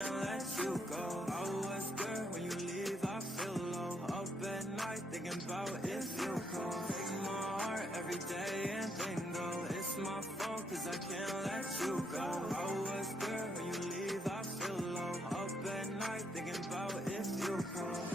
let you go. Oh, it's good when you leave, I feel low. Up at night thinking about if you call. Take my heart every day and then go. It's my fault cause I can't let you go. Oh, it's good when you leave, I feel low. Up at night thinking about if you call.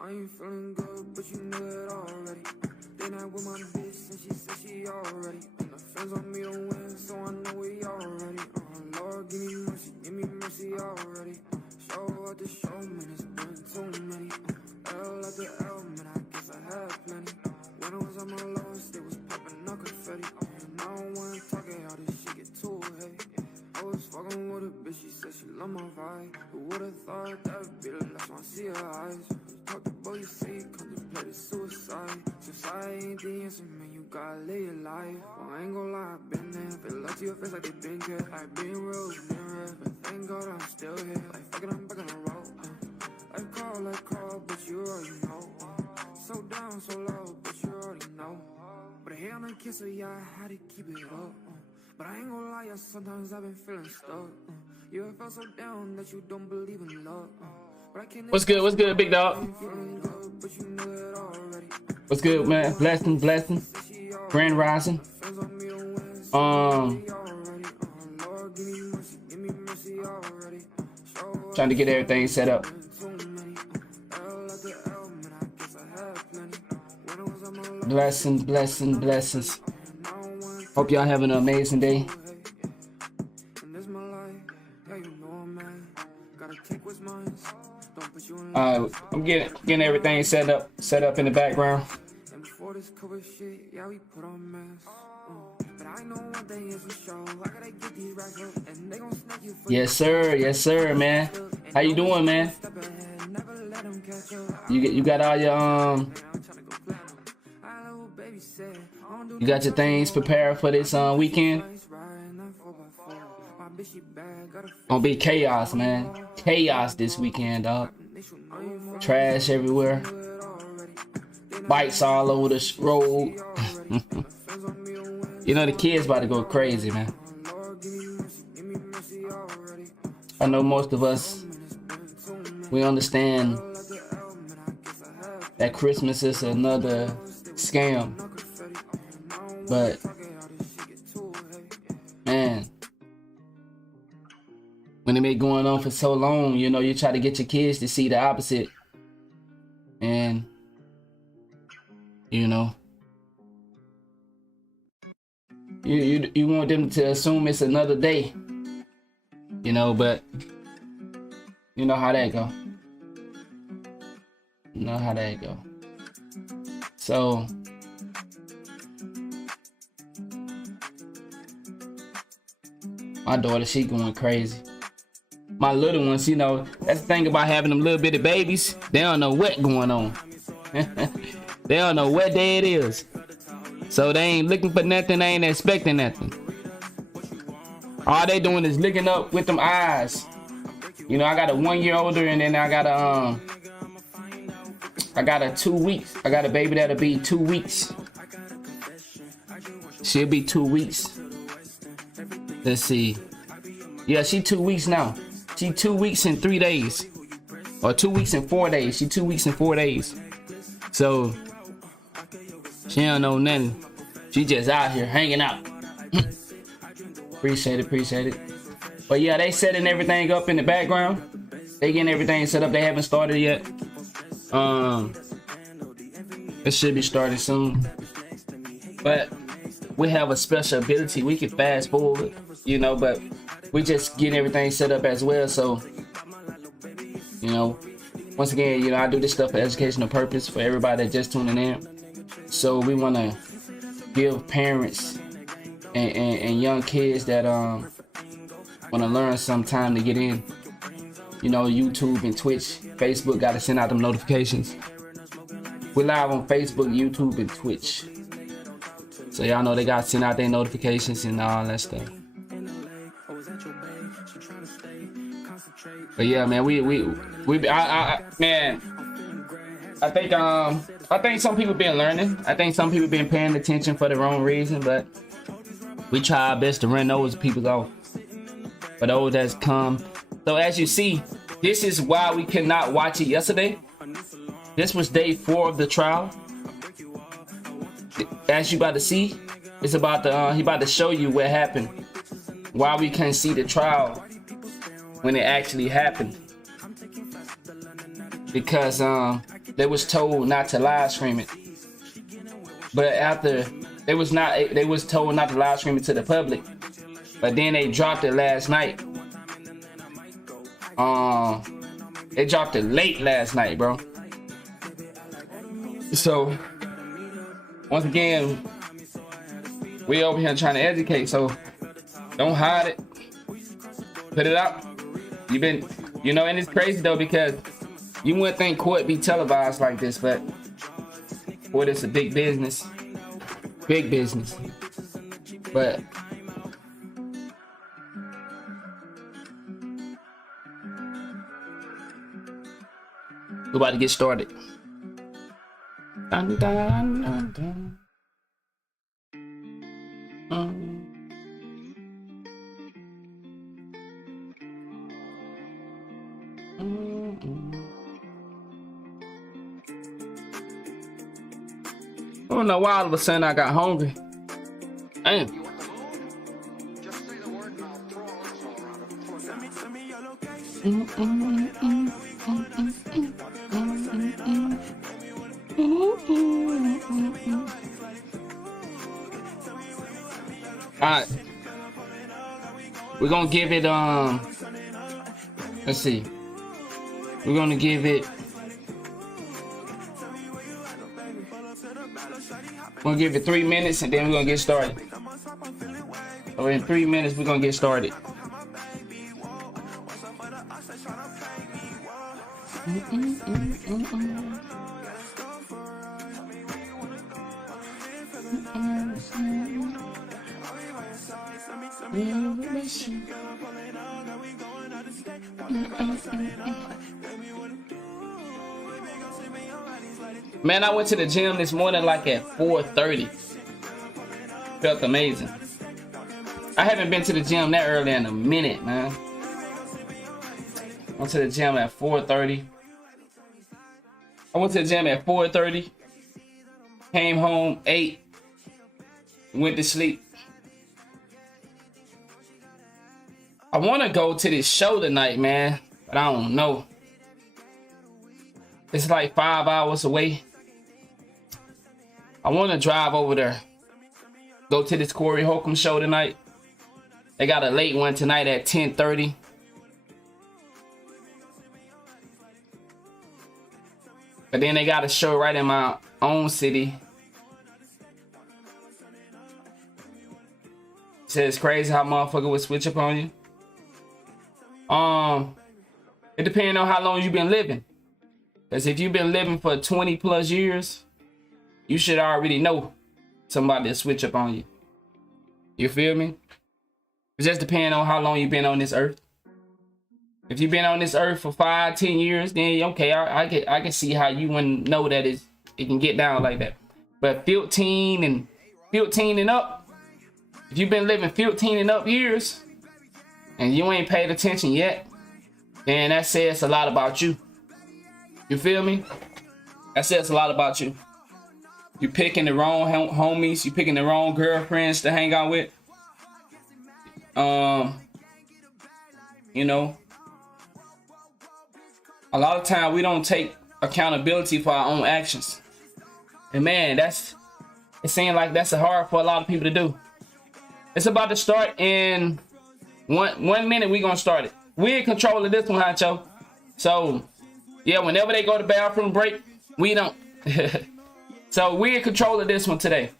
I ain't feeling good, but you knew it already. Then I with my bitch and she said she already. And the fans on me to win, so I know we already. Lord, give me mercy already. Show what the show, man, it's been too many. L at the L, man, I guess I had plenty. When I was on my lowest, they was popping up confetti. And I don't wanna talk it, how this shit get too heavy. I was fucking with a bitch, she said she love my vibe. Who would've thought that would be the last one I see her eyes? Talk about you say, contemplated suicide. Society ain't the answer, man, you gotta live your life. Well, I ain't gon' lie, I've been there. Feel love to your face like they been good. I've been real, been real, but thank God I'm still here. Like, fuck it, I'm back on the road. Like call, but you already know. So down, so low, but you already know. But I hate on a kiss, so yeah, I had to keep it up. But I ain't gon' lie, yeah, sometimes I've been feeling stuck. You ever felt so down that you don't believe in love? What's good? What's good, big dog? What's good, man? Blessing. Grand rising. Trying to get everything set up. Blessings. Hope y'all having an amazing day. I'm getting everything set up in the background. Yes sir, man. How you doing, man? You got all your you got your things prepared for this weekend? Gonna be chaos, man. Chaos this weekend, dog. Trash everywhere. Bikes all over the road. You know the kids about to go crazy, man. I know most of us, we understand that Christmas is another scam. But man, when it been going on for so long, you know, you try to get your kids to see the opposite. And you know, you want them to assume it's another day, you know, but you know how that go. So my daughter, she going crazy. My little ones, you know, that's the thing about having them little bitty babies. They don't know what going on. They don't know what day it is. So they ain't looking for nothing. They ain't expecting nothing. All they doing is looking up with them eyes. You know, I got a 1 year older, and then I got a 2 weeks. I got a baby that'll be 2 weeks. She'll be 2 weeks. Let's see. Yeah, she 2 weeks now. She 2 weeks and 3 days. Or 2 weeks and 4 days. She 2 weeks and 4 days. So she don't know nothing. She just out here hanging out. Appreciate it. But yeah, they setting everything up in the background. They getting everything set up. They haven't started yet. It should be starting soon. But we have a special ability. We can fast forward, you know, but we just getting everything set up as well. So, you know, once again, you know, I do this stuff for educational purpose for everybody that just tuning in. So we want to give parents and young kids that want to learn some time to get in. You know, YouTube and Twitch, Facebook got to send out them notifications. We're live on Facebook, YouTube, and Twitch. So y'all know they got to send out their notifications and all that stuff. But yeah, man, man, I think some people been learning. I think some people been paying attention for the wrong reason, but we try our best to run those people off. For those that's come. So as you see, this is why we could not watch it yesterday. This was day 4 of the trial. As you about to see, it's about to he about to show you what happened. Why we couldn't see the trial when it actually happened. Because they was told not to live stream it. But after they was told not to live stream it to the public. But then they dropped it last night. They dropped it late last night, bro. So once again, we over here trying to educate, so don't hide it. Put it out. You know, and it's crazy though, because you wouldn't think court be televised like this, but court is a big business. Big business. But we're about to get started. Dun, dun, dun, dun. I don't know why all of a sudden I got hungry. Damn. Alright. We're gonna give it let's see. We're gonna give it We're gonna give it 3 minutes and then we're gonna get started. So in 3 minutes we're gonna get started. Man, I went to the gym this morning like at 4:30. Felt amazing. I haven't been to the gym that early in a minute, man. Went to the gym at 4:30. I went to the gym at 4:30. Came home, ate, went to sleep. I want to go to this show tonight, man, but I don't know. It's like 5 hours away. I want to drive over there. Go to this Corey Holcomb show tonight. They got a late one tonight at 10:30. But then they got a show right in my own city. Says it's crazy how motherfucker would switch up on you. It depends on how long you've been living. Because if you've been living for 20 plus years, you should already know somebody to switch up on you. You feel me? It just depends on how long you've been on this earth. If you've been on this earth for 5-10 years, then okay, I can see how you wouldn't know that it can get down like that. But 15 and up, if you've been living 15 and up years and you ain't paid attention yet, then that says a lot about you. You feel me? That says a lot about you. You picking the wrong homies. You picking the wrong girlfriends to hang out with. You know, a lot of time we don't take accountability for our own actions. And man, it seems like that's hard for a lot of people to do. It's about to start in one minute. We gonna start it. We in control of this one, Honcho. So yeah, whenever they go to bathroom break, we don't. So we in control of this one today.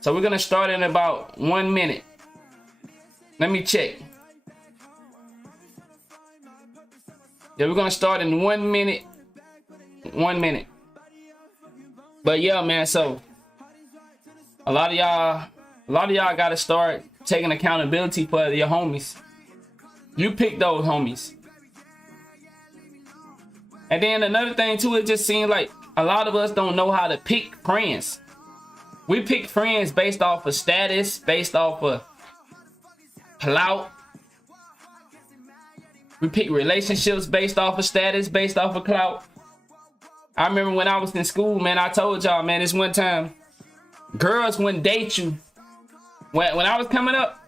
So we're gonna start in about 1 minute. Let me check. Yeah, we're gonna start in 1 minute. 1 minute. But yeah, man, so a lot of y'all gotta start taking accountability for your homies. You pick those homies. And then another thing too, it just seems like a lot of us don't know how to pick friends. We pick friends based off of status, based off of clout. We pick relationships based off of status, based off of clout. I remember when I was in school, man, I told y'all, man, this one time, girls wouldn't date you. When I was coming up,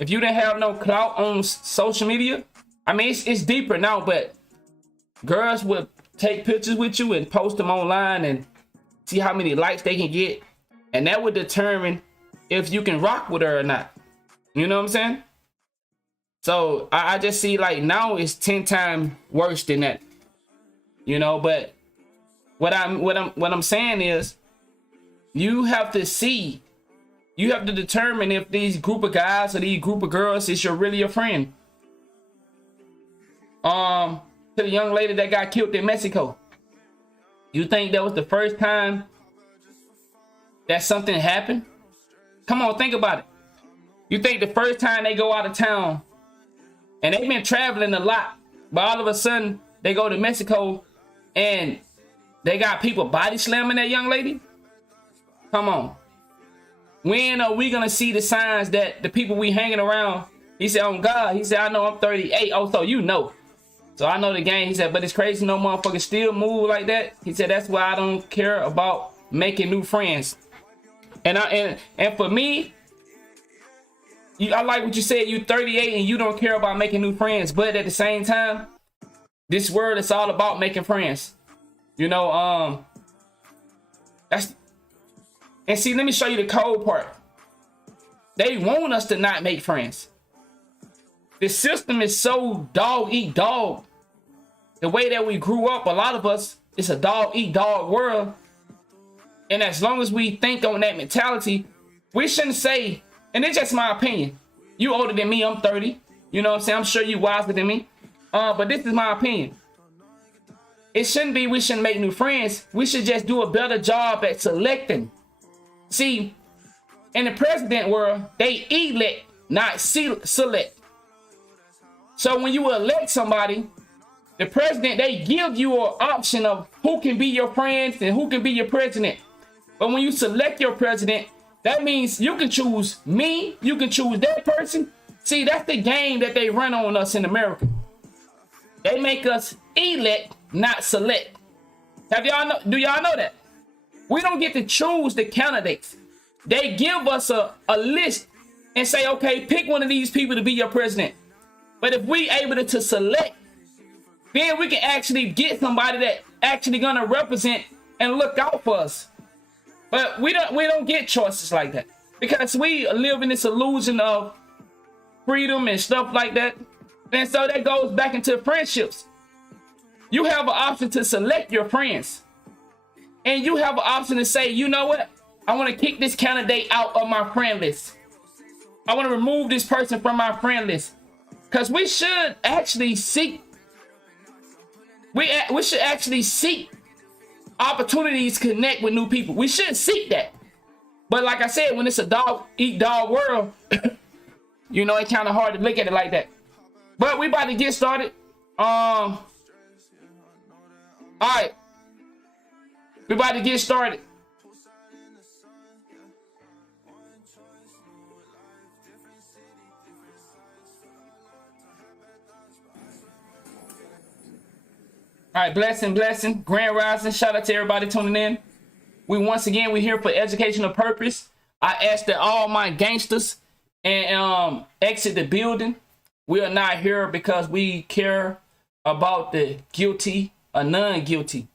if you didn't have no clout on social media, I mean, it's deeper now, but girls would take pictures with you and post them online and see how many likes they can get. And that would determine if you can rock with her or not. You know what I'm saying? So I just see like now it's 10 times worse than that. You know, but what I'm saying is you have to see, you have to determine if these group of guys or these group of girls is really your friend. To the young lady that got killed in Mexico, you think that was the first time that something happened? Come on, think about it. You think the first time they go out of town, and they've been traveling a lot, but all of a sudden they go to Mexico and they got people body slamming that young lady? Come on. When are we gonna see the signs that the people we hanging around? He said, "On God," he said, "I know I'm 38. Oh, so you know." So I know the game. He said, "But it's crazy no motherfuckers still move like that." He said, "That's why I don't care about making new friends." And for me, I like what you said. You 38 and you don't care about making new friends, but at the same time, this world is all about making friends. You know, and see, let me show you the cold part. They want us to not make friends. The system is so dog eat dog. The way that we grew up, a lot of us, it's a dog eat dog world. And as long as we think on that mentality, we shouldn't say, and it's just my opinion. You older than me, I'm 30. You know what I'm saying? I'm sure you wiser than me. But this is my opinion. It shouldn't be we shouldn't make new friends. We should just do a better job at selecting. See, in the president world, they elect, not select. So when you elect somebody, the president, they give you an option of who can be your friends and who can be your president. But when you select your president, that means you can choose me, you can choose that person. See, that's the game that they run on us in America. They make us elect, not select. Do y'all know that? We don't get to choose the candidates. They give us a list and say, okay, pick one of these people to be your president. But if we able to select, then we can actually get somebody that actually gonna represent and look out for us. But we don't get choices like that because we live in this illusion of freedom and stuff like that. And so that goes back into friendships. You have an option to select your friends. And you have an option to say, you know what? I want to kick this candidate out of my friend list. I want to remove this person from my friend list. Because we should actually seek. We should actually seek opportunities to connect with new people. We should seek that. But like I said, when it's a dog eat dog world, you know, it's kind of hard to look at it like that. But we about to get started. All right. We about to get started. All right, blessing, grand rising. Shout out to everybody tuning in. We're here for educational purpose. I ask that all my gangsters and exit the building. We are not here because we care about the guilty or non-guilty.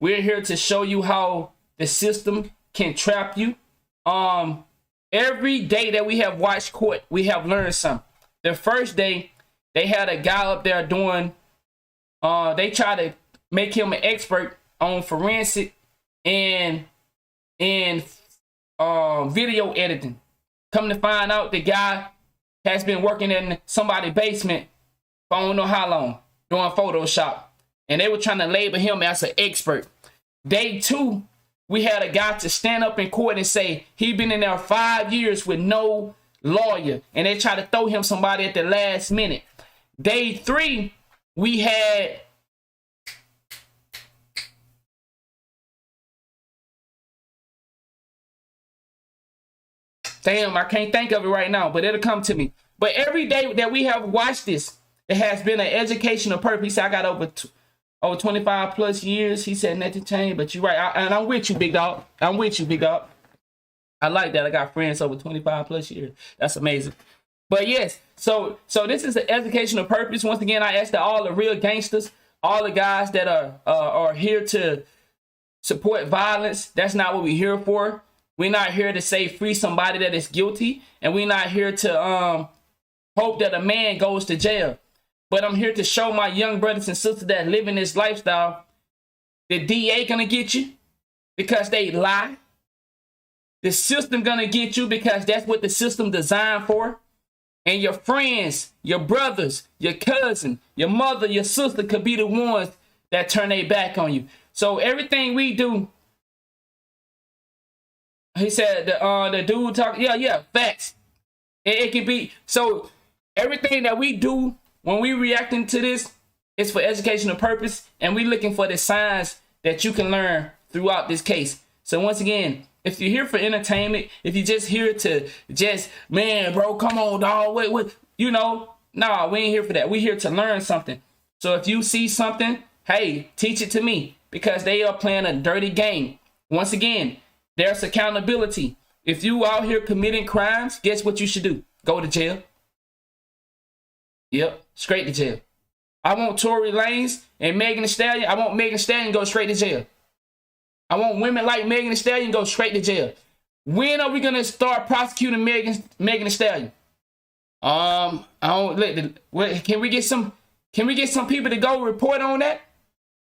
We're here to show you how the system can trap you. Every day that we have watched court, we have learned something. The first day, they had a guy up there doing, they try to make him an expert on forensic and video editing. Come to find out, the guy has been working in somebody's basement for I don't know how long, doing Photoshop. And they were trying to label him as an expert. Day 2, we had a guy to stand up in court and say he been in there 5 years with no lawyer, and they try to throw him somebody at the last minute. Day 3, we had damn, I can't think of it right now, but it'll come to me. But every day that we have watched this, it has been an educational purpose. He said, I got over 25 plus years. He said nothing changed, but you're right. And I'm with you, big dog. I'm with you, big dog. I like that. I got friends over 25 plus years. That's amazing. But yes, so this is an educational purpose. Once again, I ask that all the real gangsters, all the guys that are here to support violence, that's not what we're here for. We're not here to say free somebody that is guilty, and we're not here to hope that a man goes to jail. But I'm here to show my young brothers and sisters that living this lifestyle, the DA gonna get you because they lie. The system gonna get you because that's what the system designed for. And your friends, your brothers, your cousin, your mother, your sister could be the ones that turn their back on you. So everything we do, he said the dude talk, yeah, facts. It can be, so everything that we do when we reacting to this is for educational purpose, and we looking for the signs that you can learn throughout this case. So once again, if you're here for entertainment, if you're just here to just, man, bro, come on, dog, what, nah, we ain't here for that. We here to learn something. So if you see something, hey, teach it to me, because they are playing a dirty game. Once again, there's accountability. If you out here committing crimes, guess what you should do? Go to jail. Yep, straight to jail. I want Tory Lanez and Megan Thee Stallion. I want Megan Thee Stallion go straight to jail. I want women like Megan Thee Stallion go straight to jail. When are we gonna start prosecuting Megan Thee Stallion? I don't. Can we get some people to go report on that?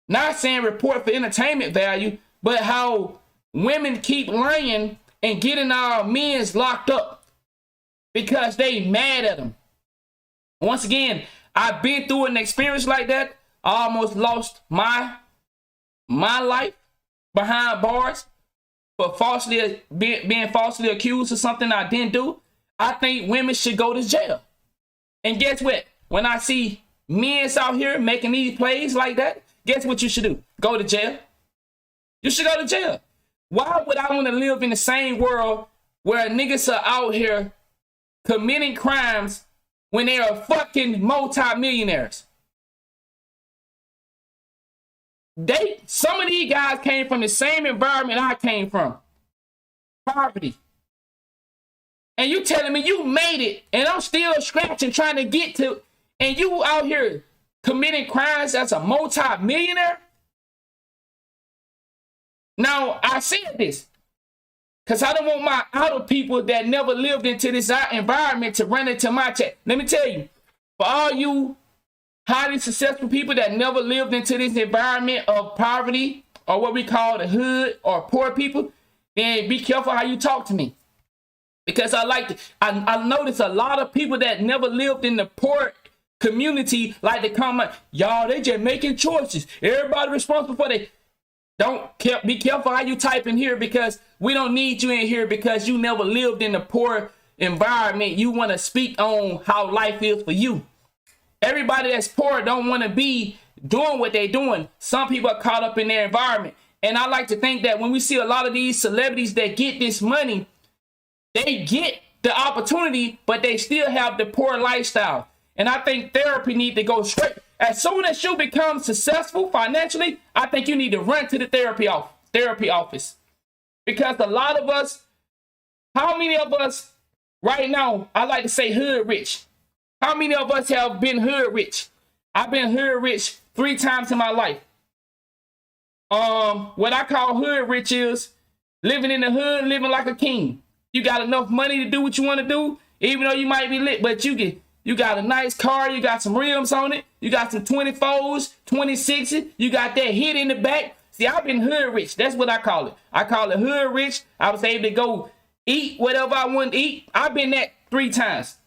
Not saying report for entertainment value, but how women keep lying and getting our men's locked up because they mad at them. Once again, I've been through an experience like that. I almost lost my life behind bars for being falsely accused of something I didn't do. I think women should go to jail. And guess what? When I see men out here making these plays like that, guess what you should do? Go to jail. You should go to jail. Why would I want to live in the same world where niggas are out here committing crimes when they are fucking multi-millionaires? Some of these guys came from the same environment I came from. Poverty. And you telling me you made it, and I'm still scratching trying to get to, and you out here committing crimes as a multi-millionaire? Now, I said this because I don't want my outer people that never lived into this environment to run into my chat. Let me tell you, for all you highly successful people that never lived into this environment of poverty, or what we call the hood, or poor people, then be careful how you talk to me. Because I notice a lot of people that never lived in the poor community like to comment, y'all, they just making choices. Everybody responsible for they. Be careful how you type in here, because we don't need you in here because you never lived in a poor environment. You want to speak on how life is for you. Everybody that's poor don't want to be doing what they're doing. Some people are caught up in their environment. And I like to think that when we see a lot of these celebrities that get this money, they get the opportunity, but they still have the poor lifestyle. And I think therapy needs to go straight. As soon as you become successful financially, I think you need to run to the therapy office. Because a lot of us, how many of us right now, I like to say hood rich. How many of us have been hood rich? I've been hood rich 3 times in my life. What I call hood rich is living in the hood, living like a king. You got enough money to do what you want to do, even though you might be lit, but you got a nice car, you got some rims on it, you got some 24s, 26s, you got that hit in the back. See, I've been hood rich. That's what I call it. I call it hood rich. I was able to go eat whatever I wanted to eat. I've been that 3 times.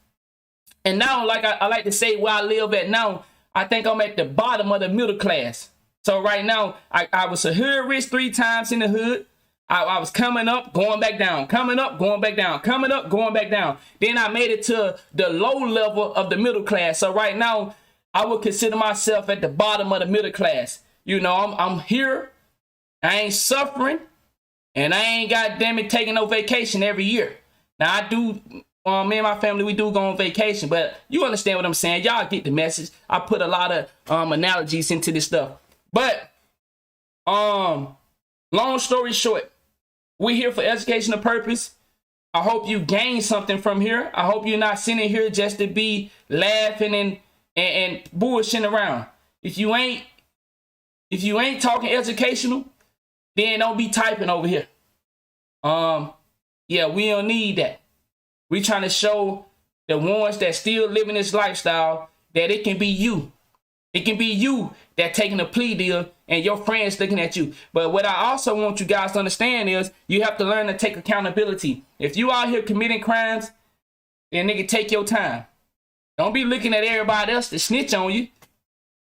And now, like I like to say where I live at now, I think I'm at the bottom of the middle class. So right now, I was a hood rich 3 times in the hood. I was coming up, going back down, coming up, going back down, coming up, going back down. Then I made it to the low level of the middle class. So right now, I would consider myself at the bottom of the middle class. You know, I'm here. I ain't suffering. And I ain't goddamn it taking no vacation every year. Now, I do, me and my family, we do go on vacation. But you understand what I'm saying. Y'all get the message. I put a lot of analogies into this stuff. But, long story short, we're here for educational purpose. I hope you gain something from here. I hope you're not sitting here just to be laughing and bullshitting around. If you ain't talking educational, then don't be typing over here. Yeah, we don't need that. We trying to show the ones that still living this lifestyle that it can be you. It can be you that taking a plea deal and your friends looking at you. But what I also want you guys to understand is you have to learn to take accountability. If you out here committing crimes, then nigga, take your time. Don't be looking at everybody else to snitch on you.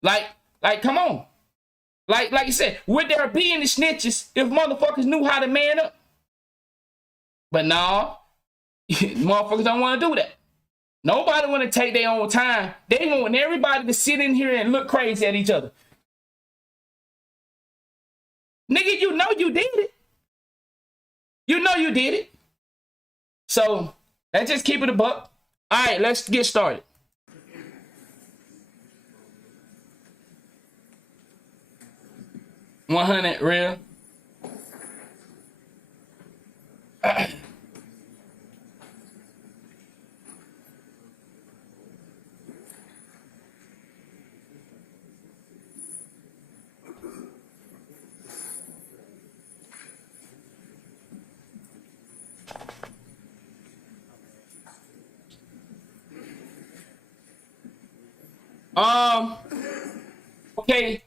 Like, come on. Like you said, would there be any snitches if motherfuckers knew how to man up? But no, motherfuckers don't want to do that. Nobody want to take their own time. They want everybody to sit in here and look crazy at each other. Nigga, you know you did it. You know you did it. So, let's just keep it a buck. All right, let's get started. $100 real. Okay.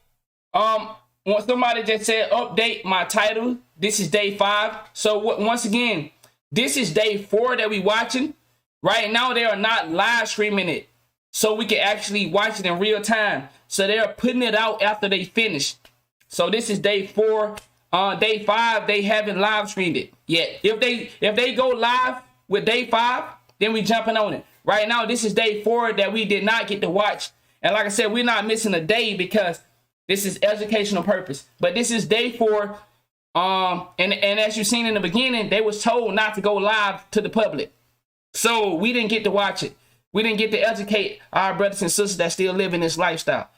When somebody just said update my title, this is day 5. So once again, this is day 4 that we watching. Right now, they are not live streaming it, so we can actually watch it in real time. So they're putting it out after they finish. So this is day 4. Day 5, they haven't live streamed it yet. If they go live with day 5, then we jumping on it. Right now, this is day 4 that we did not get to watch. And like I said, we're not missing a day because this is educational purpose. But this is day 4. And as you've seen in the beginning, they was told not to go live to the public. So we didn't get to watch it. We didn't get to educate our brothers and sisters that still live in this lifestyle.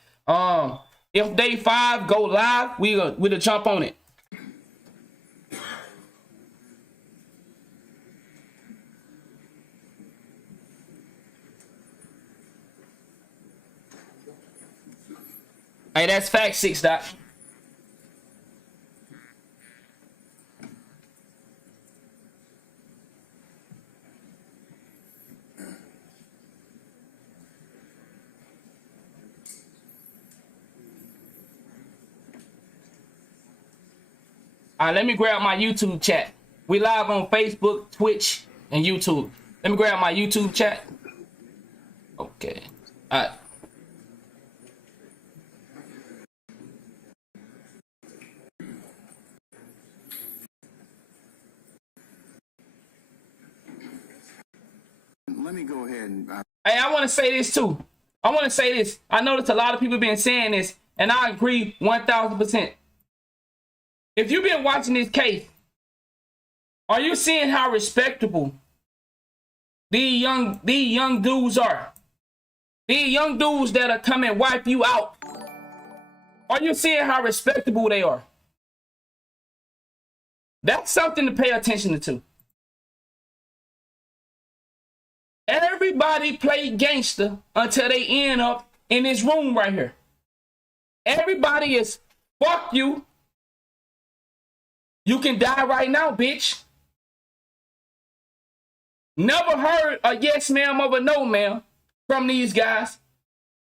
If day 5 go live, we'll jump on it. Hey, that's fact 6, Doc. All right, let me grab my YouTube chat. We live on Facebook, Twitch, and YouTube. Let me grab my YouTube chat. Okay. All right. Let me go ahead and... Hey, I want to say this too. I want to say this. I noticed a lot of people been saying this, and I agree 1,000%. If you've been watching this case, are you seeing how respectable these young dudes are? These young dudes that'll come and wipe you out. Are you seeing how respectable they are? That's something to pay attention to. Everybody play gangster until they end up in this room right here. Everybody is, fuck you. You can die right now, bitch. Never heard a yes ma'am or a no ma'am from these guys.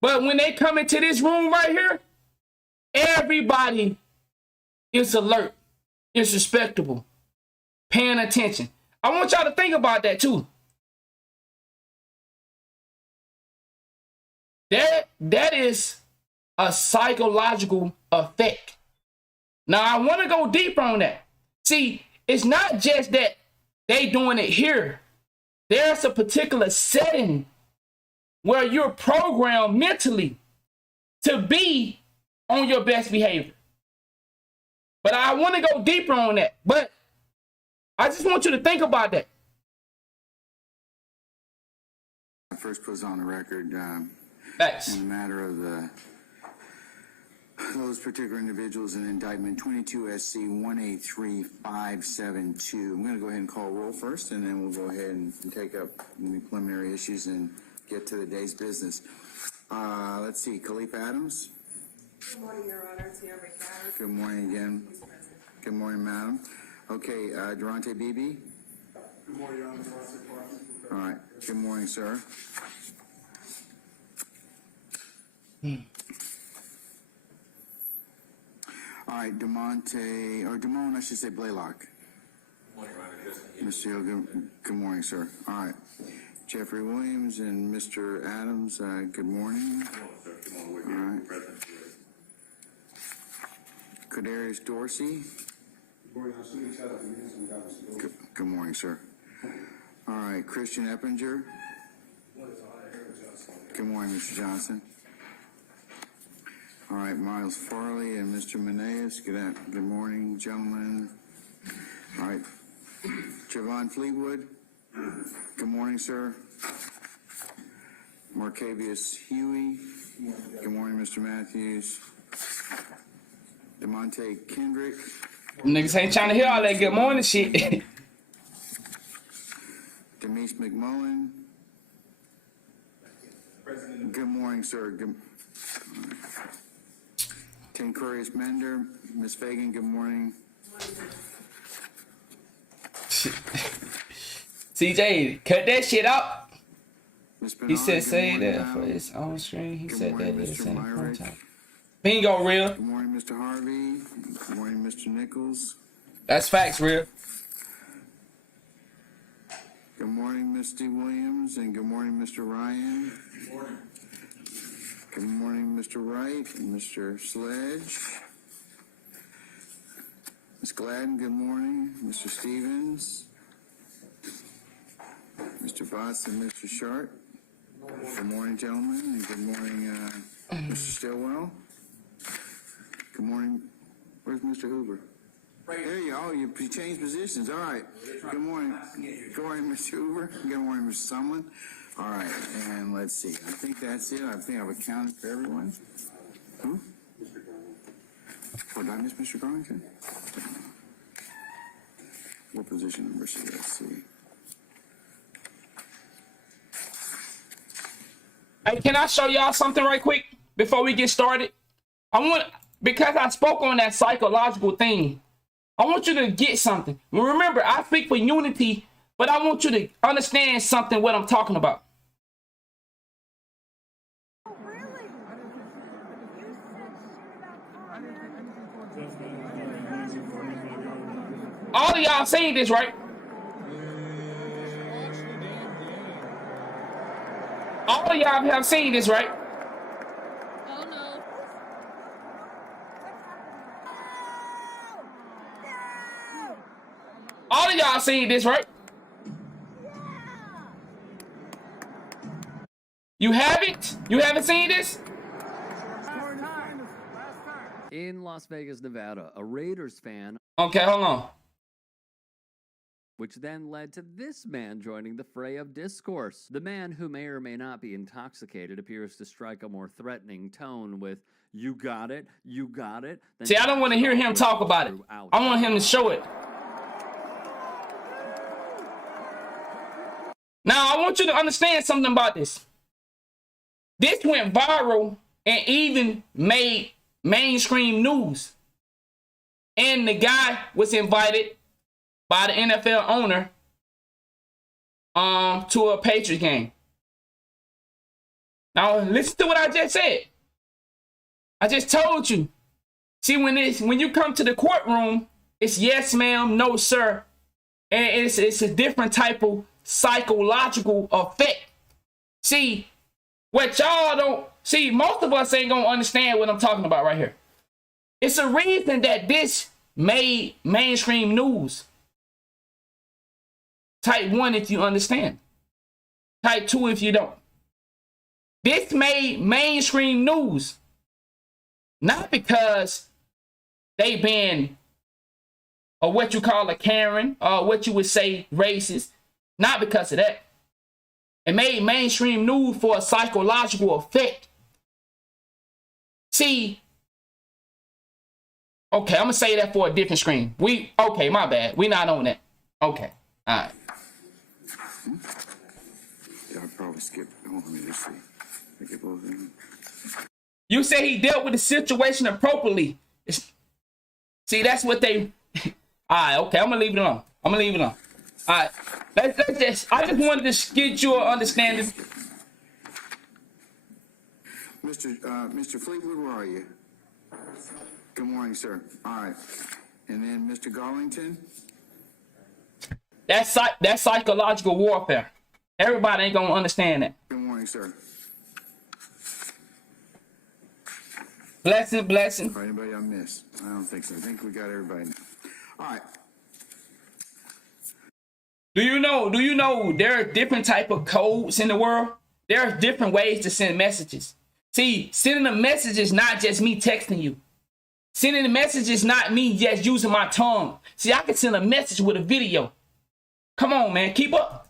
But when they come into this room right here, everybody is alert, is respectable, paying attention. I want y'all to think about that too. That is a psychological effect. Now, I want to go deeper on that. See, it's not just that they doing it here. There's a particular setting where you're programmed mentally to be on your best behavior. But I want to go deeper on that. But I just want you to think about that. First puts on the record Thanks. in the matter of those particular individuals in indictment 22 SC 183572. I'm going to go ahead and call roll first, and then we'll go ahead and take up the preliminary issues and get to the day's business. Let's see, Khalif Adams. Good morning, Your Honor. Tia Ricardo. Good morning again. Good morning, madam. Okay, Durante Beebe. Good morning, Your Honor. All right. Good morning, sir. All right, Damone, I should say Blaylock. Good morning, Your Honor. Mr. Hill, good morning, sir. All right. Jeffrey Williams and Mr. Adams, good morning. Good morning, with All right. President. Kadarius Dorsey. Good morning, sir. All right, Christian Eppinger. Good morning, Mr. Johnson. All right, Miles Farley and Mr. Meneas. Good morning, gentlemen. All right, Javon Fleetwood. Good morning, sir. Marcavius Huey. Good morning, Mr. Matthews. DeMonte Kendrick. Niggas ain't trying to hear all that good morning shit. Denise McMullen. Good morning, sir. Tancurius Mender. Ms. Fagan, good morning. CJ, cut that shit out. Ms. He Bernard, said good say morning, that for madam. his own screen. He Good said that morning, is Mr. in Myrick. contact. Bingo, real. Good morning, Mr. Harvey. Good morning, Mr. Nichols. That's facts, real. Good morning, Misty Williams, and good morning, Mr. Ryan. Good morning. Good morning, Mr. Wright and Mr. Sledge. Ms. Gladden, good morning. Mr. Stevens. Mr. Botts and Mr. Sharp. Good morning, gentlemen, and good morning, Mr. Stillwell. Good morning. Where's Mr. Hoover? Right There you go. You changed positions. All right. Good morning. Good morning, Mr. Hoover. Good morning, Mr. Sumlin. All right, and let's see. I think that's it. I think I've accounted for everyone. Who? Oh, did I miss Mr. Garlington? What position number should I see? Hey, can I show y'all something right quick before we get started? Because I spoke on that psychological thing, I want you to get something. Remember, I speak for unity, but I want you to understand something what I'm talking about. Oh, really? You said shit about All of y'all seen this, right? All of y'all have seen this, right? Oh, no. All of y'all seen this, right? You haven't? You haven't seen this? In Las Vegas, Nevada, a Raiders fan, Okay, hold on. which then led to this man joining the fray of discourse. The man, who may or may not be intoxicated, appears to strike a more threatening tone with, "You got it, you got it." See, I don't want to hear him talk about it. I want him to show it. Now, I want you to understand something about this. This went viral and even made mainstream news. And the guy was invited by the NFL owner to a Patriots game. Now, listen to what I just said. I just told you. See, when you come to the courtroom, it's yes, ma'am, no, sir. And it's a different type of psychological effect. See, what y'all don't see, most of us ain't gonna understand what I'm talking about right here. It's a reason that this made mainstream news. type 1 if you understand. Type 2 if you don't. This made mainstream news. Not because they been, or what you call a Karen, or what you would say racist. Not because of that. It made mainstream news for a psychological effect. See, okay, I'm gonna say that for a different screen. Okay, my bad. We not on that. Okay, all right. Yeah, I probably skipped. Hold on, let me see. I get both of them. You say he dealt with the situation appropriately. See, that's what they. All right, okay, I'm gonna leave it alone. All right, let's just. I just wanted to get your understanding. Mr. Fleetwood, where are you? Good morning, sir. All right. And then Mr. Garlington? That's psychological warfare. Everybody ain't gonna understand that. Good morning, sir. Blessing. Anybody I missed? I don't think so. I think we got everybody now. All right. Do you know there are different type of codes in the world? There are different ways to send messages. See, sending a message is not just me texting you. Sending a message is not me just using my tongue. See, I can send a message with a video. Come on, man, keep up.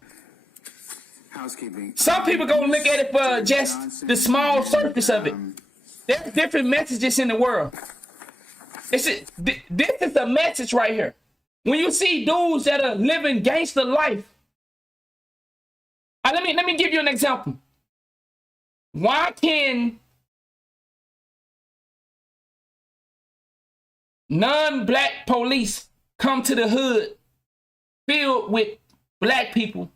Housekeeping. Some people gonna look at it for just the small surface of it. There's different messages in the world. This is a message right here. When you see dudes that are living gangster life, let me give you an example. Why can non-black police come to the hood filled with black people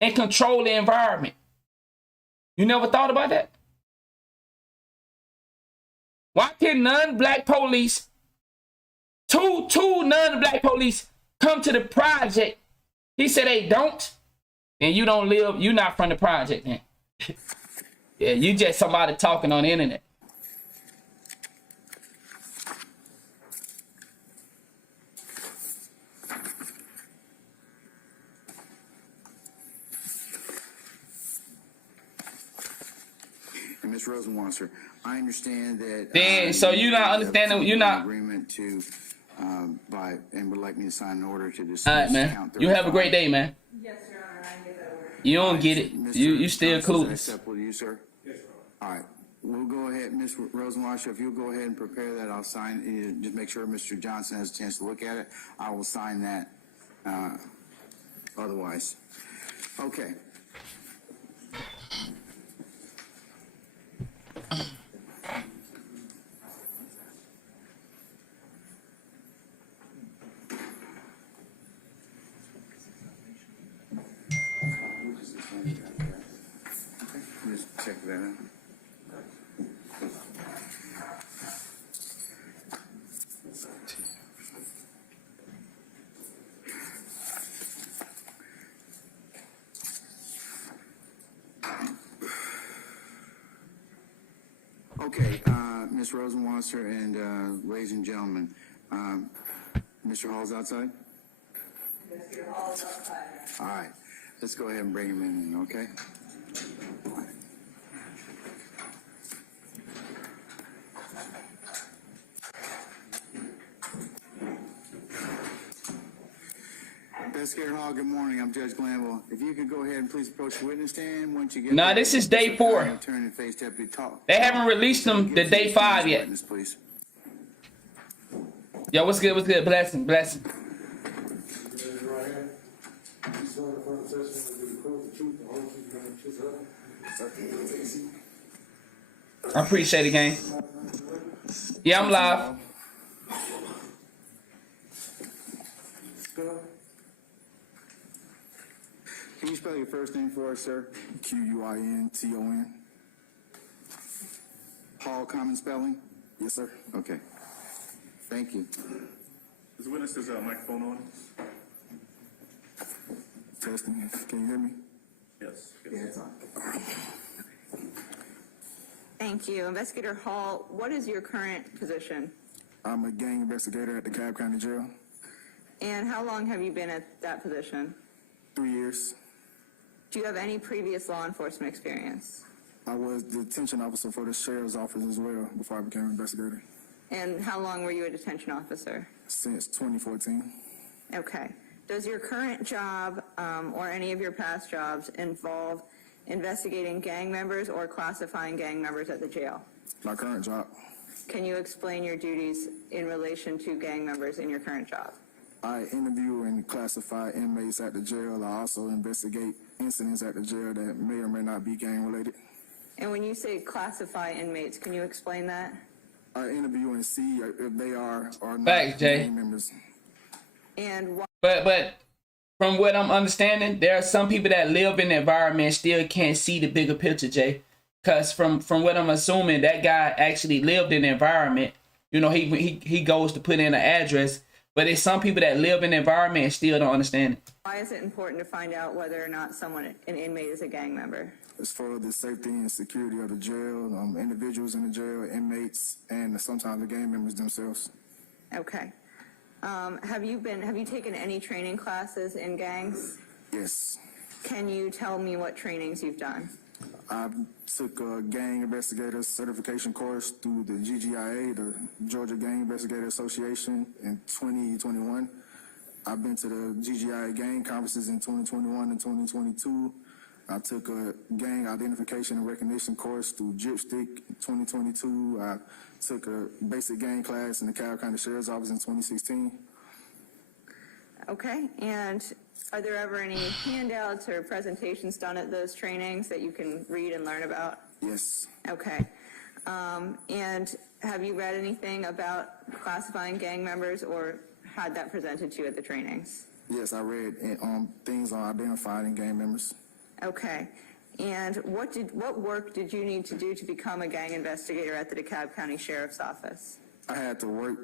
and control the environment? You never thought about that? Why can non-black police, two non-black police come to the project? He said they don't, and you don't live, you're not from the project then. Yeah, you just somebody talking on the internet. And Ms. Rosenwasser, I understand that. Then, so you're not understanding. You're not. Agreement to by and would like me to sign an order to dismiss. All right, man. You have a great day, man. Yes, Your Honor, I get that order. You don't get it. You still clueless. Acceptable to you, sir? Yes, sir. All right. We'll go ahead, Ms. Rosenwasser, if you'll go ahead and prepare that, I'll sign. Just make sure Mr. Johnson has a chance to look at it. I will sign that. Otherwise, okay. Just check that out. Okay, Ms. Rosenwasser and ladies and gentlemen, Mr. Hall's outside? Mr. Hall's outside. All right, let's go ahead and bring him in, okay? Investigator Hall, good morning. I'm Judge Glanville. If you could go ahead and please approach the witness stand once you get. Nah, this is day 4. They haven't released them to day 5 yet. Witness, please. Yo, what's good? What's good? Blessing. I appreciate it, gang. Yeah, I'm live. Can you spell your first name for us, sir? Quinton. Hall, common spelling? Yes, sir. Okay. Thank you. Is the witness's microphone on? Testing. Can you hear me? Yes. Yeah, it's on. Thank you. Investigator Hall, what is your current position? I'm a gang investigator at the Cobb County Jail. And how long have you been at that position? 3 years. Do you have any previous law enforcement experience? I was the detention officer for the sheriff's office as well before I became an investigator. And how long were you a detention officer? Since 2014. Okay. Does your current job or any of your past jobs involve investigating gang members or classifying gang members at the jail? My current job, Can you explain your duties in relation to gang members in your current job? I interview and classify inmates at the jail. I also investigate incidents at the jail that may or may not be gang related. And when you say classify inmates, can you explain that? I interview and see if they are or not Facts, Jay. gang members. And why? But from what I'm understanding, there are some people that live in the environment still can't see the bigger picture, Jay. Cause from what I'm assuming, that guy actually lived in the environment. You know, he goes to put in an address, but there's some people that live in the environment and still don't understand it. Why is it important to find out whether or not an inmate is a gang member? As for the safety and security of the jail, individuals in the jail, inmates, and sometimes the gang members themselves. Okay. Have you taken any training classes in gangs? Yes. Can you tell me what trainings you've done? I took a gang investigator certification course through the GGIA, the Georgia Gang Investigator Association, in 2021. I've been to the GGIA gang conferences in 2021 and 2022. I took a gang identification and recognition course through Judicial 2022. I took a basic gang class in the Cobb County Sheriff's Office in 2016. Okay. And are there ever any handouts or presentations done at those trainings that you can read and learn about? Yes. Okay. And have you read anything about classifying gang members or had that presented to you at the trainings? Yes, I read things on identifying gang members. Okay. And what work did you need to do to become a gang investigator at the DeKalb County Sheriff's Office? I had to work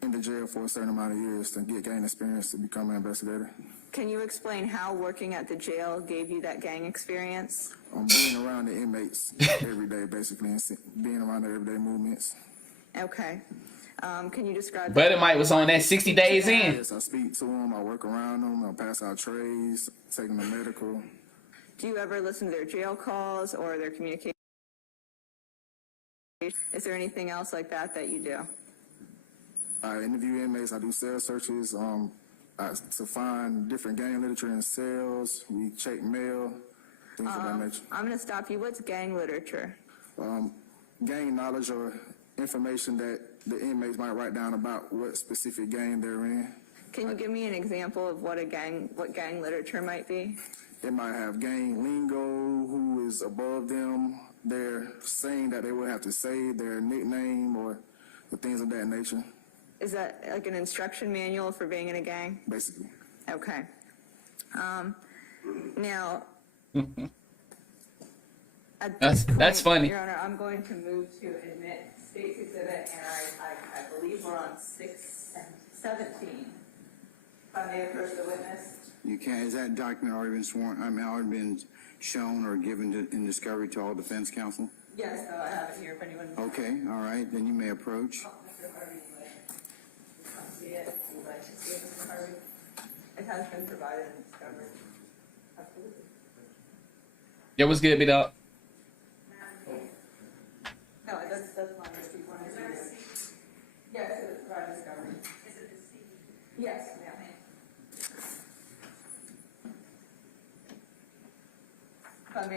in the jail for a certain amount of years to get gang experience to become an investigator. Can you explain how working at the jail gave you that gang experience? Being around the inmates every day, basically, and being around their everyday movements. Okay. Can you describe Buddy Mike was on that 60 days in. Yes, I speak to them, I work around them, I pass out trays, take them to medical. Do you ever listen to their jail calls or their communication? Is there anything else like that you do? I interview inmates, I do cell searches to find different gang literature in cells. We check mail, things of that nature. I'm going to stop you. What's gang literature? Gang knowledge or information that the inmates might write down about what specific gang they're in. Can you give me an example of what gang literature might be? They might have gang lingo, who is above them. They're saying that they would have to say their nickname or things of that nature. Is that like an instruction manual for being in a gang? Basically. Okay. Now, at this That's point, funny. Your Honor, I'm going to move to admit State's Exhibit, and I believe we're on 617. If I may approach the witness. You can, has that document already been sworn, already been shown or given in discovery to all defense counsel? Yes, though I have it here if anyone. Okay, all right, then you may approach. Mr. Harvey, would like to see it. Would you like to see it, Mr. Harvey? It has been provided in discovery. Absolutely. Yo, what's good, big dog? No, that's fine. There's people on the yes, it was provided in discovery. Is it the C? Yes, ma'am.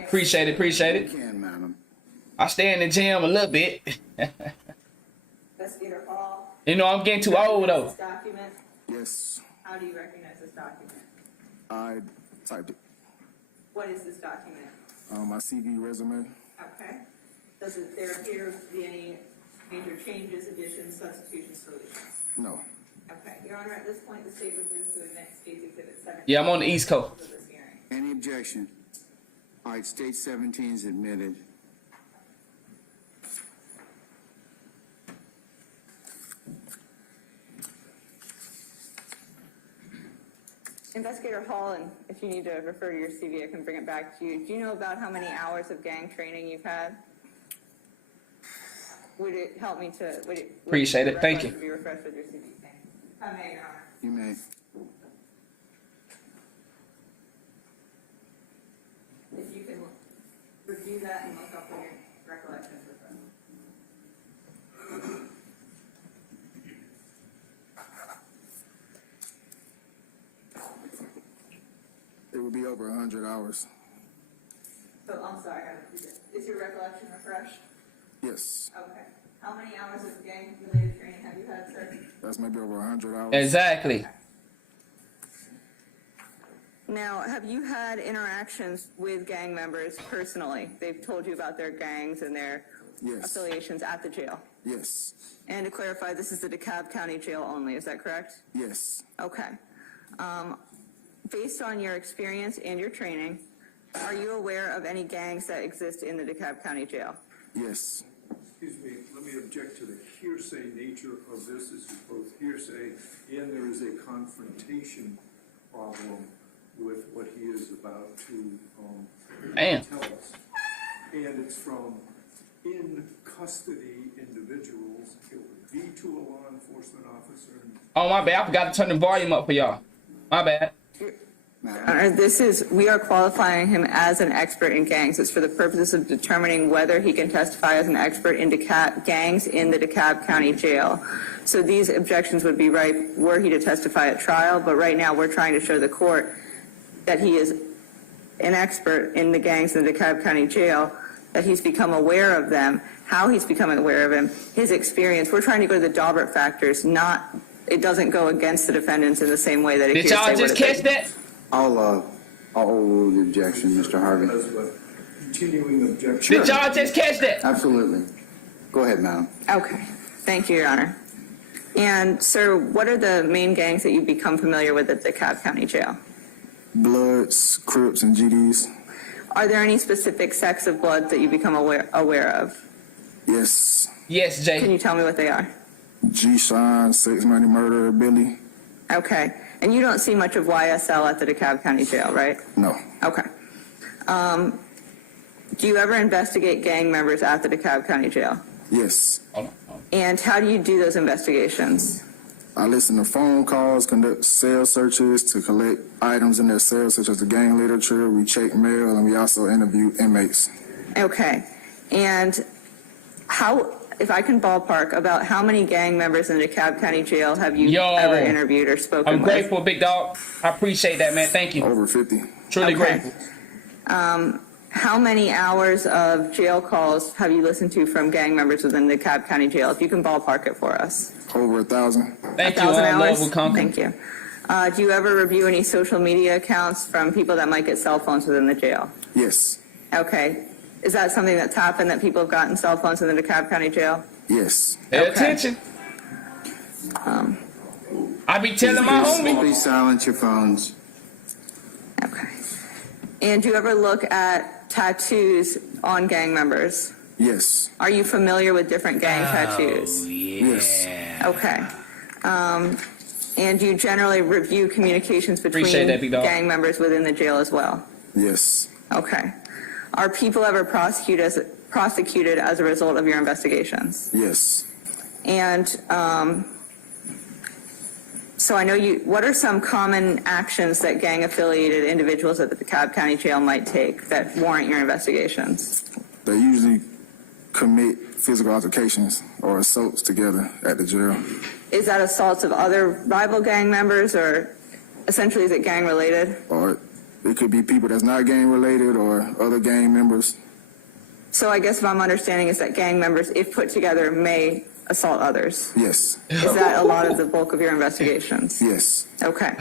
Appreciate it. You can, madam. I stay in the gym a little bit. Investigator Hall. You know, I'm getting too old though. This document. Yes, How do you recognize this document? I typed it. What is this document? My CV resume. Okay. Does there appear to be any major changes, additions, substitutions, deletions? No. Okay. Your Honor, at this point, the state would move to the next State's Exhibit 17. Yeah, I'm on the East Coast. Of this hearing. Any objection? All right, state 17 is admitted. Investigator Hall, and if you need to refer to your CV, I can bring it back to you. Do you know about how many hours of gang training you've had? Would it help me to? Appreciate it. Thank you. To be refreshed with your CV. Thank you. If I may, Your Honor. You may. do that and look up when your recollections were from. It would be over 100 hours. So, I'm sorry, is your recollection refreshed? Yes, Okay. How many hours of gang-related training have you had, sir? that's maybe over 100 hours. Exactly. Now, have you had interactions with gang members personally? They've told you about their gangs and their Yes, affiliations at the jail? yes, And to clarify, this is the DeKalb County Jail only, is that correct? yes, Okay. Based on your experience and your training, are you aware of any gangs that exist in the DeKalb County Jail? yes, Excuse me, let me object to the hearsay nature of this. This is both hearsay and there is a confrontation problem with what he is about to Damn. tell us. And it's from in custody individuals. It would be to a law enforcement officer. Oh, my bad. I forgot to turn the volume up for y'all. My bad. We are qualifying him as an expert in gangs. It's for the purposes of determining whether he can testify as an expert in gangs in the DeKalb County Jail. So these objections would be right were he to testify at trial, but right now we're trying to show the court that he is an expert in the gangs in the DeKalb County Jail, that he's become aware of them, how he's becoming aware of them, his experience. We're trying to go to the Daubert factors, not, it doesn't go against the defendants in the same way that it Did y'all just catch that? I'll overrule the objection, Mr. Harvey. As a continuing objection. Did y'all just catch that? Absolutely. Go ahead, madam. Okay, thank you, Your Honor. And sir, what are the main gangs that you've become familiar with at the DeKalb County Jail? Bloods, Crips, and GDs. Are there any specific sects of blood that you become aware of? Yes. Yes, Can Jay. you tell me what they are? G-Shine, Sex Money Murder, Billy. Okay, and you don't see much of YSL at the DeKalb County Jail, right? No. Okay. Do you ever investigate gang members at the DeKalb County Jail? Yes. And how do you do those investigations? I listen to phone calls, conduct cell searches to collect items in their cells, such as the gang literature. We check mail, and we also interview inmates. Okay, and how, if I can ballpark, about how many gang members in the DeKalb County Jail have you Yo, ever interviewed or spoken I'm with? grateful, big dog. I appreciate that, man. Thank you. Over 50. Truly Okay. grateful. How many hours of jail calls have you listened to from gang members within the DeKalb County Jail? If you can ballpark it for us. Over 1,000. Thank you. 1,000 Love hours? will conquer. Thank you. Do you ever review any social media accounts from people that might get cell phones within the jail? Yes. Okay. Is that something that's happened, that people have gotten cell phones in the DeKalb County Jail? Yes. Pay Okay. attention. I be telling my homie. Please silence your phones. Okay. And do you ever look at tattoos on gang members? Yes. Are you familiar with different gang tattoos? Yes. Okay. And do you generally review communications between Appreciate that, big dog. gang members within the jail as well? Yes. Okay. Are people ever prosecuted as a result of your investigations? Yes. And so I know what are some common actions that gang-affiliated individuals at the DeKalb County Jail might take that warrant your investigations? They usually commit physical altercations or assaults together at the jail. Is that assaults of other rival gang members, or essentially is it gang-related? Or it could be people that's not gang related or other gang members. So I guess if I'm understanding is that gang members, if put together, may assault others. Yes. Is that a lot of the bulk of your investigations? Yes. Okay.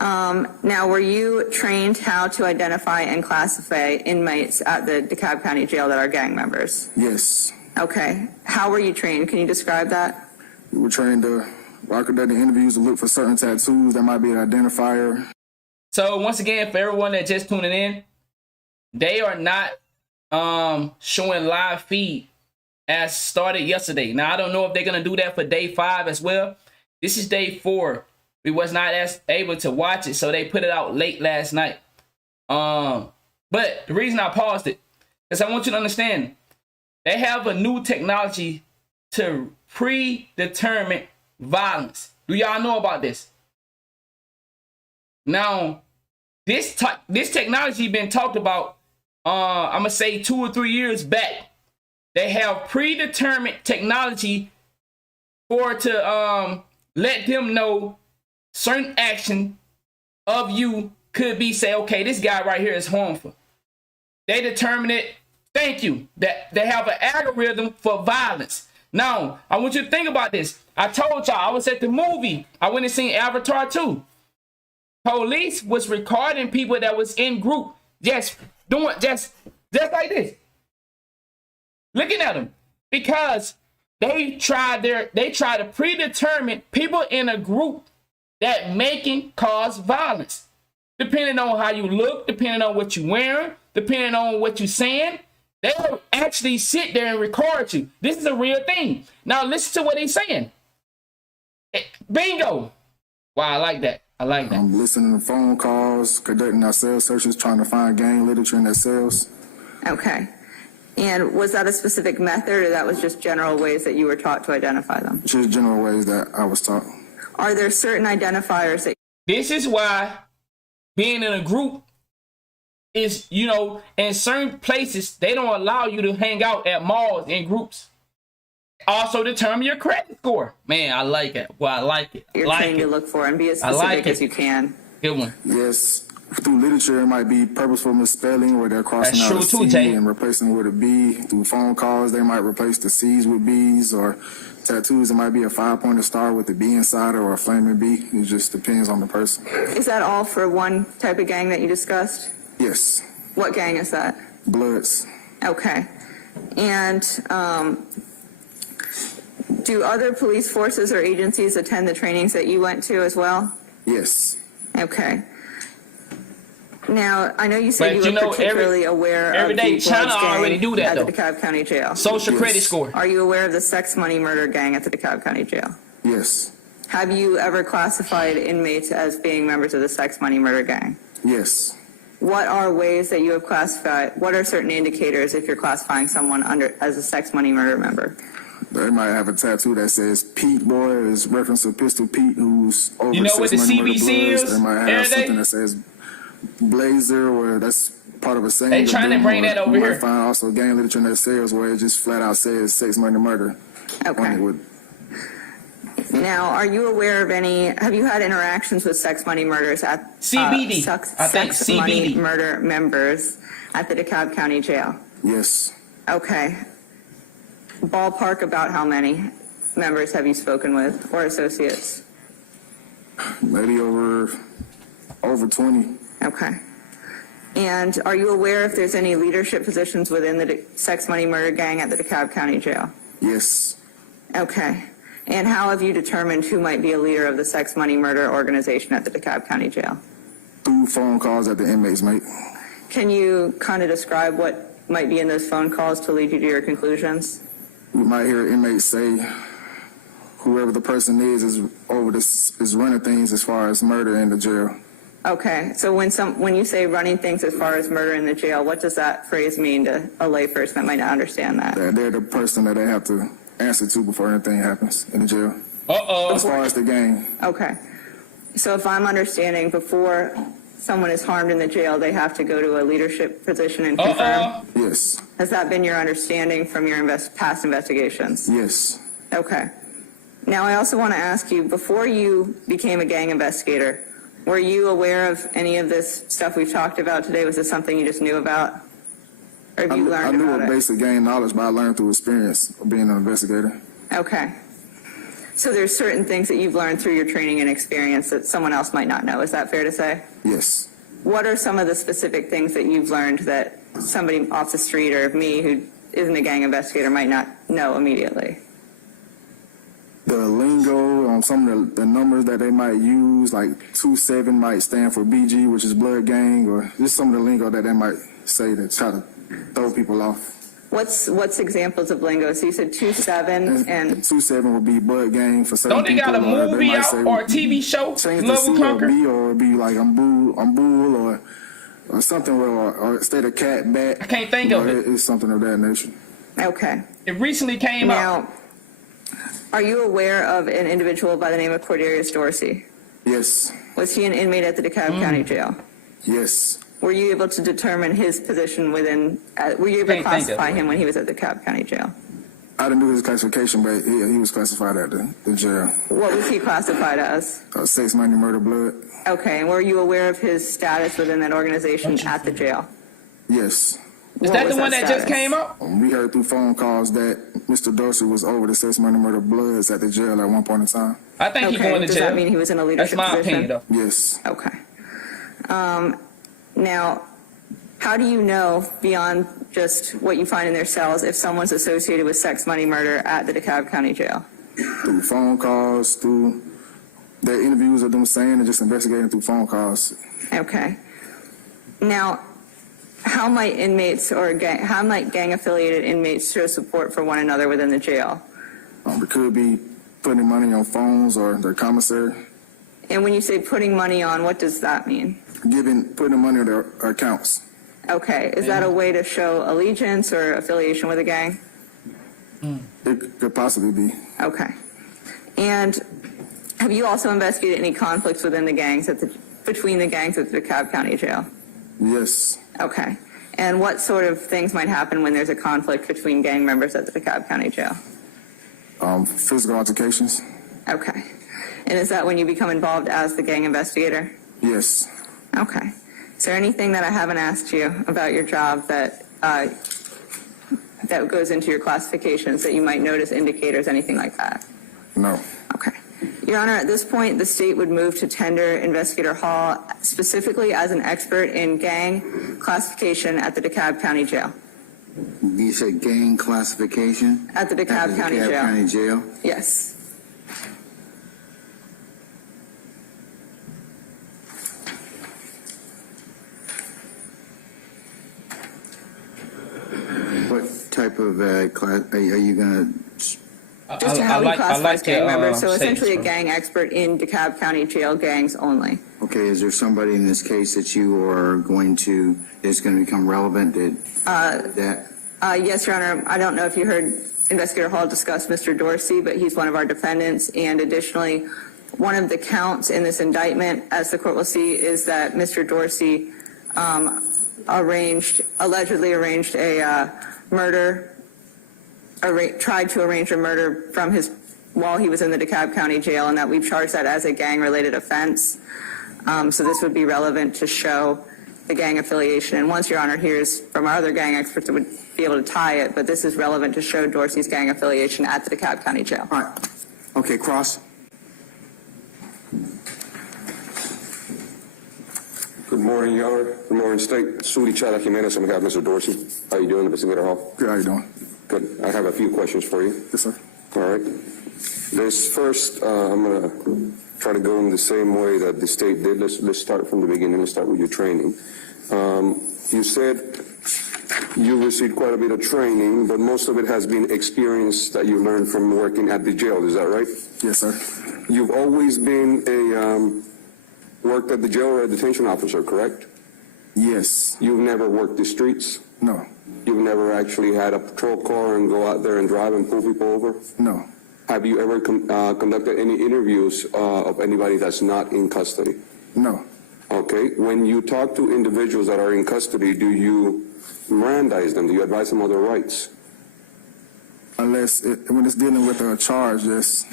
Now, were you trained how to identify and classify inmates at the DeKalb County Jail that are gang members? Yes. Okay. How were you trained? Can you describe that? We were trained to conduct the interviews to look for certain tattoos that might be an identifier. So once again, for everyone that just tuning in, they are not showing live feed as started yesterday. Now I don't know if they're gonna do that for day 5 as well. This is day 4. We was not able to watch it, so they put it out late last night. But the reason I paused it is I want you to understand they have a new technology to predetermine violence. Do y'all know about this? Now, this technology been talked about I'm gonna say 2 or 3 years back. They have predetermined technology to let them know certain action of you could be, say, okay, this guy right here is harmful. They determine it. Thank you. That they have an algorithm for violence. Now, I want you to think about this. I told y'all I was at the movie. I went and seen Avatar 2. Police was recording people that was in group, just like this, looking at them, because they try to predetermine people in a group that making cause violence, depending on how you look, depending on what you wearing, depending on what you saying. They'll actually sit there and record you. This is a real thing. Now listen to what he's saying. Bingo. Wow, I like that. I like that. I'm listening to phone calls, conducting our sales searches, trying to find gang literature in their sales. Okay. And was that a specific method, or that was just general ways that you were taught to identify them? Just general ways that I was taught. Are there certain identifiers that... This is why being in a group is, in certain places, they don't allow you to hang out at malls in groups. Also determine your credit score. Man, I like it. Well, I like it. You're trained to look for, and be as specific as you can. Good one. Yes. Through literature, it might be purposeful misspelling, where they're crossing out a C and replacing it with a B. Through phone calls, they might replace the C's with B's, or tattoos, it might be a 5-pointed star with a B inside or a flaming B. It just depends on the person. Is that all for one type of gang that you discussed? Yes. What gang is that? Bloods. Okay. And do other police forces or agencies attend the trainings that you went to as well? Yes. Okay. Now, I know you said you were particularly aware of the Bloods China already do that, at the DeKalb County Jail. Social credit score. Are you aware of the sex money murder gang at the DeKalb County Jail? Yes. Have you ever classified inmates as being members of the sex money murder gang? Yes. What are ways that you have classified? What are certain indicators if you're classifying someone as a sex money murder member? They might have a tattoo that says Pete Boy, is reference to Pistol Pete, who's over what the CBC is? They might have something that says Blazer, where that's part of a saying. They trying to bring that over here. You might find also gang literature in their sales where it just flat out says sex, money, murder. Okay. Now, are you aware of have you had interactions with sex money murders at CBD? sex money murder members at the DeKalb County Jail? Yes. Okay. Ballpark about how many members have you spoken with, or associates? Maybe over 20. Okay. And are you aware if there's any leadership positions within the sex money murder gang at the DeKalb County Jail? Yes. Okay. And how have you determined who might be a leader of the sex money murder organization at the DeKalb County Jail? Through phone calls that the inmates make. Can you kind of describe what might be in those phone calls to lead you to your conclusions? We might hear inmates say whoever the person is running things as far as murder in the jail. Okay, so when you say running things as far as murder in the jail, what does that phrase mean to a layperson that might not understand that? They're the person that they have to answer to before anything happens in the jail. Uh-oh. As far as the gang. Okay. So if I'm understanding, before someone is harmed in the jail, they have to go to a leadership position and confirm? Yes. Has that been your understanding from your past investigations? Yes. Okay. Now, I also want to ask you, before you became a gang investigator, were you aware of any of this stuff we've talked about today? Was this something you just knew about? Or have you learned about it? I knew basic gang knowledge, but I learned through experience of being an investigator. Okay. So there's certain things that you've learned through your training and experience that someone else might not know. Is that fair to say? Yes. What are some of the specific things that you've learned that somebody off the street or me who isn't a gang investigator might not know immediately? The lingo on some of the numbers that they might use, like 27 might stand for BG, which is blood gang, or just some of the lingo that they might say to try to throw people off. What's examples of lingo? So you said 27 and 27 would be blood gang for certain people. Don't they got a movie out or a TV show? Change Love the Will C Conquer? or B, or it'd be like I'm bull, or something, or instead of cat, bat. I can't think of it. It's something of that nature. Okay. It recently came out. Now, are you aware of an individual by the name of Cordarius Dorsey? Yes. Was he an inmate at the DeKalb County Jail? Yes. Were you able to determine his position within, were you able to classify him when he was at the DeKalb County Jail? I didn't do his classification, but he was classified at the jail. What was he classified as? Sex, money, murder, blood. Okay, and were you aware of his status within that organization at the jail? Yes. Is that the one that just came up? We heard through phone calls that Mr. Dorsey was over the sex, money, murder, bloods at the jail at one point in time. I think he's going to jail. Does that mean he was in a leadership position? That's my position? opinion, though. Yes. Okay. Now, how do you know, beyond just what you find in their cells, if someone's associated with sex, money, murder at the DeKalb County Jail? Through phone calls, through their interviews of them saying and just investigating through phone calls. Okay. Now, how might inmates or how might gang-affiliated inmates show support for one another within the jail? It could be putting money on phones or their commissary. And when you say putting money on, what does that mean? Putting money on their accounts. Okay. Is that a way to show allegiance or affiliation with a gang? It could possibly be. Okay. And have you also investigated any conflicts within the gangs between the gangs at the DeKalb County Jail? Yes. Okay. And what sort of things might happen when there's a conflict between gang members at the DeKalb County Jail? Physical altercations. Okay. And is that when you become involved as the gang investigator? Yes. Okay. Is there anything that I haven't asked you about your job that goes into your classifications that you might notice indicators, anything like that? No. Okay. Your Honor, at this point, the state would move to tender Investigator Hall specifically as an expert in gang classification at the DeKalb County Jail. You said gang classification? At the DeKalb County Jail. DeKalb County Jail? Yes. What type of class are you going to? Just how he classifies gang members. So statements, essentially a bro. gang expert in DeKalb County Jail gangs only. Okay, is there somebody in this case that you are going to, is going to become relevant that? Yes, Your Honor. I don't know if you heard Investigator Hall discuss Mr. Dorsey, but he's one of our defendants. And additionally, one of the counts in this indictment, as the court will see, is that Mr. Dorsey allegedly arranged a murder, tried to arrange a murder from while he was in the DeKalb County Jail, and that we've charged that as a gang-related offense. So this would be relevant to show the gang affiliation. And once Your Honor hears from our other gang experts, it would be able to tie it, but this is relevant to show Dorsey's gang affiliation at the DeKalb County Jail. All right. Okay, cross. Good morning, Your Honor. Good morning, State. Sudi Chala Jimenez on behalf of Mr. Dorsey. How you doing, Investigator Hall? Good. How you doing? Good. I have a few questions for you. Yes, sir. All right. This first, I'm going to try to go in the same way that the state did. Let's start from the beginning. Let's start with your training. You said you received quite a bit of training, but most of it has been experience that you learned from working at the jail. Is that right? Yes, sir. You've always been worked at the jail or a detention officer, correct? Yes. You've never worked the streets? No. You've never actually had a patrol car and go out there and drive and pull people over? No. Have you ever conducted any interviews of anybody that's not in custody? No. Okay. When you talk to individuals that are in custody, do you Mirandize them? Do you advise them of their rights? When it's dealing with a charge, yes.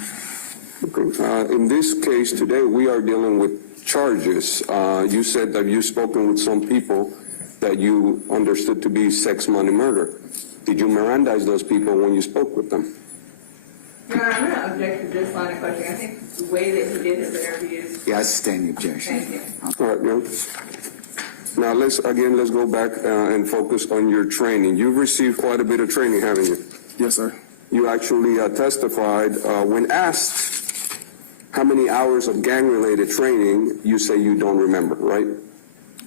Okay. In this case today, we are dealing with charges. You said that you've spoken with some people that you understood to be sex, money, murder. Did you Mirandize those people when you spoke with them? Your Honor, I'm going to object to this line of questioning. I think the way that he did his interviews. Yeah, I sustain the objection. Thank you. All right, yeah. Now let's go back and focus on your training. You've received quite a bit of training, haven't you? Yes, sir. You actually testified when asked how many hours of gang-related training, you say you don't remember, right?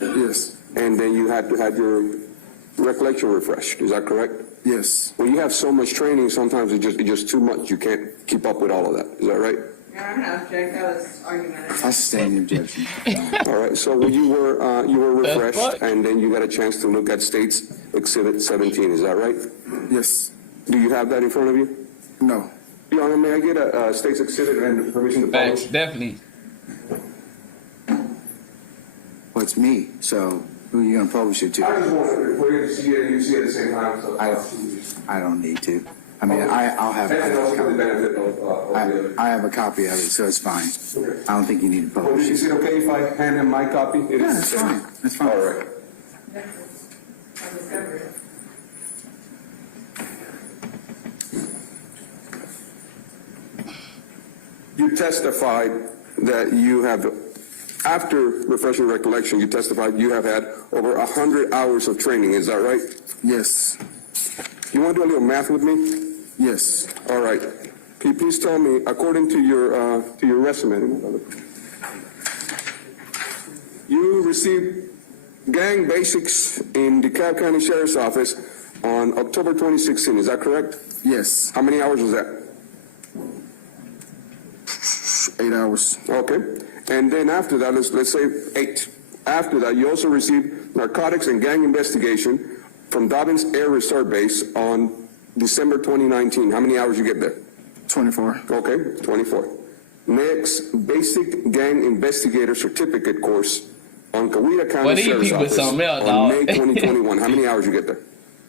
Yes. And then you had to have your recollection refreshed. Is that correct? Yes. When you have so much training, sometimes it's just too much. You can't keep up with all of that. Is that right? Your Honor, I'm going to object. That was argumentative. I sustain the objection. All right. So when you were refreshed, and then you got a chance to look at State's Exhibit 17. Is that right? Yes. Do you have that in front of you? No. Your Honor, may I get a State's Exhibit and permission to Facts, publish? definitely. Well, it's me, so Who are you gonna publish it to? I just want to, we're going to see it and you see it at the same time. So I don't need to. I mean, I'll have. and also for the benefit of the other. I have a copy of it, so it's fine. Okay. I don't think you need to Well, publish is it. it okay if I hand him my copy? It Yeah, is that's the same. fine. That's fine. All right. You testified that you have, after refreshing recollection, you testified you have had over 100 hours of training. Is that right? Yes. You want to do a little math with me? Yes. All right. Can you please tell me, according to your resume, you received gang basics in DeKalb County Sheriff's Office on October 2016. Is that correct? Yes. How many hours was that? 8 hours. Okay. And then after that, let's say 8. After that, you also received narcotics and gang investigation from Dobbins Air Reserve Base on December 2019. How many hours you get there? 24. Okay, 24. Next, basic gang investigator certificate course on Coweta County Well, these Sheriff's people Office something else, on dog. May 2021. How many hours you get there?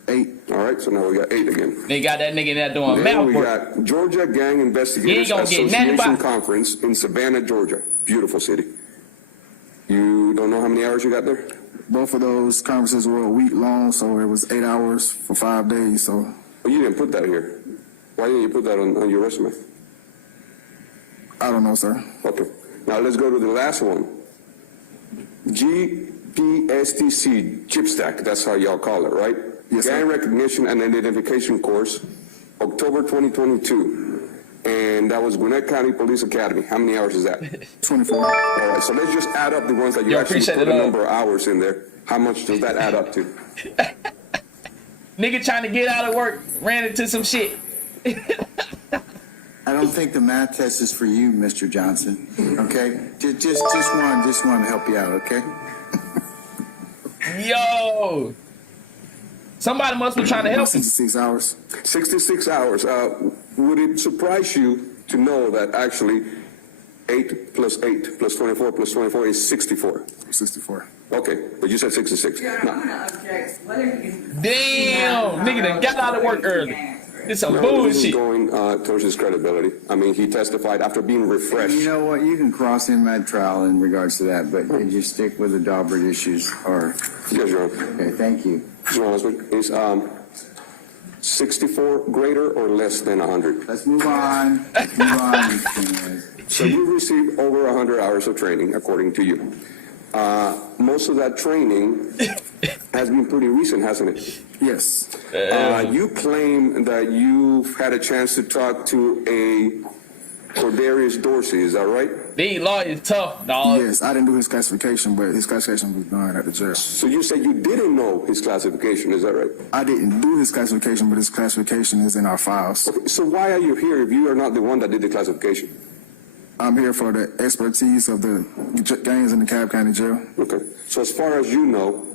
8. All right, so now we got 8 again. They got that nigga there doing Then mouth we work. got Georgia Gang Investigators gonna get nothing Association but- Conference in Savannah, Georgia. Beautiful city. You don't know how many hours you got there? Both of those conferences were a week long, so it was 8 hours for 5 days. So Well, you didn't put that here. Why didn't you put that on your resume? I don't know, sir. Okay. Now let's go to the last one. GPSTC, chip stack, that's how y'all call it, right? Yes, sir. Gang recognition and identification course, October 2022. And that was Gwinnett County Police Academy. How many hours is that? 24. All right, so let's just add up the ones that you Yo, actually appreciate put it, a love. number of hours in there. How much does that add up to? Nigga trying to get out of work, ran into some shit. I don't think the math test is for you, Mr. Johnson. Okay? Just want to help you out, okay? Yo. Somebody must be trying to help you. 66 hours. 66 hours. Would it surprise you to know that actually 8 plus 8 plus 24 plus 24 is 64? 64. Okay, but you said 66. I'm No. gonna object whether you. Damn, nigga done got out of work early. This some No, this is bullshit. going towards his credibility. I mean, he testified after being refreshed. You know what? You can cross in that trial in regards to that, but you just stick with the Daubert issues. Or Yes, Your Honor. okay, thank you. Your Honor, is 64 greater or less than 100? Let's move on. Let's move on. So you received over 100 hours of training, according to you. Most of that training has been pretty recent, hasn't it? Yes. You claim that you've had a chance to talk to a Cordarius Dorsey, is that right? These lawyers tough, dog. Yes, I didn't do his classification, but his classification was done at the jail. So you said you didn't know his classification, is that right? I didn't do his classification, but his classification is in our files. Okay, so why are you here if you are not the one that did the classification? I'm here for the expertise of the gangs in the DeKalb County Jail. Okay, so as far as you know,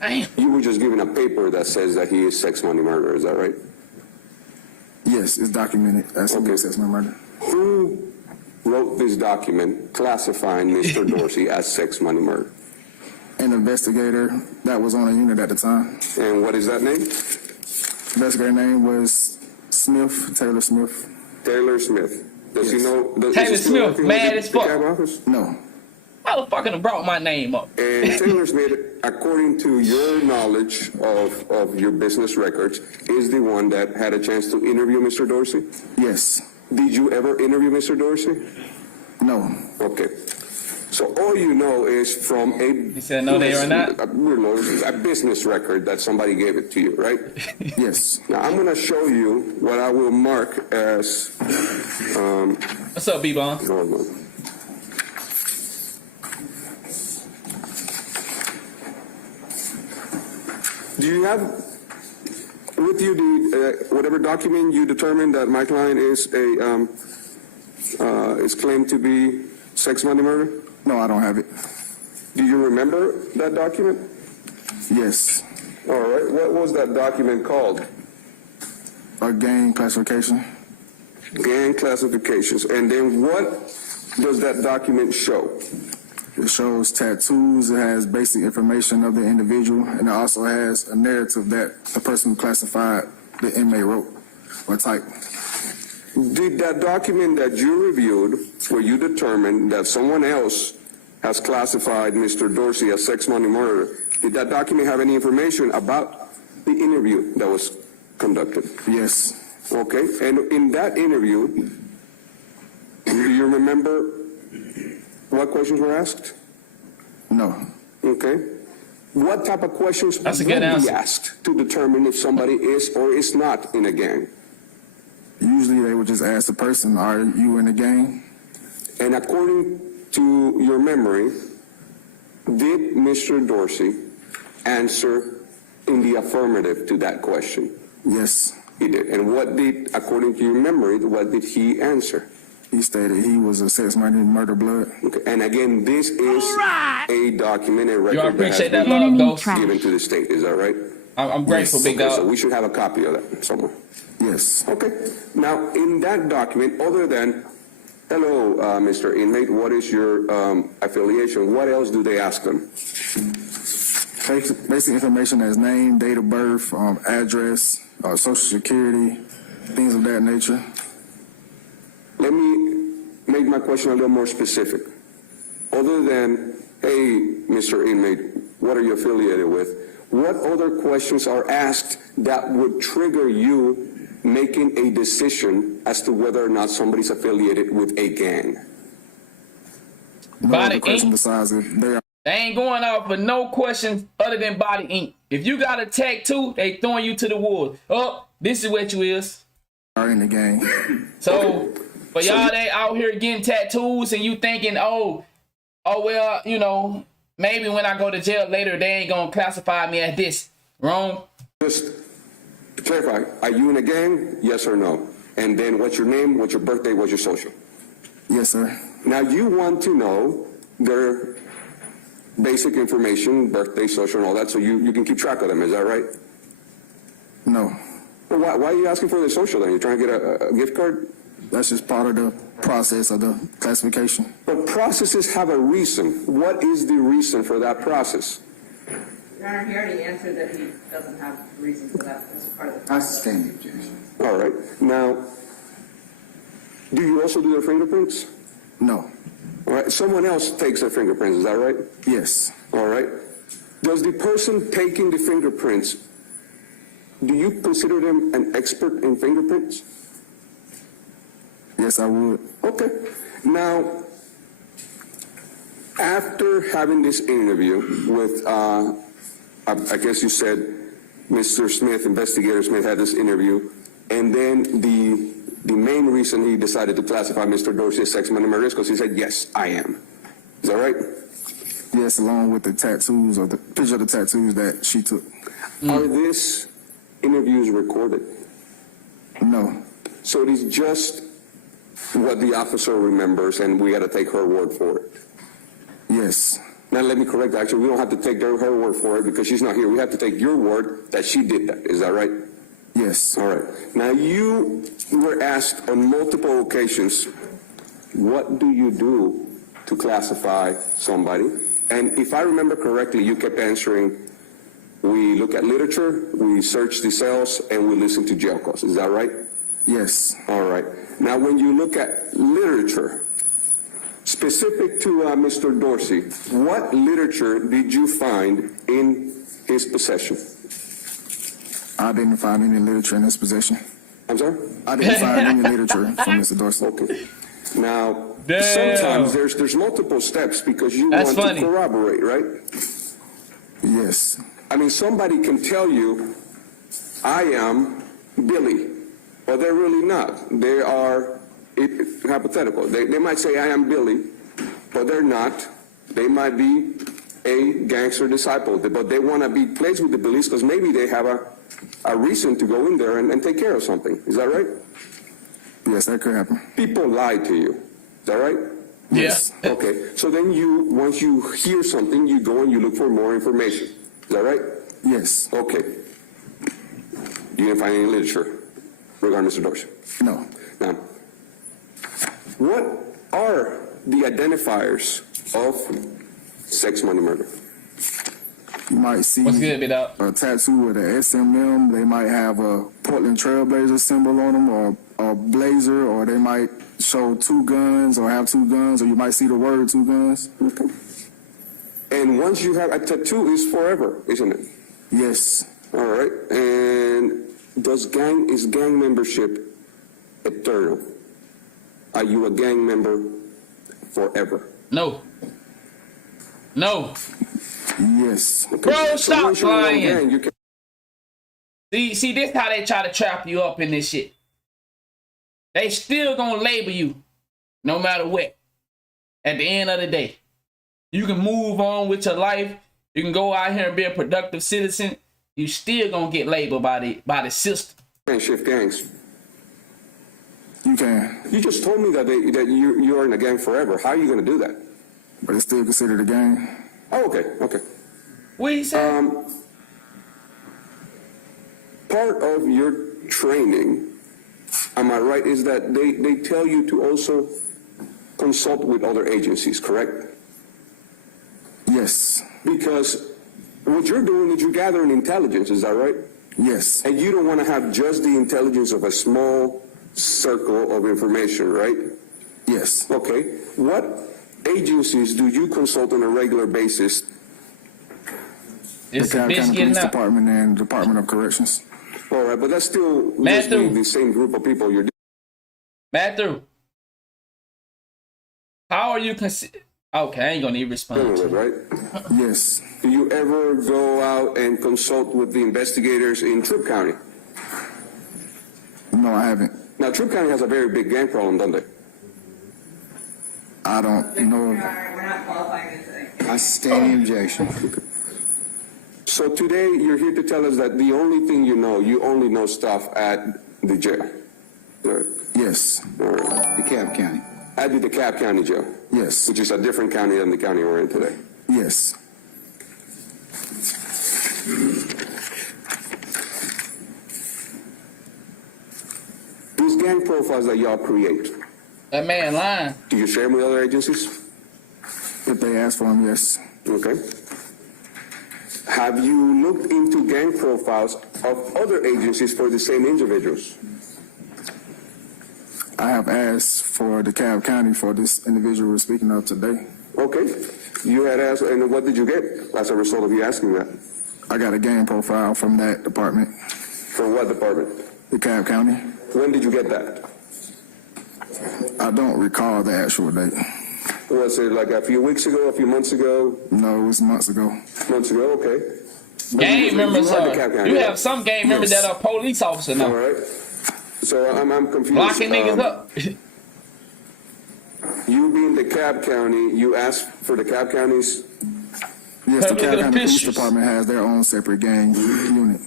Damn. you were just given a paper that says that he is sex money murderer, is that right? Yes, it's documented as Okay. sex murder. Who wrote this document classifying Mr. Dorsey as sex money murder? An investigator that was on a unit at the time. And what is that name? Investigator name was Smith, Taylor Smith. Taylor Smith. Does he Yes. know? Does Taylor he still Smith, working mad with as the fuck. DeKalb office? No. Motherfucker done brought my name up. And Taylor Smith, according to your knowledge of your business records, is the one that had a chance to interview Mr. Dorsey? Yes. Did you ever interview Mr. Dorsey? No. Okay. So all you know is from a You said no, they are not? a business record that somebody gave it to you, right? Yes. Now I'm going to show you what I will mark as. What's up, B-Bon? Hold on. Do you have with you the whatever document you determined that my client is claimed to be sex money murder? No, I don't have it. Do you remember that document? Yes. All right. What was that document called? A gang classification. Gang classifications. And then what does that document show? It shows tattoos. It has basic information of the individual, and it also has a narrative that the person who classified the inmate wrote or typed. Did that document that you reviewed, where you determined that someone else has classified Mr. Dorsey as sex money murderer, did that document have any information about the interview that was conducted? Yes. Okay, and in that interview, do you remember what questions were asked? No. Okay. What type of questions That's a would good be answer. asked to determine if somebody is or is not in a gang? Usually they would just ask the person, are you in a gang? And according to your memory, did Mr. Dorsey answer in the affirmative to that question? Yes. He did. And what did, according to your memory, what did he answer? He stated he was a sex money murder blood. Okay. And again, this is a documented record Y'all appreciate that that has love, been Ghost. given to the state. Is that right? I'm grateful, Yes. big Okay, dog. so we should have a copy of that somewhere. Yes. Okay. Now, in that document, other than, hello, Mr. Inmate, what is your affiliation? What else do they ask them? Basic information as name, date of birth, address, social security, things of that nature. Let me make my question a little more specific. Other than, hey, Mr. Inmate, what are you affiliated with? What other questions are asked that would trigger you making a decision as to whether or not somebody's affiliated with a gang? No Body other question ink. besides if they They ain't going off for no questions other than body ink. If you got a tattoo, they throwing you to the wolves. Oh, this is what you is. are in the gang. So, but y'all they out here getting tattoos and you thinking, oh well, you know, maybe when I go to jail later, they ain't gonna classify me as this. Wrong. Just to clarify, are you in a gang? Yes or no? And then what's your name, what's your birthday, what's your social? Yes, sir. Now you want to know their basic information, birthday, social, and all that, so you can keep track of them, is that right? No. Well, why are you asking for their social then? You're trying to get a gift card? That's just part of the process of the classification. But processes have a reason. What is the reason for that process? Your Honor, he already answered that he doesn't have a reason for that. That's part of the I process. sustain the objection. All right. Now, do you also do their fingerprints? No. All right. Someone else takes their fingerprints, is that right? Yes. All right. Does the person taking the fingerprints, do you consider them an expert in fingerprints? Yes, I would. Okay. Now, after having this interview with, I guess you said Mr. Smith, Investigator Smith had this interview, and then the main reason he decided to classify Mr. Dorsey as sex money murder is because he said, yes, I am. Is that right? Yes, along with the tattoos or the picture of the tattoos that she took. Are these interviews recorded? No. So it is just what the officer remembers, and we got to take her word for it. Yes. Now, let me correct, actually, we don't have to take her word for it because she's not here. We have to take your word that she did that. Is that right? Yes. All right. Now, you were asked on multiple occasions, what do you do to classify somebody? And if I remember correctly, you kept answering, we look at literature, we search the cells, and we listen to jail calls. Is that right? Yes. All right. Now, when you look at literature, specific to Mr. Dorsey, what literature did you find in his possession? I didn't find any literature in his possession. I'm sorry? I didn't find any literature from Mr. Dorsey. Okay. Now, Damn. sometimes there's multiple steps because you That's want funny. to corroborate, right? Yes. I mean, somebody can tell you, I am Billy, but they're really not. They are hypothetical. They might say, I am Billy, but they're not. They might be a gangster disciple, but they want to be placed with the Billies because maybe they have a reason to go in there and take care of something. Is that right? Yes, that could happen. People lie to you. Is that right? Yes. Okay. So then once you hear something, you go and you look for more information. Is that right? Yes. Okay. You didn't find any literature regarding Mr. Dorsey? No. Now, what are the identifiers of sex, money, murder. You might see What's good, bit up? a tattoo with a SMM. They might have a Portland Trailblazer symbol on them, or a blazer, or they might show 2 guns or have 2 guns, or you might see the word 2 guns. Okay. And once you have a tattoo, it's forever, isn't it? Yes. All right. And is gang membership eternal? Are you a gang member forever? No. No. Yes. Okay. Bro, stop once you're in one lying. gang, you can See, this how they try to trap you up in this shit. They still gonna label you, no matter what. At the end of the day, you can move on with your life. You can go out here and be a productive citizen. You still gonna get labeled by the system. can't shift gangs. You can. You just told me that you are in a gang forever. How are you going to do that? But it's still considered a gang. Oh, okay. What he said? Part of your training, am I right, is that they tell you to also consult with other agencies, correct? Yes. Because what you're doing is you're gathering intelligence, is that right? Yes. And you don't want to have just the intelligence of a small circle of information, right? Yes. Okay. What agencies do you consult on a regular basis? It's the a bitch County getting Police up. Department and Department of Corrections. All right, but that's still Matthew. the same group of people you're Matthew, how are you Okay, I ain't gonna even respond. dealing with, right? Yes. Do you ever go out and consult with the investigators in Tripp County? No, I haven't. Now, Tripp County has a very big gang problem, don't they? I don't know. We're not qualifying this thing. I sustain the objection. So today, you're here to tell us that the only thing you only know stuff at the jail. Right. Yes. All right. DeKalb County. At the DeKalb County Jail, Yes. which is a different county than the county we're in today. Yes. These gang profiles that y'all create, That man lying. do you share them with other agencies? If they ask for them, yes. Okay. Have you looked into gang profiles of other agencies for the same individuals? I have asked for DeKalb County for this individual we're speaking of today. Okay. You had asked, and what did you get as a result of you asking that? I got a gang profile from that department, For what department? DeKalb County. When did you get that? I don't recall the actual date. Was it like a few weeks ago, a few months ago? No, it was months ago. Months ago, okay. Gang members are are. DeKalb County, You right? have some gang members Yes. that are police officers All now. right. So I'm confused. Locking niggas up. You being DeKalb County, you asked for DeKalb County's. Yes, Public DeKalb County Police officials. Department has their own separate gang unit.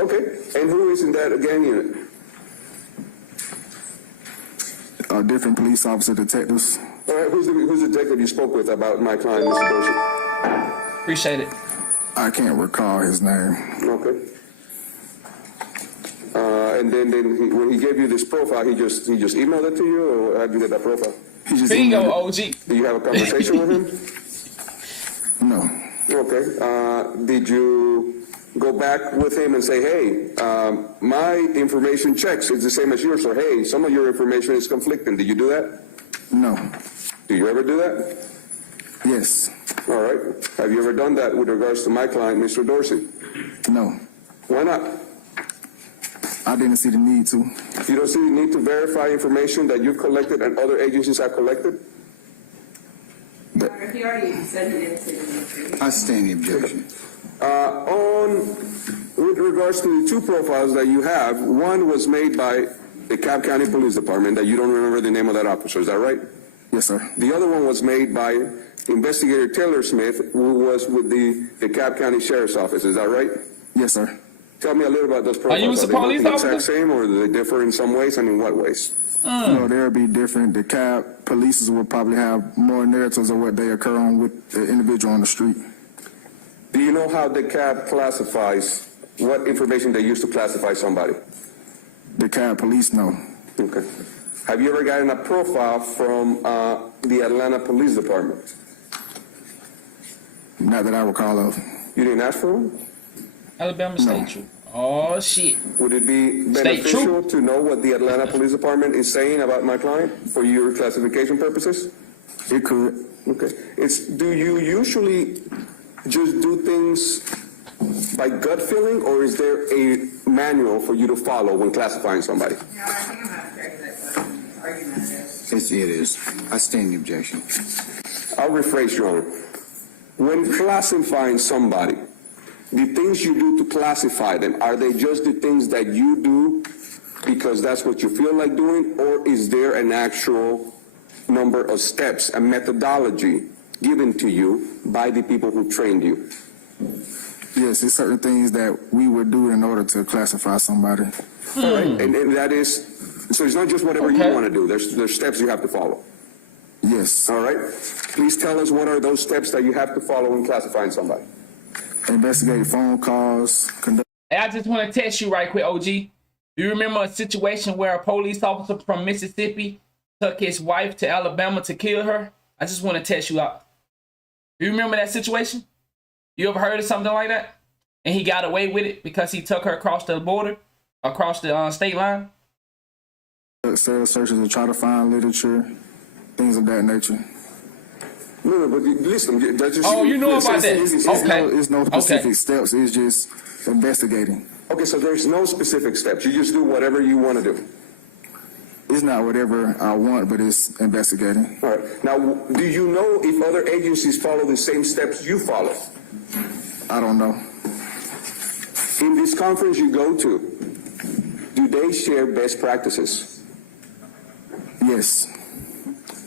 Okay. And who is in that gang unit? Different police officer detectives. All right. Who's the detective you spoke with about my client, Mr. Dorsey? Appreciate it. I can't recall his name. Okay. And then when he gave you this profile, he just emailed it to you, or how did you get that profile? He just Bingo, emailed OG. Do you have a conversation with him? it. No. Okay. Did you go back with him and say, hey, my information checks, it's the same as yours, or hey, some of your information is conflicting. Did you do that? No. Do you ever do that? Yes. All right. Have you ever done that with regards to my client, Mr. Dorsey? No. Why not? I didn't see the need to. You don't see the need to verify information that you've collected and other agencies have collected? He already said he didn't say the I sustain the objection. With regards to the two profiles that you have, one was made by the DeKalb County Police Department that you don't remember the name of that officer, is that right? Yes, sir. The other one was made by Investigator Taylor Smith, who was with the DeKalb County Sheriff's Office, is that right? Yes, sir. Tell me a little about those profiles. Are you a they police the officer? exact same, or do they differ in some ways, and in what ways? No, they'll be different. The DeKalb police will probably have more narratives of what they occur on with the individual on the street. Do you know how DeKalb classifies, what information they use to classify somebody? DeKalb police, no. Okay. Have you ever gotten a profile from the Atlanta Police Department? Not that I recall of. You didn't ask for one? Alabama State Troop. Oh shit. Would it be State beneficial troop. to know what the Atlanta Police Department is saying about my client for your classification purposes? It could. Okay. Do you usually just do things by gut feeling, or is there a manual for you to follow when classifying somebody? No, I think I'm not correct that argument is. It is. I stand the objection. I'll rephrase, Your Honor. When classifying somebody, the things you do to classify them, are they just the things that you do because that's what you feel like doing, or is there an actual number of steps, a methodology given to you by the people who trained you? Yes, it's certain things that we would do in order to classify somebody. All right, and that is, so it's not just whatever you want to do. There's steps you have to follow. Yes. All right. Please tell us what are those steps that you have to follow in classifying somebody. Investigate phone calls. Hey, I just want to test you right quick, OG. Do you remember a situation where a police officer from Mississippi took his wife to Alabama to kill her? I just want to test you out. Do you remember that situation? You ever heard of something like that? And he got away with it because he took her across the border, across the state line? Searches to try to find literature, things of that nature. No, but listen, that's just... Oh, you know about that. It's no specific steps. It's just investigating. Okay, so there's no specific steps. You just do whatever you want to do. It's not whatever I want, but it's investigating. All right. Now, do you know if other agencies follow the same steps you follow? I don't know. In this conference you go to, do they share best practices? Yes.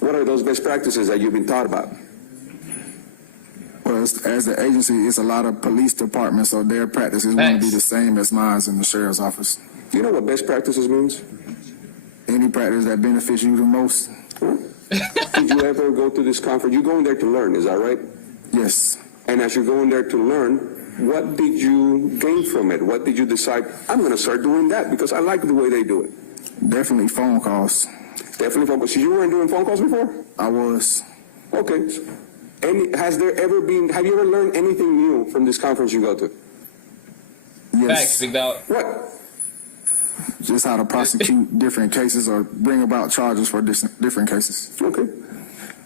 What are those best practices that you've been taught about? Well, as an agency, it's a lot of police departments, so their practices wouldn't be the same as mine in the sheriff's office. Do you know what best practices means? Any practice that benefits you the most. Did you ever go to this conference? You're going there to learn, is that right? Yes. And as you're going there to learn, what did you gain from it? What did you decide, I'm going to start doing that because I like the way they do it? Definitely phone calls. Definitely phone calls. So you weren't doing phone calls before? I was. Okay. Have you ever learned anything new from this conference you go to? Yes. Facts, big dog. What? Just how to prosecute different cases or bring about charges for different cases. Okay.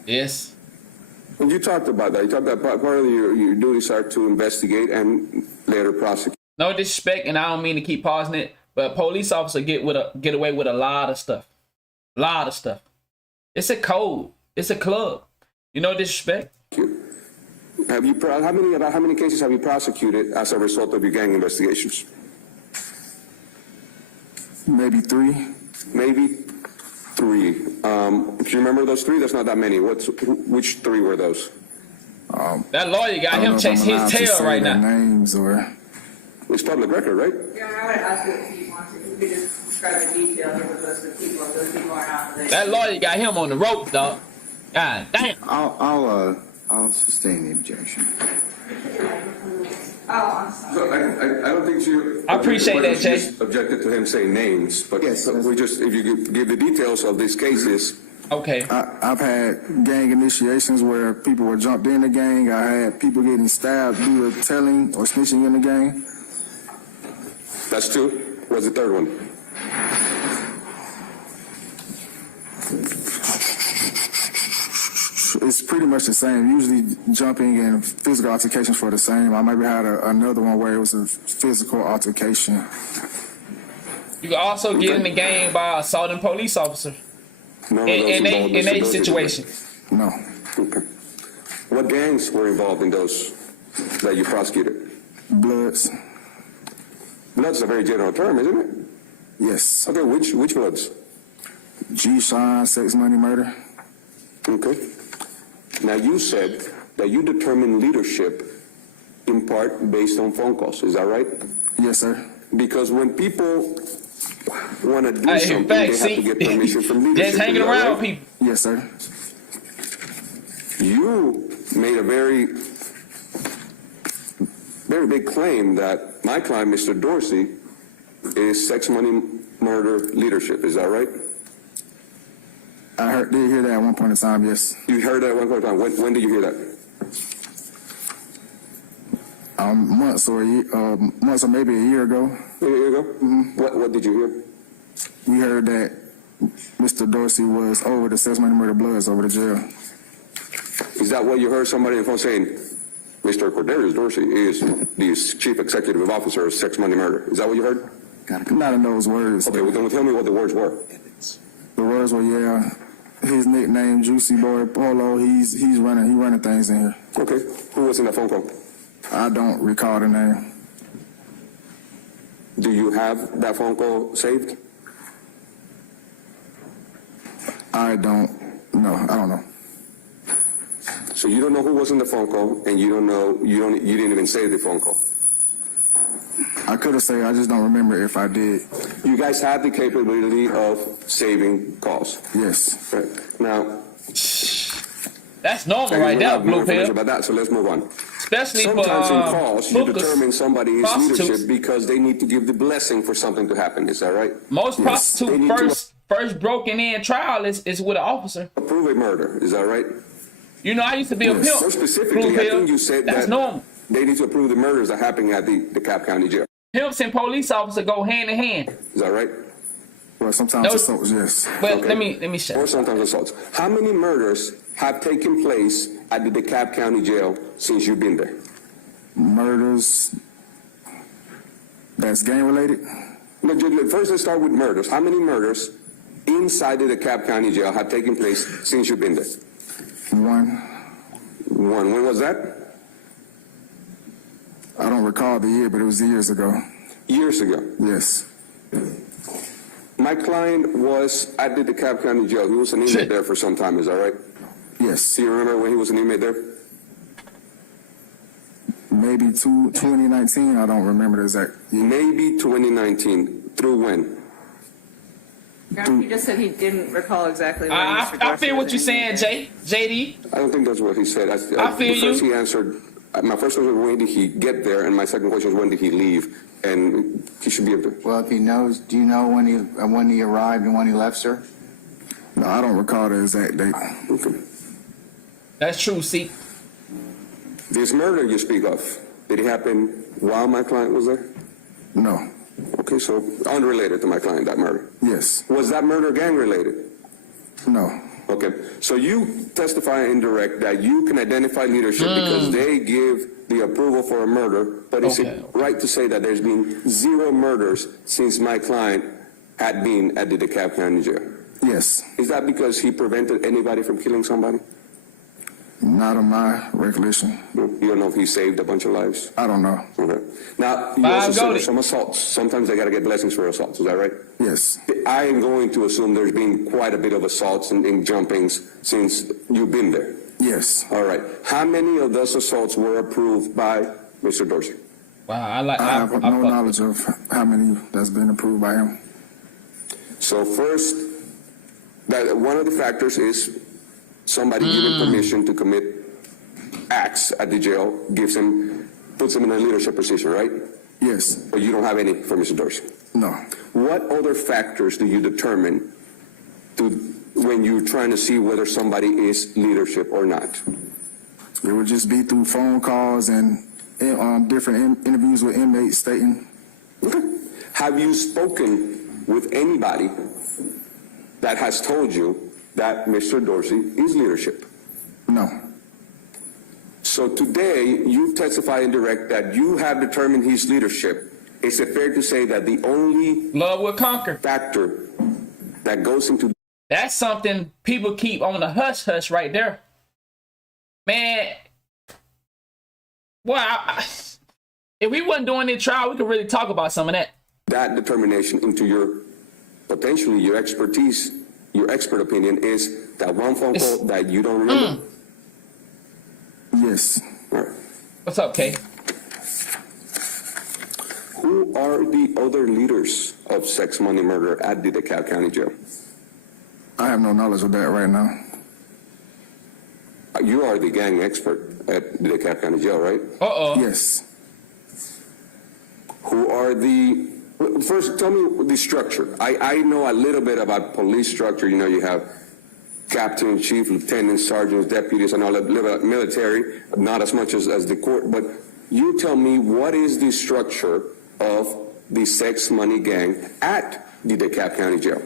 Yes. And you talked about that. You talked about part of your duties are to investigate and later prosecute. No disrespect, and I don't mean to keep pausing it, but police officers get away with a lot of stuff. A lot of stuff. It's a code. It's a club. You know, disrespect. How many cases have you prosecuted as a result of your gang investigations? Maybe 3. Maybe 3. Do you remember those 3? That's not that many. Which 3 were those? That lawyer got him chasing his tail right now. Names or... It's public record, right? Yeah, I would ask you if you want to. You could just describe the details of the list of people. If those people are not related. That lawyer got him on the rope, dog. God damn. I'll sustain the objection. Oh, I'm sorry. So I don't think you... I appreciate that, Jay. Just objected to him saying names, but Yes. we just, if you give the details of these cases... Okay. I've had gang initiations where people were jumped in the gang. I had people getting stabbed due to telling or snitching in the gang. That's 2. What's the third one? It's pretty much the same. Usually jumping and physical altercations for the same. I maybe had another one where it was a physical altercation. You can also get in the game by assaulting police officers. In a situation. No. Okay. What gangs were involved in those that you prosecuted? Bloods. Blood's a very general term, isn't it? Yes. Okay, which bloods? G-Shine, sex, money, murder. Okay. Now you said that you determine leadership in part based on phone calls. Is that right? Yes, sir. Because when people want to do something, they have to get permission from leadership. Just hanging around people. Yes, sir. You made a very big claim that my client, Mr. Dorsey, is sex, money, murder leadership. Is that right? Did hear that at one point in time, yes. You heard that at one point in time. When did you hear that? months or maybe a year ago. A year ago? Mm-hmm. What did you hear? We heard that Mr. Dorsey was over the sex money murder bloods over the jail. Is that what you heard somebody on the phone saying? Mr. Cordarius Dorsey is the chief executive officer of sex money murder. Is that what you heard? Not in those words. Okay, well then tell me what the words were. The words were, yeah, his nickname, Juicy Boy Polo, he's running things in here. Okay, who was in that phone call? I don't recall the name. Do you have that phone call saved? I don't know. So you don't know who was in the phone call, and you didn't even save the phone call. I could have said, I just don't remember if I did. You guys have the capability of saving calls. Yes. Right. Now, that's normal right there, Blue Pill. About that, so let's move on. Especially sometimes for, in calls, you determine somebody's prostitutes. leadership because they need to give the blessing for something to happen. Is that right? Most prostitutes first broken in trial is with an officer. Approve a murder. Is that right? You know, I used to be a pimp. So specifically, I think you said that's that normal. They need to approve the murders that are happening at the DeKalb County Jail. Pimps and police officers go hand in hand. Is that right? Well, sometimes assaults, yes. Well, okay. let me show. Or sometimes assaults. How many murders have taken place at the DeKalb County Jail since you've been there? Murders that's gang related? No, first let's start with murders. How many murders inside the DeKalb County Jail have taken place since you've been there? One. When was that? I don't recall the year, but it was years ago. Years ago? Yes. My client was at the DeKalb County Jail. He was an inmate there for some time, is that right? Yes. Do you remember when he was an inmate there? Maybe 2019, I don't remember the exact year. Maybe 2019. Through when? He just said he didn't recall exactly when. I feel what you're saying, JD. I don't think that's what he said. I feel first you. He answered, my first question was when did he get there, and my second question is when did he leave, and he should be able to. Well, if he knows, do you know when he arrived and when he left, sir? No, I don't recall the exact date. Okay. That's true, see. This murder you speak of, did it happen while my client was there? No. Okay, so unrelated to my client, that murder? Yes. Was that murder gang related? No. Okay, so you testify in direct that you can identify leadership because they give the approval for a murder, but is it right to say that there's been 0 murders since my client had been at the DeKalb County Jail? Yes. Is that because he prevented anybody from killing somebody? Not of my recollection. You don't know if he saved a bunch of lives? I don't know. Okay. Now, you also said there's some assaults. Sometimes they got to get blessings for assaults. Is that right? Yes. I am going to assume there's been quite a bit of assaults and jumpings since you've been there. Yes. All right. How many of those assaults were approved by Mr. Dorsey? Wow, I have no knowledge of how many that's been approved by him. So first, that one of the factors is somebody giving permission to commit acts at the jail puts him in a leadership position, right? Yes. But you don't have any for Mr. Dorsey? No. What other factors do you determine when you're trying to see whether somebody is leadership or not? It would just be through phone calls and different interviews with inmates stating. Okay. Have you spoken with anybody that has told you that Mr. Dorsey is leadership? No. So today, you testify in direct that you have determined his leadership. Is it fair to say that the only love will conquer factor that goes into that's something people keep on the hush hush right there, man? Well, if we wasn't doing this trial, we could really talk about some of that. That determination into your potentially your expertise, your expert opinion is that one phone call that you don't remember. Yes. All right. What's up, Kay? Who are the other leaders of sex, money, murder at the DeKalb County Jail? I have no knowledge of that right now. You are the gang expert at the DeKalb County Jail, right? Yes. Who are the... First, tell me the structure. I know a little bit about police structure. You know, you have captain, chief, lieutenants, sergeants, deputies, and all that military, not as much as the court, but You tell me what is the structure of the sex money gang at the DeKalb County Jail?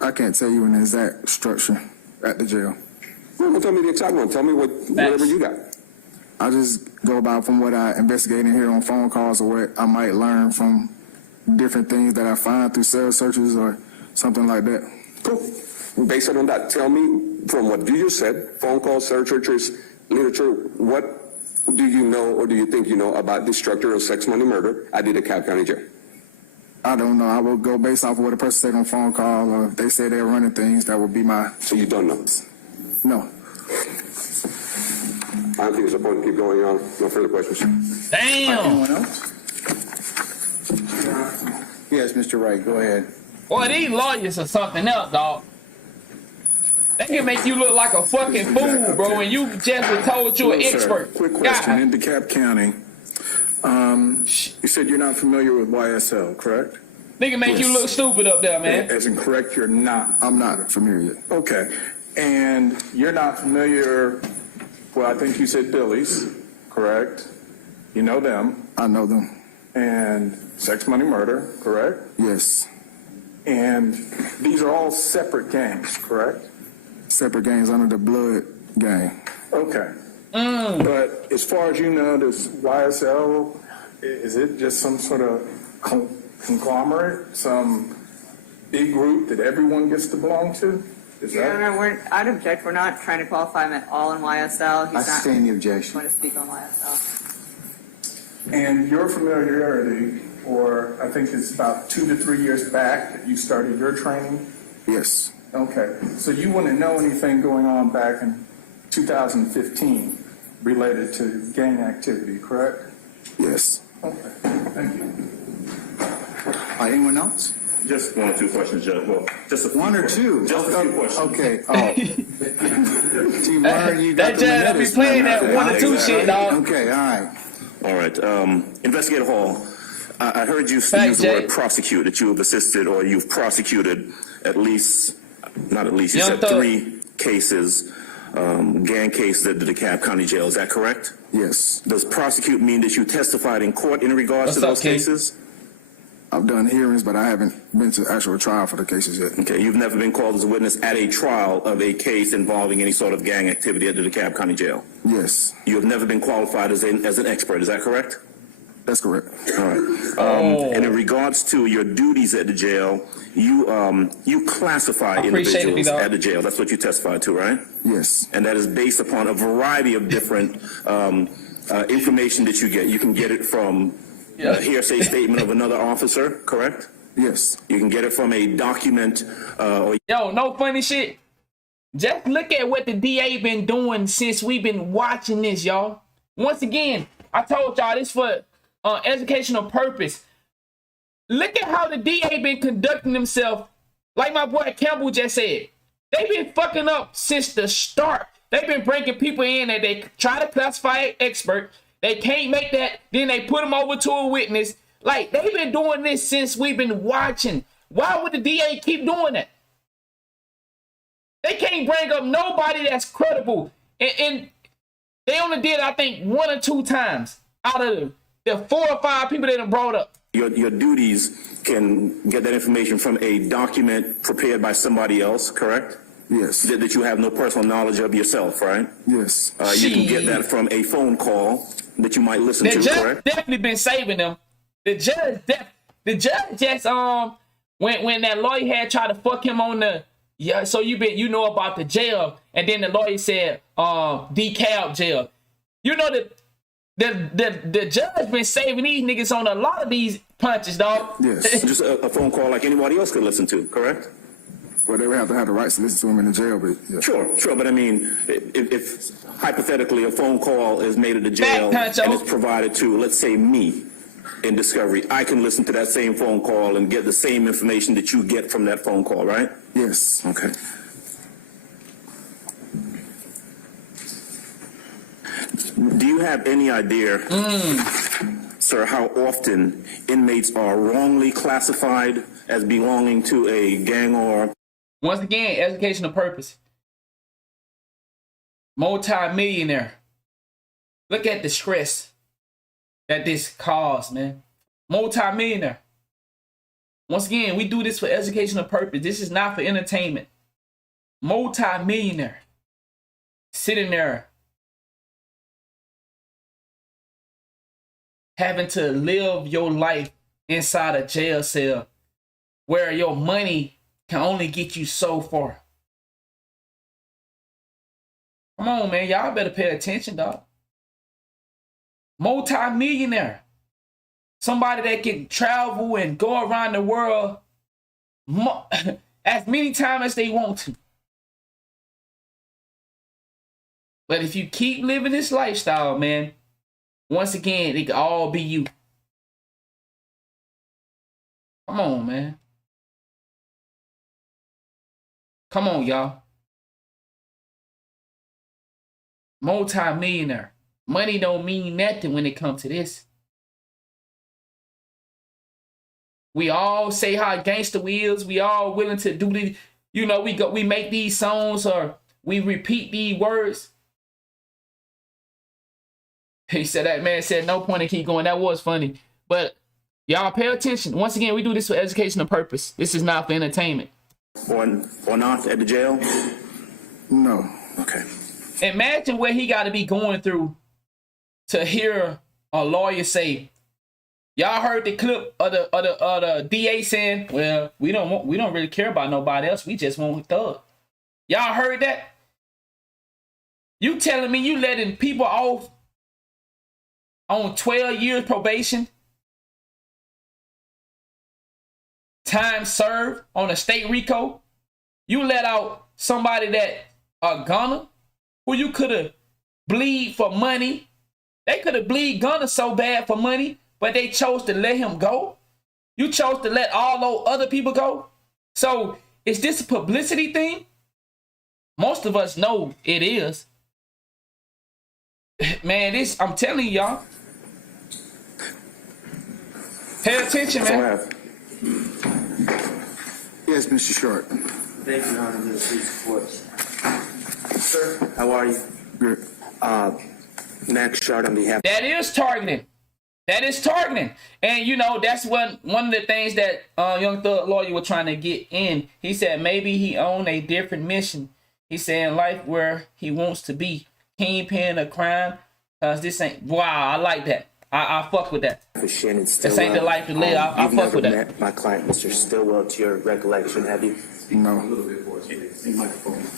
I can't tell you an exact structure at the jail. Well, don't tell me the exact one. Tell me whatever you got. I just go about from what I investigate and hear on phone calls, or what I might learn from different things that I find through cell searches or something like that. Cool. Based on that, tell me from what you just said, phone calls, cell searches, literature, what do you know or do you think you know about the structure of sex money murder at the DeKalb County Jail? I don't know. I will go based off of what a person said on phone call, or if they say they're running things, that would be my... So you don't know? No. I don't think there's a point to keep going on. No further questions. Damn. Anyone else? Yes, Mr. Wright, go ahead. Boy, these lawyers are something else, dog. They can make you look like a fucking fool, bro, and you just were told you're an expert. Quick question. In DeKalb County, you said you're not familiar with YSL, correct? They can make you look stupid up there, man. As in correct, you're not. I'm not familiar yet. Okay. And you're not familiar, well, I think you said Billy's, correct? You know them. I know them. And sex, money, murder, correct? Yes. And these are all separate gangs, correct? Separate gangs under the Blood gang. Okay. But as far as you know, does YSL, is it just some sort of conglomerate, some big group that everyone gets to belong to? Is Your Honor, I'd object. We're not trying to qualify him at all in YSL. He's I not sustain the objection. going to speak on YSL. And your familiarity, or I think it's about 2 to 3 years back that you started your training? Yes. Okay. So you wouldn't know anything going on back in 2015 related to gang activity, correct? Yes. Okay. Thank you. Anyone else? Just one or two questions, Judge. Well, just a few One or questions. two? Just a few questions. Okay. Oh. See, Warren, you got That judge don't be playing that 1 or 2 shit, dog. Okay, all right. All right. Investigator Hall, I heard you use Thanks, the word Jay. prosecute, that you have assisted or you've prosecuted at least, not at least, you Young said Thug. 3 cases, gang cases at the DeKalb County Jail. Is that correct? Yes. Does prosecute mean that you testified in court in regards What's to up, those King? cases? I've done hearings, but I haven't been to actual trial for the cases yet. Okay, you've never been called as a witness at a trial of a case involving any sort of gang activity at the DeKalb County Jail. Yes. You have never been qualified as an expert. Is that correct? That's correct. All right. And in regards to your duties at the jail, you classify appreciate it, individuals B-Dog. at the jail. That's what you testified to, right? Yes. And that is based upon a variety of different information that you get. You can get it from a hearsay statement of another officer, correct? Yes. You can get it from a document or Yo, no funny shit. Just look at what the DA been doing since we've been watching this, y'all. Once again, I told y'all this for educational purpose. Look at how the DA been conducting himself. Like my boy Campbell just said, they've been fucking up since the start. They've been bringing people in that they try to classify as expert. They can't make that. Then they put them over to a witness. Like, they've been doing this since we've been watching. Why would the DA keep doing that? They can't bring up nobody that's credible. And they only did, I think, 1 or 2 times out of the 4 or 5 people they done brought up. your duties can get that information from a document prepared by somebody else, correct? Yes. That you have no personal knowledge of yourself, right? Yes. You can get that from a phone call that you might listen The to, judge correct? definitely been saving them. The judge just when that lawyer had tried to fuck him on the so you know about the jail, and then the lawyer said DeKalb jail. You know that the judge been saving these niggas on a lot of these punches, dog. Yes. Just a phone call like anybody else could listen to, correct? Well, they would have to have the rights to listen to him in the jail, but yeah. Sure. But I mean, if hypothetically a phone call is made at the jail Back, and it's provided to, let's say, me in discovery, I can listen to that same phone call and get the same information that you get from that phone call, right? Yes. Okay. Do you have any idea, sir, how often inmates are wrongly classified as belonging to a gang or... Once again, educational purpose. Multi-millionaire. Look at the stress. that this caused, man. Multi-millionaire. Once again, we do this for educational purpose. This is not for entertainment. Multi-millionaire. Sitting there having to live your life inside a jail cell where your money can only get you so far. Come on, man. Y'all better pay attention, dog. Multi-millionaire. Somebody that can travel and go around the world as many times as they want to. But if you keep living this lifestyle, man, once again, it could all be you. Come on, man. Come on, y'all. Multi-millionaire. Money don't mean nothing when it comes to this. We all say how gangster we is. We all willing to do the, you know, we make these songs or we repeat these words. He said that man said no point in keep going. That was funny. But y'all pay attention. Once again, we do this for educational purpose. This is not for entertainment. Or not at the jail? No. Okay. Imagine what he got to be going through to hear a lawyer say, y'all heard the clip of the DA saying, well, we don't really care about nobody else. We just want Thug. Y'all heard that? You telling me you letting people off on 12 years probation? Time served on a state RICO? You let out somebody that a gunner who you could have bleed for money. They could have bleed Gunner so bad for money, but they chose to let him go. You chose to let all those other people go. So is this a publicity thing? Most of us know it is. Man, this, I'm telling y'all. Pay attention, man. Yes, Mr. Short. Thank you, Honor, for the police report. Sir, how are you? Good. Max Short on behalf. That is targeting. That is targeting. And, you know, that's one of the things that Young Thug lawyer was trying to get in. He said maybe he owned a different mission. He said in life where he wants to be. Kingpin of crime. Because this ain't... Wow, I like that. I fuck with that. This ain't the life to live. I fuck with that. You've never met my client, Mr. Stillwell, to your recollection, have you? No.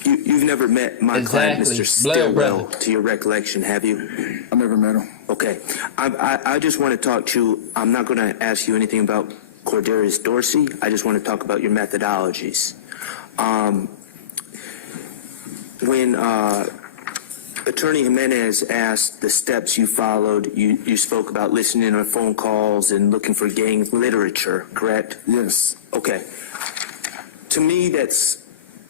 You've never met my client, Mr. Stillwell, to your recollection, have you? I never met him. Okay. I just want to talk to you. I'm not going to ask you anything about Cordarius Dorsey. I just want to talk about your methodologies. When Attorney Jimenez asked the steps you followed, you spoke about listening on phone calls and looking for gang literature, correct? Yes. Okay. To me, that's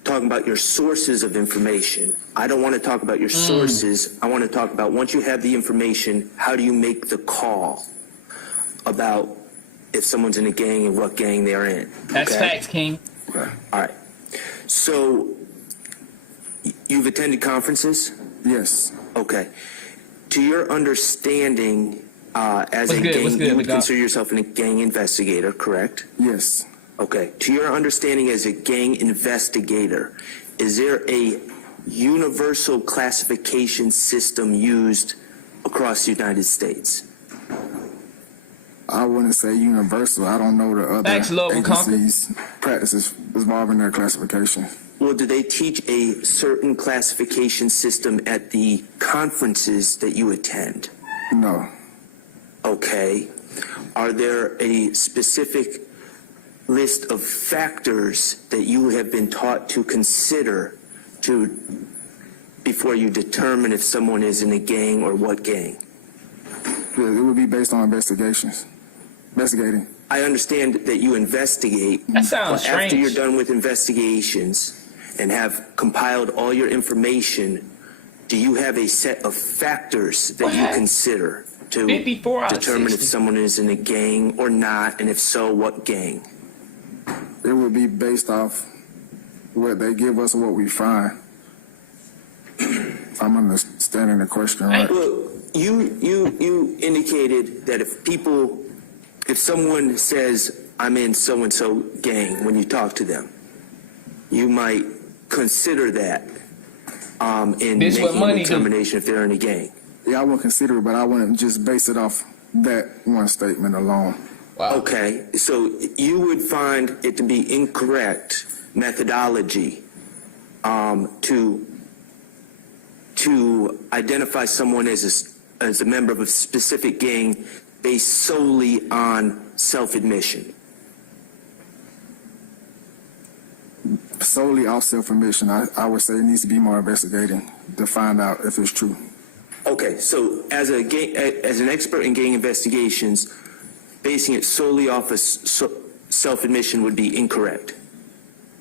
talking about your sources of information. I don't want to talk about your sources. I want to talk about once you have the information, how do you make the call about if someone's in a gang and what gang they're in? That's facts, King. All right. So you've attended conferences? Yes. Okay. To your understanding, as a gang, you would consider yourself a gang investigator, correct? Yes. Okay. To your understanding as a gang investigator, is there a universal classification system used across the United States? I wouldn't say universal. I don't know the other agencies' practices involving their classification. Well, do they teach a certain classification system at the conferences that you attend? No. Okay. Are there a specific list of factors that you have been taught to consider before you determine if someone is in a gang or what gang? It would be based on investigating. I understand that you investigate. That sounds strange. After you're done with investigations and have compiled all your information, do you have a set of factors that you consider to determine if someone is in a gang or not, and if so, what gang? It would be based off what they give us or what we find. If I'm understanding the question right. Look, you indicated that if someone says, I'm in so-and-so gang, when you talk to them, you might consider that in making a determination if they're in a gang. Yeah, I wouldn't consider it, but I wouldn't just base it off that one statement alone. Wow. Okay, so you would find it to be incorrect methodology to identify someone as a member of a specific gang based solely on self-admission. Solely off self-admission, I would say it needs to be more investigating to find out if it's true. Okay, so as an expert in gang investigations, basing it solely off of self-admission would be incorrect.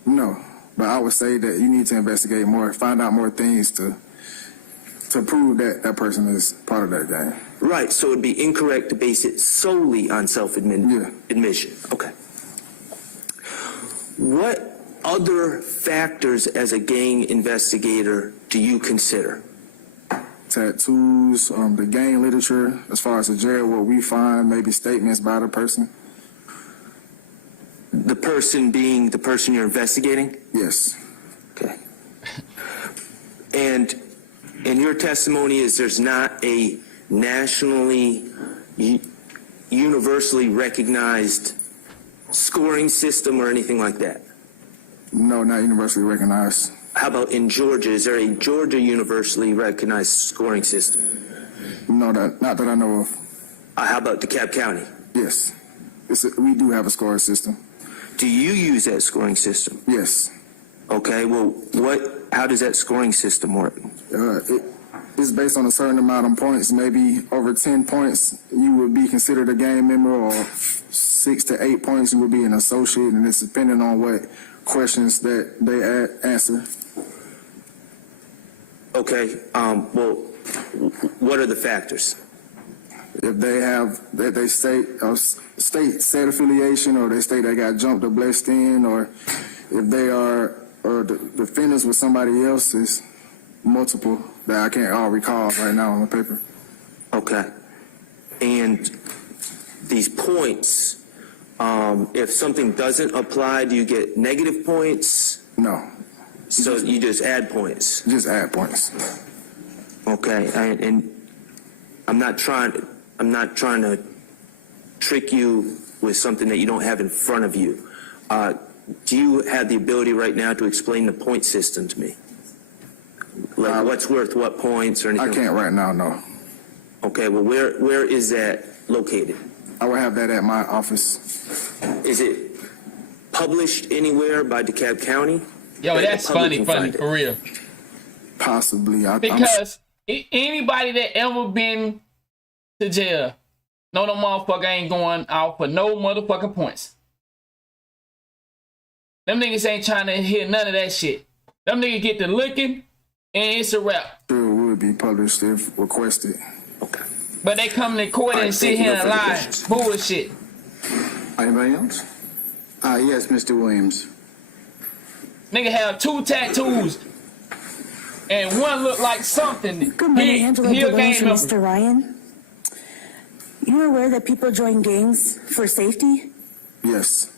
No, but I would say that you need to investigate more, find out more things to prove that that person is part of that gang. Right, so it would be incorrect to base it solely on self-admission. Okay. What other factors as a gang investigator do you consider? Tattoos, the gang literature, as far as the jail, what we find, maybe statements by the person. The person being the person you're investigating? Yes. Okay. And in your testimony is there's not a nationally, universally recognized scoring system or anything like that? No, not universally recognized. How about in Georgia? Is there a Georgia universally recognized scoring system? No, not that I know of. How about DeKalb County? Yes. We do have a scoring system. Do you use that scoring system? Yes. Okay, well, how does that scoring system work? It's based on a certain amount of points. Maybe over 10 points, you would be considered a gang member, or 6 to 8 points, you would be an associate, and it's depending on what questions that they answer. Okay, well, what are the factors? If they state affiliation, or they state they got jumped or blessed in, or if they are, or the defendants with somebody else, is multiple that I can't all recall right now on the paper. Okay. And these points, if something doesn't apply, do you get negative points? No. So you just add points? Just add points. Okay, and I'm not trying to trick you with something that you don't have in front of you. Do you have the ability right now to explain the point system to me? Like what's worth what points or anything? I can't right now, no. Okay, well, where is that located? I will have that at my office. Is it published anywhere by DeKalb County? Yo, that's funny, for real. Possibly. Because anybody that ever been to jail, no motherfucker ain't going out for no motherfucking points. Them niggas ain't trying to hear none of that shit. Them niggas get to looking, and it's a wrap. Sure would be published if requested. Okay. But they come to court and sit here and lie. Bullshit. Anybody else? Yes, Mr. Williams. Nigga have 2 tattoos, and one look like something. Good morning, Angela Williams from Mr. Ryan. You're aware that people join gangs for safety? Yes.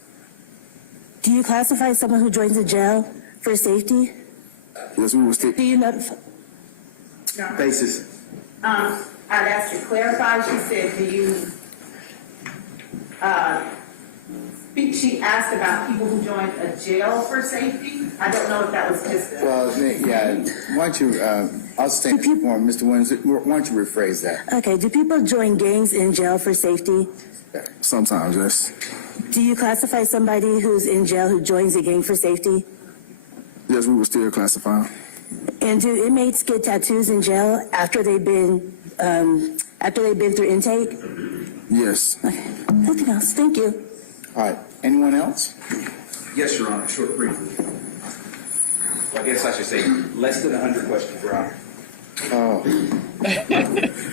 Do you classify someone who joins a jail for safety? Yes, we will stick. Do you notify? Basis. I'd ask you to clarify. She said, do you she asked about people who join a jail for safety. I don't know if that was just a... Well, yeah, why don't you, I'll stand for Mr. Williams, why don't you rephrase that? Okay, do people join gangs in jail for safety? Sometimes, yes. Do you classify somebody who's in jail who joins a gang for safety? Yes, we will still classify. And do inmates get tattoos in jail after they've been through intake? Yes. Okay. Nothing else. Thank you. All right. Anyone else? Yes, Your Honor. Short, briefly. Well, I guess I should say less than 100 questions per hour. Oh.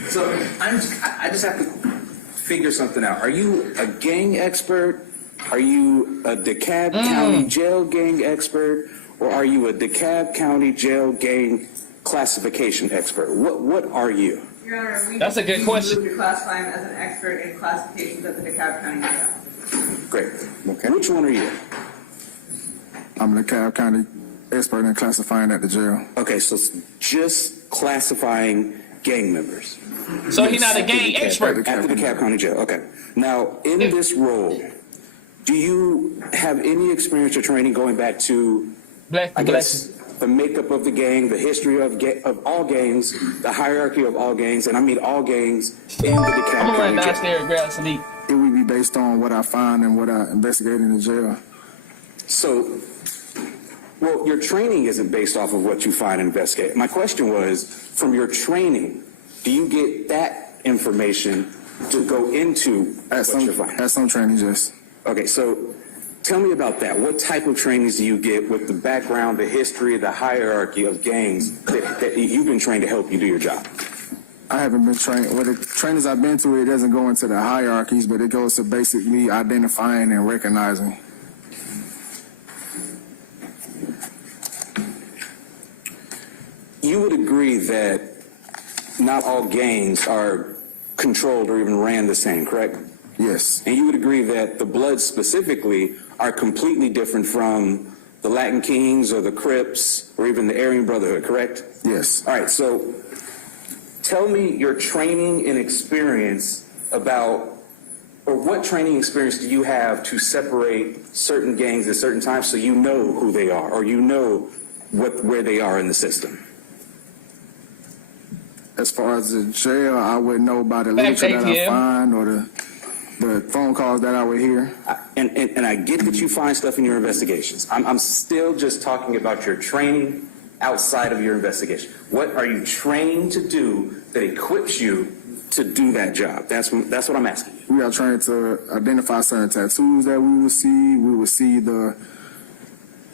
So I just have to figure something out. Are you a gang expert? Are you a DeKalb County jail gang expert? Or are you a DeKalb County jail gang classification expert? What are you? Your Honor, we That's a good question. moved to classify him as an expert in classifications at the DeKalb County Jail. Great. Okay. Which one are you? I'm the DeKalb County expert in classifying at the jail. Okay, so it's just classifying gang members. So he's not a gang expert. At the DeKalb County Jail, okay. Now, in this role, do you have any experience or training going back to, I guess, the makeup of the gang, the history of all gangs, the hierarchy of all gangs, and I mean all gangs in the DeKalb County Jail? I'm gonna run downstairs and grab some meat. It would be based on what I find and what I investigate in the jail. So, well, your training isn't based off of what you find and investigate. My question was, from your training, do you get that information to go into what you find? At some trainings, yes. Okay, so tell me about that. What type of trainings do you get with the background, the history, the hierarchy of gangs that you've been trained to help you do your job? I haven't been trained. Well, the trainings I've been to, it doesn't go into the hierarchies, but it goes to basically identifying and recognizing. You would agree that not all gangs are controlled or even ran the same, correct? Yes. And you would agree that the Bloods specifically are completely different from the Latin Kings or the Crips or even the Aryan Brotherhood, correct? Yes. All right, so tell me your training and experience about, or what training experience do you have to separate certain gangs at certain times so you know who they are or you know where they are in the system? As far as the jail, I would know by the literature that I find or the phone calls that I would hear. And I get that you find stuff in your investigations. I'm still just talking about your training outside of your investigation. What are you trained to do that equips you to do that job? That's what I'm asking you. We are trained to identify certain tattoos that we will see. We will see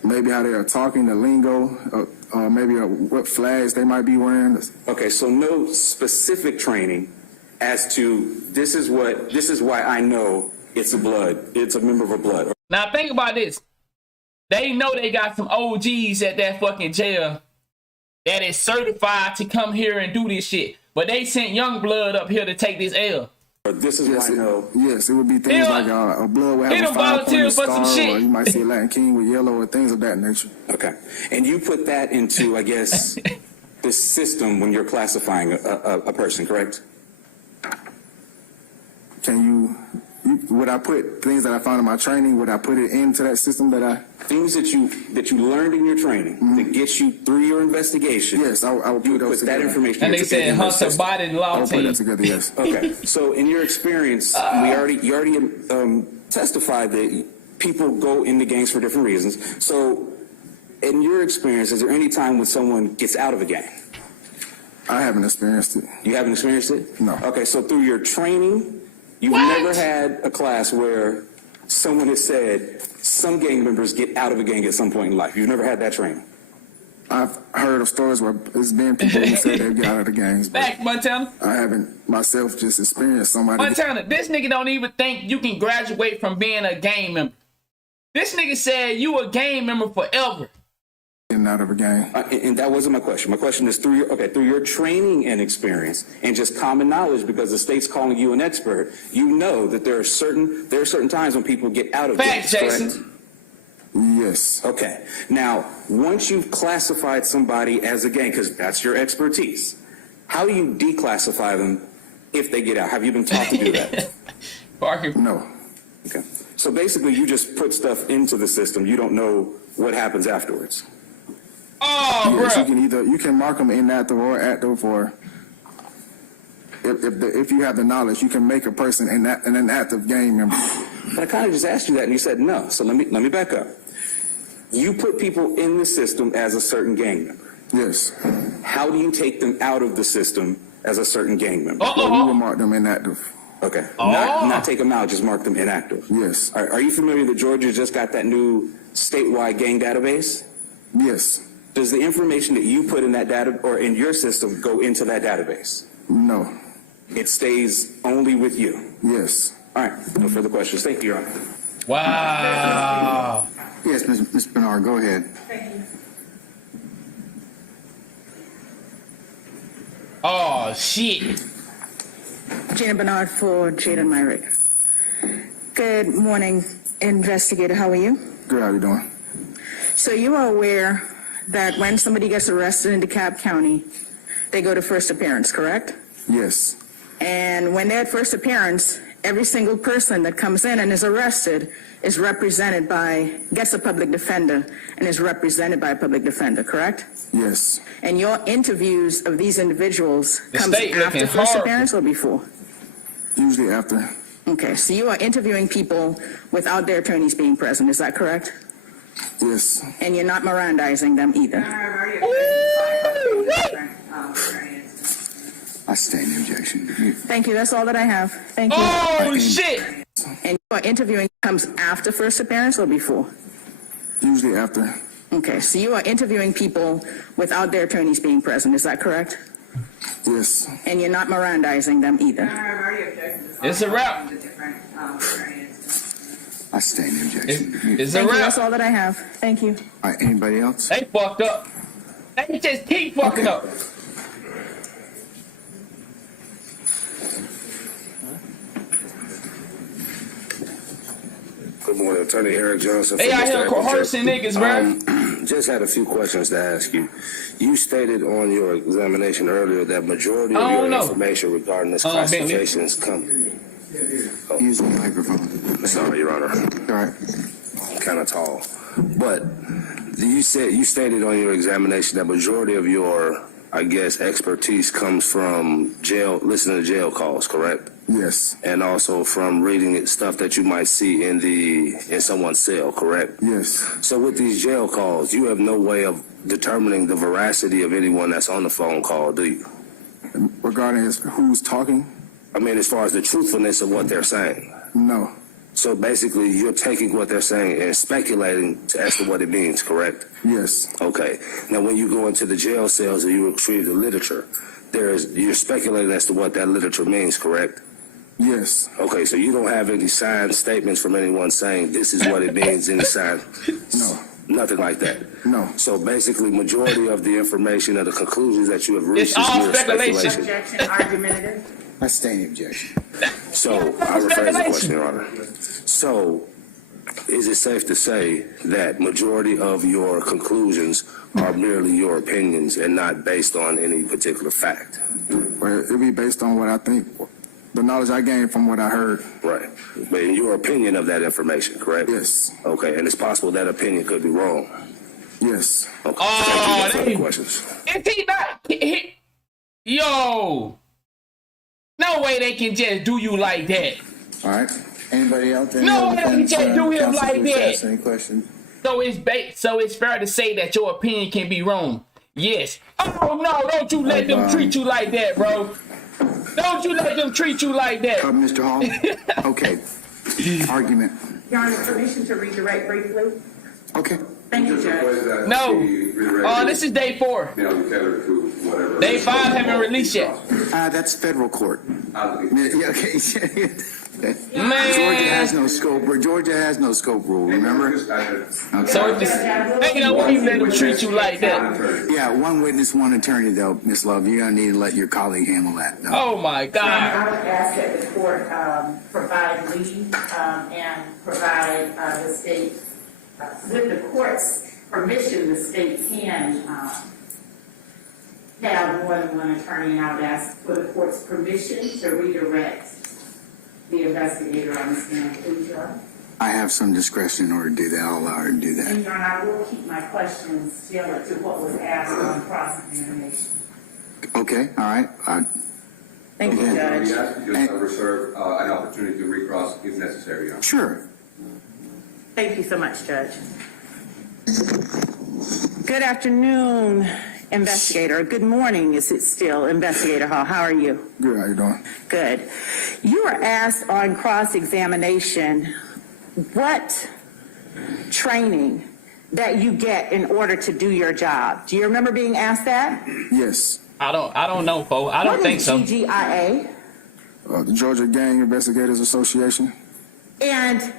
maybe how they are talking, the lingo, maybe what flags they might be wearing. Okay, so no specific training as to this is why I know it's a member of a blood. Now think about this. They know they got some OGs at that fucking jail that is certified to come here and do this shit. But they sent young blood up here to take this L. This is why I know. Yes, it would be things like a blood would have a 5-pointed star, or you might see a Latin King with yellow or things of that nature. Okay. And you put that into, I guess, this system when you're classifying a person, correct? Would I put things that I found in my training, would I put it into that system things that you learned in your training that gets you through your investigation? Yes, I would put those that together. information. And they said Hunter Biden law I'll put that together, yes. Okay, so in your experience, you already testified that people go into gangs for different reasons. So in your experience, is there any time when someone gets out of a gang? I haven't experienced it. You haven't experienced it? No. Okay, so through your training, you've never had a class where someone has said some gang members get out of a gang at some point in life. You've never had that training? I've heard of stories where it's been people who said they get out of the gangs. Back, Montana. I haven't myself just experienced somebody. Montana, this nigga don't even think you can graduate from being a gang member. This nigga said you a gang member forever. Getting out of a gang. And that wasn't my question. My question is through your training and experience and just common knowledge, because the state's calling you an expert, you know that there are certain times when people get out of gangs, Jason. correct? Yes. Okay. Now, once you've classified somebody as a gang, because that's your expertise, how do you declassify them if they get out? Have you been taught to do that? Parker. No. Okay. So basically, you just put stuff into the system. You don't know what happens afterwards. Oh, yes, bro. You can mark them inactive or active, or if you have the knowledge, you can make a person an inactive gang member. But I kind of just asked you that, and you said no. So let me back up. You put people in the system as a certain gang member. Yes. How do you take them out of the system as a certain gang member? Well, we will mark them inactive. Okay. Not take them out, just mark them inactive. Yes. Are you familiar that Georgia just got that new statewide gang database? Yes. Does the information that you put in that data or in your system go into that database? No. It stays only with you? Yes. All right. No further questions. Thank you, Your Honor. Wow. Yes, Ms. Bernard, go ahead. Thank you. Oh, shit. Gina Bernard for Jaden Myrick. Good morning, investigator. How are you? Good, how you doing? So you are aware that when somebody gets arrested in DeKalb County, they go to first appearance, correct? Yes. And when they're at first appearance, every single person that comes in and is arrested is represented by, gets a public defender and is represented by a public defender, correct? Yes. And your interviews of these individuals The comes state after looking first horrible. appearance or before? Usually after. Okay, so you are interviewing people without their attorneys being present, is that correct? Yes. And you're not Mirandizing them either? I stand the objection. Thank you, that's all that I have. Thank you. Oh, shit. And your interviewing comes after first appearance or before? Usually after. Okay, so you are interviewing people without their attorneys being present, is that correct? Yes. And you're not Mirandizing them either? It's a wrap. I stand the objection. It's a Thank you, wrap. that's all that I have. Thank you. All right, anybody else? They fucked up. They just keep fucking up. Good morning, Attorney Eric Johnson. They from out Mr. here Echo coercing Church. niggas, bro. Just had a few questions to ask you. You stated on your examination earlier that majority of I don't your know. information regarding this Bentley. classifications come. Use the microphone. Sorry, Your Honor. All right. Kind of tall. But you stated on your examination that majority of your, I guess, expertise comes from jail, listening to jail calls, correct? Yes. And also from reading stuff that you might see in someone's cell, correct? Yes. So with these jail calls, you have no way of determining the veracity of anyone that's on the phone call, do you? Regarding who's talking? I mean, as far as the truthfulness of what they're saying. No. So basically, you're taking what they're saying and speculating as to what it means, correct? Yes. Okay. Now, when you go into the jail cells and you retrieve the literature, you're speculating as to what that literature means, correct? Yes. Okay, so you don't have any signed statements from anyone saying this is what it means, any signed? No. Nothing like that? No. So basically, majority of the information or the conclusions that you have reached It's all is mere speculation. speculation. Objection, argumentative. I stand the objection. So I rephrase the question, Your Honor. So is it safe to say that majority of your conclusions are merely your opinions and not based on any particular fact? Well, it'll be based on what I think, the knowledge I gained from what I heard. Right. But in your opinion of that information, correct? Yes. Okay, and it's possible that opinion could be wrong. Yes. Okay. Oh, Thank you. No further questions. If he not, yo, no way they can just do you like that. All right. Anybody else? No way they can just do him like that. Any questions? So it's fair to say that your opinion can be wrong. Yes. Oh no! Don't you let them treat you like that, bro. Don't you let them treat you like that. Mr. Hall? Okay. Argument. Your Honor, permission to redirect briefly? Okay. Thank you, Judge. No. This is day 4. Day 5 haven't released yet. That's federal court. Yeah, okay. Man. Georgia has no scope. Georgia has no scope rule. Remember? Okay. So if ain't no way you let them treat you like that. Yeah, one witness, one attorney, though, Miss Love. You're gonna need to let your colleague handle that. Though. Oh my God. I would ask that the court provide leave and provide the state, with the court's permission, the state can have more than one attorney, and I would ask for the court's permission to redirect the investigator on the stand. Please, Your Honor. I have some discretion in order to do that. I'll allow her to do that. And Your Honor, I will keep my questions tailored to what was asked on cross-examination. Okay, all right. Thank you, Judge. Just reserve an opportunity to recross if necessary. Sure. Thank you so much, Judge. Good afternoon, investigator. Good morning, is it still, Investigator Hall? How are you? Good, how you doing? Good. You were asked on cross-examination what training that you get in order to do your job. Do you remember being asked that? Yes. I don't know, folks. I don't think so. What is GGIA? The Georgia Gang Investigators Association. And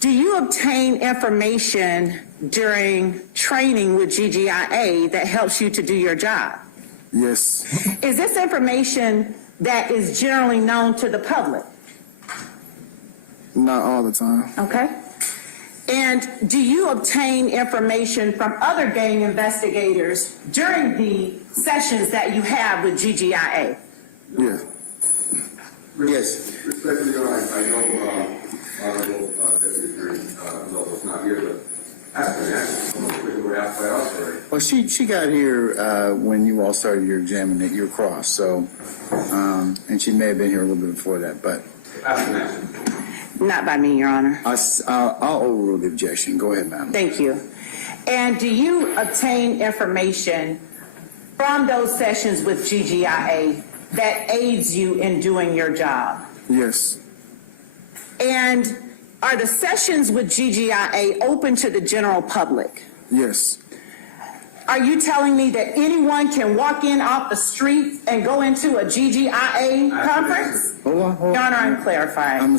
do you obtain information during training with GGIA that helps you to do your job? Yes. Is this information that is generally known to the public? Not all the time. Okay. And do you obtain information from other gang investigators during the sessions that you have with GGIA? Yes. Yes. Respectfully, Your Honor, I know Honorable Deputy Attorney Lobo's not here, but ask an answer. We were asked by us already. Well, she got here when you all started your examination, your cross, so, and she may have been here a little bit before that, but. Ask an answer. Not by me, Your Honor. I'll overrule the objection. Go ahead, ma'am. Thank you. And do you obtain information from those sessions with GGIA that aids you in doing your job? Yes. And are the sessions with GGIA open to the general public? Yes. Are you telling me that anyone can walk in off the street and go into a GGIA conference? Hold on. Your Honor, I'm clarifying. I'm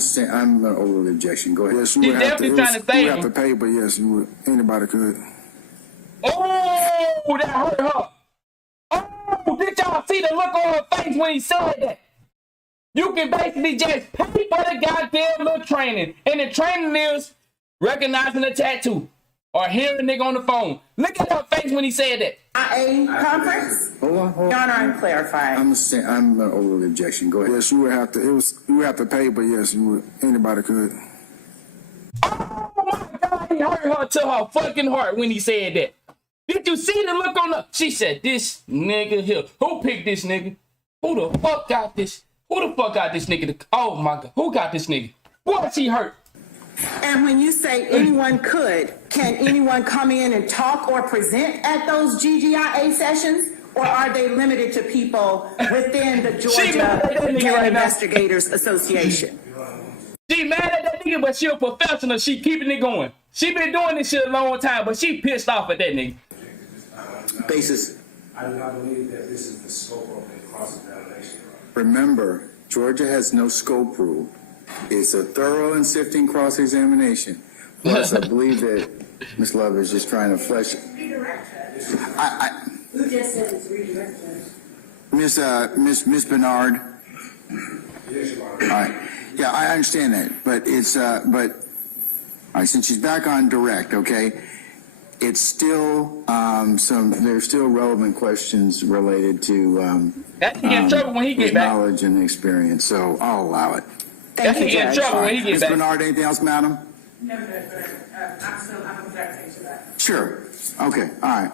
going to overrule the objection. Go ahead. Yes, you would have to. You would have to pay, but yes, you would. Anybody could. Oh, that hurt her. Oh, did y'all see the look on her face when he said that? You can basically just pay for the goddamn little training. And the training is recognizing a tattoo or hearing a nigga on the phone. Look at her face when he said that. A conference? Hold on. Your Honor, I'm clarifying. I'm going to overrule the objection. Go ahead. Yes, you would have to. You would have to pay, but yes, you would. Anybody could. Oh my God, he hurt her to her fucking heart when he said that. Did you see the look on her? She said, this nigga here. Who picked this nigga? Who the fuck got this? Who the fuck got this nigga? Oh my God, who got this nigga? Boy, she hurt. And when you say anyone could, can anyone come in and talk or present at those GGIA sessions? Or are they limited to people within the Georgia Gang Investigators Association? She mad at that nigga, but she a professional. She keeping it going. She been doing this shit a long time, but she pissed off at that nigga. Basis. I do not believe that this is the scope of the cross-examination. Remember, Georgia has no scope rule. It's a thorough and sifting cross-examination. Plus, I believe that Ms. Love is just trying to flesh it. Who just said it's redirected? Miss Bernard. Yes, Your Honor. All right. Yeah, I understand that, but it's all right. Since she's back on direct, okay, it's still there's still relevant questions related to That nigga get in trouble when he get back. Knowledge and experience. So I'll allow it. That nigga get in trouble when he get Ms. back. Bernard, anything else, madam? No, but I'm objecting to that. Sure. Okay. All right.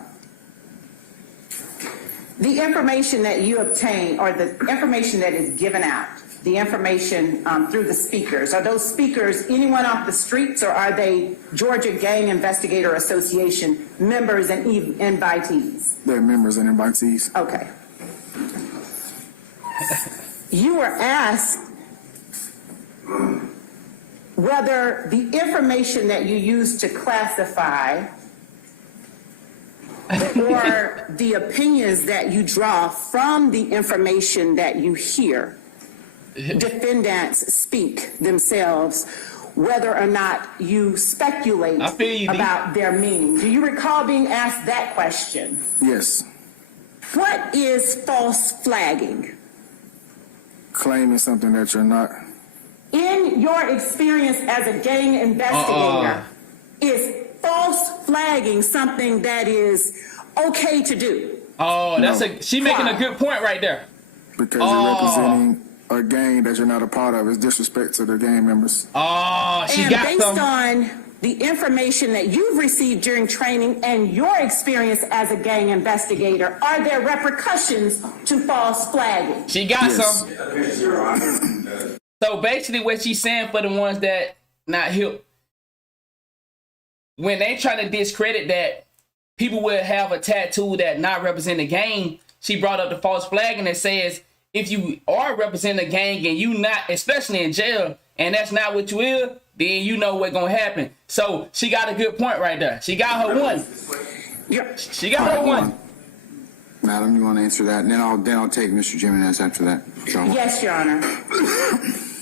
The information that you obtain or the information that is given out, the information through the speakers, are those speakers anyone off the streets or are they Georgia Gang Investigator Association members and invitees? They're members and invitees. Okay. You were asked whether the information that you use to classify or the opinions that you draw from the information that you hear defendants speak themselves, whether or not you speculate about their meaning. Do you recall being asked that question? Yes. What is false flagging? Claiming something that you're not. In your experience as a gang investigator, is false flagging something that is okay to do? Oh, that's she making a good point right there. Because you're representing a gang that you're not a part of. It's disrespect to the gang members. Oh, she and got based some. on the information that you've received during training and your experience as a gang investigator, are there repercussions to false flagging? She got some. So basically what she's saying for the ones that not hip, when they trying to discredit that people will have a tattoo that not represent the gang, she brought up the false flagging that says if you are representing a gang and you not, especially in jail, and that's not what you is, then you know what's gonna happen. So she got a good point right there. She got her one. She got her one. Madam, you want to answer that? And then I'll take Mr. Jimenez after that. Yes, Your Honor.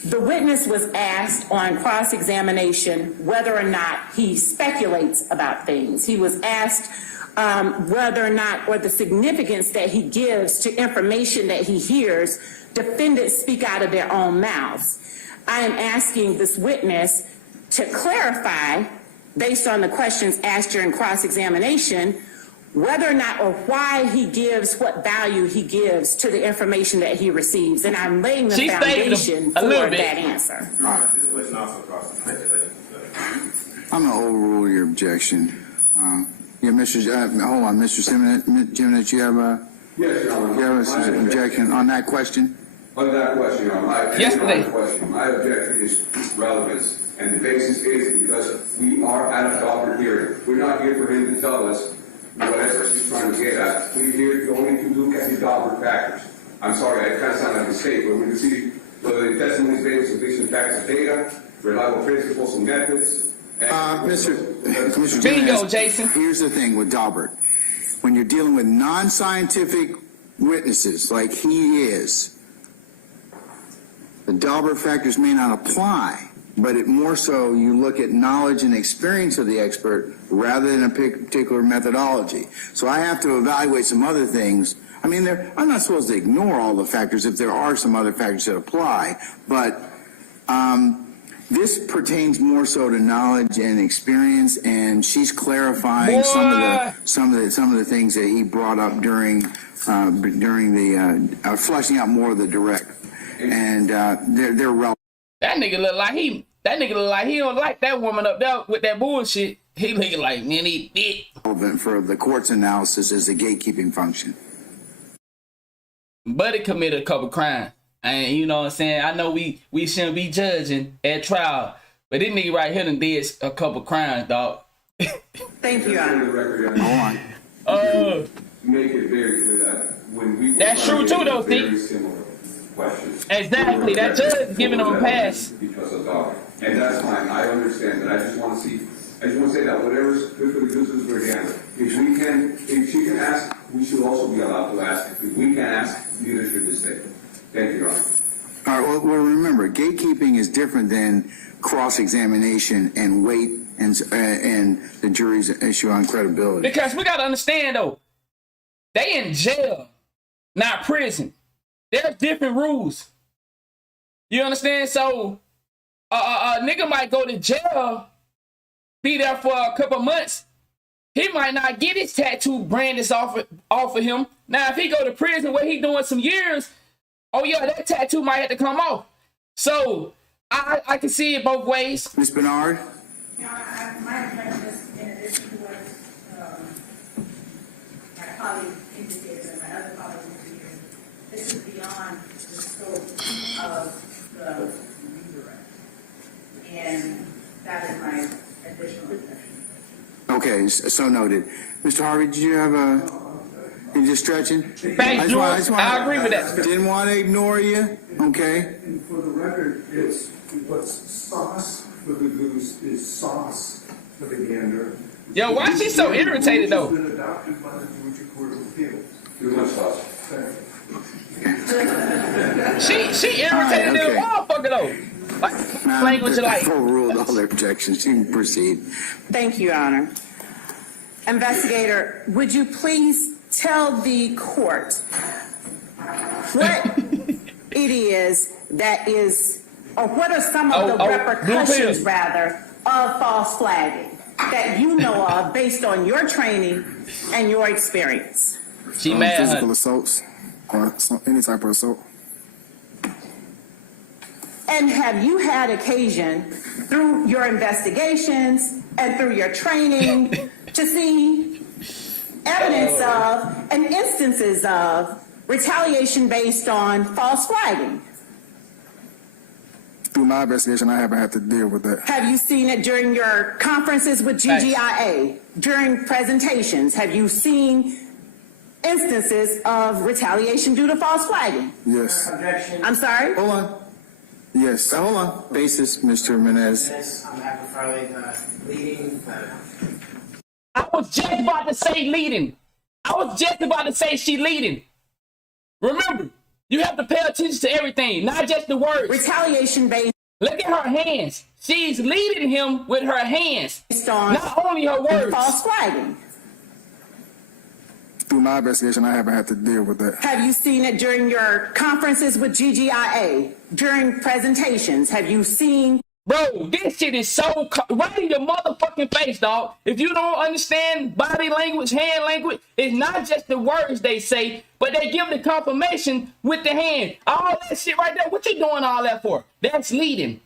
The witness was asked on cross-examination whether or not he speculates about things. He was asked whether or not, or the significance that he gives to information that he hears defendants speak out of their own mouths. I am asking this witness to clarify, based on the questions asked during cross-examination, whether or not or why he gives, what value he gives to the information that he receives. And I'm laying the foundation for that answer. I'm going to overrule your objection. Yeah, hold on, Mr. Jimenez, you have an objection on that question? On that question, Your Honor, my objection is relevance, and the basis is because we are at a Daubert hearing. We're not here for him to tell us whatever he's trying to get at. We're here only to look at the Daubert factors. I'm sorry, I kind of sound like a mistake, but we can see whether the testimony is based on sufficient facts and data, reliable principles and methods. Commissioner Jimenez, Jason. Here's the thing with Daubert. When you're dealing with non-scientific witnesses like he is, the Daubert factors may not apply, but it more so you look at knowledge and experience of the expert rather than a particular methodology. So I have to evaluate some other things. I mean, I'm not supposed to ignore all the factors if there are some other factors that apply, but this pertains more so to knowledge and experience, and she's clarifying some of the things that he brought up during the fleshing out more of the direct. And they're relevant. That nigga look like he don't like that woman up there with that bullshit. He looking like, man, he big. Relevant for the court's analysis as a gatekeeping function. Buddy committed a couple crimes. And you know what I'm saying? I know we shouldn't be judging at trial, but this nigga right here done did a couple crimes, dog. Thank you, Your Honor. Make it very clear that when we that's true too, though, Steve. Exactly, that judge is giving them a pass. Because of Daubert. And that's fine. I understand that. I just want to say that whatever's good for the goose we're handling. If she can ask, we should also be allowed to ask. If we can ask, neither should the state. Thank you, Your Honor. All right, well, remember, gatekeeping is different than cross-examination and weight and the jury's issue on credibility. Because we got to understand, though, they in jail, not prison. There's different rules. You understand? So, a nigga might go to jail, be there for a couple months. He might not get his tattoo branded off of him. Now, if he go to prison where he doing some years, oh yeah, that tattoo might have to come off. So, I can see it both ways. Ms. Bernard? My objection is, in addition to what my colleague indicated and my other colleague indicated, this is beyond the scope of the redirect. And that is my additional objection. Okay, so noted. Mr. Harvey, did you have you just stretching? Thanks, George. I agree with that. Didn't want to ignore you. Okay. And for the record, it's what's sauce for the goose is sauce for the gander. Yo, why is she so irritated though? It's been adopted by the Georgia Court of Appeals. Too much sauce. She irritated the motherfucker though. Language like. Overruled all their objections. You can proceed. Thank you, Your Honor. Investigator, would you please tell the court what it is that is, or what are some of the repercussions, rather, of false flagging that you know of based on your training and your experience? Physical assaults or any type of assault. And have you had occasion through your investigations and through your training to see evidence of and instances of retaliation based on false flagging? Through my investigation, I haven't had to deal with that. Have you seen it during your conferences with GGIA, during presentations? Have you seen instances of retaliation due to false flagging? Yes. I'm sorry? Hold on. Yes, hold on. Basis, Mr. Menez. I'm Happy Friday, leading. I was just about to say leading. I was just about to say she leading. Remember, you have to pay attention to everything, not just the words. Retaliation based. Look at her hands. She's leading him with her hands, based on not only her words. False flagging. through my investigation, I haven't had to deal with that. Have you seen it during your conferences with GGIA? During presentations, have you seen? Bro, this shit is so right in your motherfucking face, dog. If you don't understand body language, hand language, it's not just the words they say, but they give the confirmation with the hand. All that shit right there, what you doing all that for? That's leading.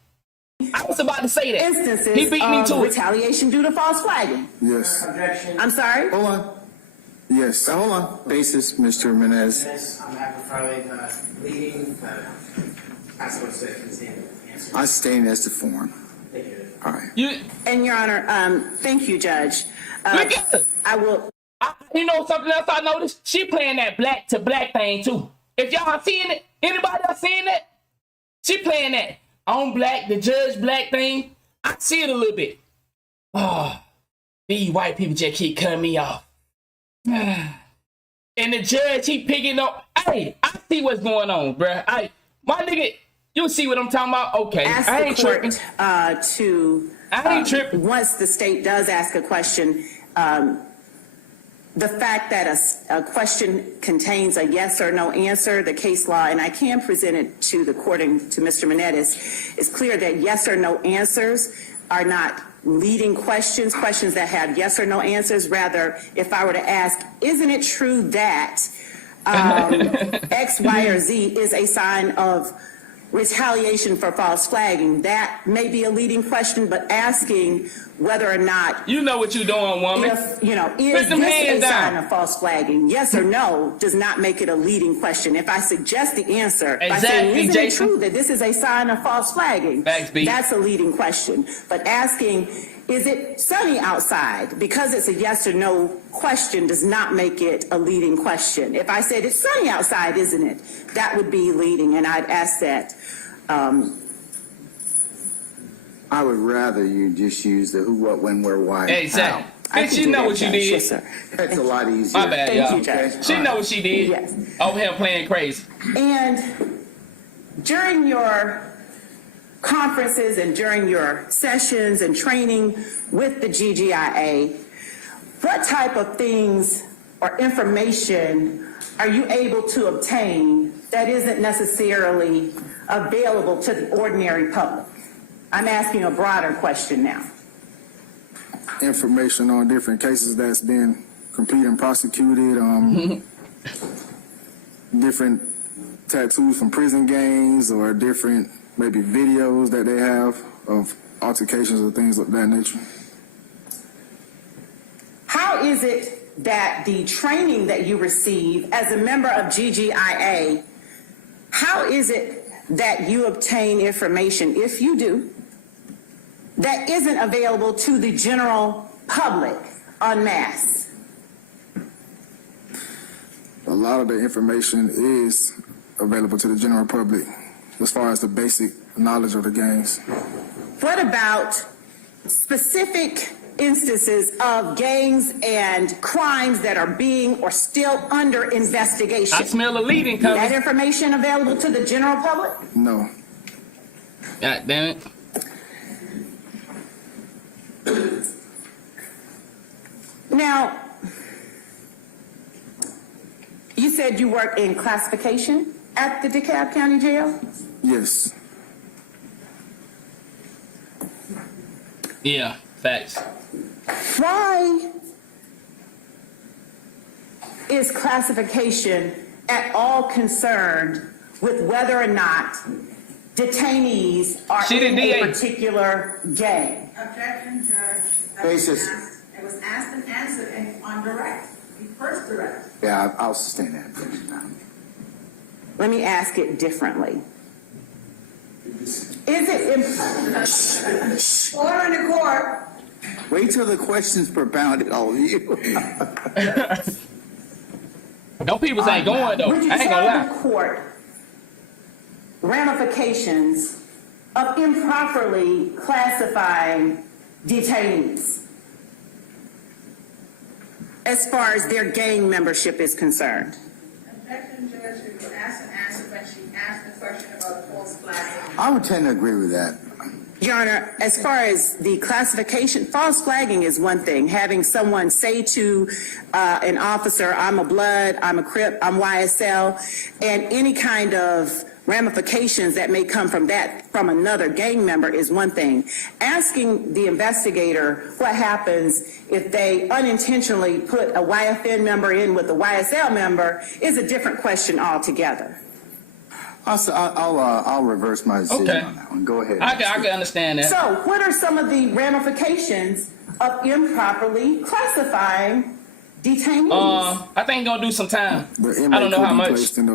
I was about to say that. Instances he beat me to of it. retaliation due to false flagging. Yes. Objection. I'm sorry? Hold on. Yes. Hold on. Basis, Mr. Menez. Yes, I'm filing leading, that's what's the consent answer. I stain as the form. Thank you. All right. And Your Honor, thank you, Judge. I will. You know something else I noticed? She playing that black to black thing too. If y'all seeing it, anybody else seeing that? She playing that on black, the judge black thing. I see it a little bit. Oh, these white people just keep cutting me off. And the judge, he picking up. Hey, I see what's going on, bruh. My nigga, you see what I'm talking about? Okay, ask I ain't the court, tripping. I ain't tripping. Once the state does ask a question, the fact that a question contains a yes or no answer, the case law, and I can present it to the court and to Mr. Menendez, it's clear that yes or no answers are not leading questions that have yes or no answers. Rather, if I were to ask, isn't it true that X, Y, or Z is a sign of retaliation for false flagging? That may be a leading question, but asking whether or not you know what you're doing, woman. If, is this a sign of false flagging? Yes or no does not make it a leading question. If I suggest the answer by saying, isn't it true that this is a sign of false flagging? That's a leading question. But asking, is it sunny outside? Because it's a yes or no question does not make it a leading question. If I said, it's sunny outside, isn't it? That would be leading, and I'd ask that. I would rather you just use the who, what, when, where, why, exactly. how. Bitch, you know what you did. Yes, sir. That's a lot easier. My bad, y'all. Thank you, Judge. She know what she did. Yes. Over here playing crazy. And during your conferences and during your sessions and training with the GGIA, what type of things or information are you able to obtain that isn't necessarily available to the ordinary public? I'm asking a broader question now. Information on different cases that's been completed and prosecuted, different tattoos from prison gangs, or different maybe videos that they have of altercations or things of that nature. How is it that the training that you receive as a member of GGIA, how is it that you obtain information, if you do, that isn't available to the general public en masse? A lot of the information is available to the general public as far as the basic knowledge of the gangs. What about specific instances of gangs and crimes that are being or still under investigation? I smell a leading coming. Is that information available to the general public? No. God damn it. Now, you said you work in classification at the DeKalb County Jail? Yes. Yeah, facts. Why is classification at all concerned with whether or not detainees are in a particular gang? Objection, Judge. Basis. It was asked and answered and on direct, the first direct. Yeah, I'll sustain that objection now. Let me ask it differently. Is it Order in the court. Wait till the question's propounded, all of you. No people ain't going though. Would you I ain't gonna tell lie. the court ramifications of improperly classifying detainees as far as their gang membership is concerned? Objection, Judge. It was asked and answered when she asked the question about false flagging. I would tend to agree with that. Your Honor, as far as the classification, false flagging is one thing. Having someone say to an officer, I'm a Blood, I'm a Crip, I'm YSL, and any kind of ramifications that may come from that from another gang member is one thing. Asking the investigator what happens if they unintentionally put a YFN member in with a YSL member is a different question altogether. I'll reverse my decision on that one. Go ahead. I can understand that. So, what are some of the ramifications of improperly classifying detainees? I think gonna do some time. The inmate I don't know could how be much. placed in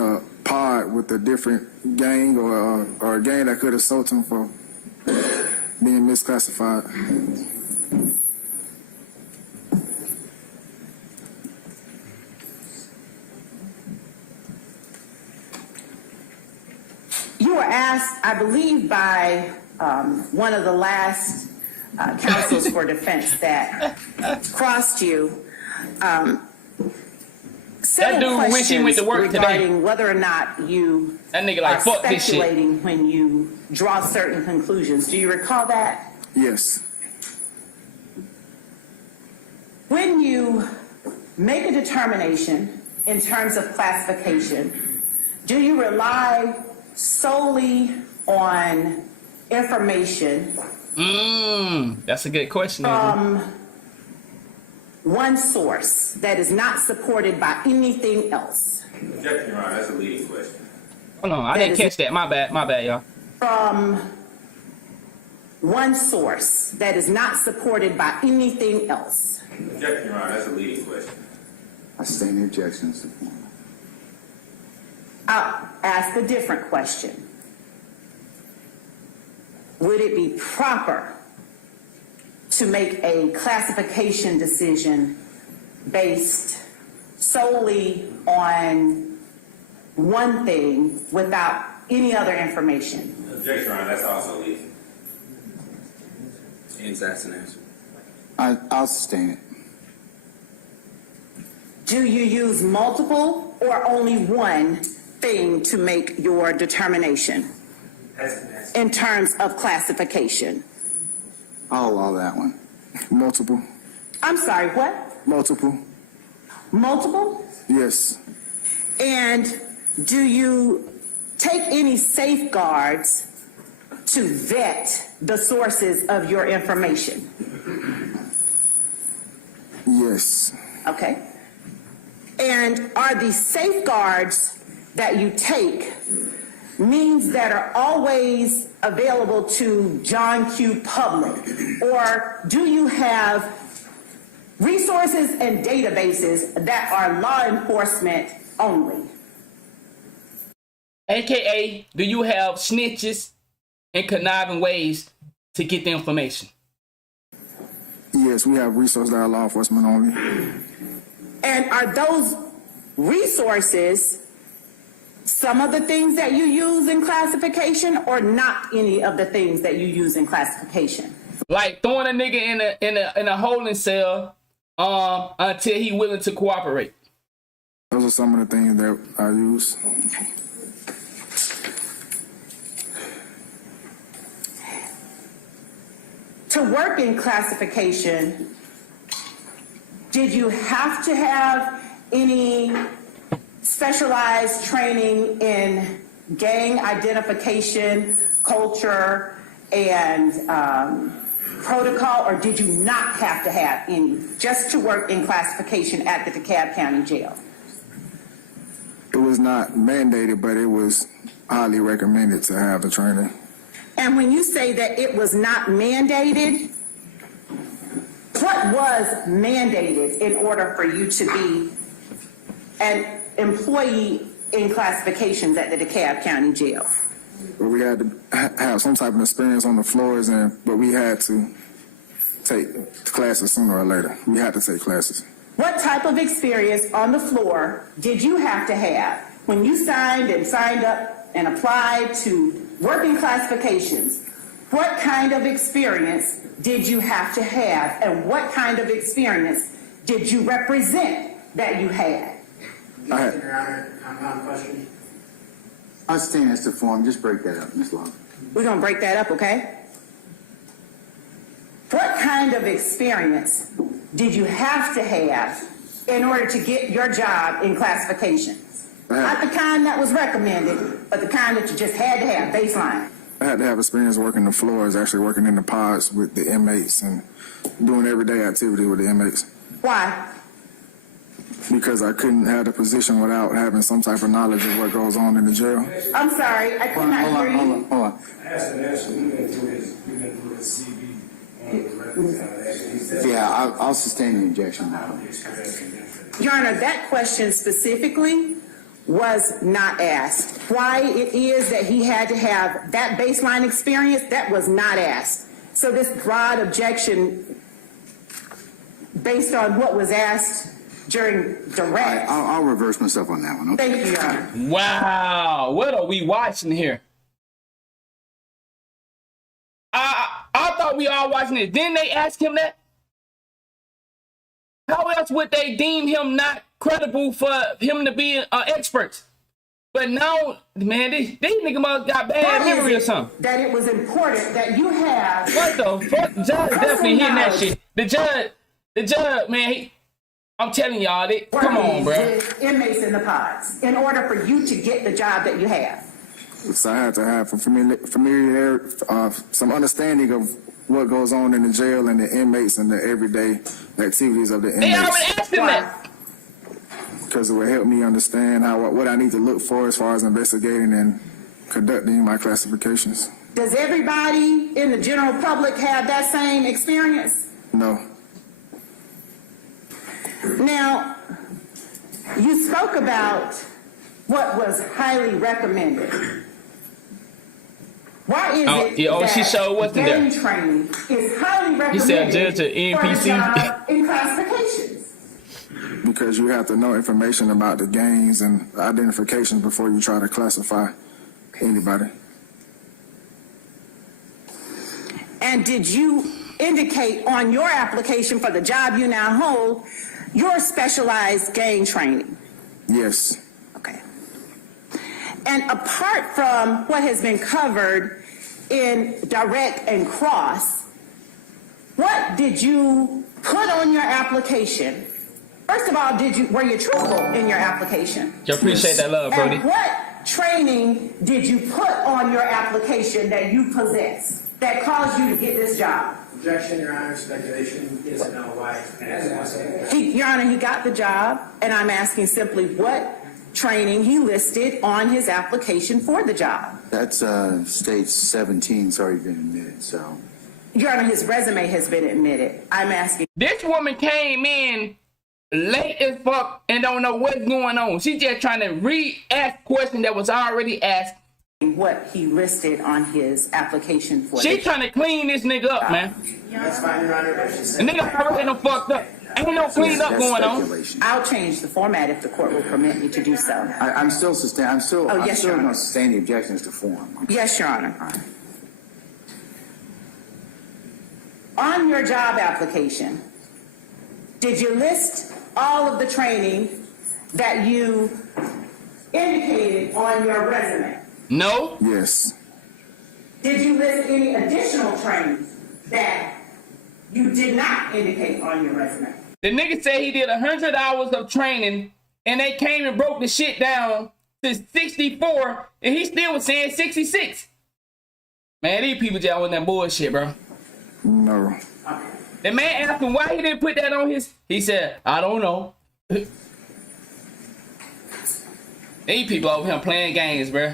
a pod with a different gang or a gang that could assault him for being misclassified. You were asked, I believe, by one of the last counsels for defense that crossed you. That dude wish he went to work regarding today. whether or not you That nigga like, are fuck this shit. speculating when you draw certain conclusions. Do you recall that? Yes. When you make a determination in terms of classification, do you rely solely on information That's a good question. from one source that is not supported by anything else? Objection, Your Honor. That's a leading question. Hold on, I didn't catch that. My bad, y'all. From one source that is not supported by anything else? Objection, Your Honor. That's a leading question. I sustain the objection, Mr. Foreman. I'll ask a different question. Would it be proper to make a classification decision based solely on one thing without any other information? Objection, Your Honor. That's also leading. James, that's an answer. I'll sustain it. Do you use multiple or only one thing to make your determination in terms of classification? I'll allow that one. Multiple. I'm sorry, what? Multiple. Multiple? Yes. And do you take any safeguards to vet the sources of your information? Yes. Okay. And are the safeguards that you take means that are always available to John Q. public? Or do you have resources and databases that are law enforcement only? AKA, do you have snitches and conniving ways to get the information? Yes, we have resources that are law enforcement only. And are those resources some of the things that you use in classification or not any of the things that you use in classification? Like throwing a nigga in a holding cell until he willing to cooperate. Those are some of the things that I use. To work in classification, did you have to have any specialized training in gang identification, culture, and protocol, or did you not have to have any just to work in classification at the DeKalb County Jail? It was not mandated, but it was highly recommended to have the training. And when you say that it was not mandated, what was mandated in order for you to be an employee in classifications at the DeKalb County Jail? But we had to have some type of experience on the floors, but we had to take classes sooner or later. We had to take classes. What type of experience on the floor did you have to have when you signed up and applied to work in classifications? What kind of experience did you have to have, and what kind of experience did you represent that you had? Your Honor, compound question. I'll sustain as to form. Just break that up, Ms. Long. We're going to break that up, okay? What kind of experience did you have to have in order to get your job in classifications? Not the kind that was recommended, but the kind that you just had to have, baseline. I had to have experience working the floors, actually working in the pods with the inmates and doing everyday activity with the inmates. Why? Because I couldn't have the position without having some type of knowledge of what goes on in the jail. I'm sorry, I could not hear you. Hold on. Ask an answer. We've been through his CV. Yeah, I'll sustain the objection now. Your Honor, that question specifically was not asked. Why it is that he had to have that baseline experience, that was not asked. So this broad objection based on what was asked during direct. I'll reverse myself on that one. Okay? Thank you, Your Honor. Wow, what are we watching here? I thought we all watching it. Didn't they ask him that? How else would they deem him not credible for him to be an expert? But now, man, these niggas must got bad memory or something. That it was important that you have. What the fuck? The judge definitely hitting that shit. The judge, man, I'm telling y'all, come on, bro. Inmates in the pods in order for you to get the job that you have. So I had to have familiarity, some understanding of what goes on in the jail and the inmates and the everyday activities of the inmates. They already asked him that. Because it would help me understand what I need to look for as far as investigating and conducting my classifications. Does everybody in the general public have that same experience? No. Now, you spoke about what was highly recommended. Why is it that she showed what's in there. game training is highly recommended He said judge to NPC. for the job in classifications? Because you have to know information about the gangs and identifications before you try to classify anybody. And did you indicate on your application for the job you now hold your specialized gang training? Yes. Okay. And apart from what has been covered in direct and cross, what did you put on your application? First of all, were you truthful in your application? I appreciate that love, Brody. And what training did you put on your application that you possess that caused you to get this job? Objection, Your Honor. Speculation. Yes or no? Why? Your Honor, he got the job, and I'm asking simply what training he listed on his application for the job. That's stage 17's already been admitted, so. Your Honor, his resume has been admitted. I'm asking. This woman came in late as fuck and don't know what's going on. She's just trying to re-ask question that was already asked. What he listed on his application for. She trying to clean this nigga up, man. That's fine, Your Honor. The nigga already done fucked up. Ain't no clean up going on. I'll change the format if the court will permit me to do so. I'm still going to sustain the objections to form. Yes, Your Honor. On your job application, did you list all of the training that you indicated on your resume? No. Yes. Did you list any additional training that you did not indicate on your resume? The nigga said he did 100 hours of training and they came and broke the shit down to 64 and he still was saying 66. Man, these people just on that bullshit, bro. No. The man asked him why he didn't put that on his. He said, I don't know. These people over here playing games, bro.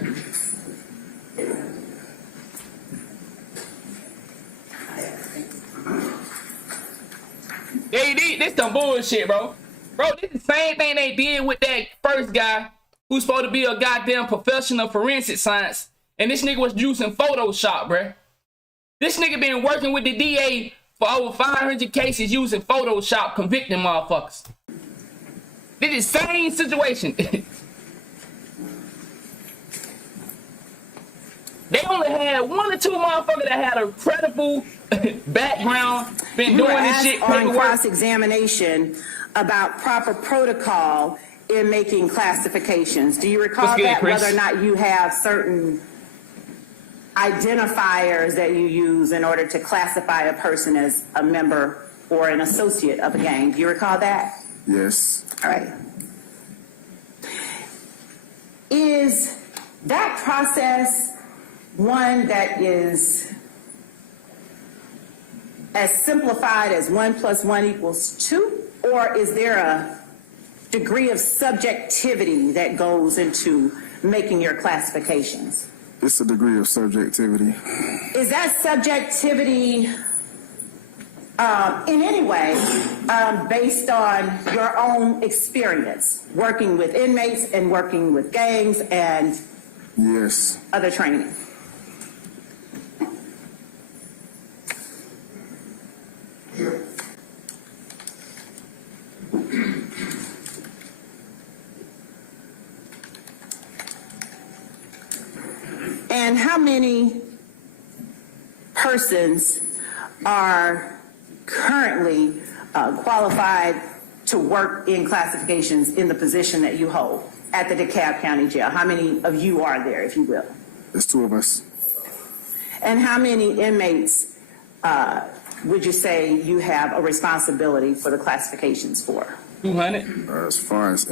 This some bullshit, bro. Bro, this is the same thing they did with that first guy who's supposed to be a goddamn professional forensic science. And this nigga was using Photoshop, bro. This nigga been working with the DA for over 500 cases using Photoshop, convicting motherfuckers. This is the same situation. They only had 1 or 2 motherfuckers that had a credible background, been doing this shit. On cross-examination about proper protocol in making classifications. Do you recall that, whether or not you have certain identifiers that you use in order to classify a person as a member or an associate of a gang. Do you recall that? Yes. All right. Is that process one that is as simplified as 1 + 1 = 2, or is there a degree of subjectivity that goes into making your classifications? It's a degree of subjectivity. Is that subjectivity in any way based on your own experience working with inmates and working with gangs and Yes. other training? And how many persons are currently qualified to work in classifications in the position that you hold at the DeKalb County Jail? How many of you are there, if you will? There's 2 of us. And how many inmates would you say you have a responsibility for the classifications for? 200. As far as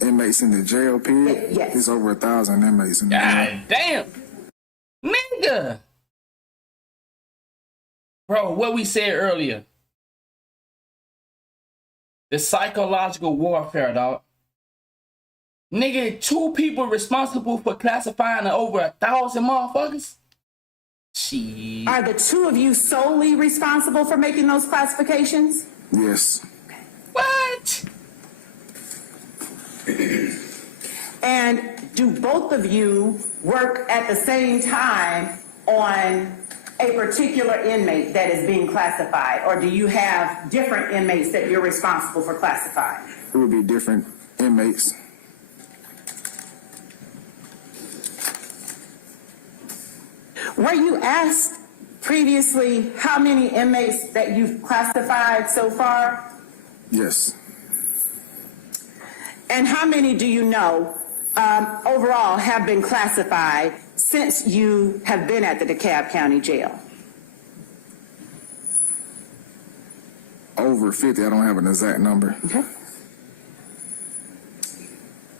inmates in the jail, period, yes. There's over 1,000 inmates in the jail. God damn. Nigga. Bro, what we said earlier. The psychological warfare, dog. Nigga, 2 people responsible for classifying over 1,000 motherfuckers? Shit. Are the 2 of you solely responsible for making those classifications? Yes. What? And do both of you work at the same time on a particular inmate that is being classified, or do you have different inmates that you're responsible for classifying? It would be different inmates. Were you asked previously how many inmates that you've classified so far? Yes. And how many do you know overall have been classified since you have been at the DeKalb County Jail? Over 50. I don't have an exact number. Okay.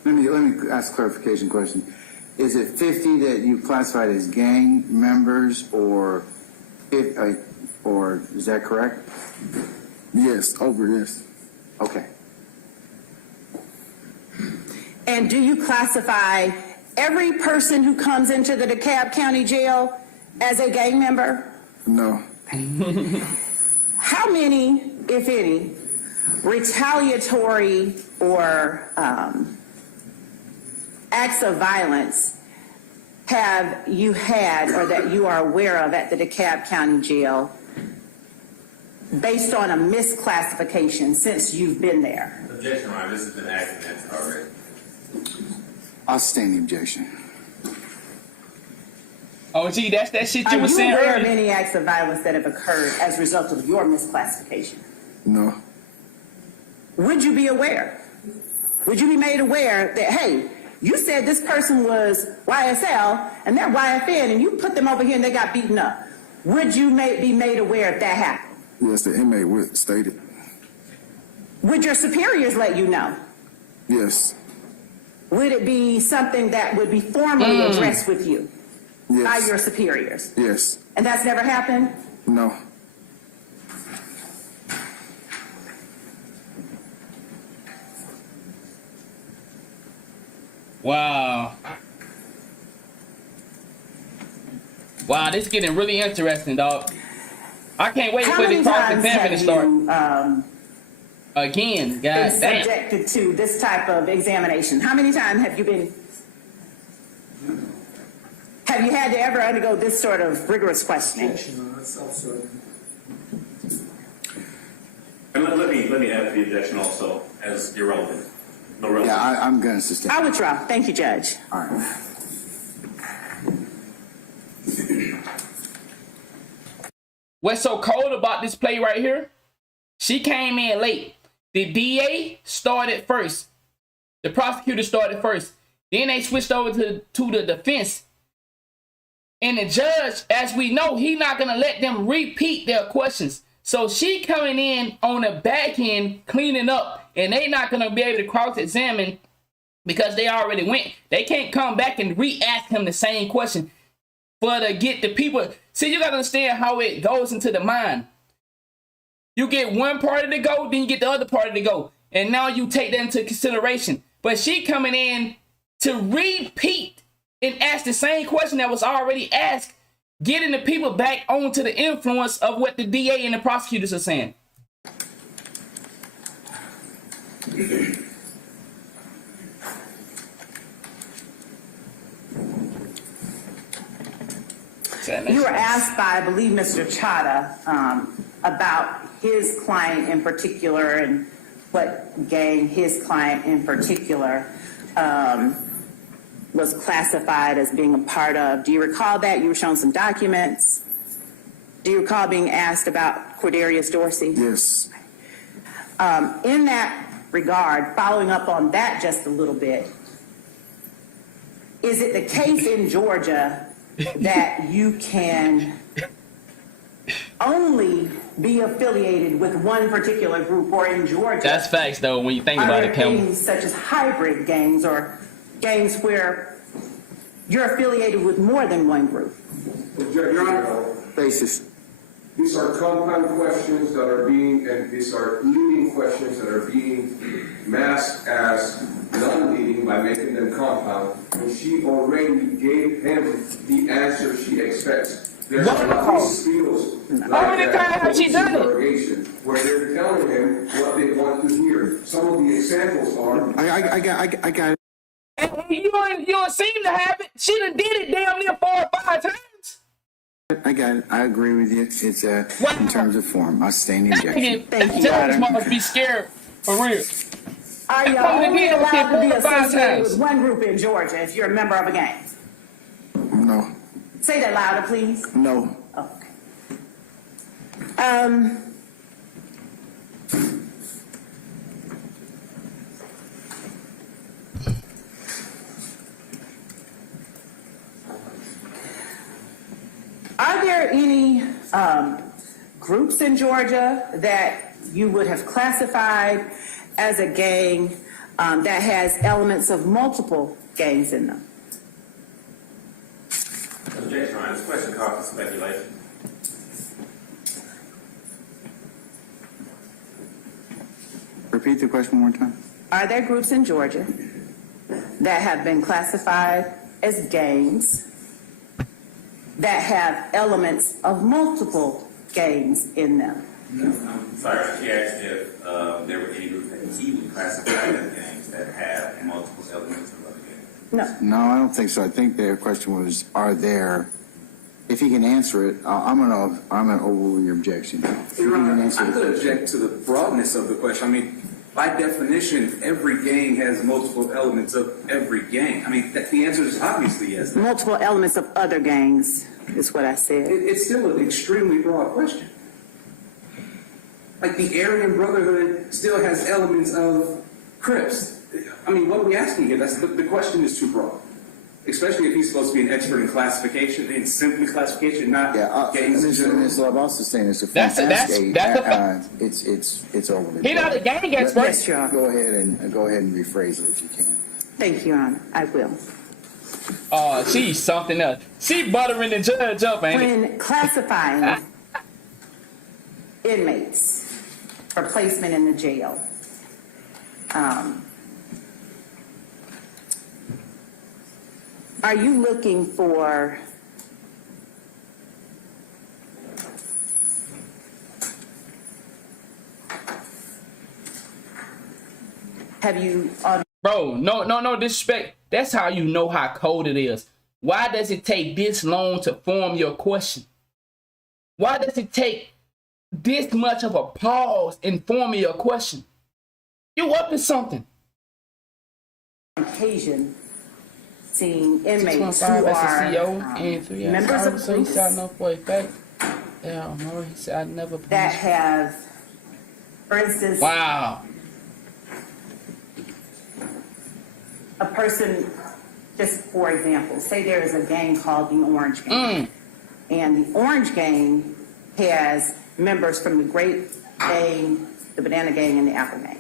Let me ask a clarification question. Is it 50 that you classified as gang members, or is that correct? Yes, yes. Okay. And do you classify every person who comes into the DeKalb County Jail as a gang member? No. How many, if any, retaliatory or acts of violence have you had or that you are aware of at the DeKalb County Jail based on a misclassification since you've been there? Objection, Your Honor. This has been accident already. I'll sustain the objection. Oh, gee, that's that shit you were saying Are you aware earlier. of any acts of violence that have occurred as a result of your misclassification? No. Would you be aware? Would you be made aware that, hey, you said this person was YSL and they're YFN and you put them over here and they got beaten up? Would you be made aware if that happened? Yes, the inmate would state it. Would your superiors let you know? Yes. Would it be something that would be formally addressed with you by your superiors? Yes. And that's never happened? No. Wow. Wow, this is getting really interesting, dog. I can't wait for the cross-examine to start. Again, God been damn. subjected to this type of examination? How many times have you been? Have you had to ever undergo this sort of rigorous questioning? And let me add the objection also as irrelevant. No relevance. Yeah, I'm going to sustain. I withdraw. Thank you, Judge. All right. What's so cold about this play right here? She came in late. The DA started first. The prosecutor started first. Then they switched over to the defense. And the judge, as we know, he's not going to let them repeat their questions. So she coming in on the back end, cleaning up, and they not going to be able to cross-examine because they already went. They can't come back and re-ask him the same question for to get the people. See, you got to understand how it goes into the mind. You get one party to go, then you get the other party to go. And now you take that into consideration. But she coming in to repeat and ask the same question that was already asked, getting the people back onto the influence of what the DA and the prosecutors are saying. You were asked by, I believe, Mr. Chada about his client in particular and what gang his client in particular was classified as being a part of. Do you recall that? You were shown some documents. Do you recall being asked about Cordarius Dorsey? Yes. In that regard, following up on that just a little bit, is it the case in Georgia that you can only be affiliated with one particular group, or in Georgia? That's facts, though, when you think about it, Kim. Things such as hybrid gangs or gangs where you're affiliated with more than one group? Your Honor, Basis. these are compound questions that are being, and these are leading questions that are being masked as non-leading by making them compound. And she already gave him the answer she expects. There's these feels like that interrogation where they're telling him what they want to hear. Some of the examples are. I got it. And you don't seem to have it. She done did it damn near 4 or 5 times. I got it. I agree with you. It's in terms of form. I sustain the objection. Thank you. Judge must be scared for real. Are you only allowed to be associated with one group in Georgia if you're a member of a gang? No. Say that louder, please. No. Okay. Are there any groups in Georgia that you would have classified as a gang that has elements of multiple gangs in them? Objection, Your Honor. This question calls for speculation. Repeat the question one more time. Are there groups in Georgia that have been classified as gangs that have elements of multiple gangs in them? I'm sorry, she asked if there were any groups that he would classify as gangs that have multiple elements of other gangs. No, I don't think so. I think their question was, are there? If he can answer it, I'm gonna overrule your objection. Your Honor, I could object to the broadness of the question. I mean, by definition, every gang has multiple elements of every gang. I mean, the answer is obviously yes. Multiple elements of other gangs is what I said. It's still an extremely broad question. Like the Aryan Brotherhood still has elements of Crips. I mean, what are we asking here? The question is too broad. Especially if he's supposed to be an expert in classification, in simply classification, not gangs in general. So I'm also saying it's a that's it's over. He not a gang expert. Yes, Your Honor. Go ahead and rephrase it if you can. Thank you, Your Honor. I will. Oh, she's something else. She buttering the judge up, ain't it? When classifying inmates for placement in the jail, are you looking for Bro, no disrespect. That's how you know how cold it is. Why does it take this long to form your question? Why does it take this much of a pause in forming your question? You up to something. occasion seeing inmates who as a are CO members of groups that have, for instance, wow, a person just for example, say there is a gang called the Orange Gang. And the Orange Gang has members from the Grape Gang, the Banana Gang, and the Apple Gang.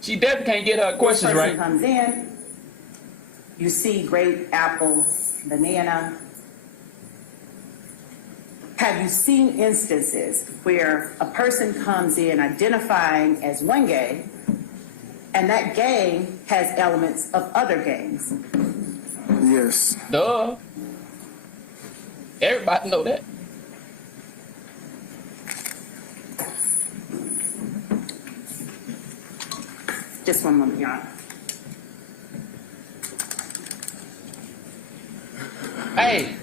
She definitely can't get her questions right. This person comes in, you see grape, apple, banana. Have you seen instances where a person comes in identifying as one gang, and that gang has elements of other gangs? Yes. Duh. Everybody know that. Just one moment, Your Honor. Hey,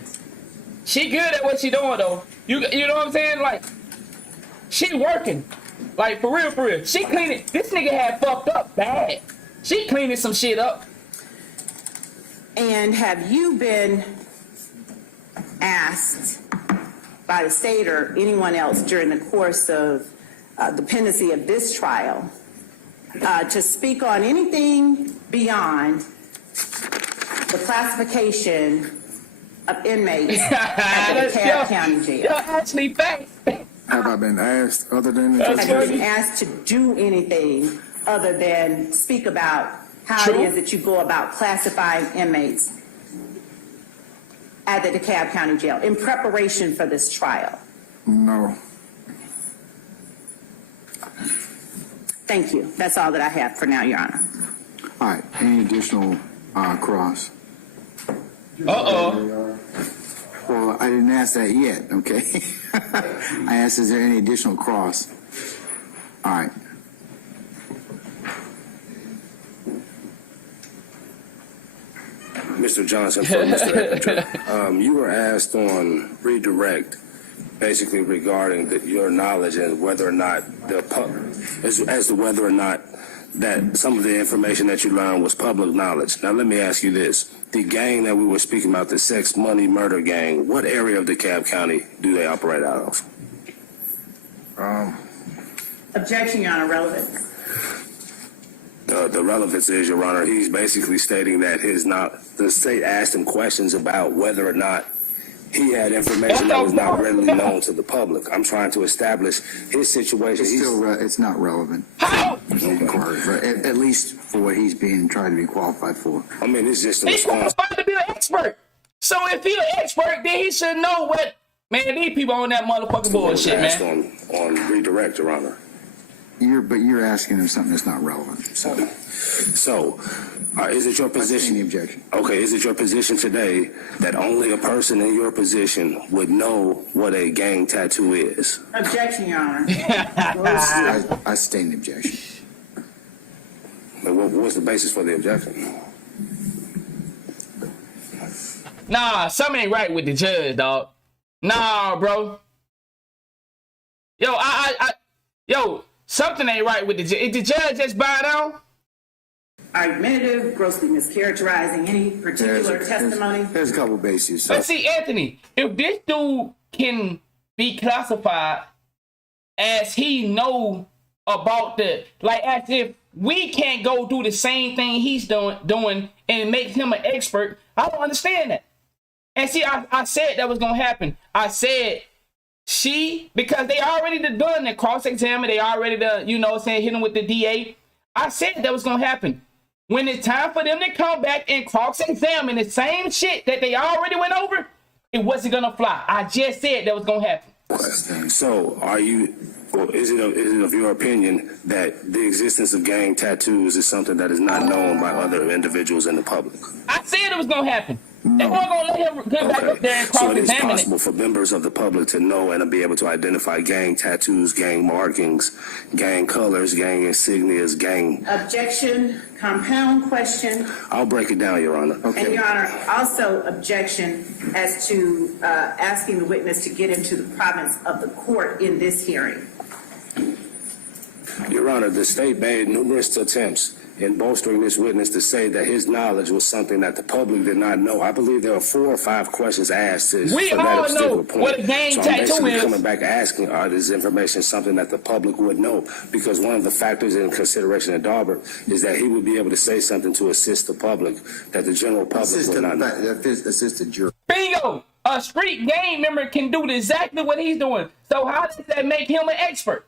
she good at what she doing though. You know what I'm saying? Like, she working. Like, for real, for real. She cleaning. This nigga had fucked up bad. She cleaning some shit up. And have you been asked by the state or anyone else during the course of the pendency of this trial to speak on anything beyond the classification of inmates at the DeKalb County Jail? Yo, actually, facts. Have I been asked other than? Have you been asked to do anything other than speak about how it is that you go about classifying inmates at the DeKalb County Jail in preparation for this trial? No. Thank you. That's all that I have for now, Your Honor. All right. Any additional cross? Uh-oh. Well, I didn't ask that yet, okay? I asked, is there any additional cross? All right. Mr. Johnson, for Mr. Edgar, you were asked on redirect, basically regarding your knowledge and whether or not as to whether or not that some of the information that you learned was public knowledge. Now, let me ask you this. The gang that we were speaking about, the sex, money, murder gang, what area of DeKalb County do they operate out of? Objection, Your Honor. Relevant. The relevance is, Your Honor, he's basically stating that the state asked him questions about whether or not he had information that was not readily known to the public. I'm trying to establish his situation. It's not relevant. At least for what he's being tried to be qualified for. I mean, it's just a He's qualified to be an expert. So if he's an expert, then he should know what. Man, these people on that motherfucking bullshit, man. On redirect, Your Honor. You're asking him something that's not relevant. So, is it your position? Any objection? Okay, is it your position today that only a person in your position would know what a gang tattoo is? Objection, Your Honor. I sustain the objection. What's the basis for the objection? Nah, something ain't right with the judge, dog. Nah, bro. Yo, something ain't right with the judge. Is the judge just bow down? Argumentative, grossly mischaracterizing any particular testimony. There's a couple bases. But see, Anthony, if this dude can be classified as he know about as if we can't go do the same thing he's doing and make him an expert, I don't understand that. And see, I said that was gonna happen. I said because they already done the cross-examine, they already hit him with the DA. I said that was gonna happen. When it's time for them to come back and cross-examine the same shit that they already went over, it wasn't gonna fly. I just said that was gonna happen. So, is it of your opinion that the existence of gang tattoos is something that is not known by other individuals in the public? I said it was gonna happen. They weren't gonna let him get back up there and So it is cross-examine possible for members of the public to know and to be able to identify gang tattoos, gang markings, gang colors, gang insignias, gang. Objection, compound question. I'll break it down, Your Honor. Okay. And Your Honor, also objection as to asking the witness to get into the province of the court in this hearing. Your Honor, the state made numerous attempts in bolstering this witness to say that his knowledge was something that the public did not know. I believe there are 4 or 5 questions asked for that particular point. What a gang so I'm tattoo basically is. coming back asking, are this information something that the public would know? Because one of the factors in consideration at Daubert is that he would be able to say something to assist the public that the general public would not know. Assist the jury. Bingo! A street gang member can do exactly what he's doing. So how does that make him an expert?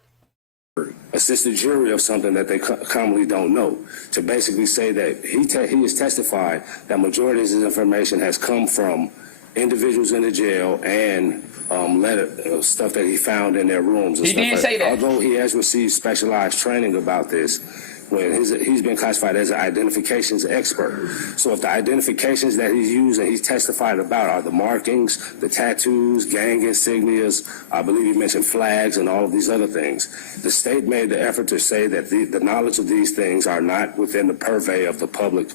Assist the jury of something that they commonly don't know. To basically say that he has testified that majority of his information has come from individuals in the jail and stuff that he found in their rooms. And he did say that. Although he has received specialized training about this, when he's been classified as an identifications expert. So if the identifications that he's used and he's testified about are the markings, the tattoos, gang insignias, I believe he mentioned flags and all of these other things, the state made the effort to say that the knowledge of these things are not within the purvey of the public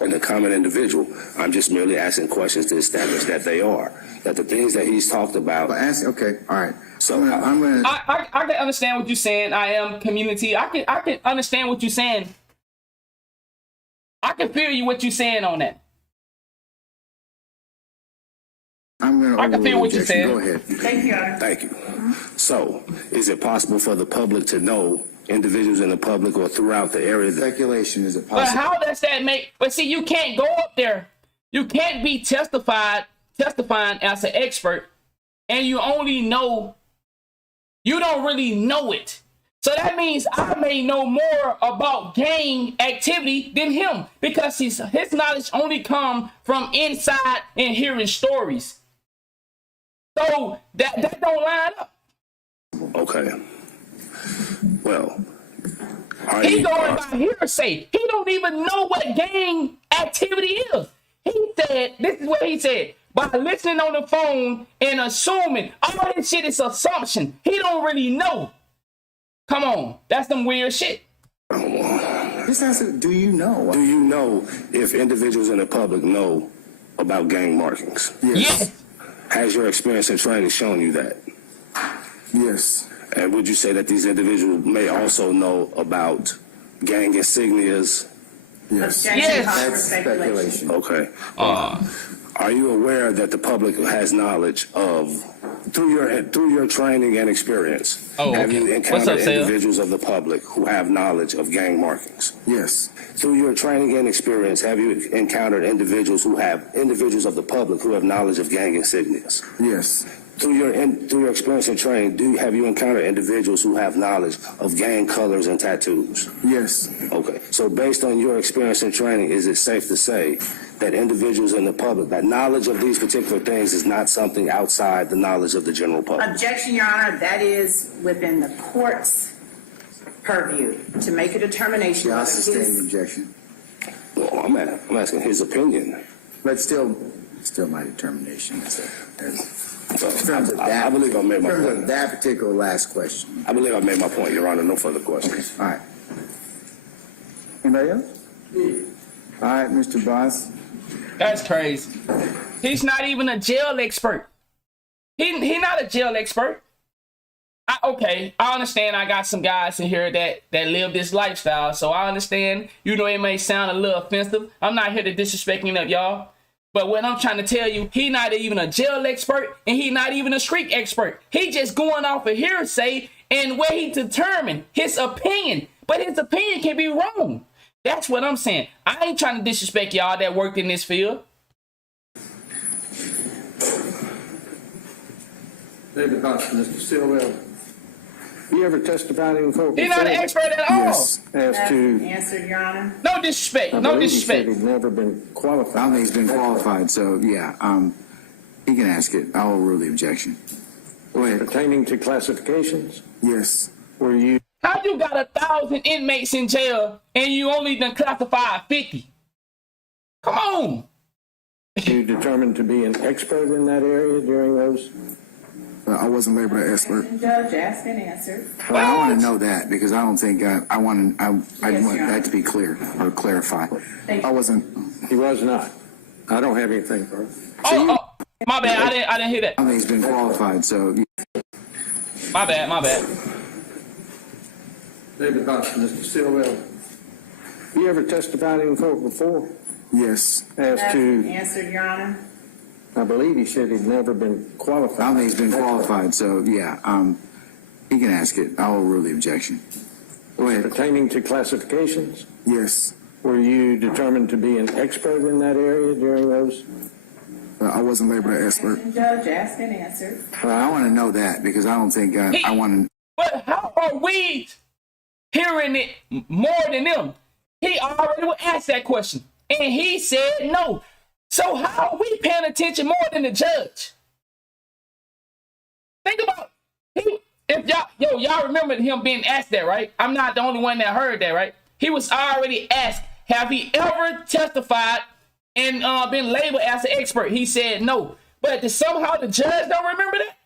and the common individual. I'm just merely asking questions to establish that they are. That the things that he's talked about. Okay, all right. So I can understand what you're saying. I am community. I can understand what you're saying. I can feel you what you're saying on that. I can feel what you're saying. Go ahead. Thank you. Thank you. So, is it possible for the public to know, individuals in the public or throughout the area? Speculation, is it possible? But how does that make? But see, you can't go up there. You can't be testifying as an expert, and you only know. You don't really know it. So that means I may know more about gang activity than him because his knowledge only comes from inside and hearing stories. So that don't line up. Okay. Well, He going by hearsay. He don't even know what gang activity is. He said, this is what he said. By listening on the phone and assuming all this shit is assumption. He don't really know. Come on. That's some weird shit. This answer, do you know? Do you know if individuals in the public know about gang markings? Yes. Has your experience and training shown you that? Yes. And would you say that these individuals may also know about gang insignias? Yes. That's speculation. Okay. Are you aware that the public has knowledge of, through your training and experience, have you encountered individuals of the public who have knowledge of gang markings? Yes. Through your training and experience, have you encountered individuals of the public who have knowledge of gang insignias? Yes. Through your experience and training, have you encountered individuals who have knowledge of gang colors and tattoos? Yes. Okay. So based on your experience and training, is it safe to say that individuals in the public, that knowledge of these particular things is not something outside the knowledge of the general public? Objection, Your Honor. That is within the court's purview to make a determination. Yeah, I sustain the objection. Well, I'm asking his opinion. But still my determination. I believe I made my point. In terms of that particular last question. I believe I made my point, Your Honor. No further questions. All right. Anybody else? All right, Mr. Boss. That's crazy. He's not even a jail expert. He not a jail expert. I understand. I got some guys in here that live this lifestyle, so I understand. You know, it may sound a little offensive. I'm not here to disrespect any of y'all. But what I'm trying to tell you, he not even a jail expert and he not even a street expert. He just going off of hearsay and where he determined his opinion. But his opinion can be wrong. That's what I'm saying. I ain't trying to disrespect y'all that worked in this field. David Hodgson, Mr. Stillwell. You ever testified in court? He's not an expert at all. Yes. As to Answered, Your Honor. No disrespect. No disrespect. He's never been qualified. I don't think he's been qualified, so yeah, he can ask it. I will rule the objection. Go ahead. Pertaining to classifications? Yes. Were you? How you got 1,000 inmates in jail and you only done classified 50? Come on. You determined to be an expert in that area during those? I wasn't labeled an expert. Judge asked and answered. Well, I want to know that because I don't think I want that to be clear or clarified. I wasn't. He was not. I don't have anything for him. My bad. I didn't hear that. I think he's been qualified, so. My bad. David Hodgson, Mr. Stillwell. You ever testified in court before? Yes. As to, Answered, Your Honor. I believe he said he'd never been qualified. I don't think he's been qualified, so yeah, he can ask it. I'll rule the objection. Go ahead. Pertaining to classifications? Yes. Were you determined to be an expert in that area during those? I wasn't labeled an expert. Judge, asked and answered. Well, I want to know that because I don't think I want to. But how are we hearing it more than them? He already was asked that question, and he said no. So how are we paying attention more than the judge? Think about if y'all remember him being asked that, right? I'm not the only one that heard that, right? He was already asked, have he ever testified and been labeled as an expert? He said no. But somehow the judge don't remember that?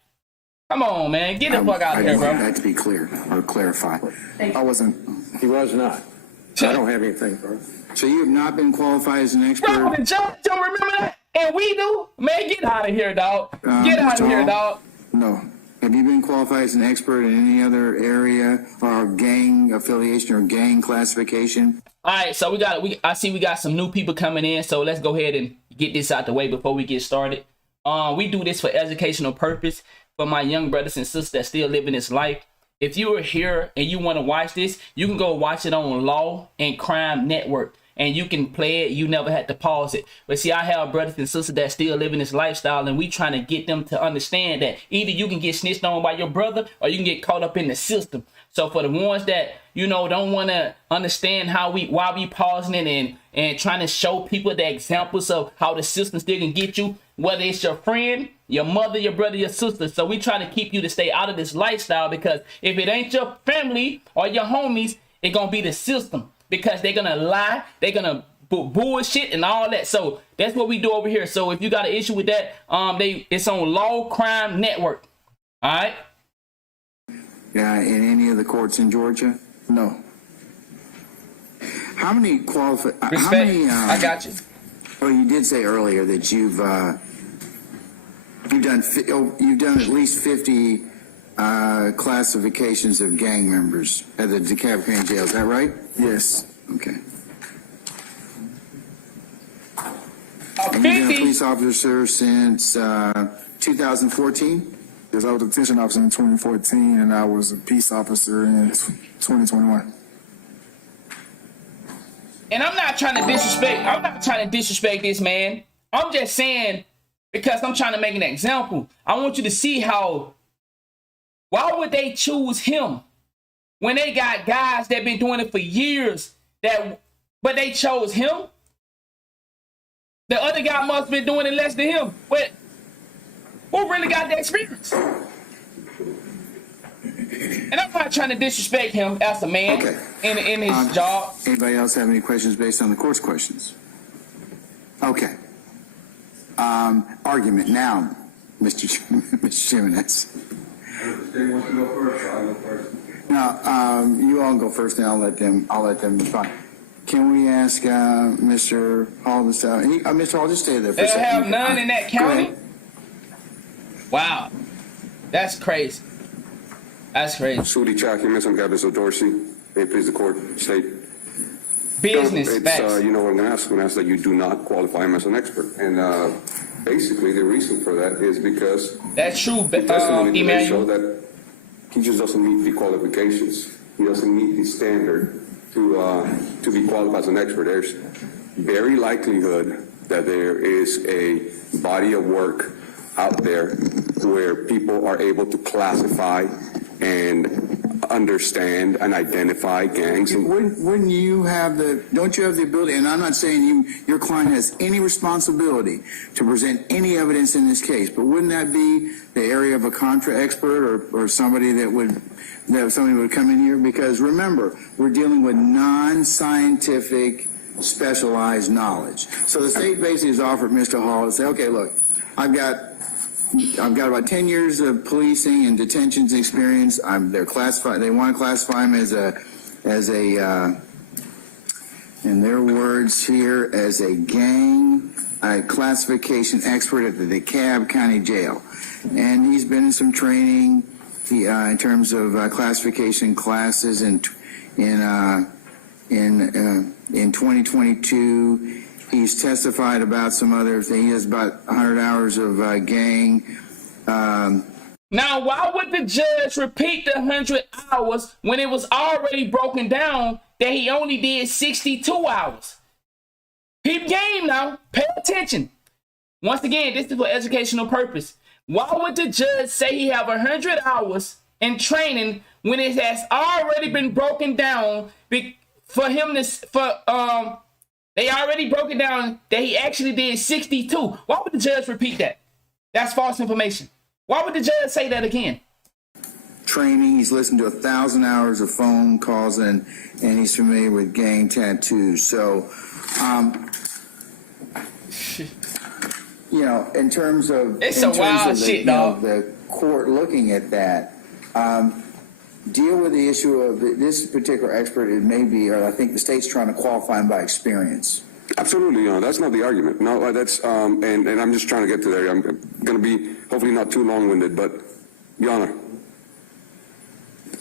Come on, man. Get the fuck out of here, bro. I want that to be clear or clarify. I wasn't. He was not. I don't have anything, bro. So you have not been qualified as an expert? Bro, the judge don't remember that? And we do? Man, get out of here, dog. Get out of here, dog. No. Have you been qualified as an expert in any other area or gang affiliation or gang classification? All right, so I see we got some new people coming in, so let's go ahead and get this out the way before we get started. We do this for educational purpose for my young brothers and sisters that still living this life. If you are here and you want to watch this, you can go watch it on Law and Crime Network. And you can play it. You never had to pause it. But see, I have brothers and sisters that still living this lifestyle, and we trying to get them to understand that either you can get snitched on by your brother or you can get caught up in the system. So for the ones that, don't want to understand why we pausing it and trying to show people the examples of how the system still can get you, whether it's your friend, your mother, your brother, your sister. So we try to keep you to stay out of this lifestyle, because if it ain't your family or your homies, it's going to be the system. Because they're going to lie, they're going to bullshit and all that. So that's what we do over here. So if you got an issue with that, it's on Law Crime Network. All right? Yeah, in any of the courts in Georgia? No. How many I got you. Oh, you did say earlier that you've done at least 50 classifications of gang members at the DeKalb County Jail. Is that right? Yes. Okay. Have you been a police officer since 2014? Yes, I was a detention officer in 2014, and I was a peace officer in 2021. And I'm not trying to disrespect this man. I'm just saying, because I'm trying to make an example. I want you to see why would they choose him when they got guys that been doing it for years, but they chose him? The other guy must have been doing it less than him. But who really got the experience? And I'm not trying to disrespect him as a man in his job. Anybody else have any questions based on the court's questions? Okay. Argument now, Mr. Jimenez. No, you all go first, and I'll let them respond. Can we ask Mr. Hall to stay? Mr. Hall, just stay there for a second. They have none in that county? Wow. That's crazy. That's crazy. Sudi Documents, I'm Gabby Dorsey. May it please the court state. Business facts. You know what I'm going to ask? I'm going to ask that you do not qualify him as an expert. And basically, the reason for that is because that's true. The testimony today show that he just doesn't meet the qualifications. He doesn't meet the standard to be qualified as an expert. There's very likelihood that there is a body of work out there where people are able to classify and understand and identify gangs. Wouldn't you don't you have the ability, and I'm not saying your client has any responsibility to present any evidence in this case, but wouldn't that be the area of a contra expert or somebody that would come in here? Because remember, we're dealing with non-scientific specialized knowledge. So the state basically has offered Mr. Hall to say, okay, look, I've got about 10 years of policing and detentions experience. They're classified. They want to classify him as a, in their words here, as a gang classification expert at the DeKalb County Jail, and he's been in some training in terms of classification classes in in 2022. He's testified about some other things. He has about 100 hours of gang. Now, why would the judge repeat the 100 hours when it was already broken down that he only did 62 hours? Peep game now. Pay attention. Once again, this is for educational purpose. Why would the judge say he have 100 hours in training when it has already been broken down for him to, they already broke it down that he actually did 62. Why would the judge repeat that? That's false information. Why would the judge say that again? Training, he's listened to 1,000 hours of phone calls and he's familiar with gang tattoos. So, you know, in terms of, it's some wild shit, dog. The court looking at that, deal with the issue of this particular expert. It may be, or I think the state's trying to qualify him by experience. Absolutely, that's not the argument. No, that's and I'm just trying to get to there. I'm going to be hopefully not too long-winded, but Your Honor,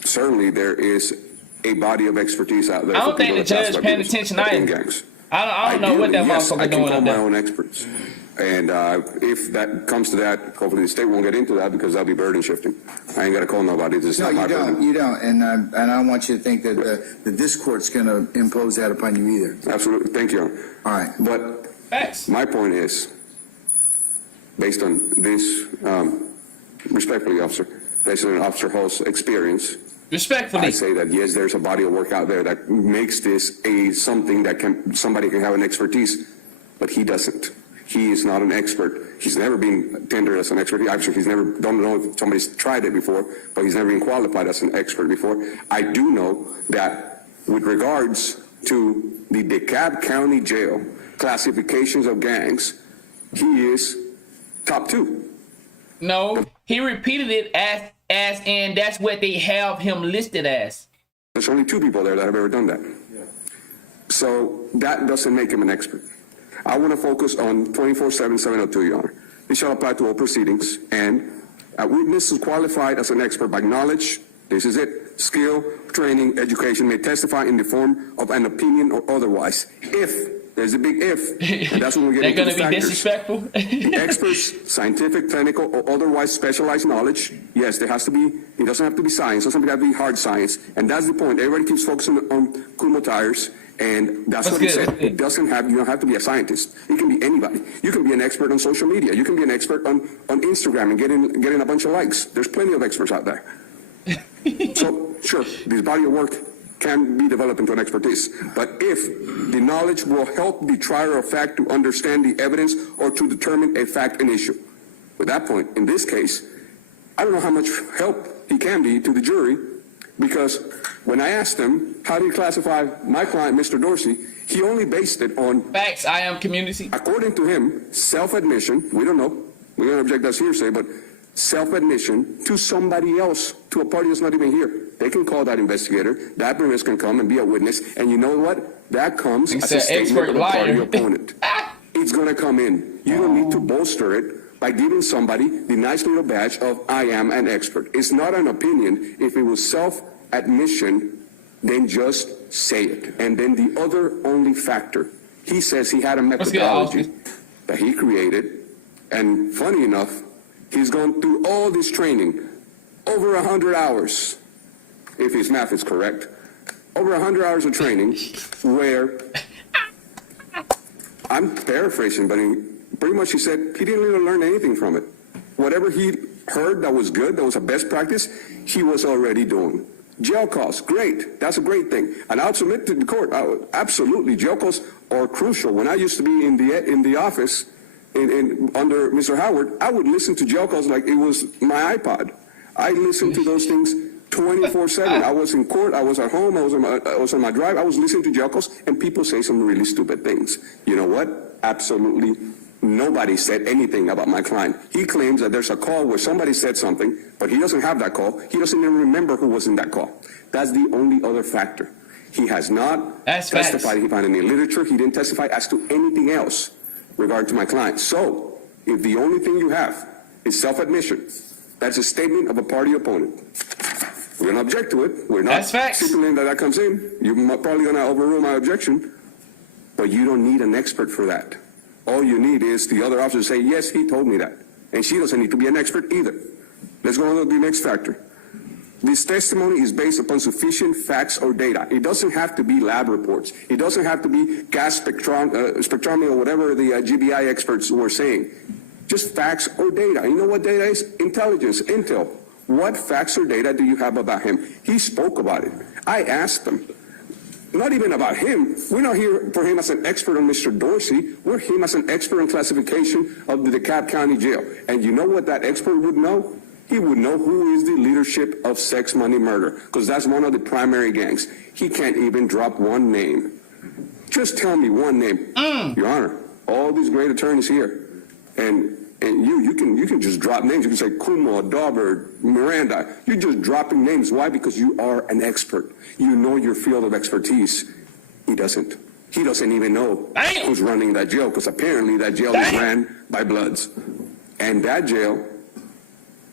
certainly there is a body of expertise out there. I don't think the judge is paying attention either. I don't know what that motherfucker doing. I can call up my there. own experts, and if that comes to that, hopefully the state won't get into that because that'll be burden shifting. I ain't got to call nobody. It's No, not my you don't. burden. You don't. And I don't want you to think that that this court's going to impose that upon you either. Absolutely. Thank you, Your Honor. All right. But Thanks. my point is, based on this, respectfully, officer, based on Officer Hall's experience, respectfully, I say that yes, there's a body of work out there that makes this something that somebody can have an expertise, but he doesn't. He is not an expert. He's never been tendered as an expert. Actually, he's never, don't know if somebody's tried it before, but he's never been qualified as an expert before. I do know that with regards to the DeKalb County Jail classifications of gangs, he is top 2. No, he repeated it as and that's what they have him listed as. There's only 2 people there that have ever done that. Yeah. So that doesn't make him an expert. I want to focus on 24/7/702, Your Honor. It shall apply to all proceedings, and a witness is qualified as an expert by knowledge, this is it, skill, training, education, may testify in the form of an opinion or otherwise. If, there's a big if, and that's when we get into the factors. They're going to be disrespectful? The expert's scientific, clinical, or otherwise specialized knowledge, yes, there has to be, it doesn't have to be science, it doesn't have to be hard science, and that's the point. Everybody keeps focusing on Kumo tires, and that's what he said. It doesn't have, you don't have to be a scientist. It can be anybody. You can be an expert on social media. You can be an expert on Instagram and getting a bunch of likes. There's plenty of experts out there. So, sure, this body of work can be developed into an expertise. But if the knowledge will help the trier of fact to understand the evidence or to determine a fact and issue. At that point, in this case, I don't know how much help he can be to the jury, because when I asked him how do you classify my client, Mr. Dorsey, he only based it on facts. I am community. According to him, self-admission. We don't know. We don't object that's hearsay, but self-admission to somebody else, to a party that's not even here. They can call that investigator. That witness can come and be a witness. And you know what? That comes as a statement of a party opponent. It's going to come in. You don't need to bolster it by giving somebody the nice little badge of I am an expert. It's not an opinion. If it was self-admission, then just say it. And then the other only factor, he says he had a methodology that he created. And funny enough, he's gone through all this training, over 100 hours, if his math is correct, over 100 hours of training where, I'm paraphrasing, but pretty much he said he didn't really learn anything from it. Whatever he heard that was good, that was a best practice, he was already doing. Jail costs, great. That's a great thing. And I'll submit to the court, absolutely, jail costs are crucial. When I used to be in the office, under Mr. Howard, I would listen to jail calls like it was my iPod. I listened to those things 24/7. I was in court, I was at home, I was on my drive, I was listening to jail calls, and people say some really stupid things. You know what? Absolutely nobody said anything about my client. He claims that there's a call where somebody said something, but he doesn't have that call. He doesn't even remember who was in that call. That's the only other factor. He has not testified. He found any literature. He didn't testify as to anything else regard to my client. So, if the only thing you have is self-admission, that's a statement of a party opponent. We're going to object to it. We're not stipulating that comes in. You're probably going to overrule my objection, but you don't need an expert for that. All you need is the other officer to say, yes, he told me that. And she doesn't need to be an expert either. Let's go on to the next factor. This testimony is based upon sufficient facts or data. It doesn't have to be lab reports. It doesn't have to be gas spectrometry or whatever the GBI experts were saying. Just facts or data. You know what data is? Intelligence, intel. What facts or data do you have about him? He spoke about it. I asked him. Not even about him. We're not here for him as an expert on Mr. Dorsey. We're him as an expert on classification of the DeKalb County Jail. And you know what that expert would know? He would know who is the leadership of sex, money, murder, because that's one of the primary gangs. He can't even drop one name. Just tell me one name. Your Honor, all these great attorneys here, and you can just drop names. You can say Kumo, Dauber, Miranda. You're just dropping names. Why? Because you are an expert. You know your field of expertise. He doesn't. He doesn't even know who's running that jail, because apparently that jail is ran by Bloods. And that jail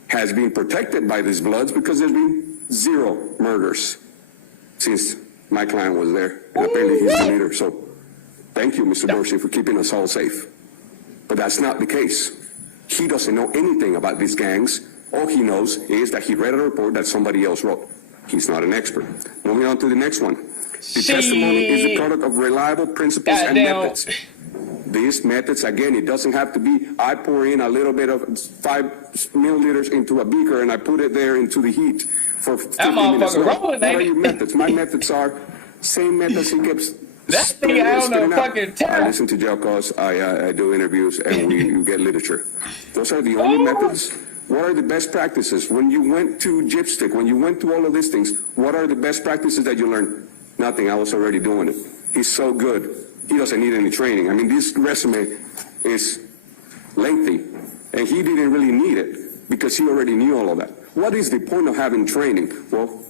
has been protected by these Bloods because there's been 0 murders since my client was there. And apparently he's the leader. So thank you, Mr. Dorsey, for keeping us all safe. But that's not the case. He doesn't know anything about these gangs. All he knows is that he read a report that somebody else wrote. He's not an expert. Moving on to the next one. The testimony is the product of reliable principles and methods. These methods, again, it doesn't have to be, I pour in a little bit of 5 milliliters into a beaker and I put it there into the heat for 15 minutes. No. What are your methods? My methods are same methods he gives. That thing I don't know fucking tell. I listen to jail calls, I do interviews, and you get literature. Those are the only methods. What are the best practices? When you went to Gypstick, when you went to all of these things, what are the best practices that you learned? Nothing. I was already doing it. He's so good. He doesn't need any training. I mean, this resume is lengthy, and he didn't really need it because he already knew all of that. What is the point of having training? Well,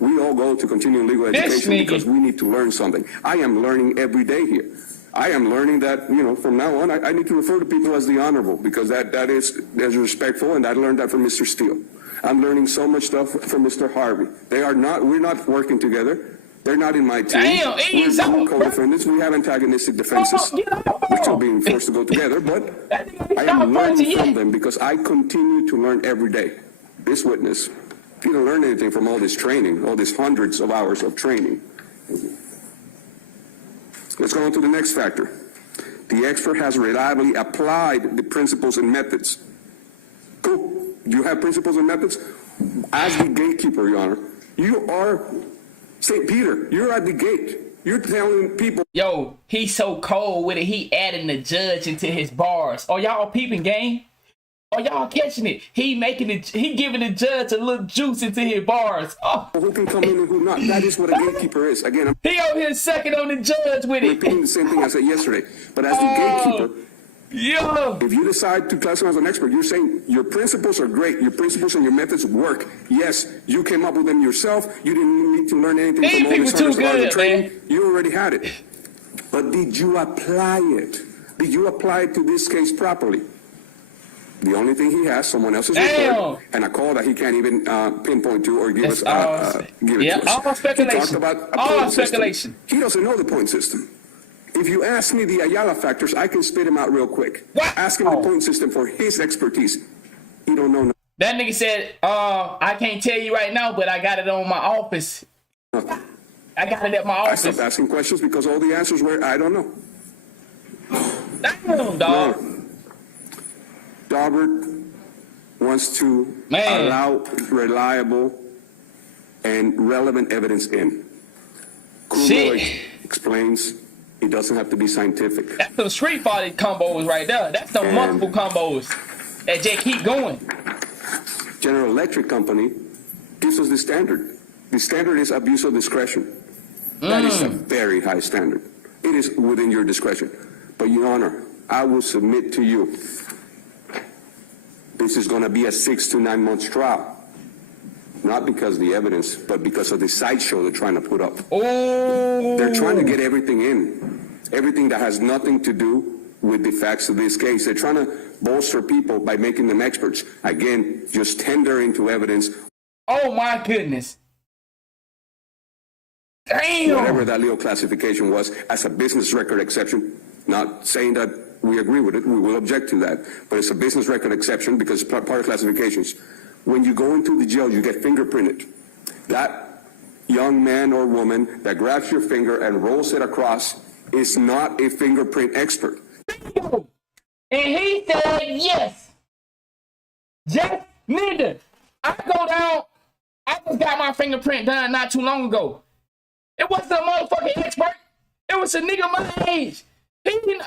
we all go to continuing legal education because we need to learn something. I am learning every day here. I am learning that, from now on, I need to refer to people as the Honorable because that is respectful, and I learned that from Mr. Steele. I'm learning so much stuff from Mr. Harvey. We're not working together. They're not in my team. We're co-defendants. We have antagonistic defenses, which are being forced to go together, but I am learning from them because I continue to learn every day. This witness, he didn't learn anything from all this training, all these hundreds of hours of training. Let's go on to the next factor. The expert has reliably applied the principles and methods. Cool. Do you have principles and methods? As the gatekeeper, Your Honor, you are St. Peter. You're at the gate. You're telling people. Yo, he's so cold with it. He adding the judge into his bars. Oh, y'all peeping, gang? Oh, y'all catching it? He giving the judge a little juice into his bars. Oh. Who can come in and who not? That is what a gatekeeper is. Again, he over here second on the judge with it. Repeating the same thing I said yesterday. But as the gatekeeper, yo, if you decide to classify as an expert, you're saying your principles are great. Your principles and your methods work. Yes, you came up with them yourself. You didn't need to learn anything from all this hundreds training. You already had it. But did you apply it? Did you apply it to this case properly? The only thing he has, someone else's report, and a call that he can't even pinpoint to or give us. Give it to us. All speculation. He talked about all speculation. He doesn't know the point system. If you ask me the Ayala factors, I can spit him out real quick. Ask him the point system for his expertise. He don't know. That nigga said, I can't tell you right now, but I got it on my office. Nothing. I got it at my office. I stopped asking questions because all the answers were, I don't know. Damn, dog. No. Daubert wants to allow reliable and relevant evidence in. Kumo explains it doesn't have to be scientific. That's some street fighting combos right there. That's some multiple combos that just keep going. General Electric Company gives us the standard. The standard is abuse of discretion. That is a very high standard. It is within your discretion. But, Your Honor, I will submit to you, this is going to be a 6 to 9 months trial. Not because of the evidence, but because of the sideshow they're trying to put up. They're trying to get everything in. Everything that has nothing to do with the facts of this case. They're trying to bolster people by making them experts. Again, just tender into evidence Oh my goodness. Damn. Whatever that legal classification was, as a business record exception, not saying that we agree with it, we will object to that, but it's a business record exception because part of classifications. When you go into the jail, you get fingerprinted. That young man or woman that grabs your finger and rolls it across is not a fingerprint expert. And he said yes. Just nigga. I go down, I just got my fingerprint done not too long ago. It wasn't a motherfucking expert. It was a nigga my age. He didn't.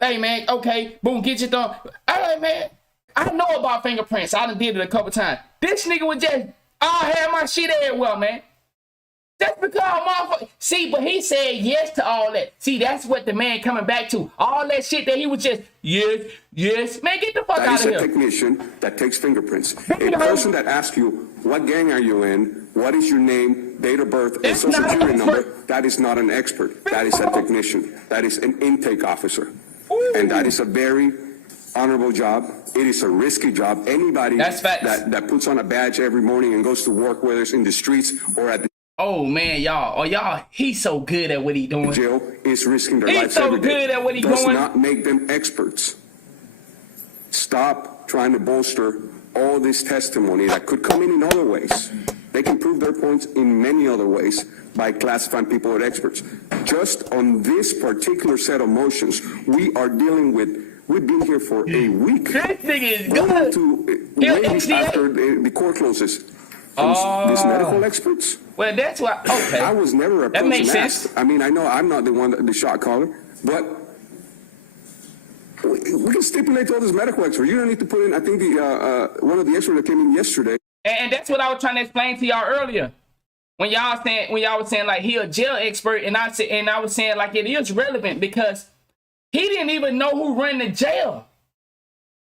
Hey man, okay, boom, get you done. All right, man. I know about fingerprints. I done did it a couple times. This nigga was just, I had my shit everywhere, man. That's because motherfucker. See, but he said yes to all that. See, that's what the man coming back to. All that shit that he was just, yes, yes. Man, get the fuck out of here. That is a technician that takes fingerprints. A person that asks you, what gang are you in? What is your name, date of birth, and social security number? That is not an expert. That is a technician. That is an intake officer. And that is a very honorable job. It is a risky job. Anybody that puts on a badge every morning and goes to work, whether it's in the streets or at the oh man, y'all. Oh y'all, he's so good at what he doing. jail is risking their lives so every day. good at what he does doing. not make them experts. Stop trying to bolster all this testimony that could come in other ways. They can prove their points in many other ways by classifying people as experts. Just on this particular set of motions, we are dealing with. We've been here for a week. This nigga is good. To ladies after the court closes. These medical experts. Well, that's why. Okay. I was never a person that makes asked. sense. I mean, I know I'm not the one, the shot caller, but we can stipulate to all this medical expert. You don't need to put in. I think the one of the experts that came in yesterday. And that's what I was trying to explain to y'all earlier. When y'all was saying like he a jail expert, and I was saying like it is relevant because he didn't even know who ran the jail.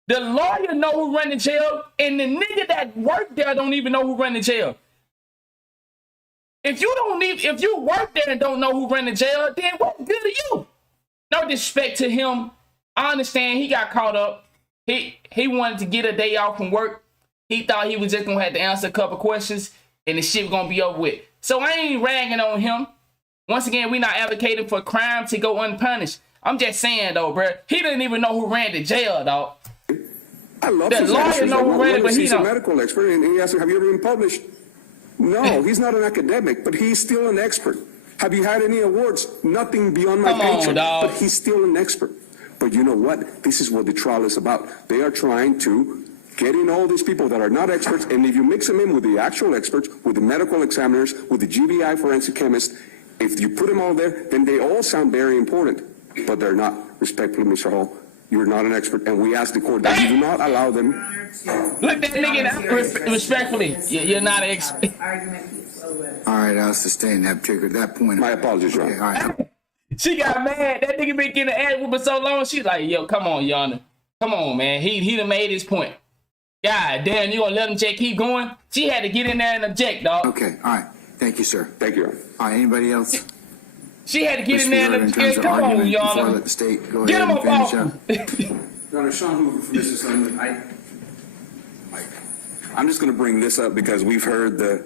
The lawyer know who ran the jail, and the nigga that worked there don't even know who ran the jail. If you work there and don't know who ran the jail, then what's good to you? No disrespect to him. I understand he got caught up. He wanted to get a day off from work. He thought he was just gonna have to answer a couple questions and the shit was gonna be over with. So I ain't ragging on him. Once again, we not advocating for crime to go unpunished. I'm just saying though, bro, he didn't even know who ran the jail, dog. I love the lawyer know who ran it, but he's a medical expert, and he asked him, have you ever been published? No, he's not an academic, but he's still an expert. Have you had any awards? Nothing beyond my paycheck, but he's still an expert. But you know what? This is what the trial is about. They are trying to get in all these people that are not experts, and if you mix them in with the actual experts, with the medical examiners, with the GBI forensic chemists, if you put them all there, then they all sound very important, but they're not. Respectfully, Mr. Hall, you're not an expert, and we ask the court that you do not allow them. Look that nigga, respectfully, you're not an expert. All right, I'll sustain that point. My apologies, Your Honor. All right. She got mad. That nigga been getting ass whooping so long. She's like, yo, come on, Your Honor. Come on, man. He done made his point. God damn, you gonna let him just keep going? She had to get in there and object, dog. Okay, all right. Thank you, sir. Thank you. All right, anybody else? She had to get in there and object. Come on, Your Honor. Let the state go Get ahead him and up finish up. Your Honor, Sean Hoover from Mississippi. I'm just going to bring this up because we've heard the.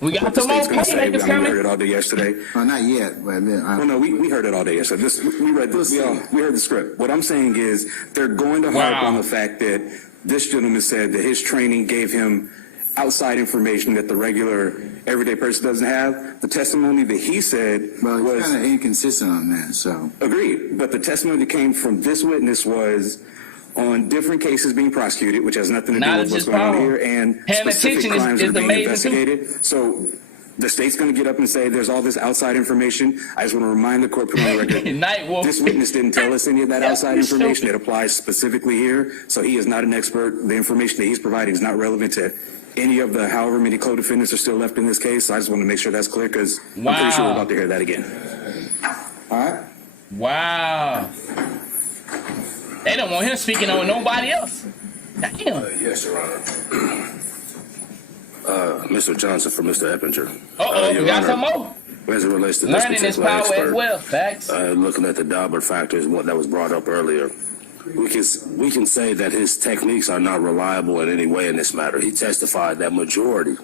We got some more playmakers coming. We heard it all day yesterday. Not yet, but well, no, we heard it all day yesterday. We read this. We heard the script. What I'm saying is they're going to harp on the fact that this gentleman said that his training gave him outside information that the regular everyday person doesn't have. The testimony that he said was kind of inconsistent on that. So agreed, but the testimony that came from this witness was on different cases being prosecuted, which has nothing to do with what's going on here, and specific crimes that are being investigated. So the state's going to get up and say there's all this outside information. I just want to remind the court, put on the record, this witness didn't tell us any of that outside information. It applies specifically here, so he is not an expert. The information that he's providing is not relevant to any of the however many co-defendants are still left in this case. So I just want to make sure that's clear because I'm pretty sure we're about to hear that again. All right. Wow. They don't want him speaking on nobody else. Damn. Yes, Your Honor. Mr. Johnson for Mr. Eppinger. We got some more. As it relates to this learning is particular power expert, as well. Facts. Looking at the Daubert factors, what that was brought up earlier, we can say that his techniques are not reliable in any way in this matter. He testified that majority,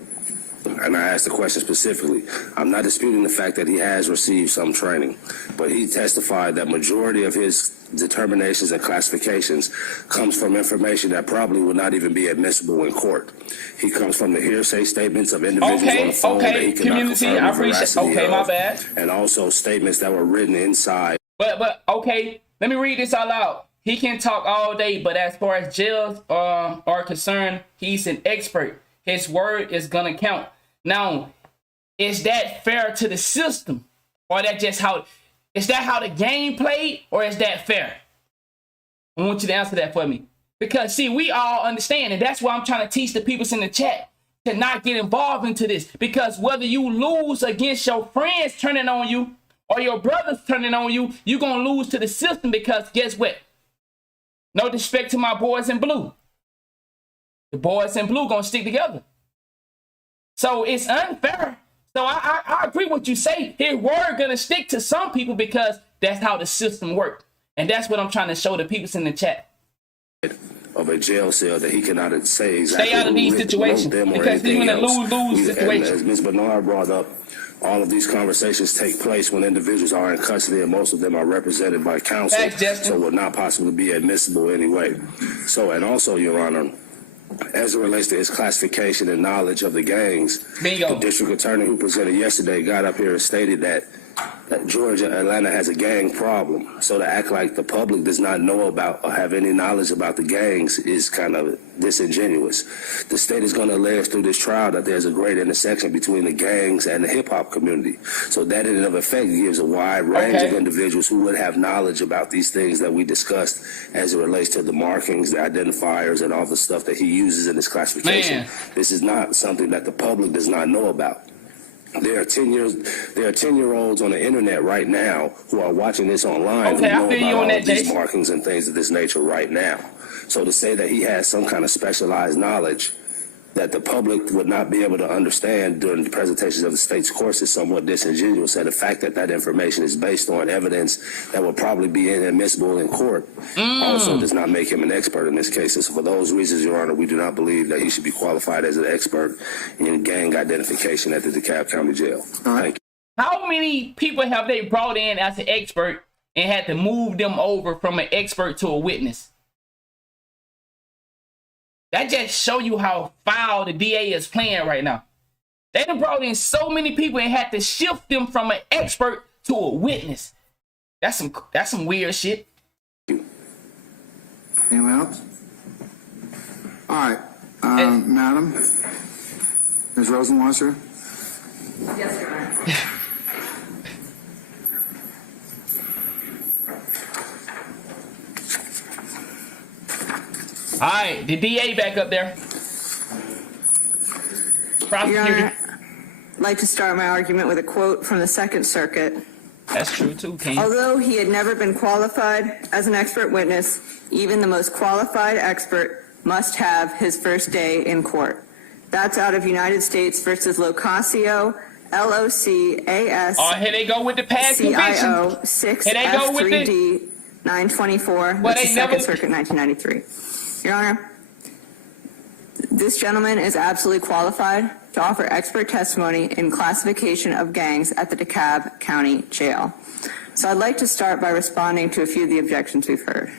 and I asked the question specifically, I'm not disputing the fact that he has received some training, but he testified that majority of his determinations and classifications comes from information that probably would not even be admissible in court. He comes from the hearsay statements of individuals on the phone that he cannot confirm the veracity of, my bad. and also statements that were written inside. But okay, let me read this out loud. He can talk all day, but as far as jails are concerned, he's an expert. His word is gonna count. Now, is that fair to the system, or that just how? Is that how the game played, or is that fair? I want you to answer that for me. Because, see, we all understand, and that's why I'm trying to teach the people in the chat to not get involved into this. Because whether you lose against your friends turning on you or your brothers turning on you, you're going to lose to the system because guess what? No disrespect to my boys in blue. The boys in blue going to stick together. So it's unfair. So I agree with what you say. His word gonna stick to some people because that's how the system works. And that's what I'm trying to show the people in the chat. Of a jail cell that he cannot say exactly. Stay out of these situations because he's in a lose-lose situation. As Ms. Bernard brought up, all of these conversations take place when individuals are in custody, and most of them are represented by counsel, so will not possibly be admissible anyway. So, and also, Your Honor, as it relates to his classification and knowledge of the gangs, the district attorney who presented yesterday got up here and stated that Georgia, Atlanta has a gang problem. So to act like the public does not know about or have any knowledge about the gangs is kind of disingenuous. The state is going to allege through this trial that there's a great intersection between the gangs and the hip-hop community. So that in and of effect gives a wide range of individuals who would have knowledge about these things that we discussed as it relates to the markings, the identifiers, and all the stuff that he uses in his classification. This is not something that the public does not know about. There are 10-year-olds on the internet right now who are watching this online who know about all of these markings and things of this nature right now. So to say that he has some kind of specialized knowledge that the public would not be able to understand during the presentations of the state's course is somewhat disingenuous. And the fact that that information is based on evidence that will probably be inadmissible in court also does not make him an expert in this case. So for those reasons, Your Honor, we do not believe that he should be qualified as an expert in gang identification at the DeKalb County Jail. Thank you. How many people have they brought in as an expert and had to move them over from an expert to a witness? That just show you how foul the DA is playing right now. They done brought in so many people and had to shift them from an expert to a witness. That's some weird shit. Anyone else? All right, Madam, Ms. Rosenwasser. Yes, Your Honor. All right, the DA back up there. Your Honor, I'd like to start my argument with a quote from the Second Circuit. That's true too, King. Although he had never been qualified as an expert witness, even the most qualified expert must have his first day in court. That's out of United States versus Locasio, LOCAS. Oh, here they go with the past conviction. CIO 6F3D 924. That's the Second Circuit, 1993. Your Honor, this gentleman is absolutely qualified to offer expert testimony in classification of gangs at the DeKalb County Jail. So I'd like to start by responding to a few of the objections we've heard,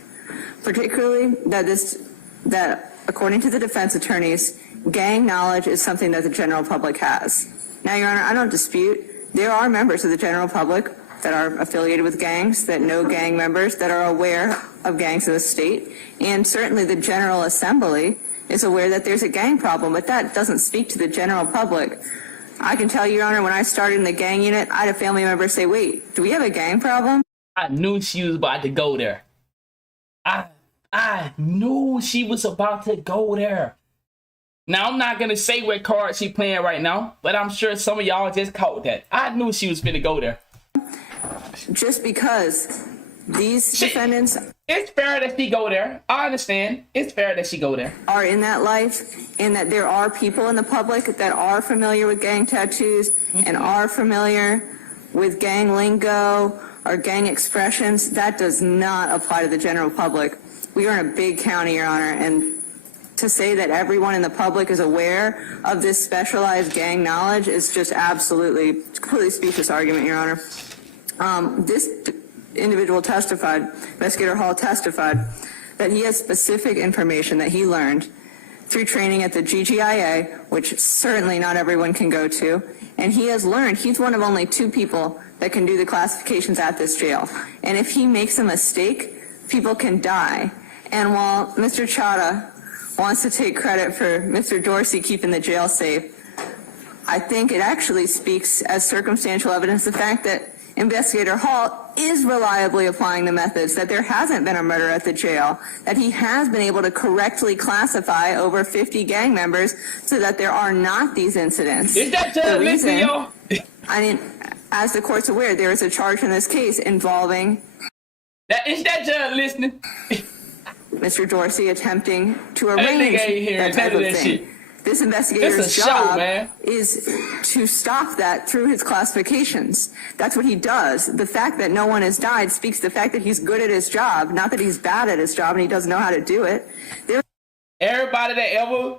particularly that according to the defense attorneys, gang knowledge is something that the general public has. Now, Your Honor, I don't dispute there are members of the general public that are affiliated with gangs, that know gang members, that are aware of gangs in the state, and certainly the General Assembly is aware that there's a gang problem, but that doesn't speak to the general public. I can tell you, Your Honor, when I started in the gang unit, I had a family member say, wait, do we have a gang problem? I knew she was about to go there. I knew she was about to go there. Now, I'm not going to say what card she playing right now, but I'm sure some of y'all just caught that. I knew she was finna go there. Just because these defendants... It's fair that she go there. I understand. It's fair that she go there. ...are in that life, and that there are people in the public that are familiar with gang tattoos and are familiar with gang lingo or gang expressions. That does not apply to the general public. we are in a big county, Your Honor, and to say that everyone in the public is aware of this specialized gang knowledge is just absolutely, completely specious argument, Your Honor. This individual testified, Investigator Hall testified, that he has specific information that he learned through training at the GGIA, which certainly not everyone can go to, and he has learned he's one of only 2 people that can do the classifications at this jail. And if he makes a mistake, people can die. And while Mr. Chadha wants to take credit for Mr. Dorsey keeping the jail safe, I think it actually speaks as circumstantial evidence the fact that Investigator Hall is reliably applying the methods, that there hasn't been a murder at the jail, that he has been able to correctly classify over 50 gang members so that there are not these incidents. Is that judge listening, y'all? I mean, as the court's aware, there is a charge in this case involving... Is that judge listening? Mr. Dorsey attempting to arrange that type of thing. This investigator's job is to stop that through his classifications. That's what he does. The fact that no one has died speaks to the fact that he's good at his job, not that he's bad at his job and he doesn't know how to do it. Everybody that ever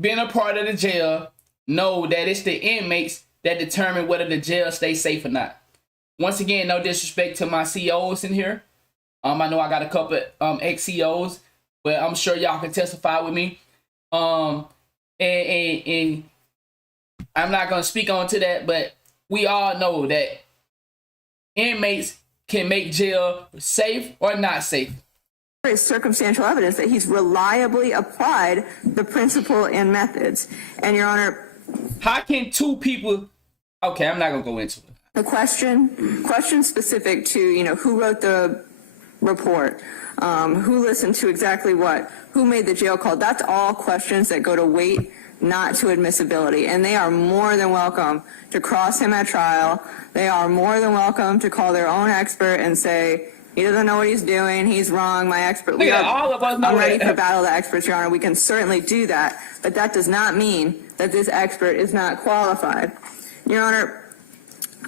been a part of the jail know that it's the inmates that determine whether the jail stays safe or not. Once again, no disrespect to my COs in here. I know I got a couple ex-COs, but I'm sure y'all can testify with me. And I'm not going to speak on to that, but we all know that inmates can make jail safe or not safe. There is circumstantial evidence that he's reliably applied the principle and methods. And, Your Honor... How can 2 people... Okay, I'm not going to go into it. The question specific to, who wrote the report, who listened to exactly what, who made the jail call, that's all questions that go to weight, not to admissibility. And they are more than welcome to cross him at trial. They are more than welcome to call their own expert and say, he doesn't know what he's doing, he's wrong, my expert. All of us know I'm ready for battle of the experts, Your Honor. We can certainly do that, but that does not mean that this expert is not qualified. Your Honor,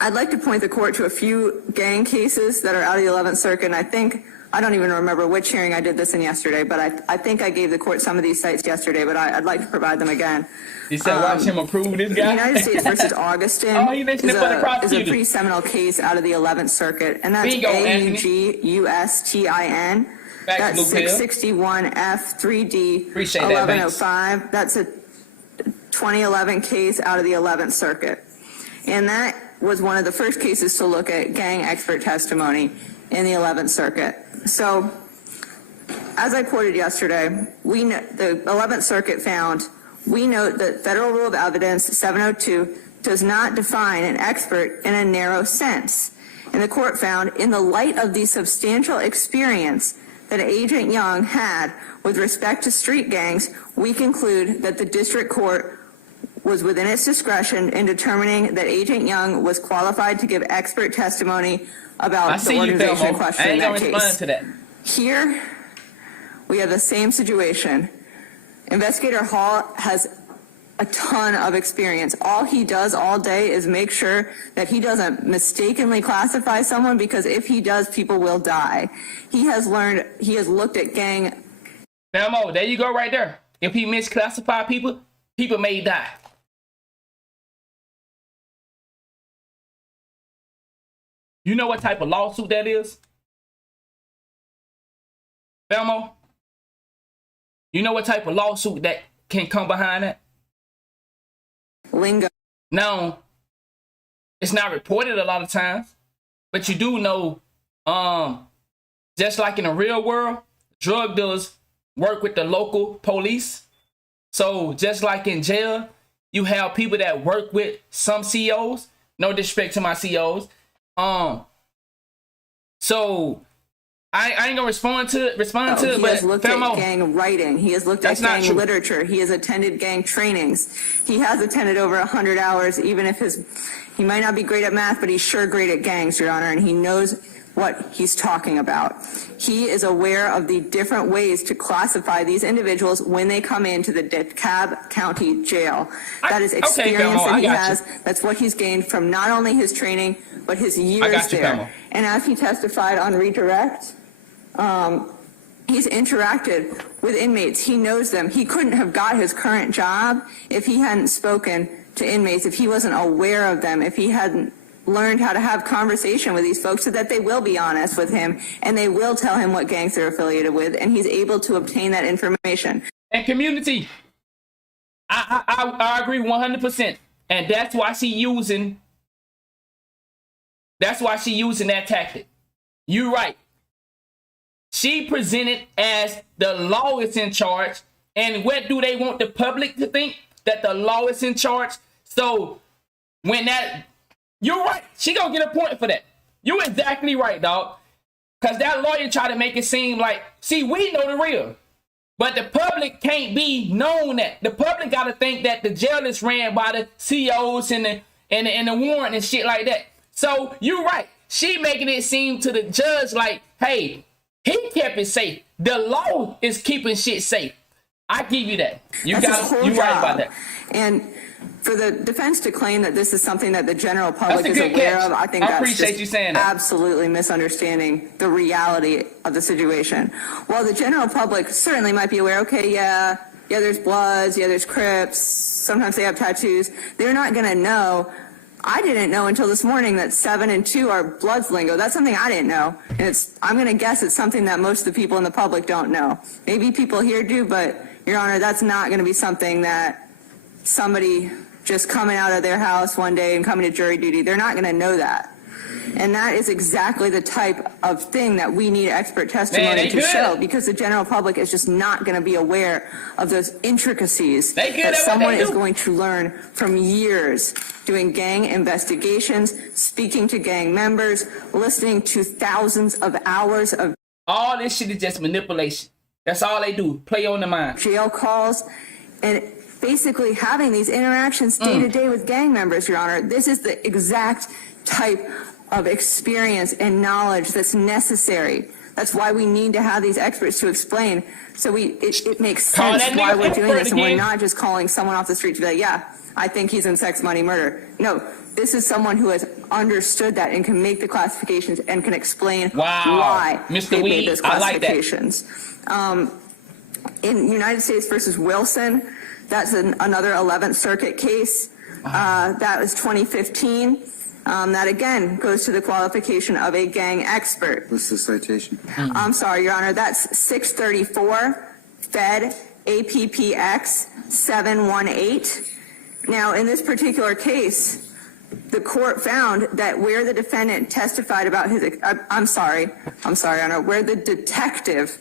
I'd like to point the court to a few gang cases that are out of the 11th Circuit, and I don't even remember which hearing I did this in yesterday, but I think I gave the court some of these sites yesterday, but I'd like to provide them again. You said watch him approve this guy? United States versus Augustin is a pretty seminal case out of the 11th Circuit, and that's AUGUSTIN. That's 661F3D 1105. That's a 2011 case out of the 11th Circuit. And that was one of the first cases to look at gang expert testimony in the 11th Circuit. So, as I quoted yesterday, the 11th Circuit found, we note that Federal Rule of Evidence 702 does not define an expert in a narrow sense. And the court found, in the light of the substantial experience that Agent Young had with respect to street gangs, we conclude that the district court was within its discretion in determining that Agent Young was qualified to give expert testimony about the organization in question in that case. Here, we have the same situation. Investigator Hall has a ton of experience. All he does all day is make sure that he doesn't mistakenly classify someone, because if he does, people will die. He has looked at gang... Belmo, there you go right there. If he misclassify people, people may die. You know what type of lawsuit that is? Belmo? You know what type of lawsuit that can come behind that? Lingo. No, it's not reported a lot of times, but you do know, just like in the real world, drug dealers work with the local police. So just like in jail, you have people that work with some COs. No disrespect to my COs. So I ain't gonna respond to it, but he has looked at gang writing. He has looked at gang literature. He has attended gang trainings. He has attended over 100 hours, even if he might not be great at math, but he's sure great at gangs, Your Honor, and he knows what he's talking about. He is aware of the different ways to classify these individuals when they come into the DeKalb County Jail. That is experience that he has. That's what he's gained from not only his training, but his years there. And as he testified on redirect, He's interacted with inmates. He knows them. He couldn't have got his current job if he hadn't spoken to inmates, if he wasn't aware of them, if he hadn't learned how to have conversation with these folks so that they will be honest with him and they will tell him what gangs they're affiliated with, and he's able to obtain that information. And community, I agree 100%. And that's why she's using that tactic. You're right. She presented as the law is in charge. And what do they want the public to think? That the law is in charge. So when that, you're right. She gonna get a point for that. You're exactly right, dog. Because that lawyer tried to make it seem like, see, we know the real. But the public can't be known that. The public got to think that the jail is ran by the CEOs and the warrant and shit like that. So you're right. She making it seem to the judge like, hey, he kept it safe. The law is keeping shit safe. I give you that. You right about that. And for the defense to claim that this is something that the general public is aware of, I think that's just absolutely misunderstanding the reality of the situation. While the general public certainly might be aware, okay, yeah, there's Bloods, yeah, there's Crips, sometimes they have tattoos, they're not going to know. I didn't know until this morning that 7 and 2 are Bloods lingo. That's something I didn't know. And I'm going to guess it's something that most of the people in the public don't know. Maybe people here do, but, Your Honor, that's not going to be something that somebody just coming out of their house one day and coming to jury duty, they're not going to know that. And that is exactly the type of thing that we need expert testimony to show, because the general public is just not going to be aware of those intricacies that someone is going to learn from years doing gang investigations, speaking to gang members, listening to thousands of hours of... All this shit is just manipulation. That's all they do, play on the mind. Jail calls and basically having these interactions day to day with gang members, Your Honor. This is the exact type of experience and knowledge that's necessary. That's why we need to have these experts to explain. So it makes sense why we're doing this, and we're not just calling someone off the street to be like, yeah, I think he's in sex, money, murder. No, this is someone who has understood that and can make the classifications and can explain why they made those classifications. In United States versus Wilson, that's another 11th Circuit case. That was 2015. That again goes to the qualification of a gang expert. What's the citation? I'm sorry, Your Honor. That's 634 Fed APPX 718. Now, in this particular case, the court found that where the defendant testified about his, I'm sorry, Your Honor, where the detective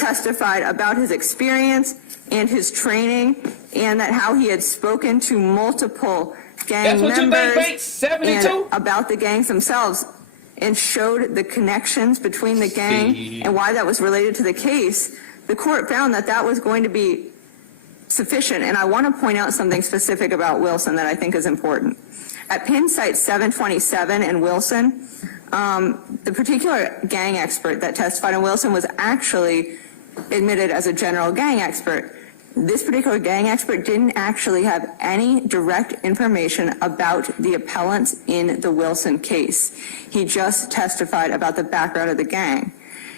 testified about his experience and his training, and that how he had spoken to multiple gang members and about the gangs themselves, and showed the connections between the gang and why that was related to the case, the court found that that was going to be sufficient. And I want to point out something specific about Wilson that I think is important. At Penn Site 727 in Wilson, the particular gang expert that testified in Wilson was actually admitted as a general gang expert. This particular gang expert didn't actually have any direct information about the appellants in the Wilson case. He just testified about the background of the gang.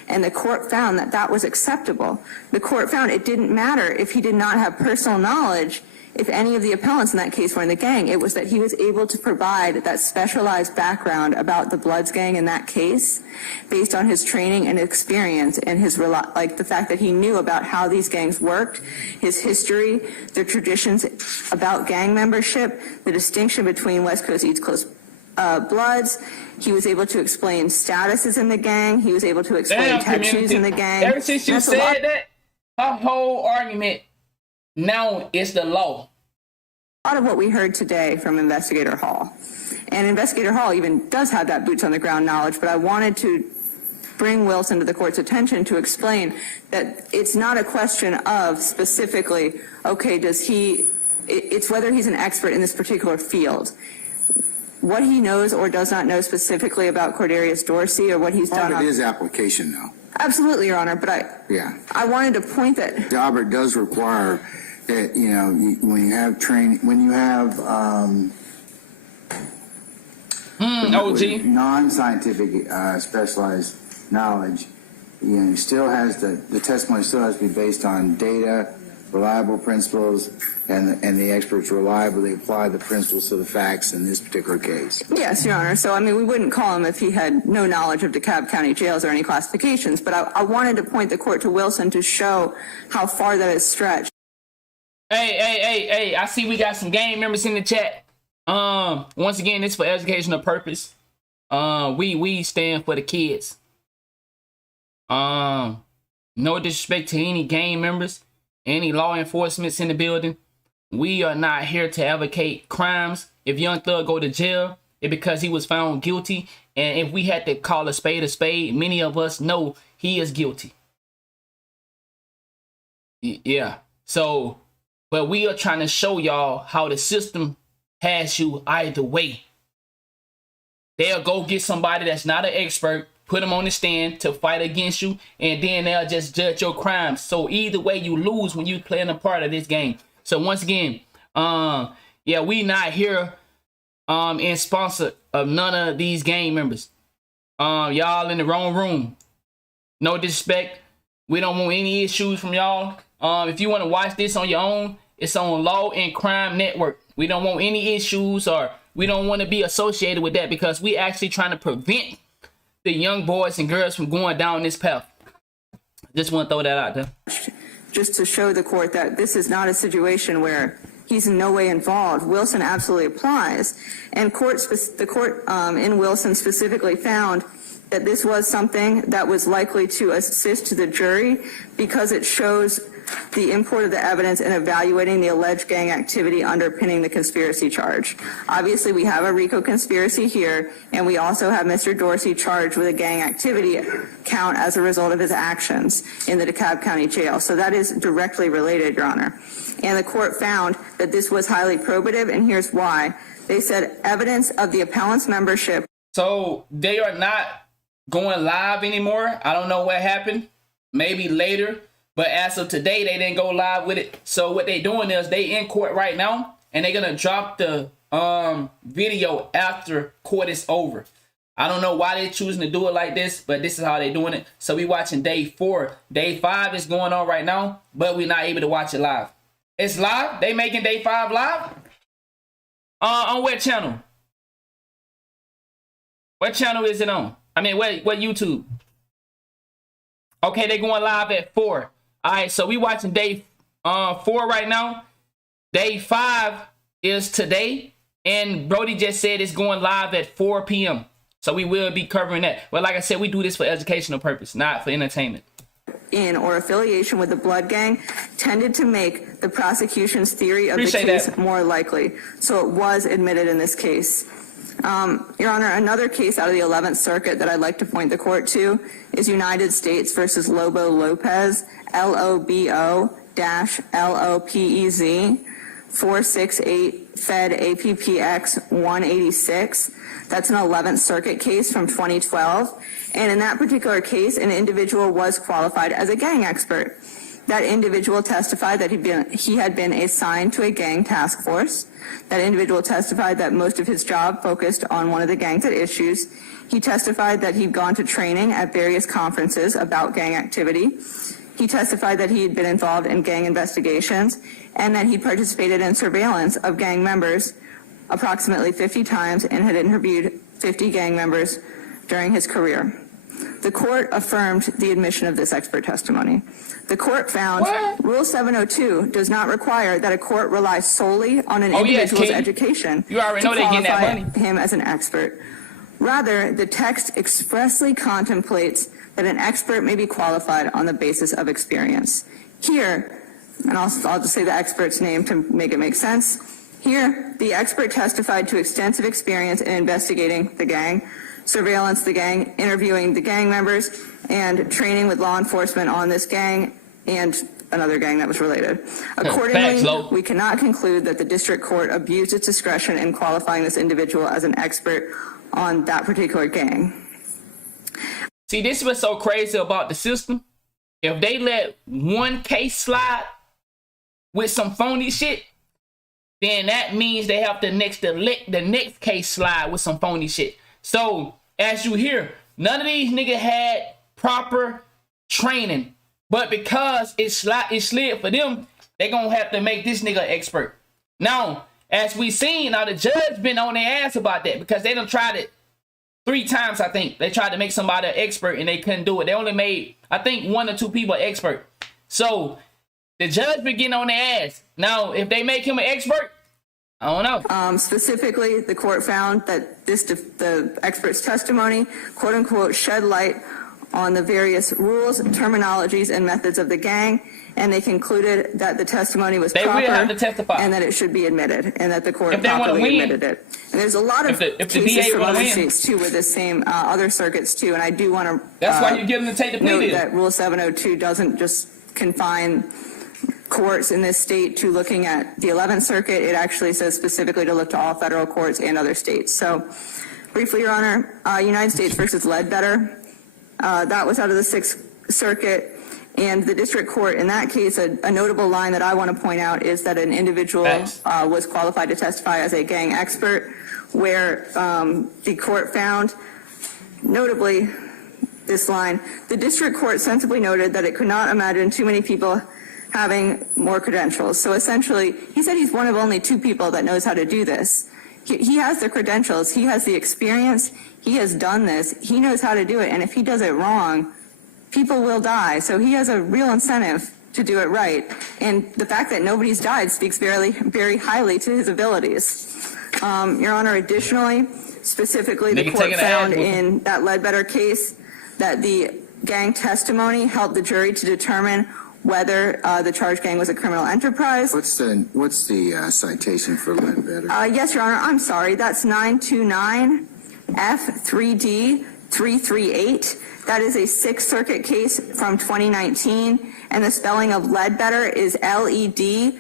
And the court found that that was acceptable. The court found it didn't matter if he did not have personal knowledge if any of the appellants in that case were in the gang. It was that he was able to provide that specialized background about the Bloods gang in that case based on his training and experience and his the fact that he knew about how these gangs worked, his history, their traditions about gang membership, the distinction between West Coast, East Coast Bloods. He was able to explain statuses in the gang. He was able to explain tattoos in the gang. Ever since you said that, her whole argument now is the law. A lot of what we heard today from Investigator Hall. And Investigator Hall even does have that boots on the ground knowledge, but I wanted to bring Wilson to the court's attention to explain that it's not a question of specifically, okay, it's whether he's an expert in this particular field. What he knows or does not know specifically about Cordarius Dorsey or what he's done. Part of his application, though. Absolutely, Your Honor, but I wanted to point that. Daubert does require that, when you have training, when you have OG non-scientific specialized knowledge, he still has the testimony still has to be based on data, reliable principles, and the experts reliably apply the principles to the facts in this particular case. Yes, Your Honor. So, I mean, we wouldn't call him if he had no knowledge of DeKalb County jails or any classifications, but I wanted to point the court to Wilson to show how far that is stretched. Hey, I see we got some gang members in the chat. Once again, it's for educational purpose. We stand for the kids. No disrespect to any gang members, any law enforcement in the building. We are not here to advocate crimes. If Young Thug go to jail, it's because he was found guilty. And if we had to call a spade, many of us know he is guilty. Yeah. So, but we are trying to show y'all how the system has you either way. They'll go get somebody that's not an expert, put them on the stand to fight against you, and then they'll just judge your crimes. So either way, you lose when you playing a part of this game. So once again, yeah, we not here in sponsor of none of these gang members. Y'all in the wrong room. No disrespect. We don't want any issues from y'all. If you want to watch this on your own, it's on Law and Crime Network. We don't want any issues, or we don't want to be associated with that, because we actually trying to prevent the young boys and girls from going down this path. Just want to throw that out there. Just to show the court that this is not a situation where he's in no way involved. Wilson absolutely applies. And the court in Wilson specifically found that this was something that was likely to assist to the jury because it shows the import of the evidence in evaluating the alleged gang activity underpinning the conspiracy charge. Obviously, we have a RICO conspiracy here, and we also have Mr. Dorsey charged with a gang activity count as a result of his actions in the DeKalb County Jail. So that is directly related, Your Honor. And the court found that this was highly probative, and here's why. They said evidence of the appellant's membership. So they are not going live anymore. I don't know what happened. Maybe later. But as of today, they didn't go live with it. So what they doing is they in court right now, and they're going to drop the video after court is over. I don't know why they're choosing to do it like this, but this is how they're doing it. So we watching day 4. Day 5 is going on right now, but we're not able to watch it live. It's live? They making day 5 live? On what channel? What channel is it on? I mean, what YouTube? Okay, they going live at 4. All right, so we watching day 4 right now. Day 5 is today, and Brody just said it's going live at 4 p.m. So we will be covering that. But like I said, we do this for educational purpose, not for entertainment. In or affiliation with the blood gang tended to make the prosecution's theory of the case more likely. So it was admitted in this case. Your Honor, another case out of the 11th Circuit that I'd like to point the court to is United States versus Lobo Lopez, LOBO-LOPEZ, 468 Fed APPX 186. That's an 11th Circuit case from 2012. And in that particular case, an individual was qualified as a gang expert. That individual testified that he had been assigned to a gang task force. That individual testified that most of his job focused on one of the gangs at issues. He testified that he'd gone to training at various conferences about gang activity. He testified that he had been involved in gang investigations and that he participated in surveillance of gang members approximately 50 times and had interviewed 50 gang members during his career. The court affirmed the admission of this expert testimony. The court found Rule 702 does not require that a court rely solely on an individual's education to qualify him as an expert. Rather, the text expressly contemplates that an expert may be qualified on the basis of experience. Here, and I'll just say the expert's name to make it make sense. Here, the expert testified to extensive experience in investigating the gang, surveillance the gang, interviewing the gang members, and training with law enforcement on this gang and another gang that was related. Accordingly, we cannot conclude that the district court abused its discretion in qualifying this individual as an expert on that particular gang. See, this is what's so crazy about the system. If they let one case slide with some phony shit, then that means they have to the next case slide with some phony shit. So, as you hear, none of these niggas had proper training. But because it slid for them, they gonna have to make this nigga expert. Now, as we seen, now the judge been on their ass about that because they done tried it 3 times, I think. They tried to make somebody an expert and they couldn't do it. They only made, I think, 1 or 2 people expert. So the judge been getting on their ass. Now, if they make him an expert, I don't know. Specifically, the court found that the expert's testimony, quote unquote, shed light on the various rules, terminologies, and methods of the gang, and they concluded that the testimony was proper will have to testify. and that it should be admitted, and that the court properly admitted it. And there's a lot of cases from other states too with the same other circuits too, and I do want to that's why you give them to take the plea note deal. that Rule 702 doesn't just confine courts in this state to looking at the 11th Circuit. It actually says specifically to look to all federal courts and other states. So briefly, Your Honor, United States versus Ledbetter, that was out of the 6th Circuit. And the district court, in that case, a notable line that I want to point out is that an individual was qualified to testify as a gang expert, where the court found, notably, this line, the district court sensibly noted that it could not imagine too many people having more credentials. So essentially, he said he's one of only 2 people that knows how to do this. He has the credentials, he has the experience, he has done this, he knows how to do it, and if he does it wrong, people will die. So he has a real incentive to do it right. And the fact that nobody's died speaks very, very highly to his abilities. Your Honor, additionally, specifically, the court found in that Ledbetter case that the gang testimony helped the jury to determine whether the charged gang was a criminal enterprise. What's the citation for Ledbetter? Yes, Your Honor, I'm sorry. That's 929 F3D 338. That is a 6th Circuit case from 2019, and the spelling of Ledbetter is Ledbetter.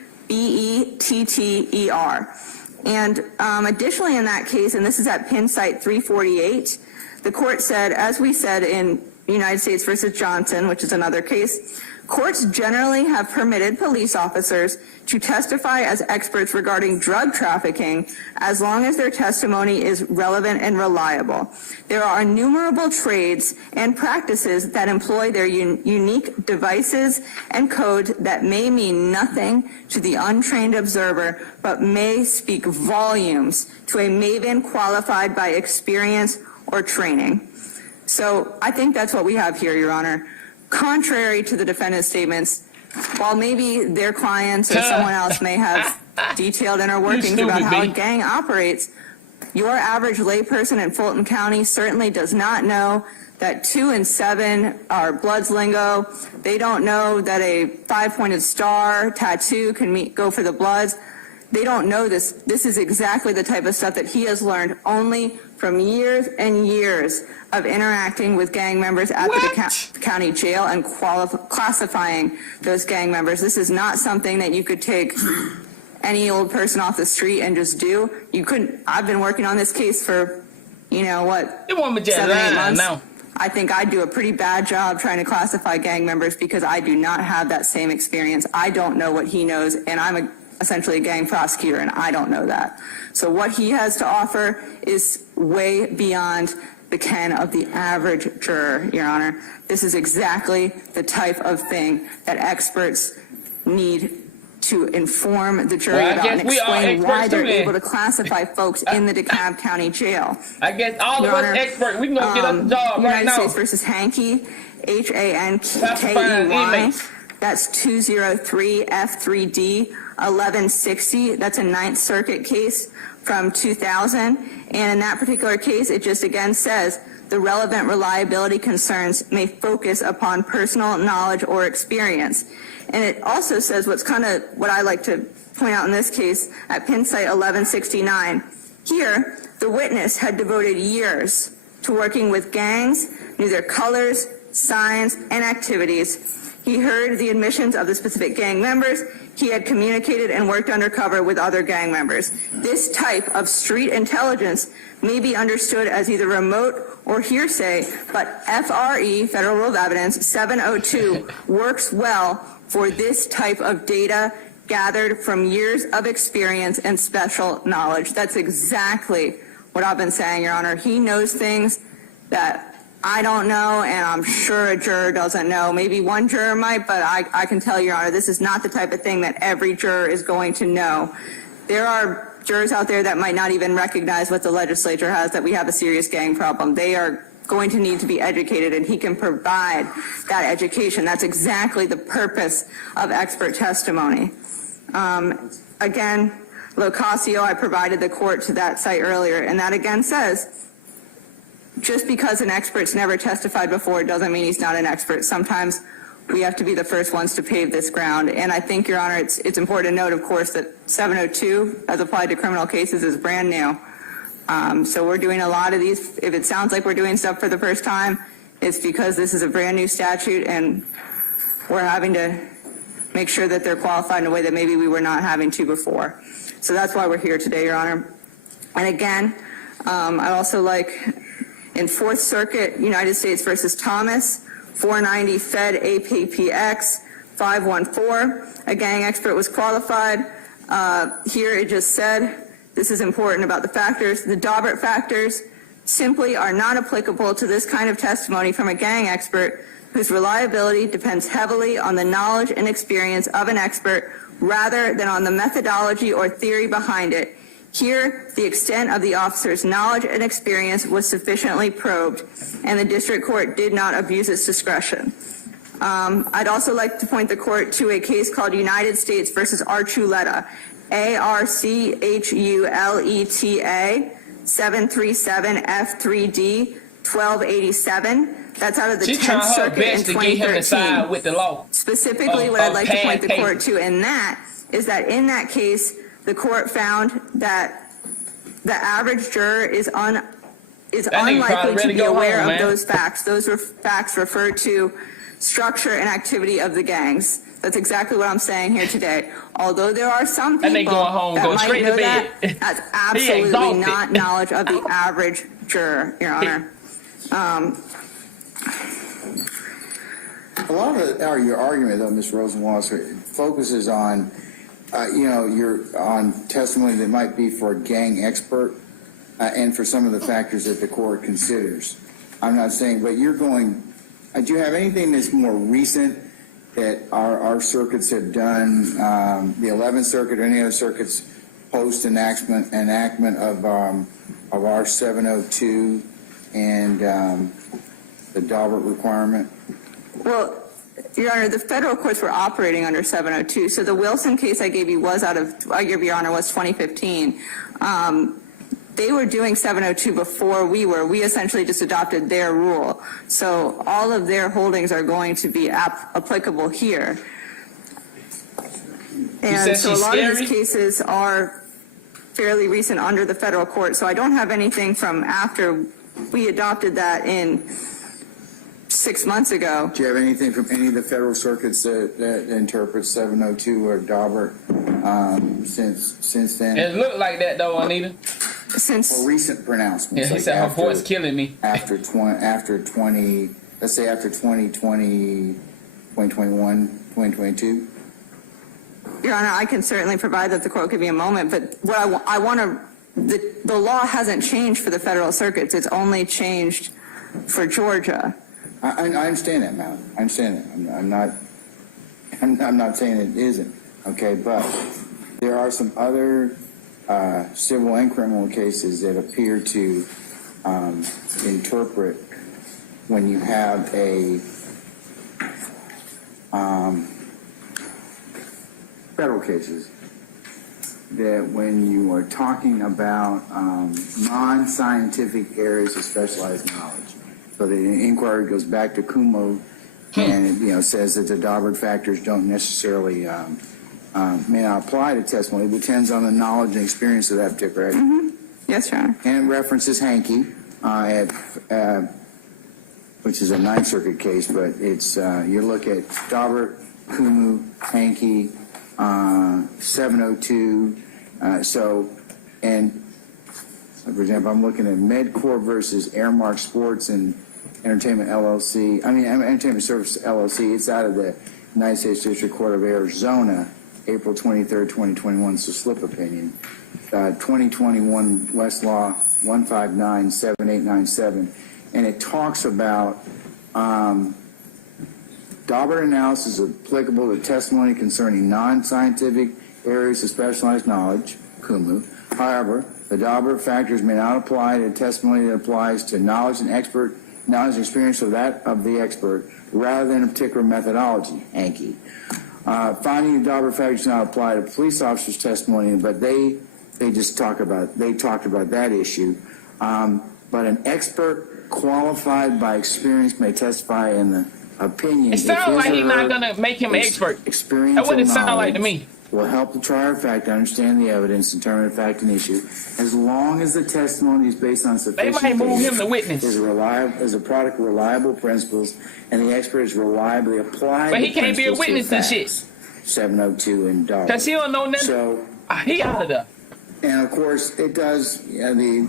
And additionally in that case, and this is at Penn site 348, the court said, as we said in United States versus Johnson, which is another case, courts generally have permitted police officers to testify as experts regarding drug trafficking as long as their testimony is relevant and reliable. There are innumerable trades and practices that employ their unique devices and code that may mean nothing to the untrained observer, but may speak volumes to a maven qualified by experience or training. So I think that's what we have here, Your Honor. Contrary to the defendant's statements, while maybe their clients or someone else may have detailed inner workings about how a gang operates, your average layperson in Fulton County certainly does not know that 2 and 7 are Bloods lingo. They don't know that a 5-pointed star tattoo can go for the Bloods. They don't know this. This is exactly the type of stuff that he has learned only from years and years of interacting with gang members at the county jail and classifying those gang members. This is not something that you could take any old person off the street and just do. You couldn't. I've been working on this case for, 7 or 8 months. I think I do a pretty bad job trying to classify gang members because I do not have that same experience. I don't know what he knows, and I'm essentially a gang prosecutor, and I don't know that. So what he has to offer is way beyond the ken of the average juror, Your Honor. This is exactly the type of thing that experts need to inform the jury about and explain why they're able to classify folks in the DeKalb County Jail. I guess all of us experts, we can go get us a job right now. United States versus Hankey, Hankey. That's 203 F3D 1160. That's a 9th Circuit case from 2000. And in that particular case, it just again says the relevant reliability concerns may focus upon personal knowledge or experience. And it also says what I like to point out in this case at Penn site 1169. Here, the witness had devoted years to working with gangs, knew their colors, signs, and activities. He heard the admissions of the specific gang members. He had communicated and worked undercover with other gang members. This type of street intelligence may be understood as either remote or hearsay, but FRE, Federal Rule of Evidence 702, works well for this type of data gathered from years of experience and special knowledge. That's exactly what I've been saying, Your Honor. He knows things that I don't know, and I'm sure a juror doesn't know. Maybe one juror might, but I can tell you, Your Honor, this is not the type of thing that every juror is going to know. There are jurors out there that might not even recognize what the legislature has, that we have a serious gang problem. They are going to need to be educated, and he can provide that education. That's exactly the purpose of expert testimony. Again, Locasio, I provided the court to that site earlier, and that again says, just because an expert's never testified before doesn't mean he's not an expert. Sometimes we have to be the first ones to pave this ground. And I think, Your Honor, it's important to note, of course, that 702, as applied to criminal cases, is brand new. So we're doing a lot of these. If it sounds like we're doing stuff for the first time, it's because this is a brand new statute, and we're having to make sure that they're qualified in a way that maybe we were not having to before. So that's why we're here today, Your Honor. And again, I'd also like, in Fourth Circuit, United States versus Thomas, 490 Fed APPX 514, a gang expert was qualified. Here it just said, this is important about the factors. The Daubert factors simply are not applicable to this kind of testimony from a gang expert whose reliability depends heavily on the knowledge and experience of an expert rather than on the methodology or theory behind it. Here, the extent of the officer's knowledge and experience was sufficiently probed, and the district court did not abuse its discretion. I'd also like to point the court to a case called United States versus Archuleta, ARCHULETA 737 F3D 1287. That's out of the 10th Circuit in 2013. With the law. Specifically, what I'd like to point the court to in that is that in that case, the court found that the average juror is unlikely to be aware of those facts. Those facts refer to structure and activity of the gangs. That's exactly what I'm saying here today. Although there are some people that might know that, that's absolutely not knowledge of the average juror, Your Honor. A lot of your argument, though, Ms. Rosenwald, focuses on, on testimony that might be for a gang expert and for some of the factors that the court considers. I'm not saying, but you're going, do you have anything that's more recent that our circuits have done, the 11th Circuit or any other circuits post-enactment of our 702 and the Daubert requirement? Well, Your Honor, the federal courts were operating under 702. So the Wilson case I gave you was Your Honor, was 2015. They were doing 702 before we were. We essentially just adopted their rule. So all of their holdings are going to be applicable here. And so a lot of these cases are fairly recent under the federal court. So I don't have anything from after we adopted that in 6 months ago. Do you have anything from any of the federal circuits that interpret 702 or Daubert since then? It looked like that though, Anita. Since recent pronouncements. Yeah, he said her voice killing me. After 2020, let's say after 2020, 2021, 2022. Your Honor, I can certainly provide that. The court give me a moment, but what I want to, the law hasn't changed for the federal circuits. It's only changed for Georgia. I understand that, Mal. I understand that. I'm not saying it isn't. Okay, but there are some other civil and criminal cases that appear to interpret when you have a federal cases that when you are talking about non-scientific areas of specialized knowledge. So the inquiry goes back to Kumo and it says that the Daubert factors don't necessarily may not apply to testimony. It depends on the knowledge and experience of that particular. Mm-hmm. Yes, Your Honor. And it references Hankey, which is a Ninth Circuit case, but it's you look at Daubert, Kumu, Hankey, 702. For example, I'm looking at MedCorp versus Airmark Sports and Entertainment LLC. Entertainment Service LLC. It's out of the United States District Court of Arizona, April 23rd, 2021. It's a slip opinion. 2021 Westlaw 1597897. and it talks about Daubert analysis is applicable to testimony concerning non-scientific areas of specialized knowledge, (CUMU). However, the Daubert factors may not apply to testimony that applies to knowledge and experience of the expert, rather than a particular methodology, (ANKI). Finding the Daubert factors do not apply to police officers' testimony, but they talked about that issue. But an expert qualified by experience may testify in the opinion. It sounds like he's not going to make him an expert. That's what it sounds like to me. Will help the trier of fact to understand the evidence, determine the fact and issue, as long as the testimony is based on sufficient. They might move him to witness. Is a product of reliable principles, and the expert is reliably applied. But he can't be a witness and shit. 702 and Daubert. Because he don't know nothing. So he out of there. And of course, it does. The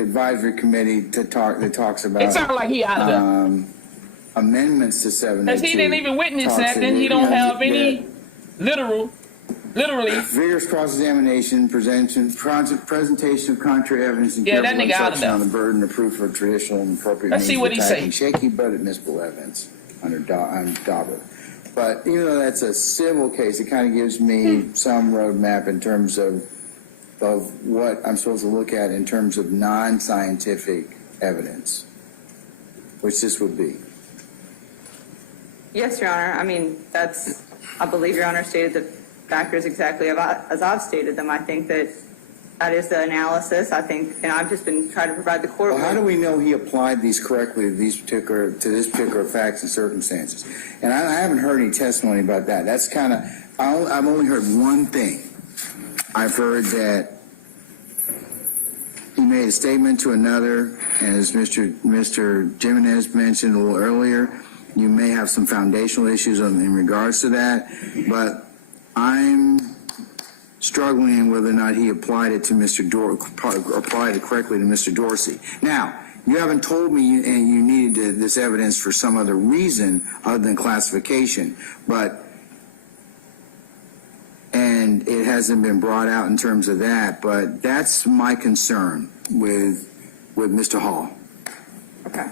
advisory committee that talks about. It sounds like he out of there. Amendments to 702. Because he didn't even witness that, then he don't have any literally. Vigorous cross-examination, presentation of contrary evidence, and that nigga out of there. on the burden of proof for traditional and appropriate. Let's see what he say. Shaky but admissible evidence under Daubert. But even though that's a civil case, it kind of gives me some roadmap in terms of what I'm supposed to look at in terms of non-scientific evidence, which this would be. Yes, Your Honor. I mean, I believe Your Honor stated the factors exactly as I've stated them. I think that is the analysis. I think, and I've just been trying to provide the court. Well, how do we know he applied these correctly to this particular facts and circumstances? And I haven't heard any testimony about that. That's kind of, I've only heard one thing. I've heard that he made a statement to another, and as Mr. Jimenez mentioned a little earlier, you may have some foundational issues in regards to that, but I'm struggling whether or not he applied it to applied it correctly to Mr. Dorsey. Now, you haven't told me, and you needed this evidence for some other reason other than classification, and it hasn't been brought out in terms of that, but that's my concern with Mr. Hall. Okay.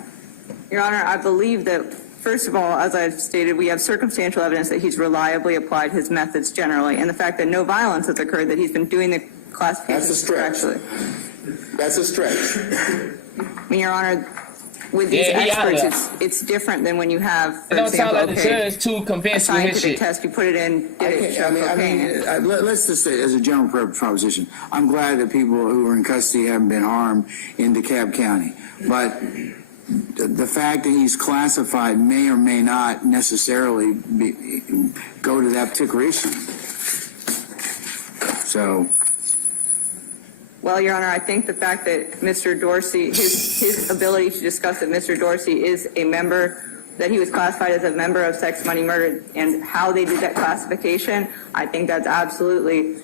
Your Honor, I believe that, first of all, as I've stated, we have circumstantial evidence that he's reliably applied his methods generally, and the fact that no violence has occurred, that he's been doing the classification. That's a stretch. That's a stretch. I mean, Your Honor, with these experts, it's different than when you have, for example, like the judge too convinced a scientific test, you put it in, let's just say, as a general proposition, I'm glad that people who are in custody haven't been harmed in DeKalb County, but the fact that he's classified may or may not necessarily go to that particular issue. So. Well, Your Honor, I think the fact that Mr. Dorsey, his ability to discuss that Mr. Dorsey is a member, that he was classified as a member of sex, money, murder, and how they did that classification, I think that's absolutely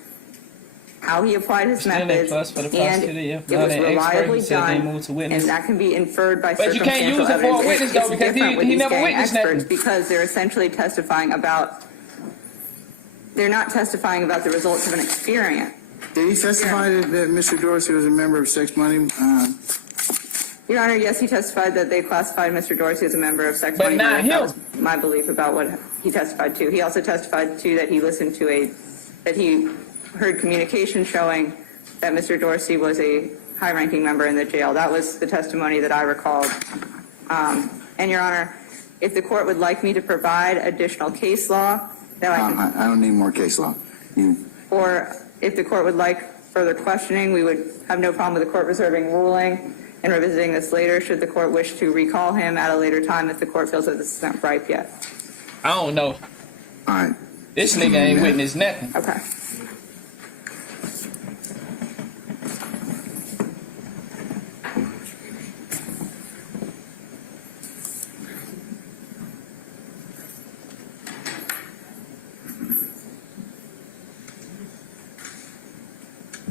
how he applied his methods, and it was reliably done, and that can be inferred by circumstantial evidence. But you can't use it for a witness, though, because he never witnessed nothing. Because they're essentially testifying about, they're not testifying about the results of an experience. Did he testify that Mr. Dorsey was a member of sex, money? Your Honor, yes, he testified that they classified Mr. Dorsey as a member of sex, money, murder. That was my belief about what he testified to. He also testified to that he listened to that he heard communication showing that Mr. Dorsey was a high-ranking member in the jail. That was the testimony that I recalled. And Your Honor, if the court would like me to provide additional case law, then I don't need more case law. Or if the court would like further questioning, we would have no problem with the court reserving ruling and revisiting this later should the court wish to recall him at a later time if the court feels that this is not ripe yet. I don't know. All right. This nigga ain't witnessed nothing. Okay.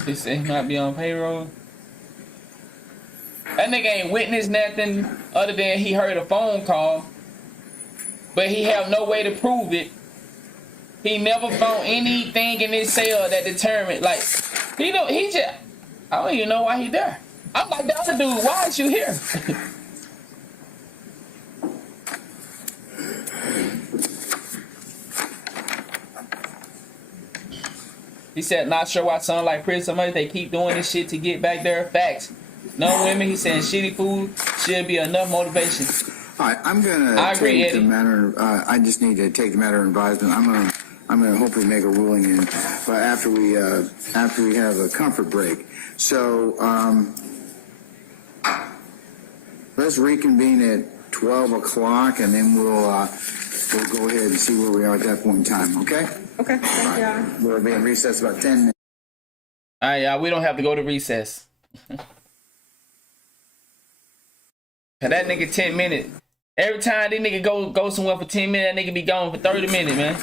He said he might be on payroll. That nigga ain't witnessed nothing other than he heard a phone call, but he have no way to prove it. He never found anything in his cell that determined, like, I don't even know why he there. I'm like the other dude. Why is you here? He said, not sure why some like prison so much. They keep doing this shit to get back their facts. No women, he's saying shitty food should be enough motivation. All right, I'm gonna take the matter. I just need to take the matter of advisement. I'm gonna hopefully make a ruling in, but after we have a comfort break. So let's reconvene at 12 o'clock, and then we'll go ahead and see where we are at that point in time. Okay? Okay. Thank you, Your Honor. We'll be in recess about 10 minutes. All right, y'all. We don't have to go to recess. Cause that nigga 10 minutes. Every time this nigga go somewhere for 10 minutes, that nigga be gone for 30 minutes, man.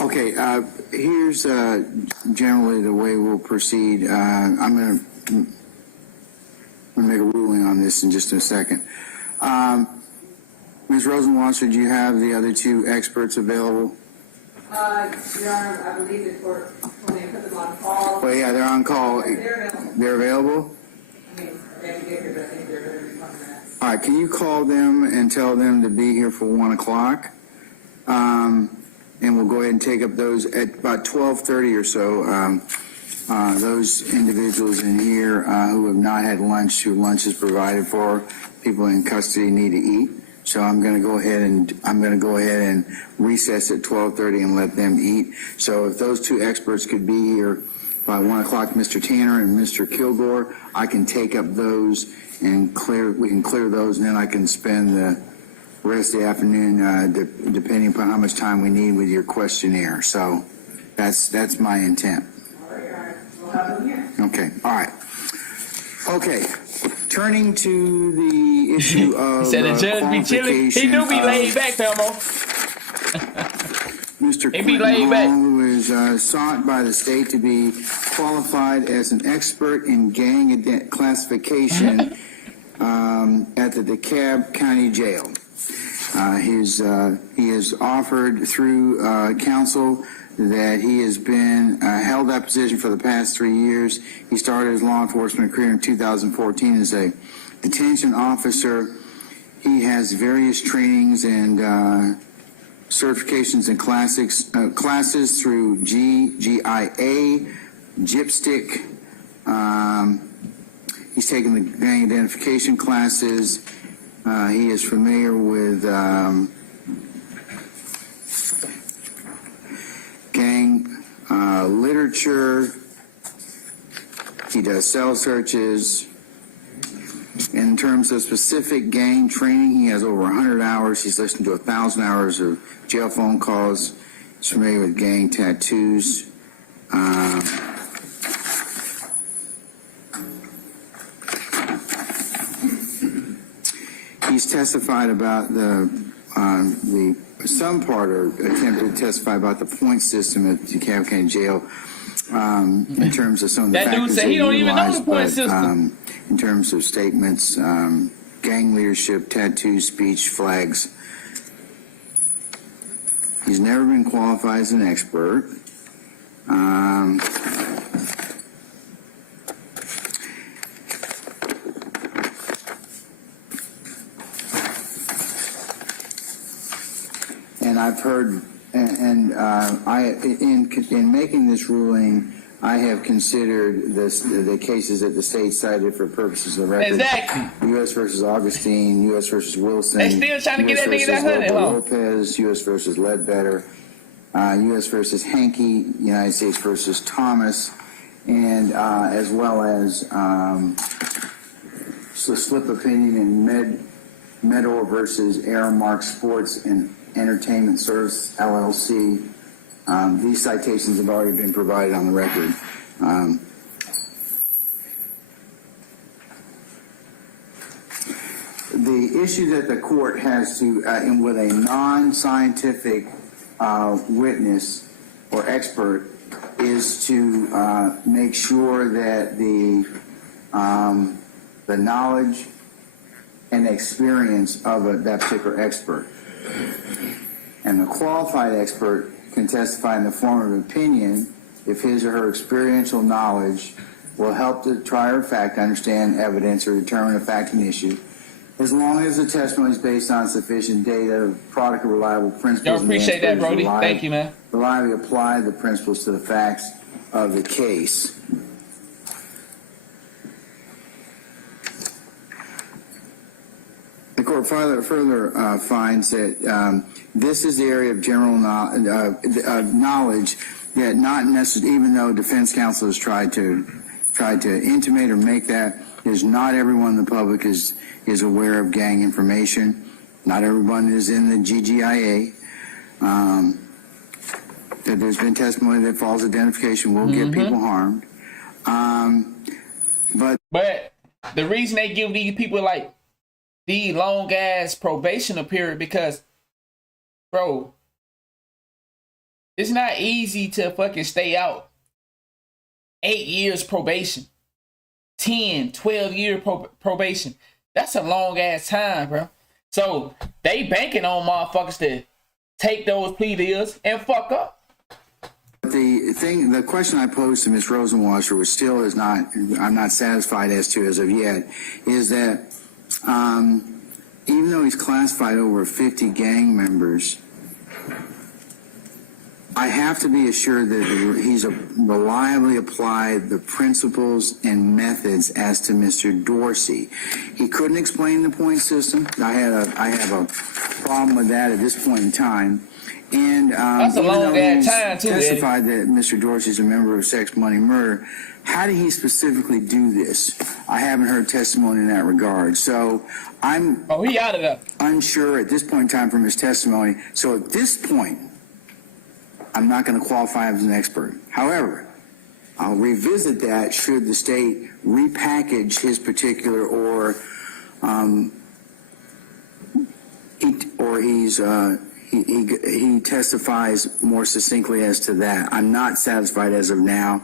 Okay, here's generally the way we'll proceed. I'm going to make a ruling on this in just a second. Ms. Rosenwasser, do you have the other two experts available? Your Honor, I believe the court told me to put them on call. Well, yeah, they're on call. They're available? I mean, they have to get here, but I think they're going to be 1 minute. All right, can you call them and tell them to be here for 1 o'clock? And we'll go ahead and take up those at about 12:30 or so. Those individuals in here who have not had lunch, who lunch is provided for, people in custody need to eat. So I'm going to go ahead and recess at 12:30 and let them eat. So if those two experts could be here by 1 o'clock, Mr. Tanner and Mr. Kilgore, I can take up those and we can clear those, and then I can spend the rest of the afternoon, depending upon how much time we need with your questionnaire. So that's my intent. All right, Your Honor. We'll have them here. Okay, all right. Okay, turning to the issue of He said the judge be chilling. He do be laid back, Thelmo. Mr. Quentin Hall, who is sought by the state to be qualified as an expert in gang classification at the DeKalb County Jail. He has offered through counsel that he has been held that position for the past 3 years. He started his law enforcement career in 2014 as a detention officer. He has various trainings and certifications and classes through GIA, Gypstick. He's taken the gang identification classes. He is familiar with gang literature. He does cell searches. In terms of specific gang training, he has over 100 hours. He's listened to 1,000 hours of jail phone calls. He's familiar with gang tattoos. He's testified about some part, or attempted to testify about the point system at DeKalb County Jail in terms of some of the That dude factors said he don't even know utilized, the point but, system. in terms of statements, gang leadership, tattoo, speech, flags. He's never been qualified as an expert. And I've heard, in making this ruling, I have considered the cases that the state cited for purposes of record. Exactly. U.S. versus Augustine, U.S. versus Wilson. They still trying to get that nigga that 100, huh? Lopez, U.S. versus Ledbetter. U.S. versus Hankey, United States versus Thomas, and as well as the slip opinion in Medor versus Aramark Sports and Entertainment Service LLC. These citations have already been provided on the record. The issue that the court has to, with a non-scientific witness or expert, is to make sure that the knowledge and experience of that particular expert, and the qualified expert can testify in the form of opinion if his or her experiential knowledge will help the trier of fact understand evidence or determine a fact and issue, as long as the testimony is based on sufficient data, product of reliable principles. Y'all appreciate that, Brody. Thank you, man. Reliably apply the principles to the facts of the case. The court further finds that this is the area of general knowledge that not necessarily, even though defense counsel has tried to intimate or make that, is not everyone in the public is aware of gang information. Not everyone is in the GGIA. That there's been testimony that false identification will get people harmed. But the reason they give these people like the long ass probation period, because, bro, it's not easy to fucking stay out 8 years probation, 10, 12-year probation. That's a long ass time, bro. So they banking on motherfuckers to take those plea deals and fuck up. The question I posed to Ms. Rosenwasser, which still is not, I'm not satisfied as to as of yet, is that even though he's classified over 50 gang members, I have to be assured that he's reliably applied the principles and methods as to Mr. Dorsey. He couldn't explain the point system. I have a problem with that at this point in time. And that's a long ass time too. Testified that Mr. Dorsey is a member of Sex, Money, Murder. How did he specifically do this? I haven't heard testimony in that regard. So I'm he out of there. Unsure at this point in time from his testimony. So at this point, I'm not going to qualify him as an expert. However, I'll revisit that should the state repackage his particular he testifies more succinctly as to that. I'm not satisfied as of now.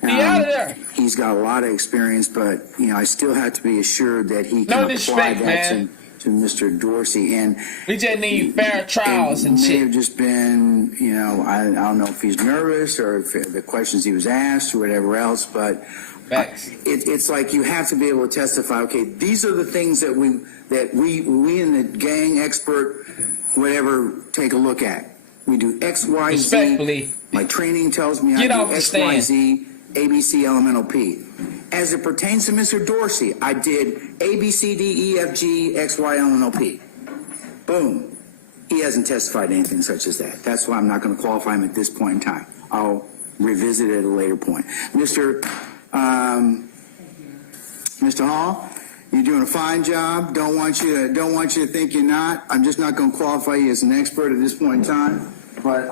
Out of there. He's got a lot of experience, but I still have to be assured that he can apply that to Mr. Dorsey. And we just need fair trials and shit. May have just been, I don't know if he's nervous or if the questions he was asked or whatever else, but it's like you have to be able to testify. Okay, these are the things that we in the gang expert whatever take a look at. We do X, Y, Z. My training tells me I do X, Y, Z, ABC, elemental P. As it pertains to Mr. Dorsey, I did A, B, C, D, E, F, G, X, Y, elemental P. Boom. He hasn't testified anything such as that. That's why I'm not going to qualify him at this point in time. I'll revisit it at a later point. Mr. Hall, you're doing a fine job. Don't want you to think you're not. I'm just not going to qualify you as an expert at this point in time. But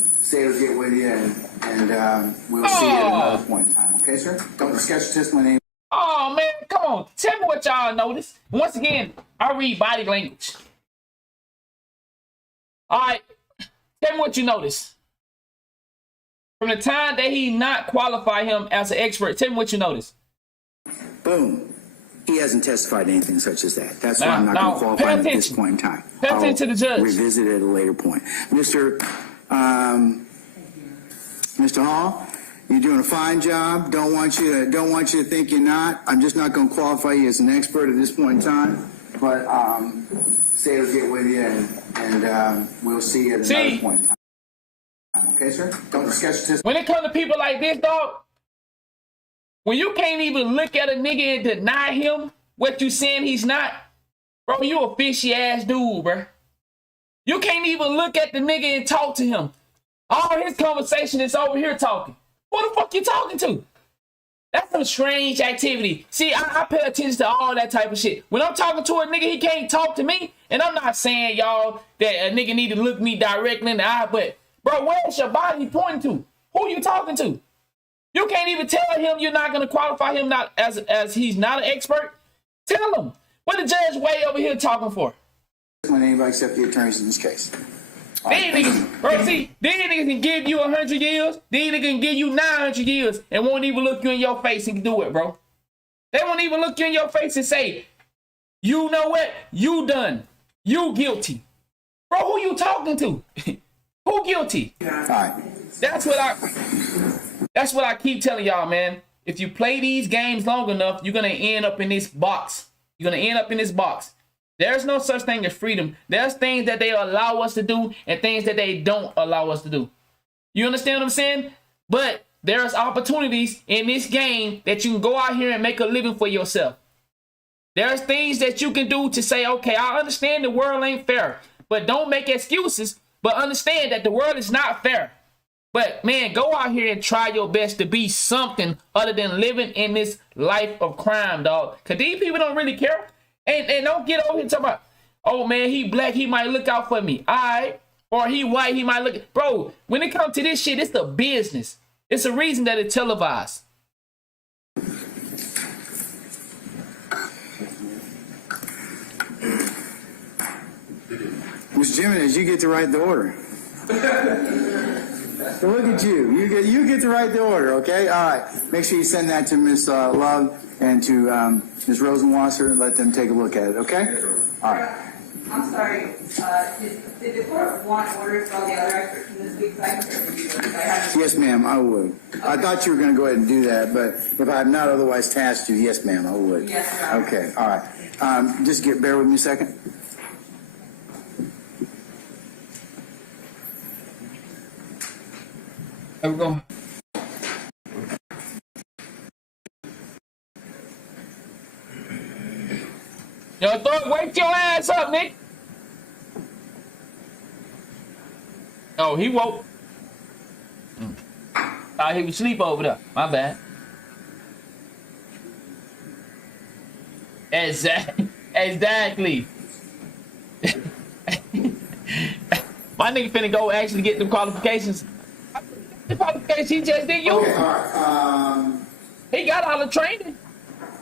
State will get with you, and we'll see you at another point in time. Okay, sir? Don't discuss your testimony. Oh man, come on! Tell me what y'all noticed. Once again, I read body language. All right, tell me what you noticed. From the time that he not qualify him as an expert, tell me what you noticed. Boom. He hasn't testified anything such as that. That's why I'm not going to qualify him at this point in time. Pay attention to the judge. Revisit it at a later point. Mr. Hall, you're doing a fine job. Don't want you to think you're not. I'm just not going to qualify you as an expert at this point in time. But State will get with you, and we'll see you at another point in time. Okay, sir? Don't discuss your testimony. When it comes to people like this, dog, when you can't even look at a nigga and deny him what you saying he's not, bro, you a fishy ass dude, bro. You can't even look at the nigga and talk to him. All his conversation is over here talking. Who the fuck you talking to? That's some strange activity. See, I pay attention to all that type of shit. When I'm talking to a nigga, he can't talk to me. And I'm not saying, y'all, that a nigga need to look me directly in the eye, but, bro, where's your body pointing to? Who you talking to? You can't even tell him you're not going to qualify him not as he's not an expert. Tell him. What the judge way over here talking for? When anybody except the attorneys in this case. These niggas, bro, see, these niggas can give you 100 years. These niggas can give you 900 years and won't even look you in your face and do it, bro. They won't even look you in your face and say, you know what? You done. You guilty. Bro, who you talking to? Who guilty? All right. That's what I keep telling y'all, man. If you play these games long enough, you're going to end up in this box. You're going to end up in this box. There's no such thing as freedom. There's things that they allow us to do and things that they don't allow us to do. You understand what I'm saying? But there's opportunities in this game that you can go out here and make a living for yourself. There's things that you can do to say, okay, I understand the world ain't fair, but don't make excuses, but understand that the world is not fair. But, man, go out here and try your best to be something other than living in this life of crime, dog. Because these people don't really care. And don't get over here talking about, oh, man, he black, he might look out for me. All right. Or he white, he might look. Bro, when it comes to this shit, it's the business. It's a reason that it's televised. Mr. Jimenez, you get to write the order. So look at you. You get to write the order, okay? All right. Make sure you send that to Ms. Love and to Ms. Rosenwasser and let them take a look at it, okay? All right. I'm sorry. Did the court want orders for all the other experts from this week's cycle? Yes, ma'am, I would. Okay. I thought you were going to go ahead and do that, but if I have not otherwise tasked you, yes, ma'am, I would. Yes, Your Honor. Okay, all right. Just bear with me a second. There we go. Yo, Thor, wake your ass up, Nick. Oh, he woke. Thought he was asleep over there. My bad. Exactly. My nigga finna go actually get them qualifications. The qualifications he just didn't use. Okay, all right. He got all the training.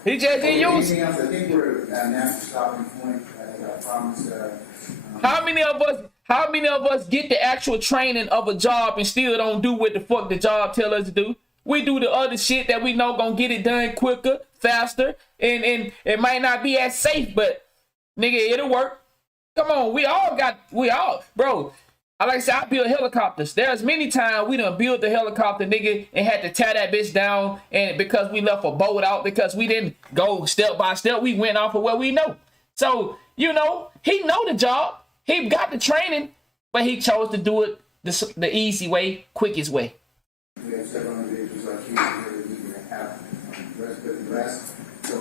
He just didn't use. Anything else? I think we're at now stopping point. I promised. How many of us get the actual training of a job and still don't do what the fuck the job tell us to do? We do the other shit that we know gonna get it done quicker, faster, and it might not be as safe, but nigga, it'll work. Come on, we all, bro. Like I said, I build helicopters. There's many times we done built the helicopter, nigga, and had to tear that bitch down, and because we left a boat out, because we didn't go step by step, we went off of what we know. So, you know, he know the job. He got the training, but he chose to do it the easy way, quickest way. We have several individuals like you here that need to have rest. So,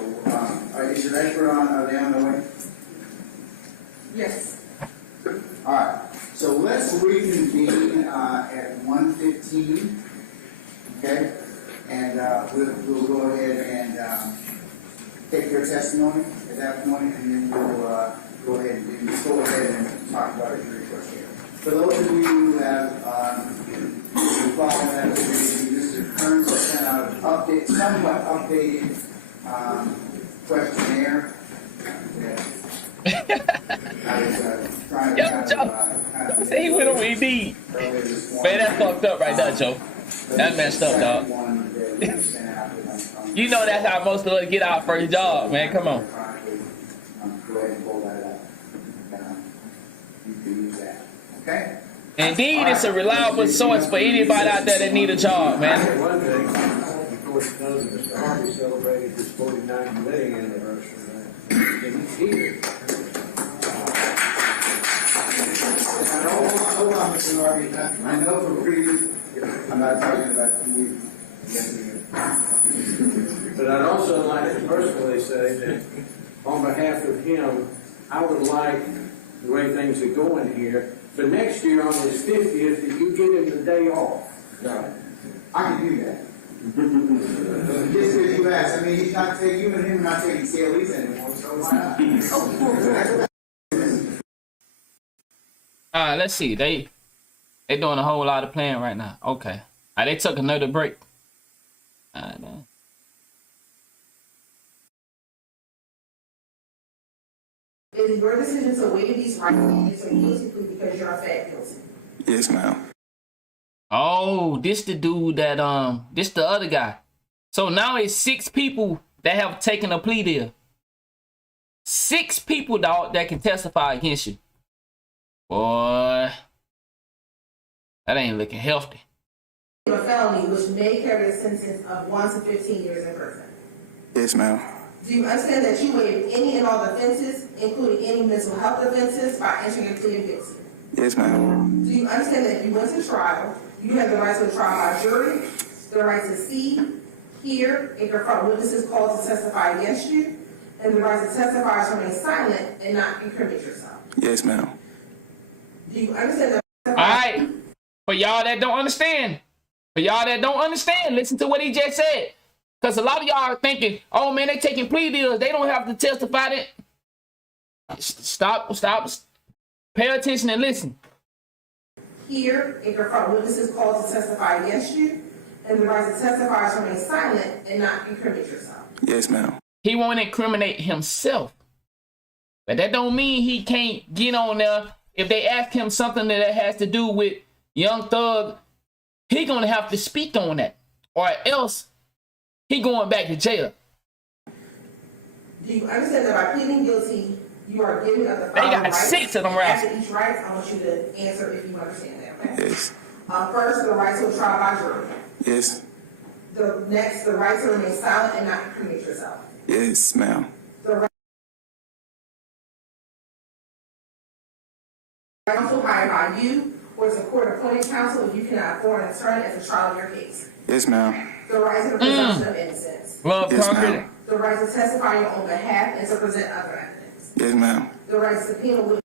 is your expert on? Are they on the way? Yes. All right. So let's reconvene at 1:15. Okay, and we'll go ahead and take your testimony at that point, and then we'll go ahead and talk about it very quickly. For those of you who have followed that video, Mr. Kearns has sent out an somewhat updated questionnaire. Yo, Joe. Say he went over Indeed. Man, that's fucked up right now, Joe. That messed up, dog. You know that's how most of us get our first job, man. Come on. Indeed, it's a reliable source for anybody out there that need a job, man. Of course, Mr. Harvey celebrated his 49th wedding anniversary. Hold on, Mr. Harvey. I know for previous, I'm not talking about you. But I'd also like to personally say that on behalf of him, I would like the way things are going here for next year on his 50th, that you give him the day off. No, I can do that. Just because you asked, I mean, he's not taking, you and him not taking CLEs anymore, so why not? Let's see. They doing a whole lot of playing right now. Okay. They took another break. Is your decision to waive these rights or guilty plea because you're a fat guilty? Yes, ma'am. Oh, this the dude that this the other guy. So now it's 6 people that have taken a plea deal. 6 people, dog, that can testify against you. Boy, that ain't looking healthy. A felony which may carry a sentence of 1 to 15 years in prison. Yes, ma'am. Do you understand that you waive any and all offenses, including any mental health offenses, by entering a plea of guilty? Yes, ma'am. Do you understand that if you went to trial, you have the right to a trial by jury, the right to see, hear, and confront witnesses called to testify against you, and the right to testify to remain silent and not incriminate yourself? Yes, ma'am. Do you understand that? All right. For y'all that don't understand, listen to what he just said. Because a lot of y'all are thinking, oh man, they taking plea deals. They don't have to testify that. Stop. Pay attention and listen. Hear and confront witnesses called to testify against you, and the right to testify to remain silent and not incriminate yourself. Yes, ma'am. He won't incriminate himself. But that don't mean he can't get on there. If they ask him something that has to do with Young Thug, he gonna have to speak on that. Or else he going back to jail. Do you understand that by pleading guilty, you are giving up the they following got rights? 6 of them right. After each right, I want you to answer if you understand that, okay? Yes. First, the right to a trial by jury. Yes. Next, the right to remain silent and not incriminate yourself. Yes, ma'am. The right counsel hired by you or as a court-appointed counsel if you cannot afford an attorney at the trial of your case. Yes, ma'am. The right to the presumption of innocence. Love Yes, concrete. ma'am. The right to testify on your own behalf and to present other evidence. Yes, ma'am. The right to subpoena witnesses.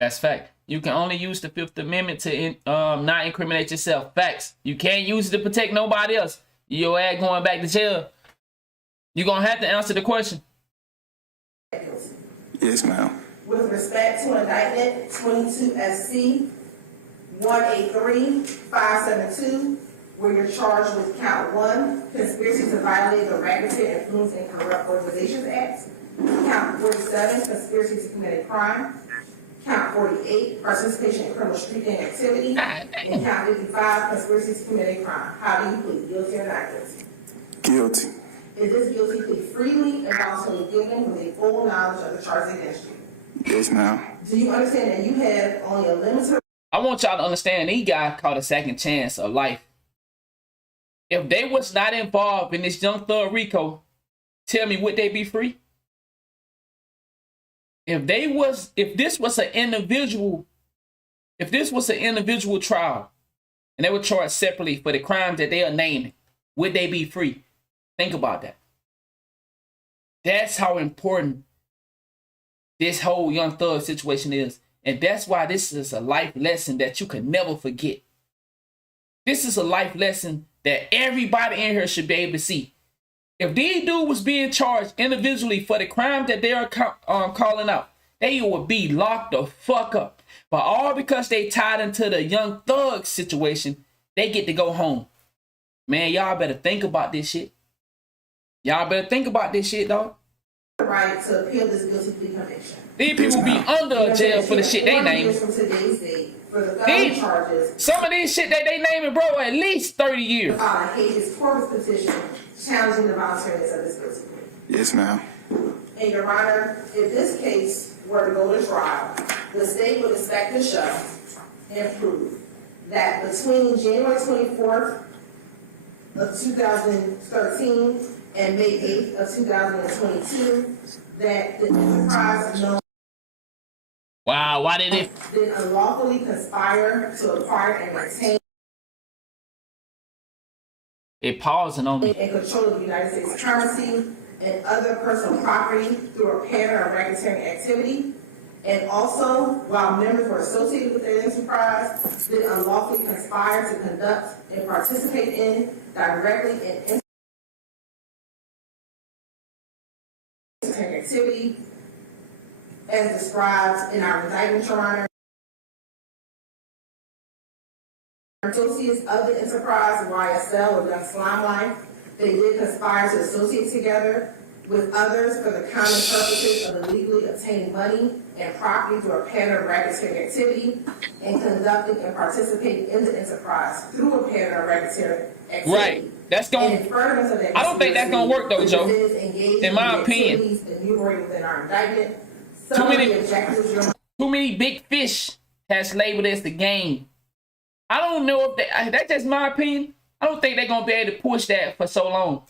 That's fact. You can only use the 5th Amendment to not incriminate yourself. Facts. You can't use it to protect nobody else. Your ass going back to jail. You're going to have to answer the question. Yes, ma'am. With respect to indictment 22 SC 183-572, where you're charged with count 1, conspiracy to violate the Racketeer Influence and Corrupt Organizations Act, count 47, conspiracy to commit a crime, count 48, participation in criminal street gang activity, and count 55, conspiracy to commit a crime. How do you plead, guilty or not guilty? Guilty. Is this guilty plea freely and voluntarily given with a full knowledge of the charge against you? Yes, ma'am. Do you understand that you have only a limited... I want y'all to understand these guys caught a second chance of life. If they was not involved in this Young Thug RICO, tell me, would they be free? If this was an individual trial and they were charged separately for the crimes that they are naming, would they be free? Think about that. That's how important this whole Young Thug situation is. And that's why this is a life lesson that you can never forget. This is a life lesson that everybody in here should be able to see. If these dudes was being charged individually for the crime that they are calling out, they would be locked the fuck up. But all because they tied into the Young Thug situation, they get to go home. Man, y'all better think about this shit. Y'all better think about this shit, dog. Right to appeal this guilty plea conviction. These people be under jail for the shit they name. From today's date for the felony charges. Some of these shit that they naming, bro, at least 30 years. File a habeas corpus petition challenging the voluntariness of this guilty plea. Yes, ma'am. And Your Honor, if this case were to go to trial, the state would expect to show and prove that between January 24th of 2013 and May 8th of 2022, that the enterprise known Wow, why did it unlawfully conspire to acquire and retain pausing on me. and control of the United States currency and other personal property through a pattern of racketeering activity, And also, while members were associated with the enterprise, did unlawfully conspire to conduct and participate in directly in activity as described in our indictment, Your Honor. Associates of the enterprise, YSL, or Young Slime Life, they did conspire to associate together with others for the common purposes of illegally obtaining money and property through a pattern of racketeering activity and conducting and participating in the enterprise through a pattern of racketeering activity. Right. That's going. I don't think that's going to work though, Joe. In my opinion. Within our indictment. Too many big fish has labeled as the gang. I don't know if that's just my opinion. I don't think they're going to be able to push that for so long.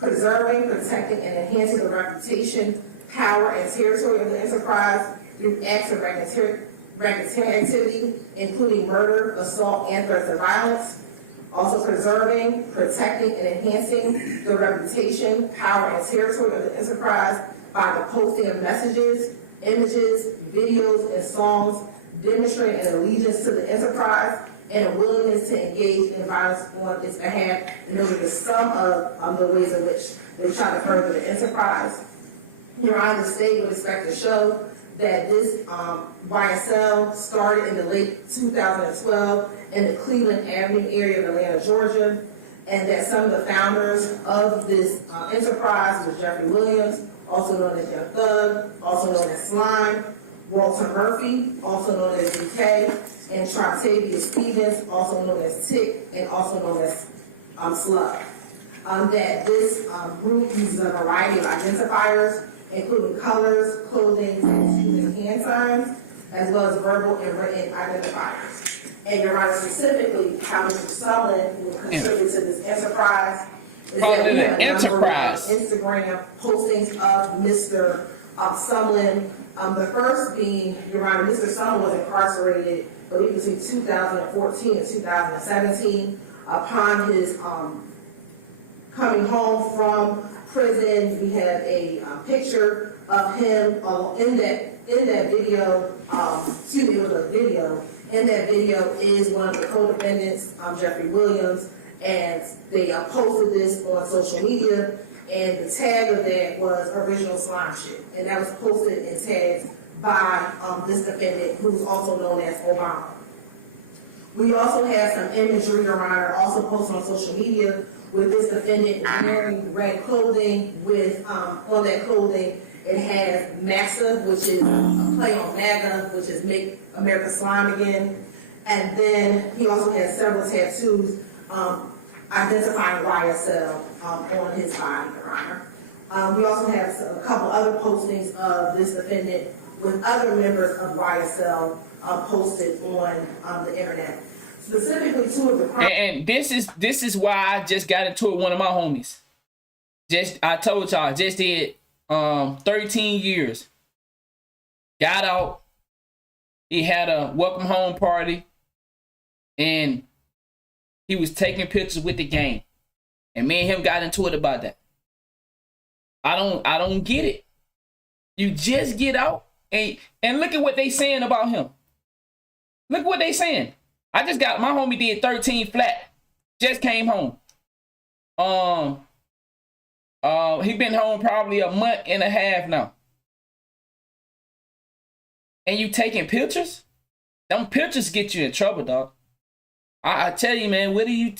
Preserving, protecting, and enhancing the reputation, power, and territory of the enterprise through acts of racketeering activity, including murder, assault, and threats of violence. Also preserving, protecting, and enhancing the reputation, power, and territory of the enterprise by the posting of messages, images, videos, and songs demonstrating an allegiance to the enterprise and a willingness to engage in violence on its behalf. And those are just some of the ways in which they try to further the enterprise. Your Honor, the state would expect to show that this YSL started in the late 2012 in the Cleveland Avenue area of Atlanta, Georgia, and that some of the founders of this enterprise was Jeffery Williams, also known as Young Thug, also known as Slime, Walter Murphy, also known as DK, and Trotavia Stevens, also known as Tick, and also known as Slug. That this group uses a variety of identifiers, including colors, clothing, tattoos, and hand signs, as well as verbal and written identifiers. And Your Honor, specifically, how Mr. Sumlin will contribute to this enterprise is that we have a number of Instagram postings of Mr. Sumlin. The first being, Your Honor, Mr. Sumlin was incarcerated, I believe, between 2014 and 2017. Upon his coming home from prison, we have a picture of him in that video. Excuse me, it was a video. In that video is one of the co-defendants, Jeffery Williams, and they posted this on social media. And the tag of that was original slime shit. And that was posted and tagged by this defendant, who's also known as Obama. We also have some imagery, Your Honor, also posted on social media with this defendant wearing red clothing with, on that clothing, it has MAXA, which is a play on MAGA, which is Make America Slime Again. And then he also has several tattoos identifying YSL on his body, Your Honor. We also have a couple other postings of this defendant with other members of YSL posted on the internet. Specifically, two of the crimes. And this is why I just got into it with one of my homies. I told y'all, just did 13 years. Got out. He had a welcome home party. And he was taking pictures with the gang. And me and him got into it about that. I don't get it. You just get out and look at what they saying about him. Look what they saying. I just got, my homie did 13 flat. Just came home. He been home probably a month and a half now. And you taking pictures? Them pictures get you in trouble, dog. I tell you, man, what do you,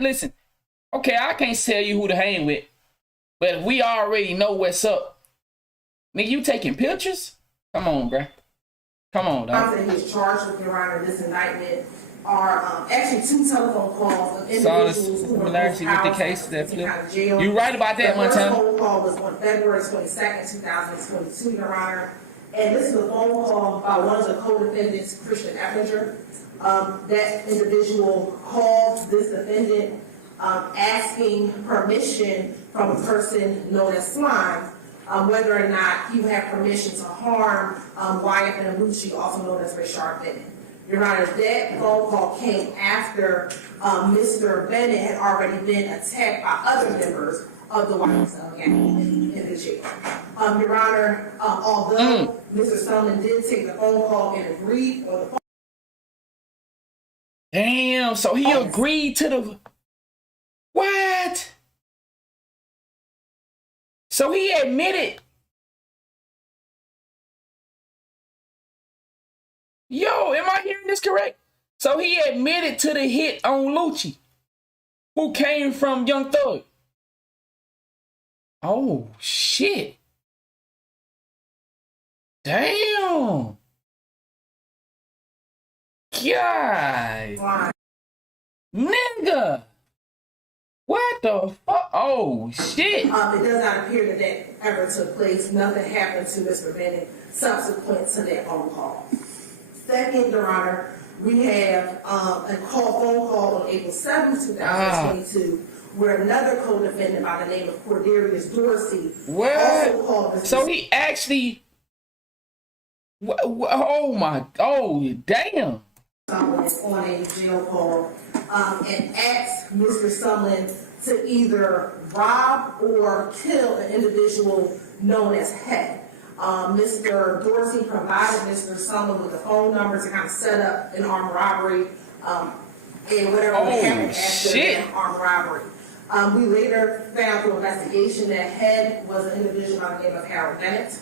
listen, okay, I can't tell you who to hang with, but if we already know what's up, nigga, you taking pictures? Come on, bruh. Come on, dog. That he's charged with, Your Honor, this indictment are actually two telephone calls of individuals who were with the case that flip. You right about that, Montana. The first phone call was on February 22nd, 2022, Your Honor. And this is a phone call by one of the co-defendants, Christian Effinger. That individual called this defendant asking permission from a person known as Slime, whether or not he would have permission to harm Wyatt Benalucci, also known as Rashard Bennett. Your Honor, that phone call came after Mr. Bennett had already been attacked by other members of the YSL gang in the jail. Your Honor, although Mr. Sullivan did take the phone call and agreed on the phone. Damn, so he agreed to the... What? So he admitted... Yo, am I hearing this correct? So he admitted to the hit on Lucci, who came from Young Thug. Oh, shit. Damn. God. Nigga. What the fuck? Oh, shit. It does not appear that that ever took place. Nothing happened to Mr. Bennett subsequent to that phone call. Second, Your Honor, we have a phone call on April 7th, 2022, where another co-defendant by the name of Cordarius Dorsey also called. So he actually... Oh, my... Oh, damn. On a jail call and asked Mr. Sumlin to either rob or kill an individual known as Head. Mr. Dorsey provided Mr. Sumlin with the phone number to kind of set up an armed robbery and whatever happened after the armed robbery. We later found through investigation that Head was an individual by the name of Harold Bennett.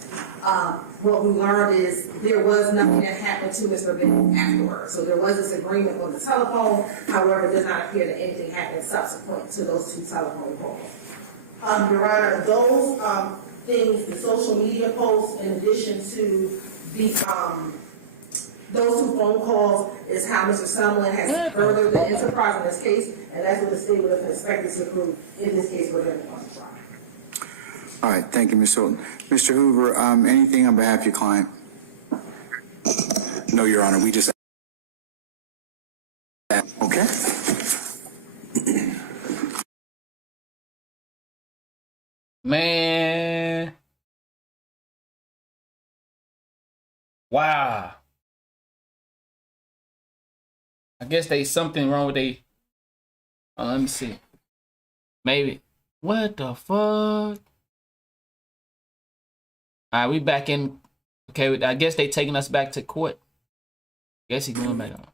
What we learned is there was nothing that happened to Mr. Bennett afterwards. So there was this agreement on the telephone. However, it does not appear that anything happened subsequent to those two telephone calls. Your Honor, those things, the social media posts, in addition to the those two phone calls, is how Mr. Sumlin has furthered the enterprise in this case, and that's what the state would have expected to prove in this case we're going to want to try. All right, thank you, Ms. Hilton. Mr. Hoover, anything on behalf of your client? No, Your Honor, we just... Okay. Man. Wow. I guess there's something wrong with they... Oh, let me see. Maybe. What the fuck? Alright, we back in. Okay, I guess they taking us back to court. Guess he's going back on.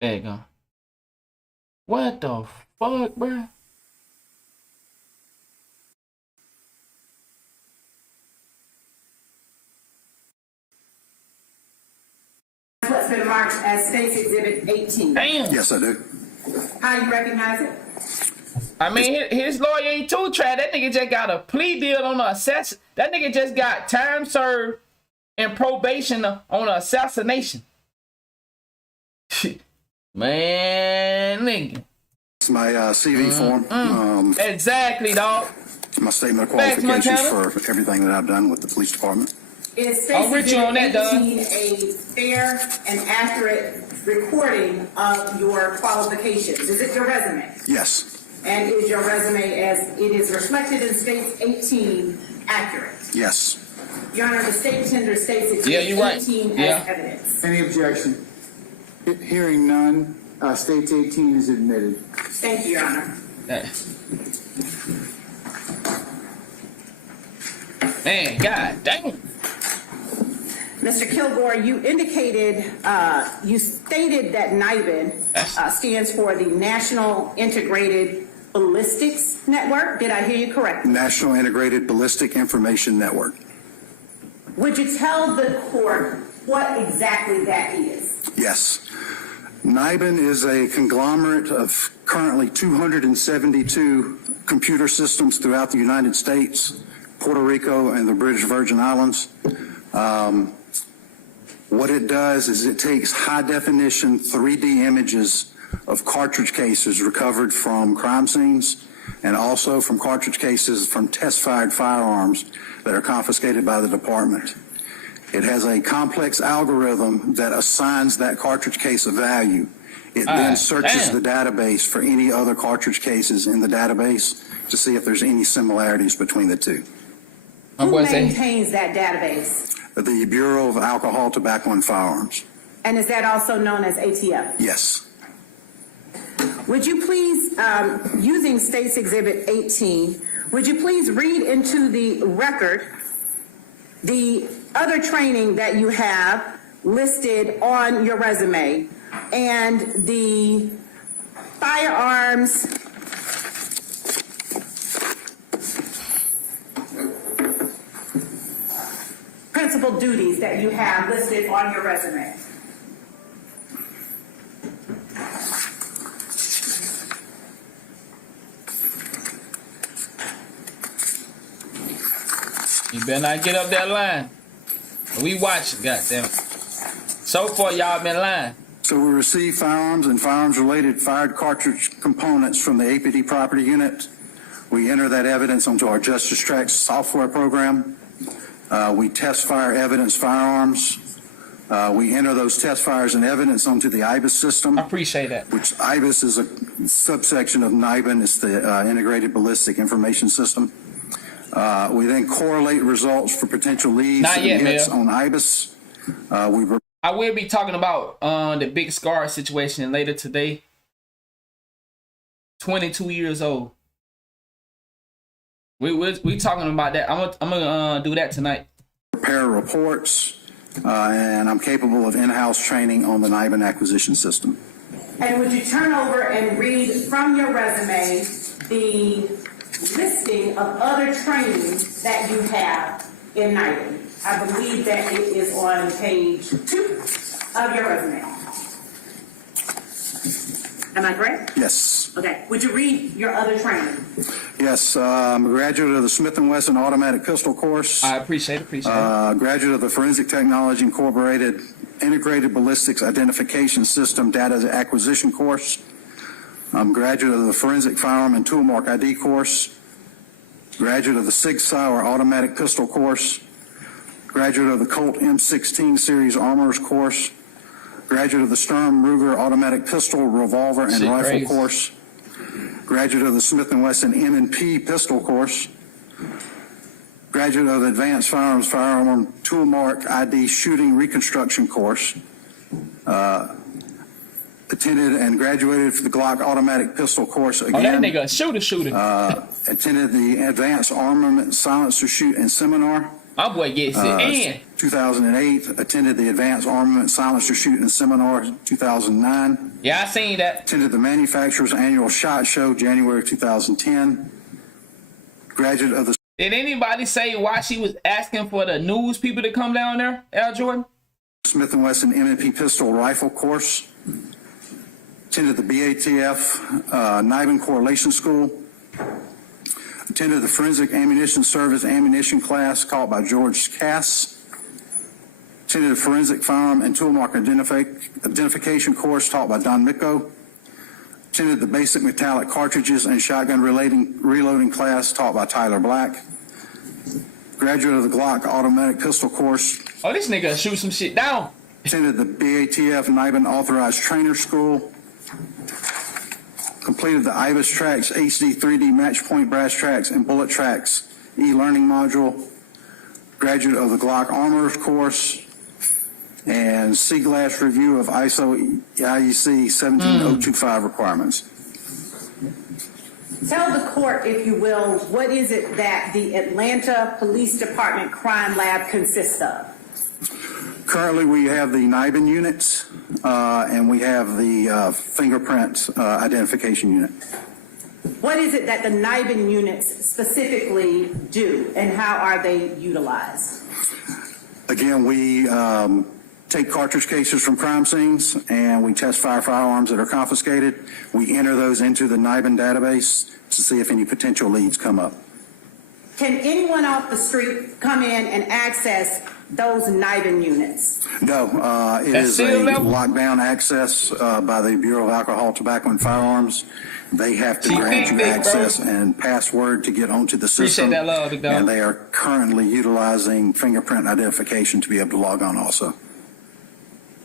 There you go. What the fuck, bro? What's been marked as State's Exhibit 18. Damn. Yes, I do. How do you recognize it? I mean, his lawyer ain't too trapped. That nigga just got a plea deal on the assassin. That nigga just got time served and probation on an assassination. Man, nigga. It's my CV form. Exactly, dog. My statement of qualifications for everything that I've done with the police department. Is State's Exhibit 18 a fair and accurate recording of your qualifications? Is it your resume? Yes. And is your resume, as it is reflected in State's 18, accurate? Yes. Your Honor, the state tender State's Exhibit 18 as evidence. Any objection? Hearing none, State's 18 is admitted. Thank you, Your Honor. Man, God dang. Mr. Kilgore, you indicated, you stated that NIBIN stands for the National Integrated Ballistics Network. Did I hear you correctly? National Integrated Ballistic Information Network. Would you tell the court what exactly that is? Yes. NIBIN is a conglomerate of currently 272 computer systems throughout the United States, Puerto Rico, and the British Virgin Islands. What it does is it takes high-definition 3D images of cartridge cases recovered from crime scenes and also from cartridge cases from test-fired firearms that are confiscated by the department. It has a complex algorithm that assigns that cartridge case a value. It then searches the database for any other cartridge cases in the database to see if there's any similarities between the two. Who maintains that database? The Bureau of Alcohol, Tobacco, and Firearms. And is that also known as ATF? Yes. Would you please, using State's Exhibit 18, Would you please read into the record the other training that you have listed on your resume and the firearms principal duties that you have listed on your resume? You better not get up that line. We watching, goddammit. So far, y'all been lying. So we receive firearms and firearms-related fired cartridge components from the APD property unit. We enter that evidence onto our Justice Tracks software program. We test fire evidence firearms. We enter those test fires and evidence onto the IBIS system. I appreciate that. Which IBIS is a subsection of NIBIN. It's the Integrated Ballistic Information System. We then correlate results for potential leads Not yet, and hits Mayor. on IBIS. I will be talking about the big scar situation later today. 22 years old. We talking about that. I'm gonna do that tonight. Prepare reports, and I'm capable of in-house training on the NIBIN acquisition system. And would you turn over and read from your resume the listing of other training that you have in NIBIN? I believe that it is on page 2 of your resume. Am I correct? Yes. Okay. Would you read your other training? Yes, I'm a graduate of the Smith & Wesson Automatic Pistol Course. I appreciate it. Graduate of the Forensic Technology Incorporated Integrated Ballistics Identification System Data Acquisition Course. I'm graduate of the Forensic Firearm and Tool Mark ID course. Graduate of the Sig Sauer Automatic Pistol Course. Graduate of the Colt M16 Series Armors course. Graduate of the Sturm Ruger Automatic Pistol, Revolver, and Rifle course. Graduate of the Smith & Wesson M&P Pistol course. Graduate of the Advanced Firearms Firearm Tool Mark ID Shooting Reconstruction course. Attended and graduated for the Glock Automatic Pistol course again. Oh, that nigga shooter. Attended the Advanced Armament Silencer Shoot and Seminar. My boy gets it. And 2008, attended the Advanced Armament Silencer Shoot and Seminar 2009. Yeah, I seen that. Attended the Manufacturer's Annual SHOT Show January 2010. Graduate of the... Did anybody say why she was asking for the news people to come down there, Al Jordan? Smith & Wesson M&P Pistol Rifle course. Attended the BATF NIBIN Correlation School. Attended the Forensic Ammunition Service Ammunition class taught by George Cass. Attended the Forensic Firearm and Tool Mark Identification course taught by Don Micco. Attended the Basic Metallic Cartridges and Shotgun Reloading class taught by Tyler Black. Graduate of the Glock Automatic Pistol course. Oh, this nigga shoot some shit down. Attended the BATF NIBIN Authorized Trainer School. Completed the IBIS Tracks HD 3D Match Point Brass Tracks and Bullet Tracks e-learning module. Graduate of the Glock Armors course and C-Glass review of ISO IEC 17025 requirements. Tell the court, if you will, what is it that the Atlanta Police Department Crime Lab consists of? Currently, we have the NIBIN unit, and we have the fingerprint identification unit. What is it that the NIBIN units specifically do, and how are they utilized? Again, we take cartridge cases from crime scenes, and we test firearms that are confiscated. We enter those into the NIBIN database to see if any potential leads come up. Can anyone off the street come in and access those NIBIN units? No, it is a lockdown access by the Bureau of Alcohol, Tobacco, and Firearms. They have to grant you access and password to get onto the system. Appreciate that love, big dog. And they are currently utilizing fingerprint identification to be able to log on also.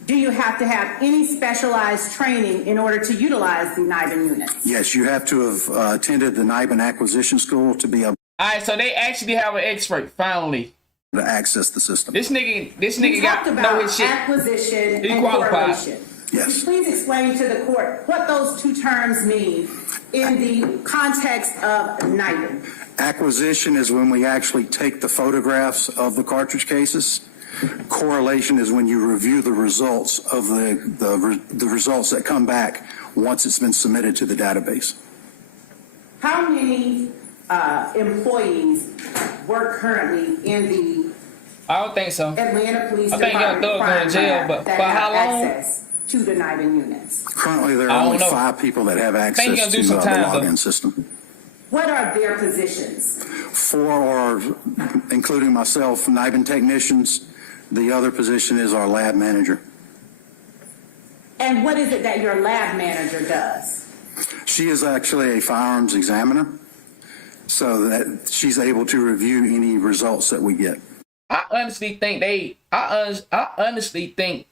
Do you have to have any specialized training in order to utilize the NIBIN units? Yes, you have to have attended the NIBIN acquisition school to be able All right, so they actually have an expert, finally, to access the system. This nigga We got talked know his shit. about acquisition He and qualified. correlation. Yes. Please explain to the court what those two terms mean in the context of NIBIN? Acquisition is when we actually take the photographs of the cartridge cases. Correlation is when you review the results of the results that come back once it's been submitted to the database. How many employees work currently in the I don't think so. Atlanta Police I think Young Department Thug going to jail, but that for have how long? access to the NIBIN units? Currently, there are only 5 people that have access to the login system. What are their positions? 4 are, including myself, NIBIN technicians. The other position is our lab manager. And what is it that your lab manager does? She is actually a firearms examiner, so that she's able to review any results that we get. I honestly think I honestly think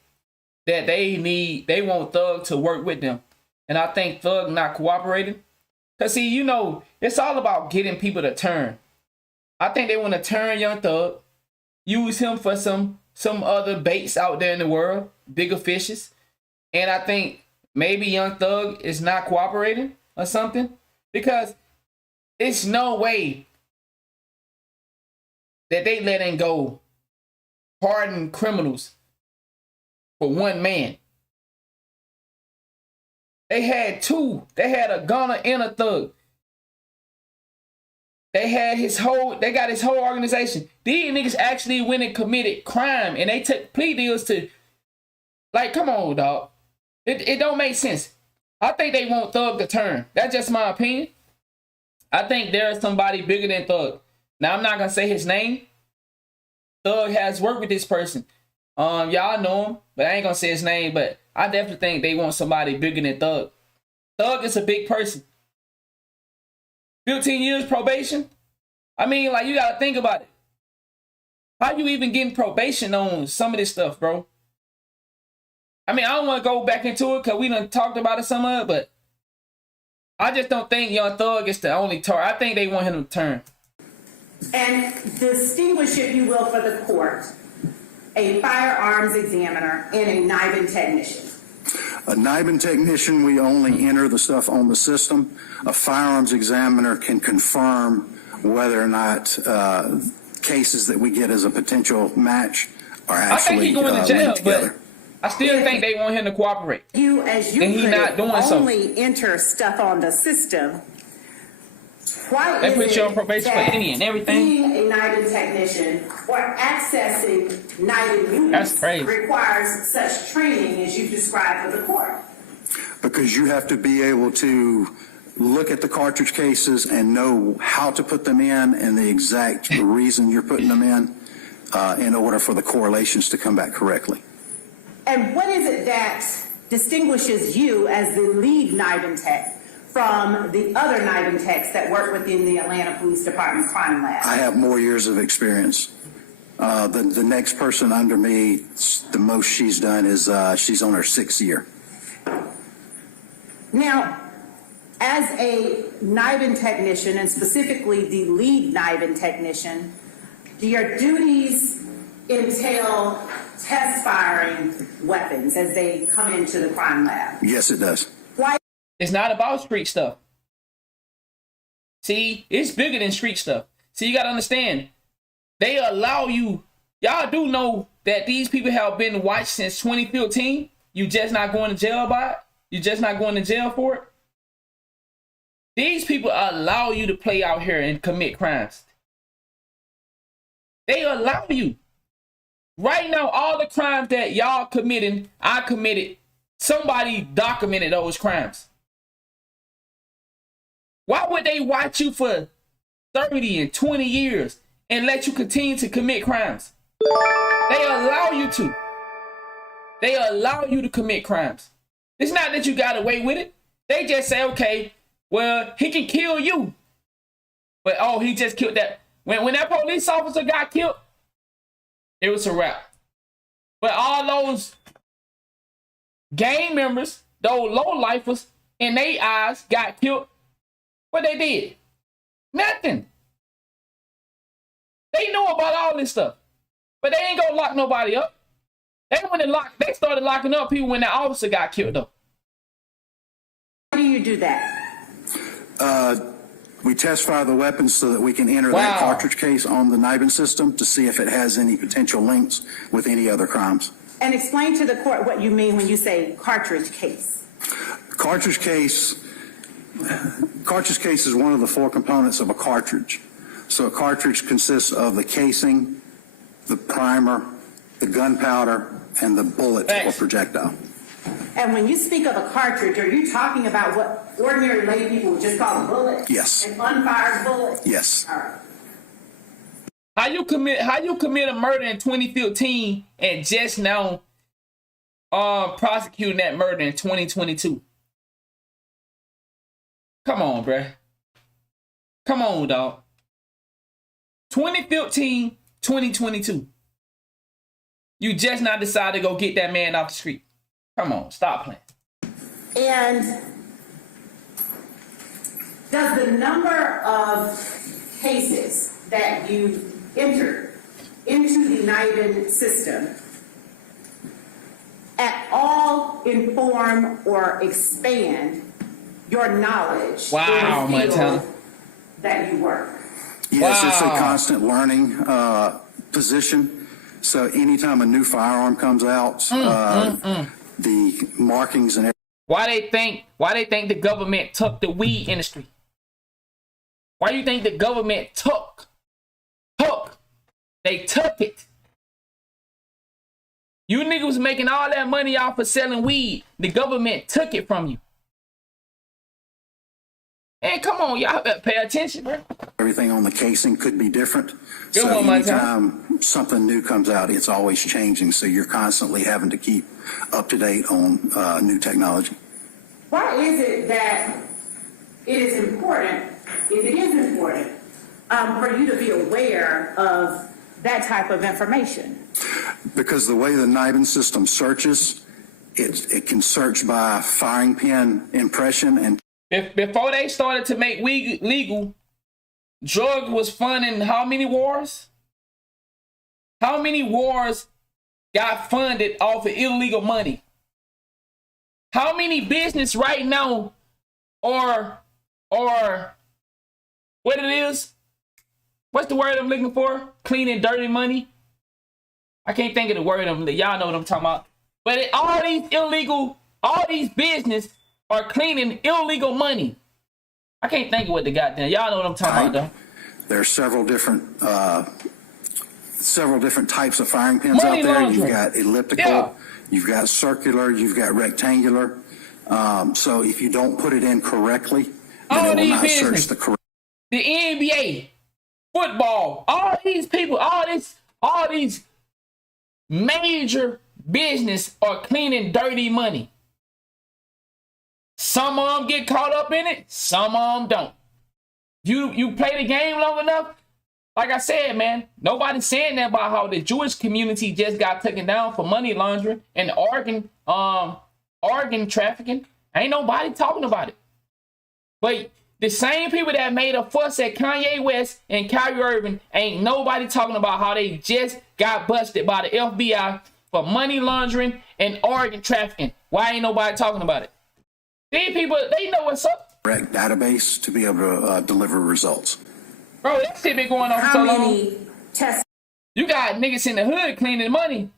that they want Thug to work with them. And I think Thug not cooperating. Cause see, you know, it's all about getting people to turn. I think they want to turn Young Thug, use him for some other baits out there in the world, bigger fishes. And I think maybe Young Thug is not cooperating or something. Because it's no way that they letting go hardened criminals for one man. They had 2. They had a gunner and a thug. They got his whole organization. These niggas actually went and committed crime and they took plea deals to, like, come on, dog. It don't make sense. I think they want Thug to turn. That's just my opinion. I think there's somebody bigger than Thug. Now, I'm not going to say his name. Thug has worked with this person. Y'all know him, but I ain't going to say his name, but I definitely think they want somebody bigger than Thug. Thug is a big person. 15 years probation? I mean, like, you got to think about it. How you even getting probation on some of this stuff, bro? I mean, I don't want to go back into it because we done talked about it some of it, but I just don't think Young Thug is the only target. I think they want him to turn. And distinguish, if you will, for the court, a firearms examiner and a NIBIN technician. A NIBIN technician, we only enter the stuff on the system. A firearms examiner can confirm whether or not cases that we get as a potential match are actually I think he's going to jail, together. But I still think they want him to cooperate. You, as you and he not doing only enter stuff on the system. Why they is put you it on probation for that any and everything? being a NIBIN technician or accessing NIBIN units requires such training as you described for the court? Because you have to be able to look at the cartridge cases and know how to put them in and the exact reason you're putting them in order for the correlations to come back correctly. And what is it that distinguishes you as the lead NIBIN tech from the other NIBIN techs that work within the Atlanta Police Department Crime Lab? I have more years of experience. The next person under me, the most she's done is she's on her 6th year. Now, as a NIBIN technician, and specifically the lead NIBIN technician, do your duties entail test firing weapons as they come into the crime lab? Yes, it does. Why? It's not about street stuff. See, it's bigger than street stuff. See, you got to understand, they allow you, y'all do know that these people have been watched since 2015. You just not going to jail by it? You just not going to jail for it? These people allow you to play out here and commit crimes. They allow you. Right now, all the crimes that y'all committing, I committed, somebody documented those crimes. Why would they watch you for 30 and 20 years and let you continue to commit crimes? They allow you to. They allow you to commit crimes. It's not that you got away with it. They just say, okay, well, he can kill you. But, oh, he just killed that. When that police officer got killed, it was a wrap. But all those gang members, those low-lifers, in their eyes got killed. What they did? Nothing. They know about all this stuff. But they ain't gonna lock nobody up. They started locking up people when that officer got killed up. How do you do that? We test fire the weapons so that we can enter that cartridge case on the NIBIN system to see if it has any potential links with any other crimes. And explain to the court what you mean when you say cartridge case. Cartridge case is one of the 4 components of a cartridge. So a cartridge consists of the casing, the primer, the gunpowder, and the bullet or projectile. And when you speak of a cartridge, are you talking about what ordinary lay people would just call a bullet? Yes. An unfired bullet? Yes. All right. How you commit a murder in 2015 and just now prosecuting that murder in 2022? Come on, bruh. Come on, dog. 2015, 2022. You just now decided to go get that man off the street. Come on, stop playing. And does the number of cases that you entered into the NIBIN system at all inform or expand your knowledge in the field that you work? Yes, it's a constant learning position. So anytime a new firearm comes out, the markings and everything. Why they think the government took the weed industry? Why do you think the government took? They took it. You niggas was making all that money off of selling weed. The government took it from you. And come on, y'all better pay attention, bro. Everything on the casing could be different. So anytime something new comes out, it's always changing. So you're constantly having to keep up to date on new technology. Why is it that it is important, if it is important, for you to be aware of that type of information? Because the way the NIBIN system searches, it can search by firing pin impression. And before they started to make weed legal, drug was funding how many wars? How many wars got funded off of illegal money? How many business right now or what it is? What's the word I'm looking for? Clean and dirty money? I can't think of the word. Y'all know what I'm talking about. But all these business are cleaning illegal money. I can't think of what the goddamn. Y'all know what I'm talking about, though. There are several different types of firing pins out there. You've got elliptical, you've got circular, you've got rectangular. So if you don't put it in correctly, then it will not search the correct. The NBA, football, all these people, all these major business are cleaning dirty money. Some of them get caught up in it, some of them don't. You play the game long enough, like I said, man, nobody's saying that about how the Jewish community just got taken down for money laundering and organ trafficking. Ain't nobody talking about it. But the same people that made a fuss at Kanye West and Kyrie Irving, ain't nobody talking about how they just got busted by the FBI for money laundering and organ trafficking. Why ain't nobody talking about it? These people, they know what's up. Correct database to be able to deliver results. Bro, that shit been going on for so long. Tests? You got niggas in the hood cleaning money.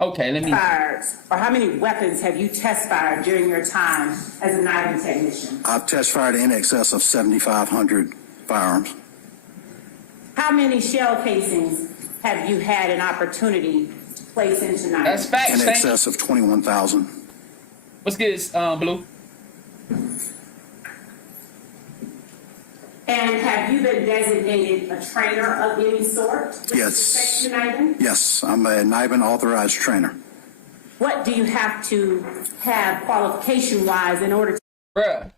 Okay, let me. Or how many weapons have you test fired during your time as a NIBIN technician? I've test fired in excess of 7,500 firearms. How many shell casings have you had an opportunity to place into NIBIN? That's facts. In excess of 21,000. What's good, Blue? And have you been designated a trainer of any sort? Yes. To NIBIN? Yes, I'm a NIBIN authorized trainer. What do you have to have qualification-wise in order to... Bruh,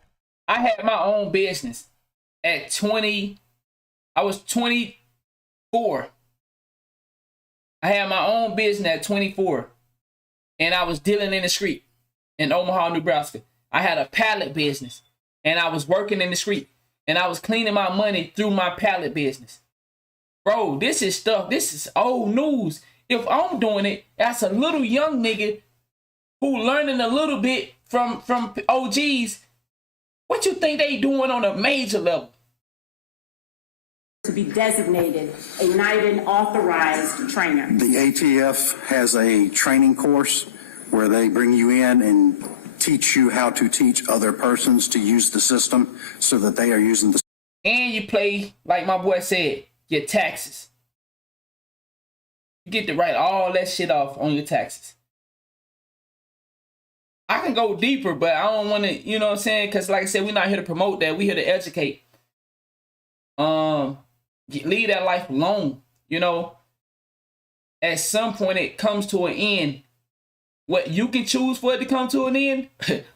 I had my own business at 20. I was 24. I had my own business at 24. And I was dealing in the street in Omaha, Nebraska. I had a pallet business. And I was working in the street. And I was cleaning my money through my pallet business. Bro, this is old news. If I'm doing it, that's a little young nigga who learning a little bit from OGs What you think they doing on a major level? To be designated a NIDIN authorized trainer. The ATF has a training course where they bring you in and teach you how to teach other persons to use the system so that they are using the. And you play, like my boy said, your taxes. You get to write all that shit off on your taxes. I can go deeper, but I don't want to, you know what I'm saying? Because like I said, we're not here to promote that. We're here to educate. Leave that life alone. You know, at some point it comes to an end. What you can choose for it to come to an end,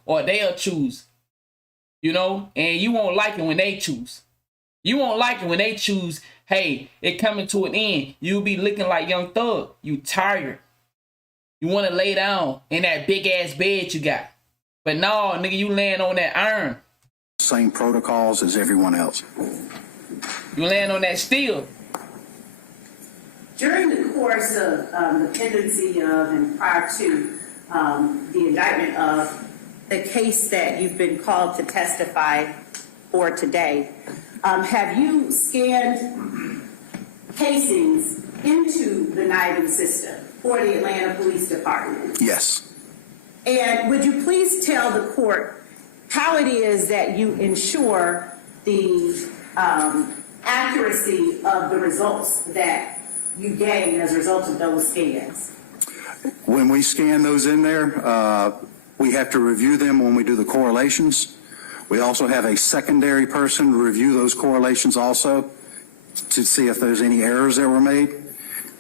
or they'll choose. You know, and you won't like it when they choose. You won't like it when they choose, hey, it coming to an end. You'll be looking like Young Thug. You tired. You want to lay down in that big ass bed you got. But no, nigga, you laying on that iron. Same protocols as everyone else. You laying on that steel. During the course of the pendency of and prior to the indictment of the case that you've been called to testify for today, have you scanned casings into the NIDIN system for the Atlanta Police Department? Yes. And would you please tell the court how it is that you ensure the accuracy of the results that you gain as a result of those scans? When we scan those in there, we have to review them when we do the correlations. We also have a secondary person review those correlations also to see if there's any errors that were made.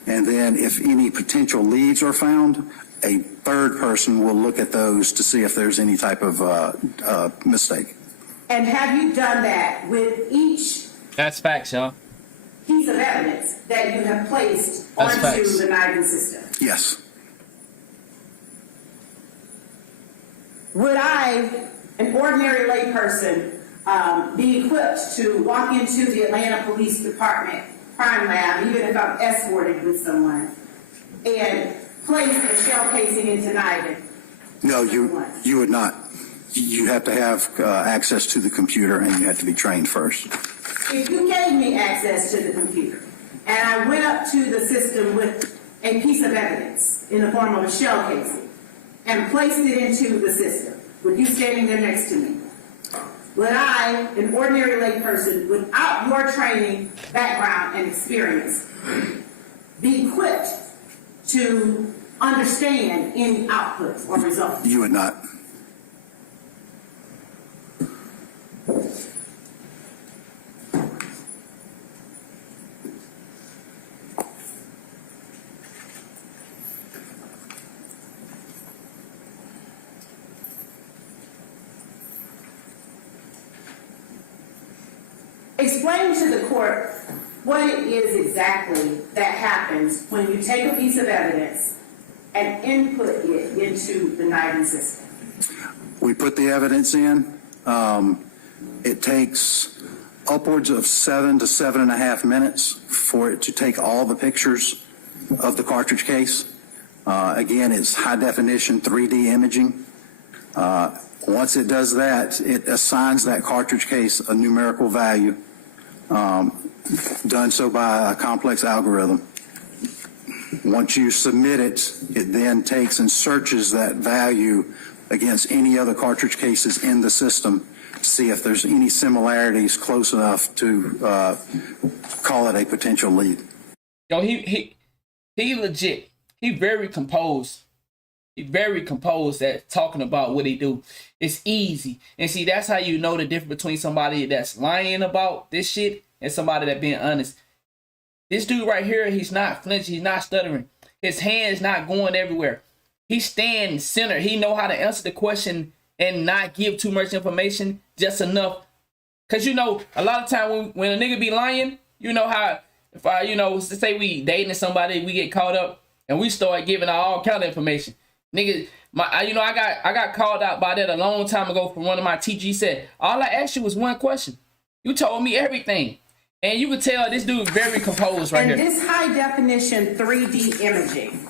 And then if any potential leads are found, a third person will look at those to see if there's any type of mistake. And have you done that with each That's facts, y'all. piece of evidence that you have placed onto the NIDIN system? Yes. Would I, an ordinary layperson, be equipped to walk into the Atlanta Police Department crime lab, even if I'm escorted with someone, and place a shell casing into NIDIN? No, you would not. You have to have access to the computer, and you have to be trained first. If you gave me access to the computer, and I went up to the system with a piece of evidence in the form of a shell casing, and placed it into the system, with you standing there next to me, would I, an ordinary layperson, without your training, background, and experience, be equipped to understand any output or result? You would not. Explain to the court what it is exactly that happens when you take a piece of evidence and input it into the NIDIN system. We put the evidence in. It takes upwards of 7 to 7.5 minutes for it to take all the pictures of the cartridge case. Again, it's high definition 3D imaging. Once it does that, it assigns that cartridge case a numerical value, done so by a complex algorithm. Once you submit it, it then takes and searches that value against any other cartridge cases in the system to see if there's any similarities close enough to call it a potential lead. Yo, he legit. He very composed. He's very composed at talking about what he do. It's easy. And see, that's how you know the difference between somebody that's lying about this shit and somebody that being honest. This dude right here, he's not flinching. He's not stuttering. His hand's not going everywhere. He's staying centered. He know how to answer the question and not give too much information, just enough. Because, you know, a lot of time when a nigga be lying, you know how, if I, you know, say we dating somebody, we get caught up and we start giving out all kind of information. Nigga, I got called out by that a long time ago from one of my TG said, all I asked you was one question. You told me everything. And you could tell this dude very composed right here. And this high definition 3D imaging,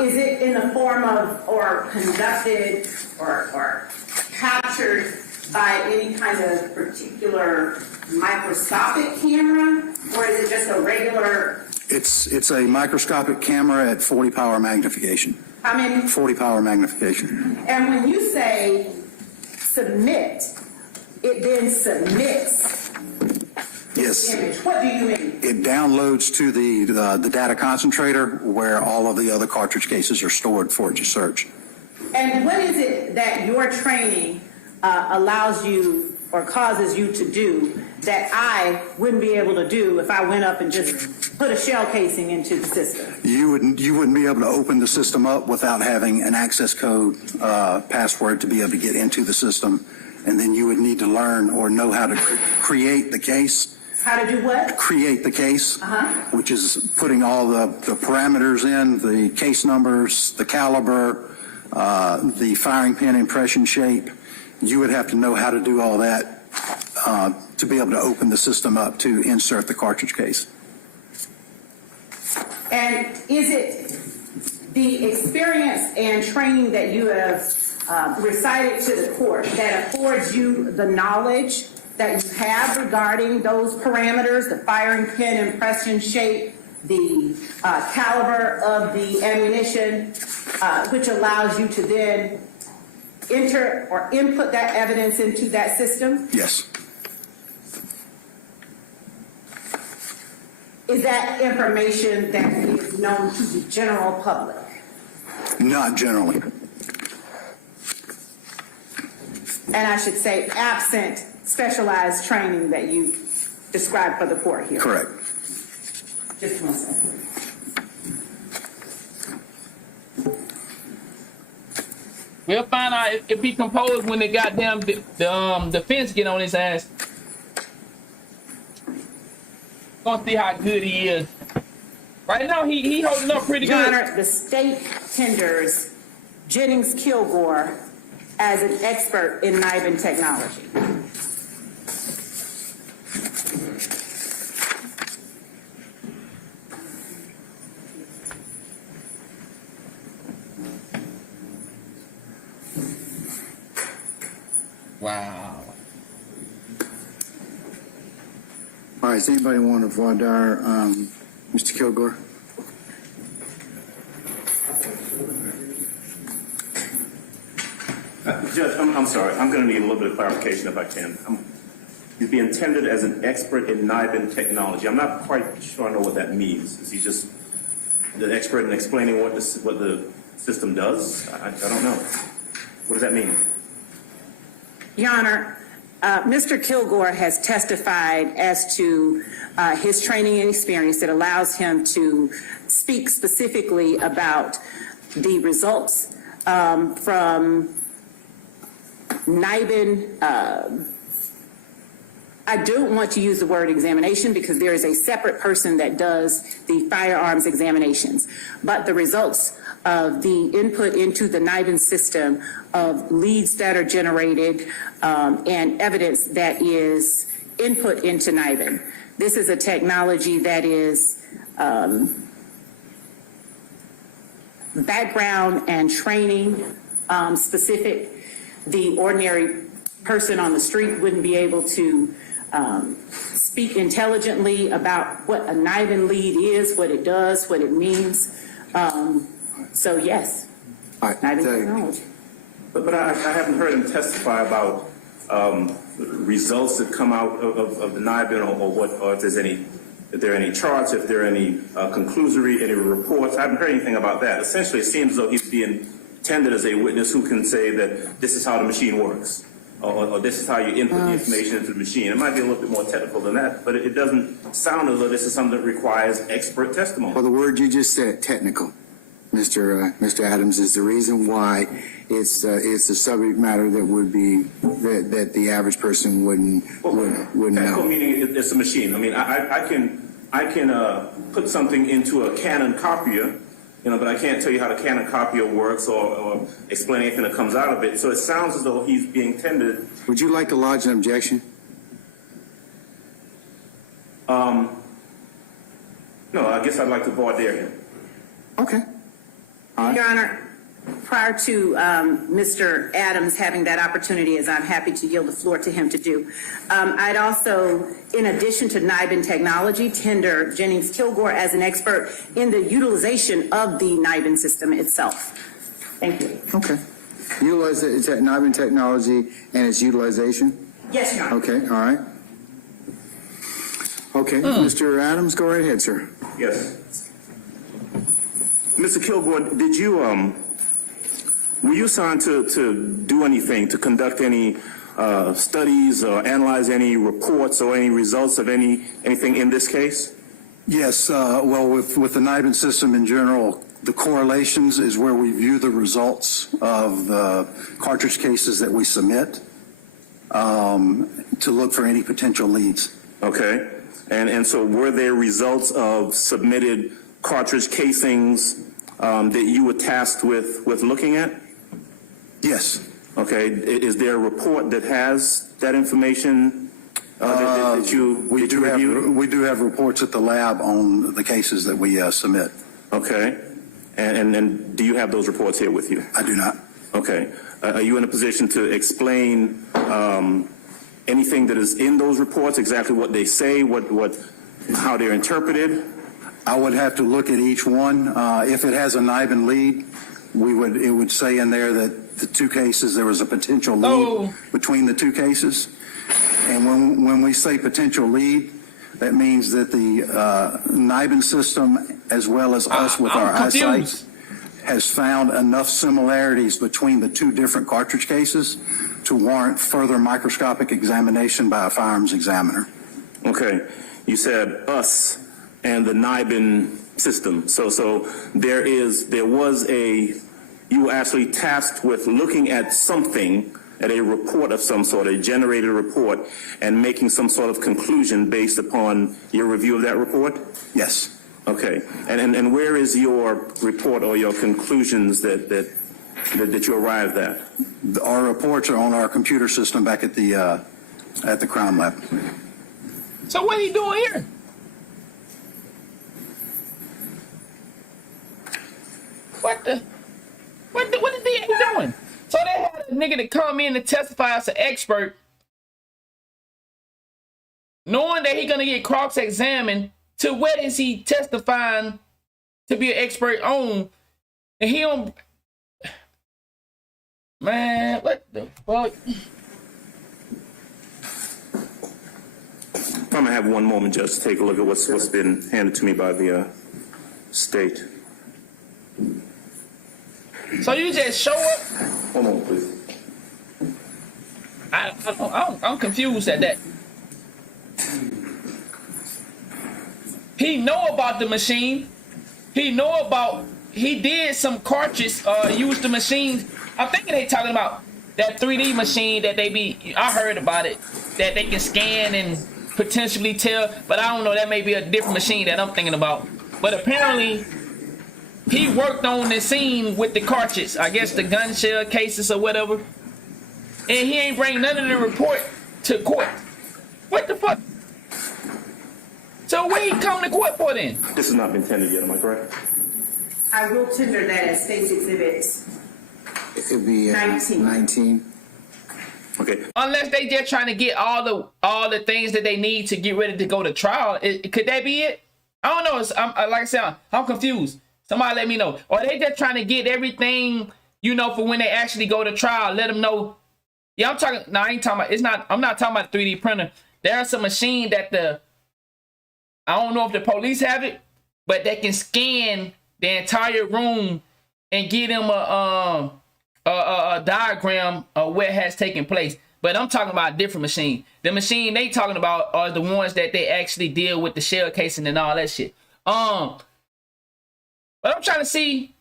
is it in the form of or conducted or captured by any kind of particular microscopic camera, or is it just a regular? It's a microscopic camera at 40 power magnification. How many? 40 power magnification. And when you say submit, it then submits Yes. image. What do you mean? It downloads to the data concentrator where all of the other cartridge cases are stored for it to search. And what is it that your training allows you or causes you to do that I wouldn't be able to do if I went up and just put a shell casing into the system? You wouldn't be able to open the system up without having an access code password to be able to get into the system, and then you would need to learn or know how to create the case. How to do what? Create the case, which is putting all the parameters in, the case numbers, the caliber, the firing pin impression shape. You would have to know how to do all that to be able to open the system up to insert the cartridge case. And is it the experience and training that you have recited to the court that affords you the knowledge that you have regarding those parameters, the firing pin impression shape, the caliber of the ammunition, which allows you to then enter or input that evidence into that system? Yes. Is that information that is known to the general public? Not generally. And I should say absent specialized training that you described for the court here. Correct. Just one second. We'll find out if he composed when the goddamn the fence get on his ass. Gonna see how good he is. Right now he holding up pretty Your good. Honor, the state tenders Jennings Kilgore as an expert in NIBIN technology. Wow. All right, does anybody want to voir dire Mr. Kilgore? Judge, I'm sorry. I'm going to need a little bit of clarification if I can. He's being tendered as an expert in NIBIN technology. I'm not quite sure I know what that means. Is he just the expert in explaining what the system does? I don't know. What does that mean? Your Honor, Mr. Kilgore has testified as to his training and experience that allows him to speak specifically about the results from NIBIN. I don't want to use the word examination because there is a separate person that does the firearms examinations, but the results of the input into the NIBIN system of leads that are generated and evidence that is input into NIBIN. This is a technology that is background and training specific. The ordinary person on the street wouldn't be able to speak intelligently about what a NIBIN lead is, what it does, what it means. So yes, NIBIN technology. But I haven't heard him testify about results that come out of the NIBIN or if there are any charts, if there are any conclusory, any reports. I haven't heard anything about that. Essentially, it seems as though he's being tendered as a witness who can say that this is how the machine works, or this is how you input the information into the machine. It might be a little bit more technical than that, but it doesn't sound as though this is something that requires expert testimony. Well, the word you just said, technical, Mr. Adams, is the reason why it's a subject matter that would be that the average person wouldn't know. Meaning it's a machine. I mean, I can put something into a Canon copier, but I can't tell you how the Canon copier works or explain anything that comes out of it. So it sounds as though he's being tendered. Would you like to lodge an objection? No, I guess I'd like to voir dire him. Okay. Your Honor, prior to Mr. Adams having that opportunity, as I'm happy to yield the floor to him to do, I'd also, in addition to NIBIN technology, tender Jennings Kilgore as an expert in the utilization of the NIBIN system itself. Thank you. Okay. Utilize NIBIN technology and its utilization? Yes, Your Honor. Okay, all right. Okay, Mr. Adams, go right ahead, sir. Yes. Mr. Kilgore, did you, were you assigned to do anything, to conduct any studies or analyze any reports or any results of anything in this case? Yes, well, with the NIBIN system in general, the correlations is where we view the results of the cartridge cases that we submit to look for any potential leads. Okay. And so were there results of submitted cartridge casings that you were tasked with looking at? Yes. Okay. Is there a report that has that information that you reviewed? We do have reports at the lab on the cases that we submit. Okay. And do you have those reports here with you? I do not. Okay. Are you in a position to explain anything that is in those reports, exactly what they say, how they're interpreted? I would have to look at each one. If it has a NIBIN lead, it would say in there that the two cases, there was a potential lead between the two cases. And when we say potential lead, that means that the NIBIN system, as well as us with our eyesight, has found enough similarities between the two different cartridge cases to warrant further microscopic examination by a firearms examiner. Okay. You said us and the NIBIN system. So you were actually tasked with looking at something, at a report of some sort, a generated report, and making some sort of conclusion based upon your review of that report? Yes. Okay. And where is your report or your conclusions that you arrived at? Our reports are on our computer system back at the crime lab. So what are you doing here? What the DA doing? So they had a nigga to come in and testify as an expert, knowing that he gonna get cross-examined. To what is he testifying to be an expert on? And he don't. Man, what the fuck? I'm gonna have one moment just to take a look at what's been handed to me by the state. So you just show up? One moment, please. I'm confused at that. He know about the machine. He did some cartridges, used the machines. I'm thinking they talking about that 3D machine that I heard about it, that they can scan and potentially tell, but I don't know, that may be a different machine that I'm thinking about. But apparently, he worked on the scene with the cartridge, I guess the gun shell cases or whatever, and he ain't bring none of the report to court. What the fuck? So what he come to court for then? This has not been tendered yet, am I correct? I will tender that as State's Exhibit It'd be 19. Okay. Unless they just trying to get all the things that they need to get ready to go to trial, could that be it? I don't know. Like I said, I'm confused. Somebody let me know. Or they just trying to get everything, for when they actually go to trial. Let them know. Yeah, I'm talking. No, I ain't talking about. I'm not talking about the 3D printer. There's a machine that I don't know if the police have it, but they can scan the entire room and get them a diagram of what has taken place. But I'm talking about a different machine. The machine they talking about are the ones that they actually deal with the shell casing and all that shit. But I'm trying to see,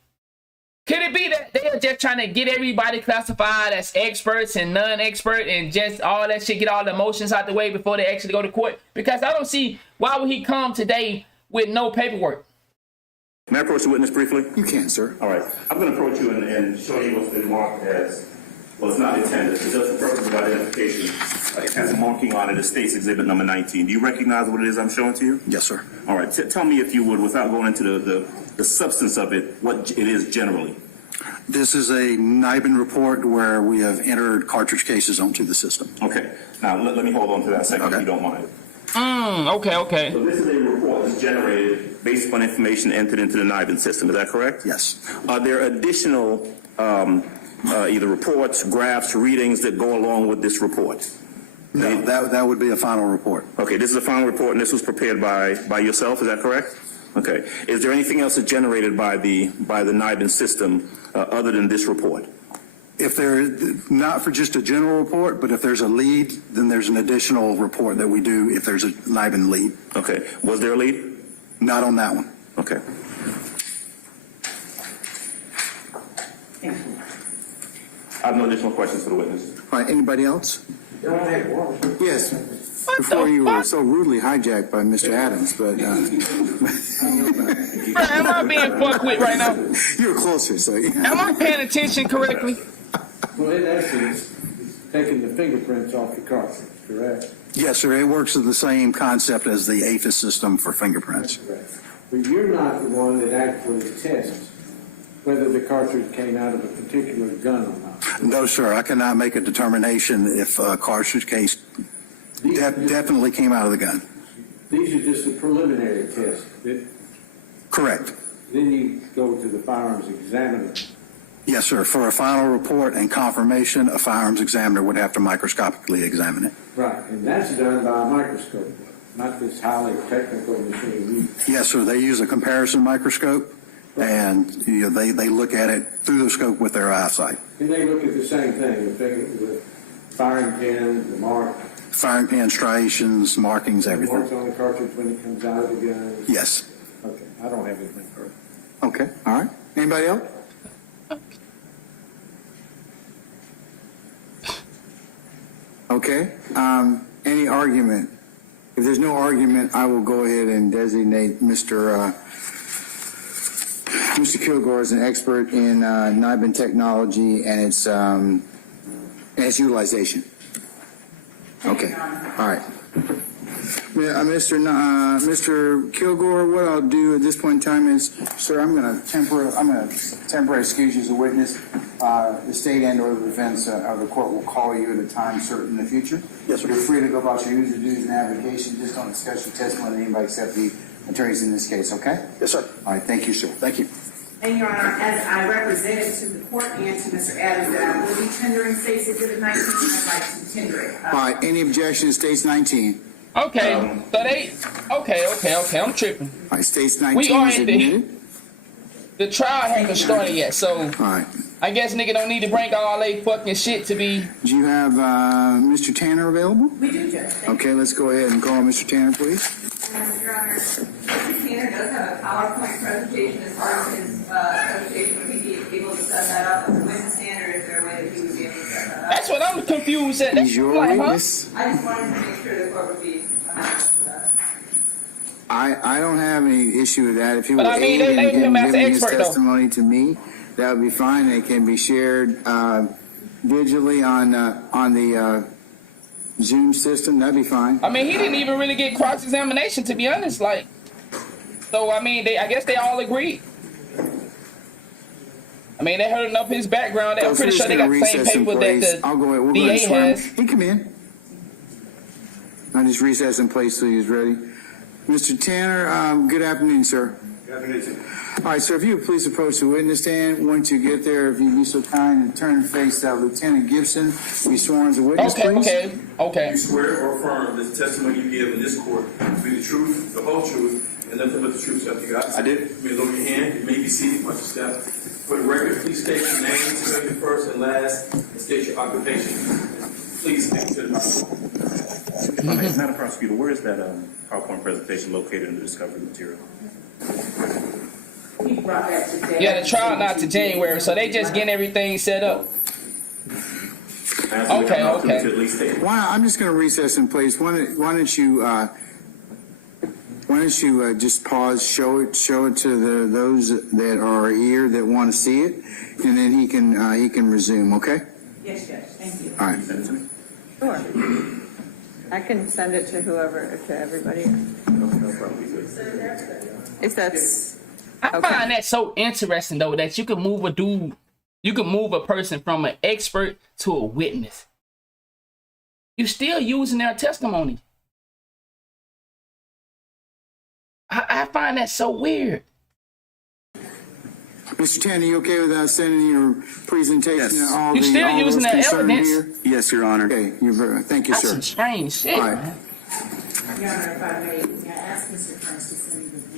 could it be that they're just trying to get everybody classified as experts and non-expert and just all that shit, get all the emotions out the way before they actually go to court? Because I don't see, why would he come today with no paperwork? May I approach the witness briefly? You can, sir. All right. I'm going to approach you and show you what's been marked as, well, it's not intended. It does the purpose of identification. It has a marking on it as State's Exhibit number 19. Do you recognize what it is I'm showing to you? Yes, sir. All right. Tell me, if you would, without going into the substance of it, what it is generally. This is a NIBIN report where we have entered cartridge cases onto the system. Okay. Now, let me hold on to that a second if you don't mind. Okay. So this is a report that's generated based upon information entered into the NIBIN system. Is that correct? Yes. Are there additional either reports, graphs, readings that go along with this report? No, that would be a final report. Okay, this is a final report, and this was prepared by yourself. Is that correct? Okay. Is there anything else that's generated by the NIBIN system other than this report? If there, not for just a general report, but if there's a lead, then there's an additional report that we do if there's a NIBIN lead. Okay. Was there a lead? Not on that one. Okay. I have no additional questions for the witness. All right, anybody else? Yes. What Before the you fuck? were so rudely hijacked by Mr. Adams, but Bro, am I being fucked with right now? you were closer, so yeah. Am I paying attention correctly? Well, in essence, it's taking the fingerprints off the cartridge, correct? Yes, sir. It works with the same concept as the APHIS system for fingerprints. Correct. But you're not the one that actually tests whether the cartridge came out of a particular gun or not. No, sir. I cannot make a determination if a cartridge case definitely came out of the gun. These are just the preliminary tests. Correct. Then you go to the firearms examiner. Yes, sir. For a final report and confirmation, a firearms examiner would have to microscopically examine it. Right, and that's done by a microscope, not this highly technical machine. Yes, sir. They use a comparison microscope, and they look at it through the scope with their eyesight. And they look at the same thing, the firing pin, the mark. Firing pin striations, markings, everything. Marks on the cartridge when it comes out of the gun. Yes. Okay, I don't have anything further. Okay, all right. Anybody else? Okay, any argument? If there's no argument, I will go ahead and designate Mr. Kilgore as an expert in NIBIN technology and its utilization. Okay, all right. Mr. Kilgore, what I'll do at this point in time is, sir, I'm going to temporarily excuse you as a witness. The state and/or the defense of the court will call you at a time certain in the future. Yes, sir. You're free to go about your usual duties and avocation. Just don't discuss your testimony with anybody except the attorneys in this case. Okay? Yes, sir. All right. Thank you, sir. Thank you. And Your Honor, as I represented to the court and to Mr. Adams that I will be tendering State's Exhibit 19, I'd like to tender it. All right. Any objection to States 19? Okay, so they, okay, I'm tripping. All right. States 19 We are is in admitted. the trial hasn't started yet, so All right. I guess nigga don't need to bring all they fucking shit to be. Do you have Mr. Tanner available? We do, Judge. Okay. Let's go ahead and call Mr. Tanner, please. Your Honor, Mr. Tanner does have a PowerPoint presentation as part of his presentation. Would he be able to set that up as a witness stand, or is there a way that he would be able to set that up? That's what I'm confused at. That's He's your like, witness. I just wanted to make sure the court would be amenable to that. I don't have any issue with that. If he But would I mean, aid they in named him as giving an his expert, though. testimony to me, that would be fine. It can be shared digitally on the Zoom system. That'd be fine. I mean, he didn't even really get cross-examination, to be honest. Like, so I mean, I guess they all agreed. I mean, they heard enough of his background. I'm pretty sure they got the same paper that the I'll go ahead. We'll DA go ahead and swear him. has. He come in. I'll just recess in place till he's ready. Mr. Tanner, good afternoon, sir. Good afternoon, sir. All right, sir, if you would please approach the witness stand. Once you get there, if you'd be so kind and turn and face Lieutenant Gibson, be sworn as a witness, please. Okay. You swear or affirm that the testimony you give in this court to be the truth, the whole truth, and nothing but the truth, so help you God? I did. You may lower your hand. You may be seated. Watch your step. For the record, please state your name, spell your first and last, and state your occupation. Please speak to the microphone. Madam Prosecutor, where is that PowerPoint presentation located in the discovery material? He brought that today. Yeah, the trial not to January, so they just getting everything set up. Okay. I'm just going to recess in place. Why don't you just pause, show it to those that are here that want to see it, and then he can resume. Okay. Yes, Judge. Thank you. All right. Sure. I can send it to whoever, to everybody. If that's, I find that so interesting though, that you can move a person from an expert to a witness. You're still using their testimony. I find that so weird. Mr. Tanner, you okay with us sending your presentation? Yes. And all You're still all using those that concerned evidence. here? Yes, Your Honor. Okay, thank you, That's sir. some strange shit. All right. Man. Your Honor, if I may I ask Mr. Prince to send me the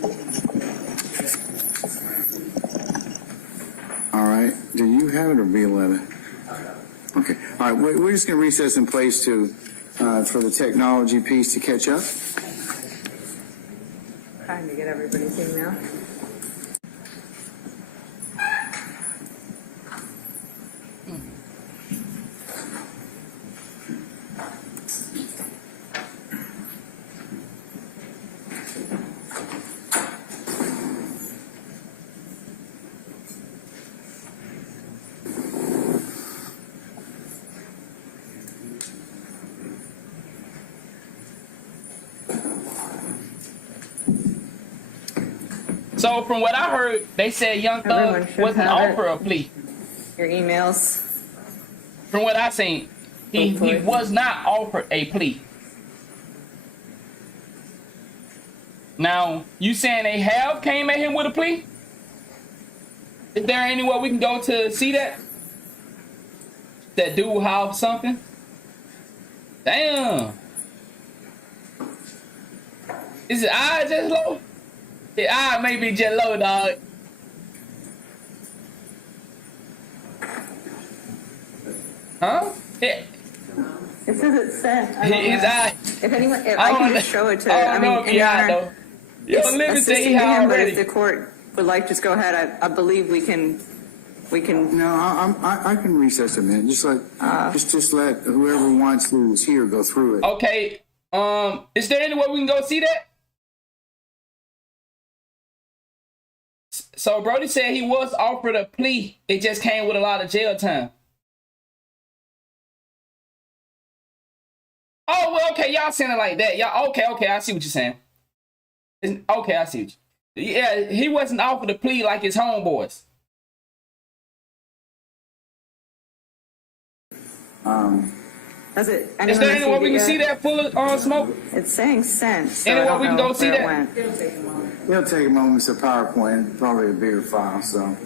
All right. Do you have it or B11? Okay. All right. We're just going to recess in place for the technology piece to catch up. Trying to get everybody's email. So from what I heard, they said Young Thug wasn't offered a plea. Your emails. From what I seen, he was not offered a plea. Now, you saying they have came at him with a plea? Is there anywhere we can go to see that? That dude have something? Damn. Is it I just low? I may be just low, dog. Huh? It says it's sent. His eye. If anyone, if I can just show it to. I mean, in Your Honor, assisting him, but if the court would like, just go ahead. I believe we can. No, I can recess a minute. Just let whoever wants who's here go through it. Okay. Is there any way we can go see that? So Brody said he was offered a plea. It just came with a lot of jail time. Oh, well, okay, y'all saying it like that. Y'all, okay, I see what you're saying. Okay, I see what you. Yeah, he wasn't offered a plea like his homeboys. Does it? Is there any way we can see that full of smoke? It's saying sent. So any way we can go see that? It'll take a moment. It'll take a moment. It's a PowerPoint, probably a bigger file, so.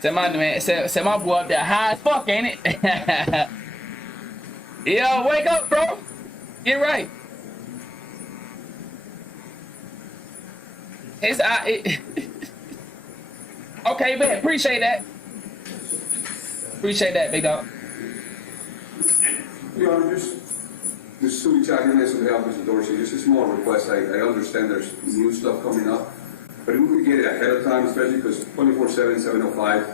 Say my boy up there high as fuck, ain't it? Yo, wake up, bro. Get right. Okay, man. Appreciate that. Appreciate that, big dog. Your Honor, just 2 minutes on behalf of Mr. Dorsey, just a small request. I understand there's new stuff coming up, but if we could get it ahead of time, especially because 24/7, 705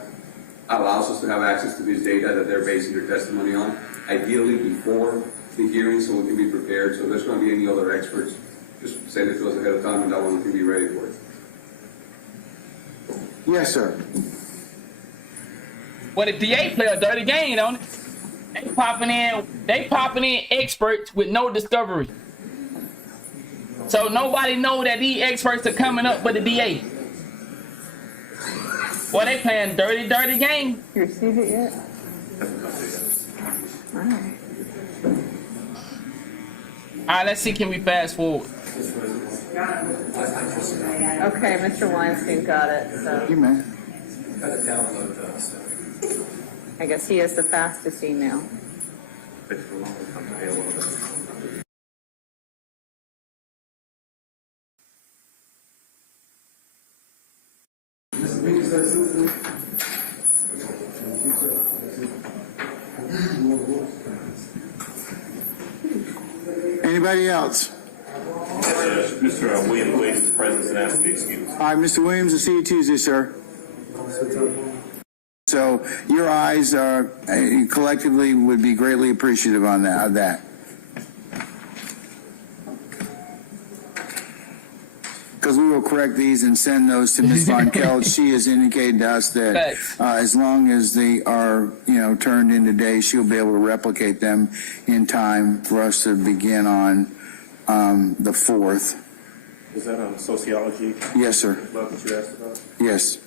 allows us to have access to this data that they're basing their testimony on, ideally before the hearing, so we can be prepared. So if there's going to be any other experts, just send it to us ahead of time, and that one we can be ready for it. Yes, sir. Well, the DA play a dirty game, don't it? They popping in experts with no discovery. So nobody know that these experts are coming up but the DA. Well, they playing dirty game. You received it yet? All right. All right, let's see. Can we fast forward? Okay, Mr. Weinstein got it. So You may. I guess he has the fastest email. Anybody else? Mr. Williams is present and asks to be excused. All right, Mr. Williams, I'll see you Tuesday, sir. So your eyes are collectively would be greatly appreciative on that. Of that. Because we will correct these and send those to Ms. Von Keld. She has indicated to us that as long as they are, turned in today, she'll be able to replicate them in time for us to begin on the 4th. Is that sociology? Yes, sir. What you asked about? Yes.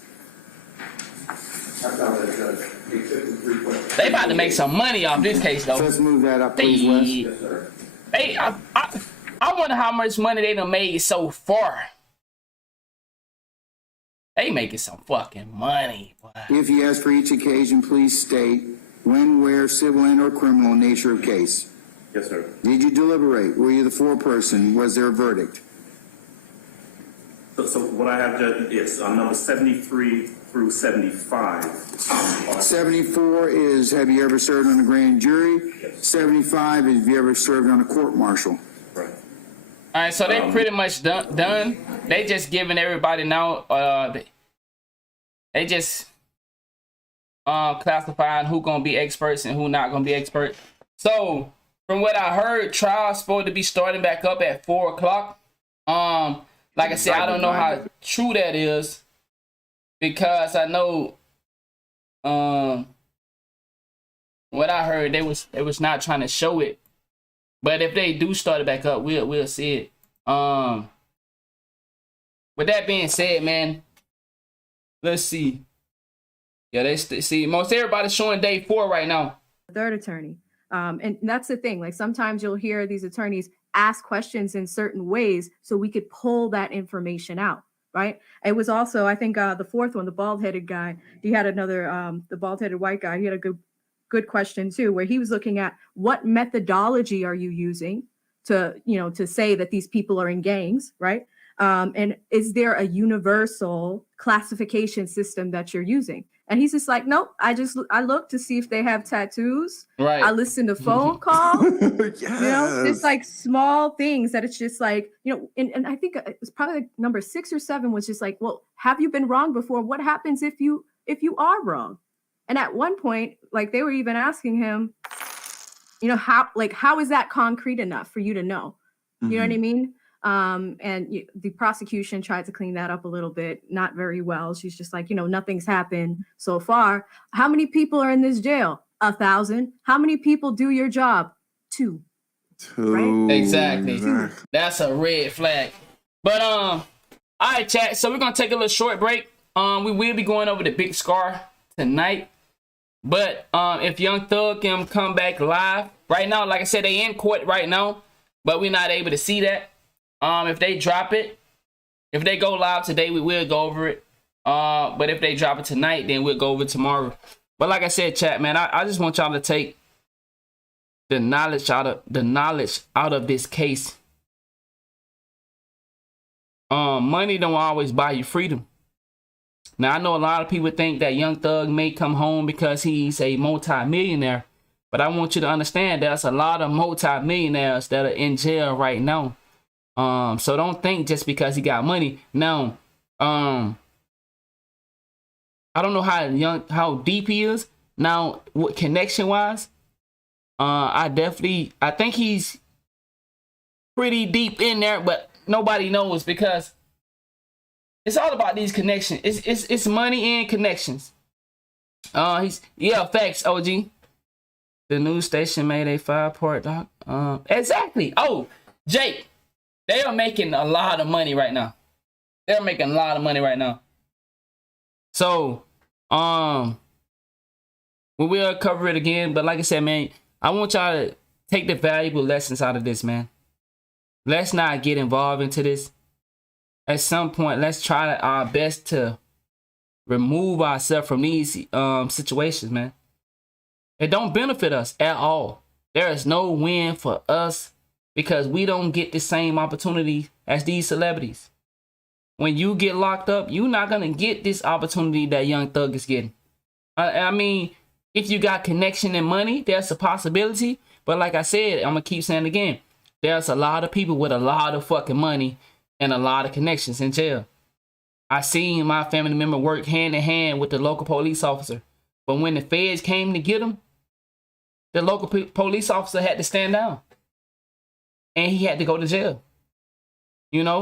They about to make some money off this case, though. Let's move that up, please, Wes. Yes, sir. I wonder how much money they done made so far. They making some fucking money. Boy. If you ask for each occasion, please state when, where, civil and or criminal nature of case. Yes, sir. Did you deliberate? Were you the foreperson? Was there a verdict? So what I have, Judge, is on number 73 through 75. 74 is, have you ever served on a grand jury? Yes. 75 is, have you ever served on a court martial? Right. All right, so they pretty much done. They just giving everybody now. They just classifying who gonna be experts and who not gonna be expert. So from what I heard, trial's supposed to be starting back up at 4 o'clock. Like I said, I don't know how true that is because I know what I heard they was not trying to show it. But if they do start it back up, we'll see it. With that being said, man, let's see. Yeah, they see most everybody's showing day 4 right now. Third attorney. And that's the thing. Like sometimes you'll hear these attorneys ask questions in certain ways so we could pull that information out, right? It was also, I think, the 4th one, the bald-headed guy. He had another, the bald-headed white guy. He had a good question too, where he was looking at what methodology are you using to, to say that these people are in gangs, right? And is there a universal classification system that you're using? And he's just like, nope, I look to see if they have tattoos. Right. I listen to phone calls. Yes. Just like small things that it's just like, and I think it's probably like number 6 or 7 was just like, well, have you been wrong before? What happens if you are wrong? And at one point, like they were even asking him, how is that concrete enough for you to know? You know what I mean? And the prosecution tried to clean that up a little bit, not very well. She's just like, nothing's happened so far. How many people are in this jail? 1,000. How many people do your job? 2. Right? Exactly. That's a red flag. But all right, chat. So we're gonna take a little short break. We will be going over the big scar tonight. But if Young Thug can come back live right now, like I said, they in court right now, but we're not able to see that. If they drop it, if they go live today, we will go over it. But if they drop it tonight, then we'll go over it tomorrow. But like I said, chat, man, I just want y'all to take the knowledge out of this case. Money don't always buy you freedom. Now I know a lot of people think that Young Thug may come home because he's a multi-millionaire, but I want you to understand there's a lot of multi-millionaires that are in jail right now. So don't think just because he got money. Now, I don't know how deep he is. Now, what connection wise, I think he's pretty deep in there, but nobody knows because it's all about these connections. It's money and connections. Facts, OG. The news station made a 5-part doc. Exactly. Oh, Jake. They are making a lot of money right now. They're making a lot of money right now. So, we will cover it again. But like I said, man, I want y'all to take the valuable lessons out of this, man. Let's not get involved into this. At some point, let's try our best to remove ourselves from these situations, man. It don't benefit us at all. There is no win for us. Because we don't get the same opportunity as these celebrities. When you get locked up, you're not going to get this opportunity that Young Thug is getting. I mean, if you got connection and money, there's a possibility. But like I said, I'm going to keep saying it again. There's a lot of people with a lot of fucking money and a lot of connections in jail. I seen my family member work hand in hand with the local police officer. But when the feds came to get him, the local police officer had to stand down. And he had to go to jail.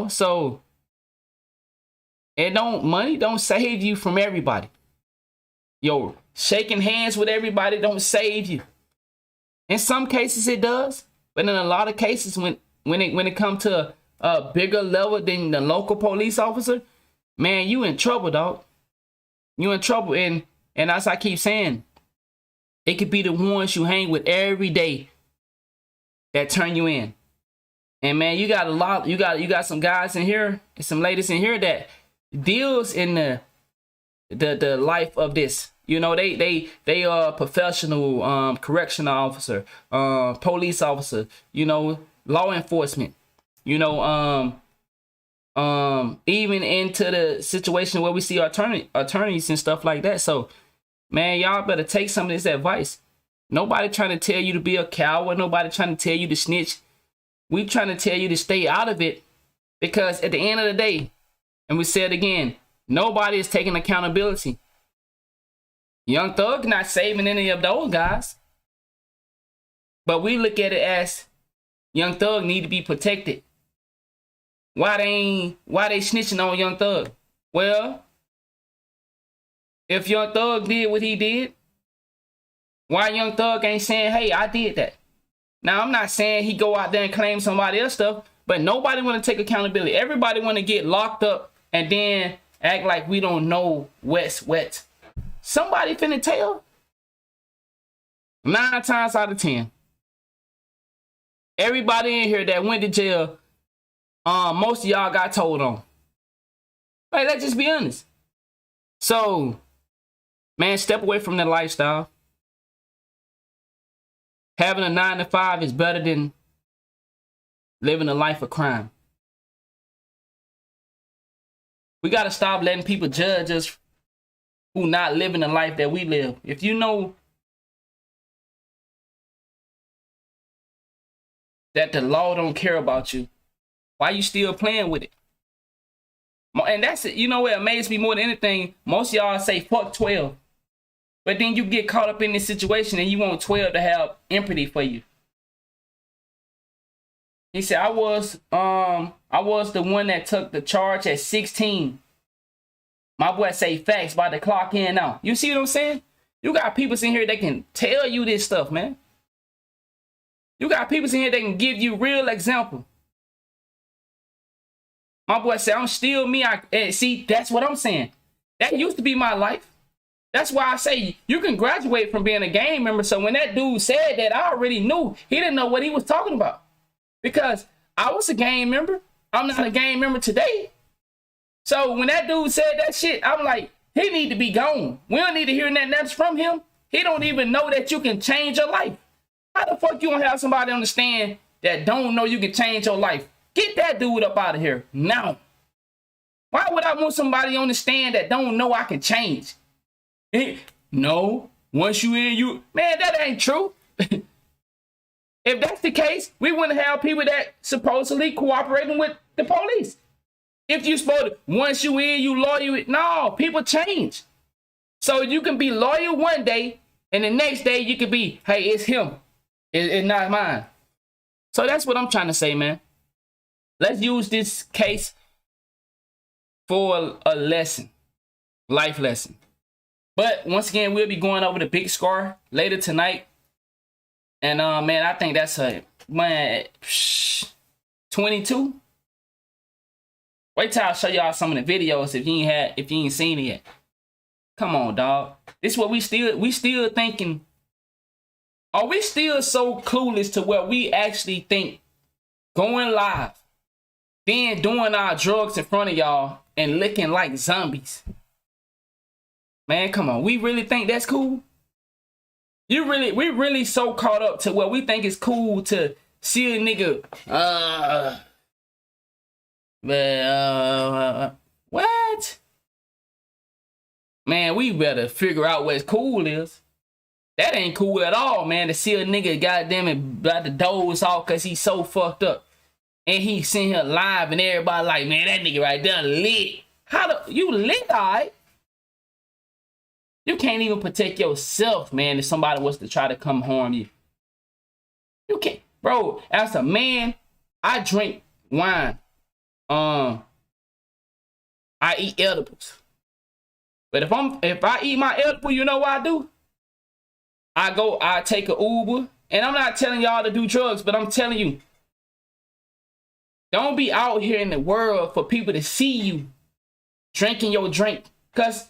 So money don't save you from everybody. Shaking hands with everybody don't save you. In some cases it does, but in a lot of cases when when it comes to a bigger level than the local police officer, man, you in trouble, dog. You in trouble. And as I keep saying, it could be the ones you hang with every day that turn you in. And man, you got some guys in here and some ladies in here that deals in the life of this. You know, they are professional correctional officer, police officer, you know, law enforcement, you know, even into the situation where we see attorneys and stuff like that. So, man, y'all better take some of this advice. Nobody trying to tell you to be a coward. Nobody trying to tell you to snitch. We trying to tell you to stay out of it, because at the end of the day, and we said again, nobody is taking accountability. Young Thug not saving any of those guys. But we look at it as Young Thug need to be protected. Why they snitching on Young Thug? Well, if Young Thug did what he did, why Young Thug ain't saying, hey, I did that? Now, I'm not saying he go out there and claim somebody else stuff, but nobody want to take accountability. Everybody want to get locked up and then act like we don't know what's wet. Somebody finna tell. 9 times out of 10. Everybody in here that went to jail, most of y'all got told on. Like, let's just be honest. So, man, step away from that lifestyle. Having a 9 to 5 is better than living a life of crime. We got to stop letting people judge us who not living the life that we live. If you know that the law don't care about you, why you still playing with it? And that's it. You know what amazed me more than anything? Most of y'all say fuck 12. But then you get caught up in this situation and you want 12 to have empathy for you. He said, I was the one that took the charge at 16. My boy say facts by the clock in now. You see what I'm saying? You got people in here that can tell you this stuff, man. You got people in here that can give you real example. My boy said, I'm still me. See, that's what I'm saying. That used to be my life. That's why I say you can graduate from being a gang member. So when that dude said that, I already knew he didn't know what he was talking about. Because I was a gang member. I'm not a gang member today. So when that dude said that shit, I'm like, he need to be gone. We don't need to hear nothing from him. He don't even know that you can change your life. How the fuck you gonna have somebody understand that don't know you can change your life? Get that dude up out of here now. Why would I want somebody to understand that don't know I can change? No, once you in, you... Man, that ain't true. If that's the case, we wouldn't have people that supposedly cooperating with the police. If you supposed to, once you in, you loyal. No, people change. So you can be loyal one day, and the next day you can be, hey, it's him. It's not mine. So that's what I'm trying to say, man. Let's use this case for a lesson. Life lesson. But once again, we'll be going over the big scar later tonight. And man, I think that's a 22. Wait till I show y'all some of the videos if you ain't seen it yet. Come on, dog. This is what we still thinking. Are we still so clueless to where we actually think going live, then doing our drugs in front of y'all and looking like zombies? Man, come on. We really think that's cool? We really so caught up to where we think it's cool to see a nigga, what? Man, we better figure out what cool is. That ain't cool at all, man, to see a nigga goddamn it about to doze off because he's so fucked up. And he sitting here live and everybody like, man, that nigga right there lit. You lit, all right? You can't even protect yourself, man, if somebody was to try to come harm you. You can't. Bro, as a man, I drink wine. I eat edibles. But if I eat my edible, you know what I do? I take an Uber. And I'm not telling y'all to do drugs, but I'm telling you, Don't be out here in the world for people to see you drinking your drink. Because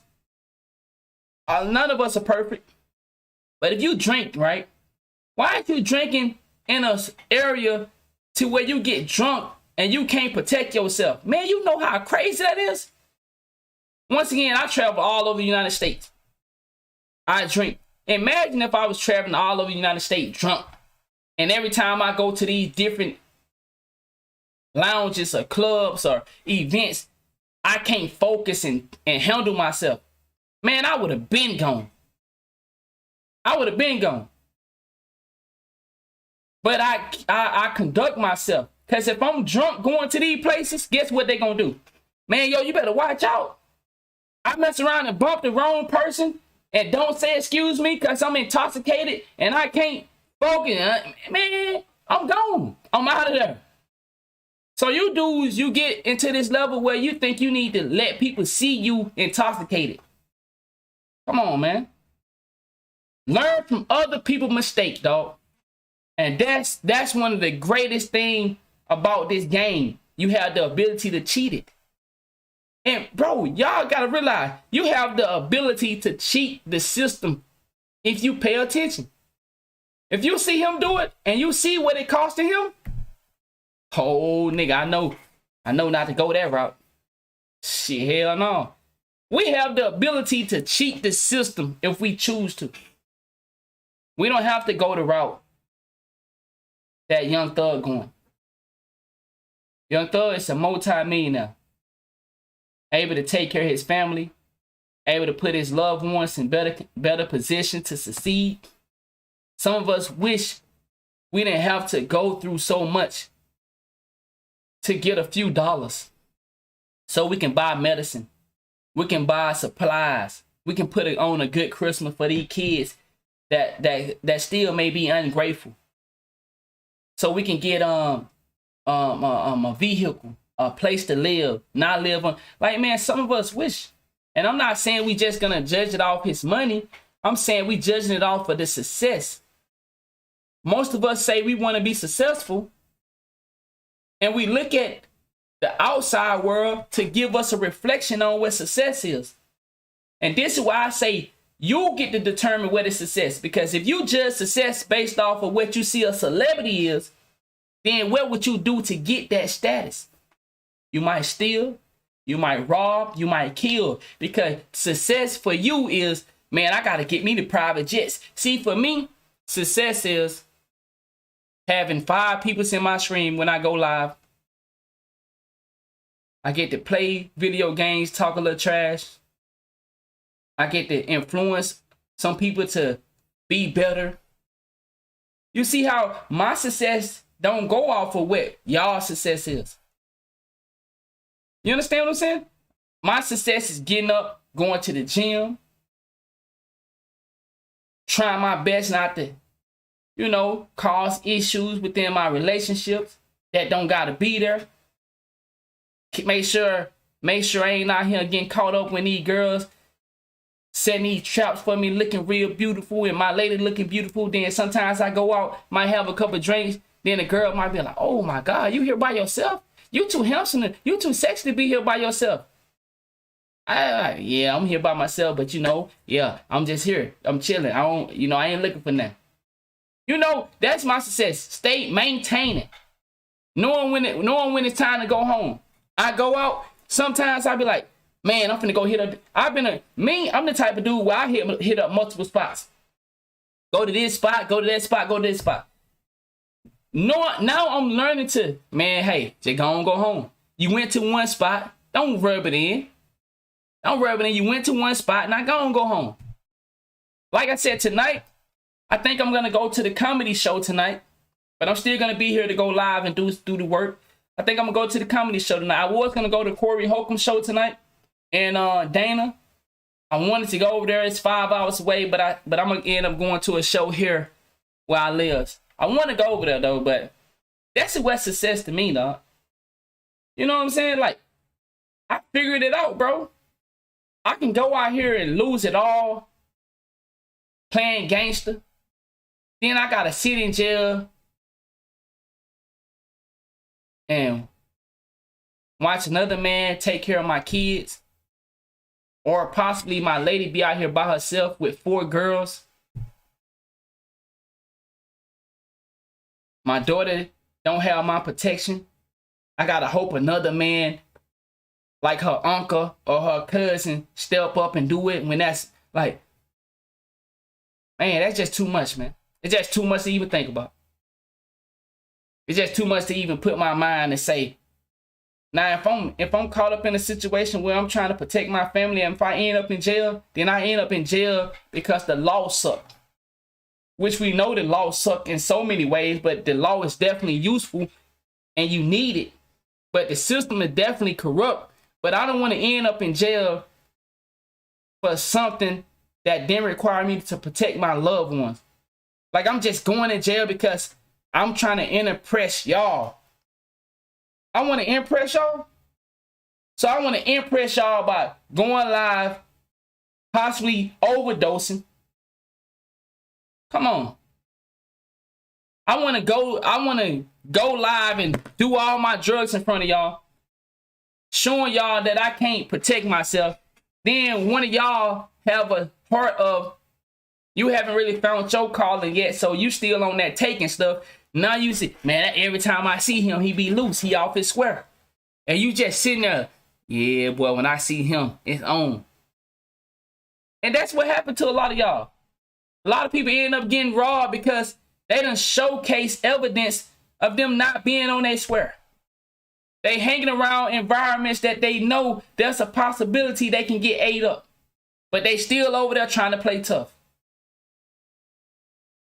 none of us are perfect. But if you drink, right? Why aren't you drinking in an area to where you get drunk and you can't protect yourself? Man, you know how crazy that is? Once again, I travel all over the United States. I drink. Imagine if I was traveling all over the United States drunk. And every time I go to these different lounges or clubs or events, I can't focus and handle myself. Man, I would have been gone. I would have been gone. But I conduct myself. Because if I'm drunk going to these places, guess what they going to do? Man, yo, you better watch out. I mess around and bump the wrong person and don't say excuse me because I'm intoxicated and I can't focus. Man, I'm gone. I'm out of there. So you dudes, you get into this level where you think you need to let people see you intoxicated. Come on, man. Learn from other people's mistakes, dog. And that's one of the greatest things about this game. You have the ability to cheat it. And bro, y'all gotta realize you have the ability to cheat the system if you pay attention. If you see him do it and you see what it costing him, oh nigga, I know not to go that route. Shit, hell no. We have the ability to cheat the system if we choose to. We don't have to go the route that Young Thug going. Young Thug is a multi-millionaire. Able to take care of his family. Able to put his loved ones in better position to succeed. Some of us wish we didn't have to go through so much to get a few dollars so we can buy medicine. We can buy supplies. We can put it on a good Christmas for these kids that still may be ungrateful. So we can get a vehicle, a place to live, not live on. Like, man, some of us wish. And I'm not saying we just gonna judge it off his money. I'm saying we judging it off for the success. Most of us say we want to be successful, and we look at the outside world to give us a reflection on what success is. And this is why I say you get to determine what is success. Because if you judge success based off of what you see a celebrity is, then what would you do to get that status? You might steal, you might rob, you might kill. Because success for you is, man, I got to get me the private jets. See, for me, success is having 5 people in my stream when I go live. I get to play video games, talk a little trash. I get to influence some people to be better. You see how my success don't go off of what y'all success is. You understand what I'm saying? My success is getting up, going to the gym, trying my best not to, cause issues within my relationships that don't gotta be there. Make sure I ain't out here getting caught up when these girls setting these traps for me, looking real beautiful, and my lady looking beautiful. Then sometimes I go out, might have a couple of drinks, then the girl might be like, oh my God, you here by yourself? You too handsome, you too sexy to be here by yourself. Yeah, I'm here by myself, but yeah, I'm just here. I'm chilling. I ain't looking for nothing. That's my success. Maintain it. Knowing when it's time to go home. I go out, sometimes I be like, man, I'm finna go hit up. I'm the type of dude where I hit up multiple spots. Go to this spot, go to that spot, go to this spot. No, now I'm learning to, man, hey, just go home. You went to one spot, don't rub it in. You went to one spot, now go home. Like I said, tonight, I think I'm gonna go to the comedy show tonight, but I'm still gonna be here to go live and do the work. I think I'm gonna go to the comedy show tonight. I was gonna go to Corey Holcomb's show tonight, and Dana. I wanted to go over there. It's 5 hours away, but I'm gonna end up going to a show here where I live. I want to go over there though, but that's what success to me, dog. You know what I'm saying? Like, I figured it out, bro. I can go out here and lose it all, playing gangster. Then I gotta sit in jail and watch another man take care of my kids, or possibly my lady be out here by herself with 4 girls. My daughter don't have my protection. I gotta hope another man like her uncle or her cousin step up and do it when that's like, man, that's just too much, man. It's just too much to even think about. It's just too much to even put my mind and say. Now, if I'm caught up in a situation where I'm trying to protect my family, and if I end up in jail, then I end up in jail because the law sucked. Which we know the law sucked in so many ways, but the law is definitely useful and you need it. But the system is definitely corrupt. But I don't want to end up in jail for something that didn't require me to protect my loved ones. Like, I'm just going to jail because I'm trying to impress y'all. I want to impress y'all. So I want to impress y'all by going live, possibly overdosing. Come on. I want to go live and do all my drugs in front of y'all, showing y'all that I can't protect myself. Then one of y'all have a part of, you haven't really found your calling yet, so you still on that taking stuff. Now you see, man, every time I see him, he be loose. He off his square. And you just sitting there, yeah, boy, when I see him, it's on. And that's what happened to a lot of y'all. A lot of people end up getting robbed because they done showcase evidence of them not being on their square. They hanging around environments that they know there's a possibility they can get ate up. But they still over there trying to play tough.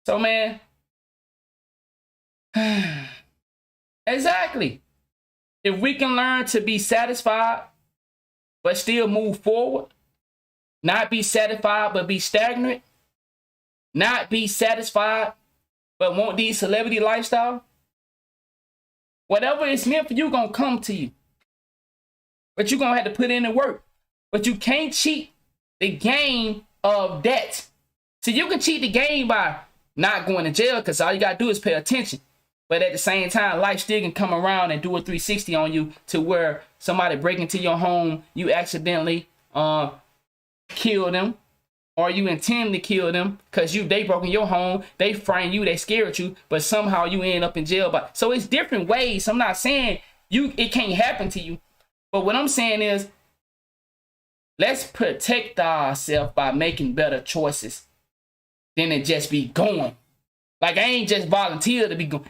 So, man, exactly. If we can learn to be satisfied, but still move forward, not be satisfied, but be stagnant, not be satisfied, but want these celebrity lifestyle, whatever is meant for you gonna come to you. But you're gonna have to put in the work. But you can't cheat the game of that. So you can cheat the game by not going to jail because all you gotta do is pay attention. But at the same time, life still can come around and do a 360 on you to where somebody break into your home, you accidentally kill them, or you intend to kill them because they broke in your home, they frightened you, they scared you, but somehow you end up in jail. So it's different ways. I'm not saying it can't happen to you. But what I'm saying is, let's protect ourselves by making better choices than to just be going. Like, I ain't just volunteer to be going.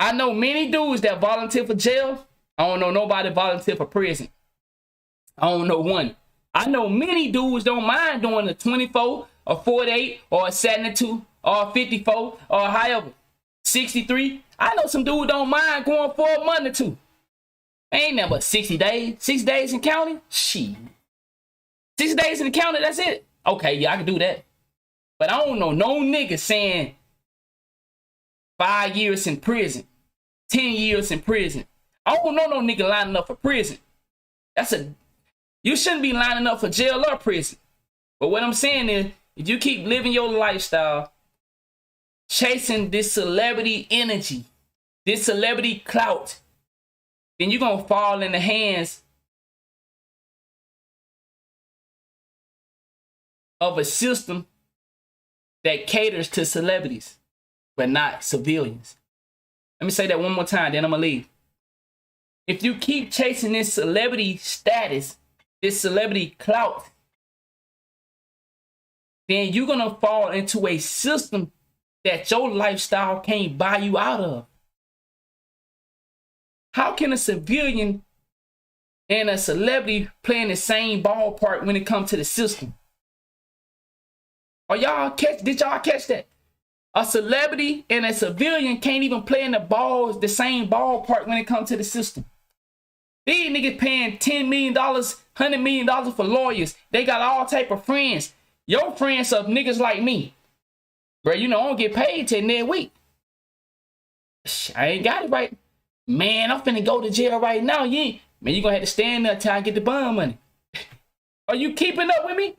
I know many dudes that volunteer for jail. I don't know nobody volunteer for prison. I don't know one. I know many dudes don't mind doing a 24, a 48, or a 72, or a 54, or however, 63. I know some dudes don't mind going for a month or two. Ain't nothing but 60 days. 6 days in county? Shit. 6 days in the county, that's it. Okay, yeah, I can do that. But I don't know no nigga saying 5 years in prison, 10 years in prison. I don't know no nigga lining up for prison. You shouldn't be lining up for jail or prison. But what I'm saying is, if you keep living your lifestyle, chasing this celebrity energy, this celebrity clout, then you're going to fall in the hands of a system that caters to celebrities, but not civilians. Let me say that one more time, then I'm going to leave. If you keep chasing this celebrity status, this celebrity clout, then you're going to fall into a system that your lifestyle can't buy you out of. How can a civilian and a celebrity play in the same ballpark when it comes to the system? Did y'all catch that? A celebrity and a civilian can't even play in the same ballpark when it comes to the system. These niggas paying $10 million, $100 million for lawyers. They got all type of friends. Your friends are niggas like me. Bro, you know, I don't get paid till next week. I ain't got it right. Man, I'm finna go to jail right now. Man, you gonna have to stand there till I get the bond money. Are you keeping up with me?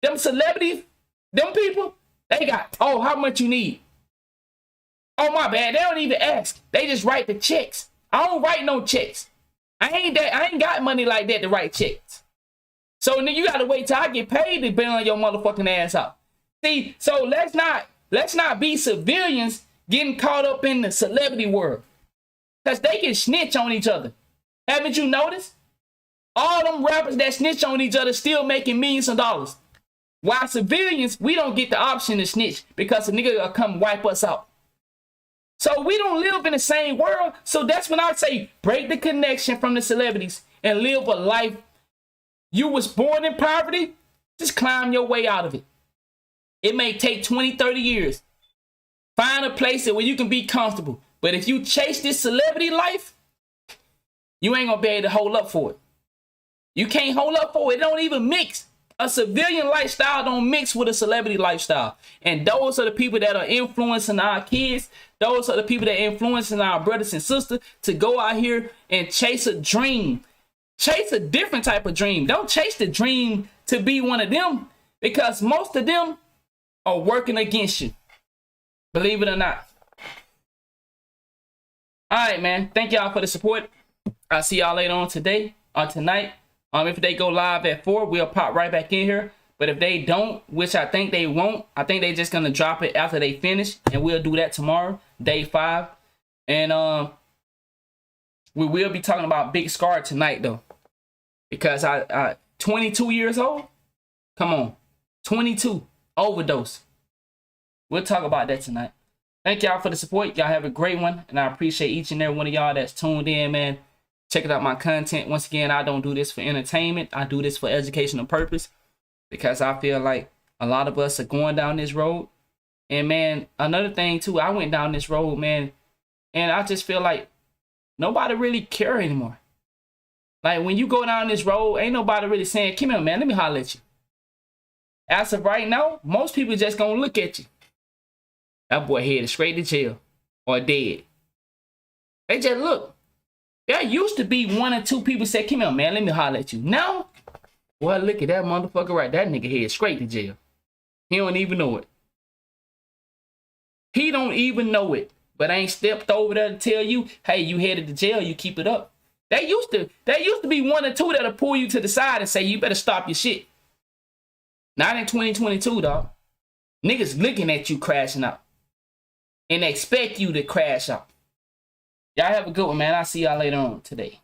Them celebrities, them people, they got, oh, how much you need? Oh, my bad. They don't even ask. They just write the checks. I don't write no checks. I ain't got money like that to write checks. So then you gotta wait till I get paid to bail your motherfucking ass out. See, so let's not be civilians getting caught up in the celebrity world. Cause they can snitch on each other. Haven't you noticed? All them rappers that snitch on each other still making millions of dollars. While civilians, we don't get the option to snitch because a nigga will come wipe us out. So we don't live in the same world. So that's when I say break the connection from the celebrities and live a life. You was born in poverty, just climb your way out of it. It may take 20, 30 years. Find a place where you can be comfortable. But if you chase this celebrity life, you ain't gonna be able to hold up for it. You can't hold up for it. It don't even mix. A civilian lifestyle don't mix with a celebrity lifestyle. And those are the people that are influencing our kids. Those are the people that are influencing our brothers and sisters to go out here and chase a dream. Chase a different type of dream. Don't chase the dream to be one of them, because most of them are working against you. Believe it or not. All right, man. Thank y'all for the support. I'll see y'all later on today or tonight. If they go live at 4, we'll pop right back in here. But if they don't, which I think they won't, I think they're just gonna drop it after they finish, and we'll do that tomorrow, day 5. And we will be talking about Big Scar tonight though, because I 22 years old. Come on, 22 overdose. We'll talk about that tonight. Thank y'all for the support. Y'all have a great one, and I appreciate each and every one of y'all that's tuned in, man. Checking out my content. Once again, I don't do this for entertainment. I do this for educational purpose, because I feel like a lot of us are going down this road. And man, another thing too, I went down this road, man, and I just feel like nobody really care anymore. Like when you go down this road, ain't nobody really saying, come here, man, let me holler at you. As of right now, most people just gonna look at you. That boy headed straight to jail or dead. They just look. There used to be 1 or 2 people say, come here, man, let me holler at you. Now, well, look at that motherfucker right. That nigga head straight to jail. He don't even know it. He don't even know it. But I ain't stepped over there to tell you, hey, you headed to jail, you keep it up. There used to be 1 or 2 that'll pull you to the side and say, you better stop your shit. Not in 2022, dog. Niggas looking at you crashing out and expect you to crash out. Y'all have a good one, man. I'll see y'all later on today.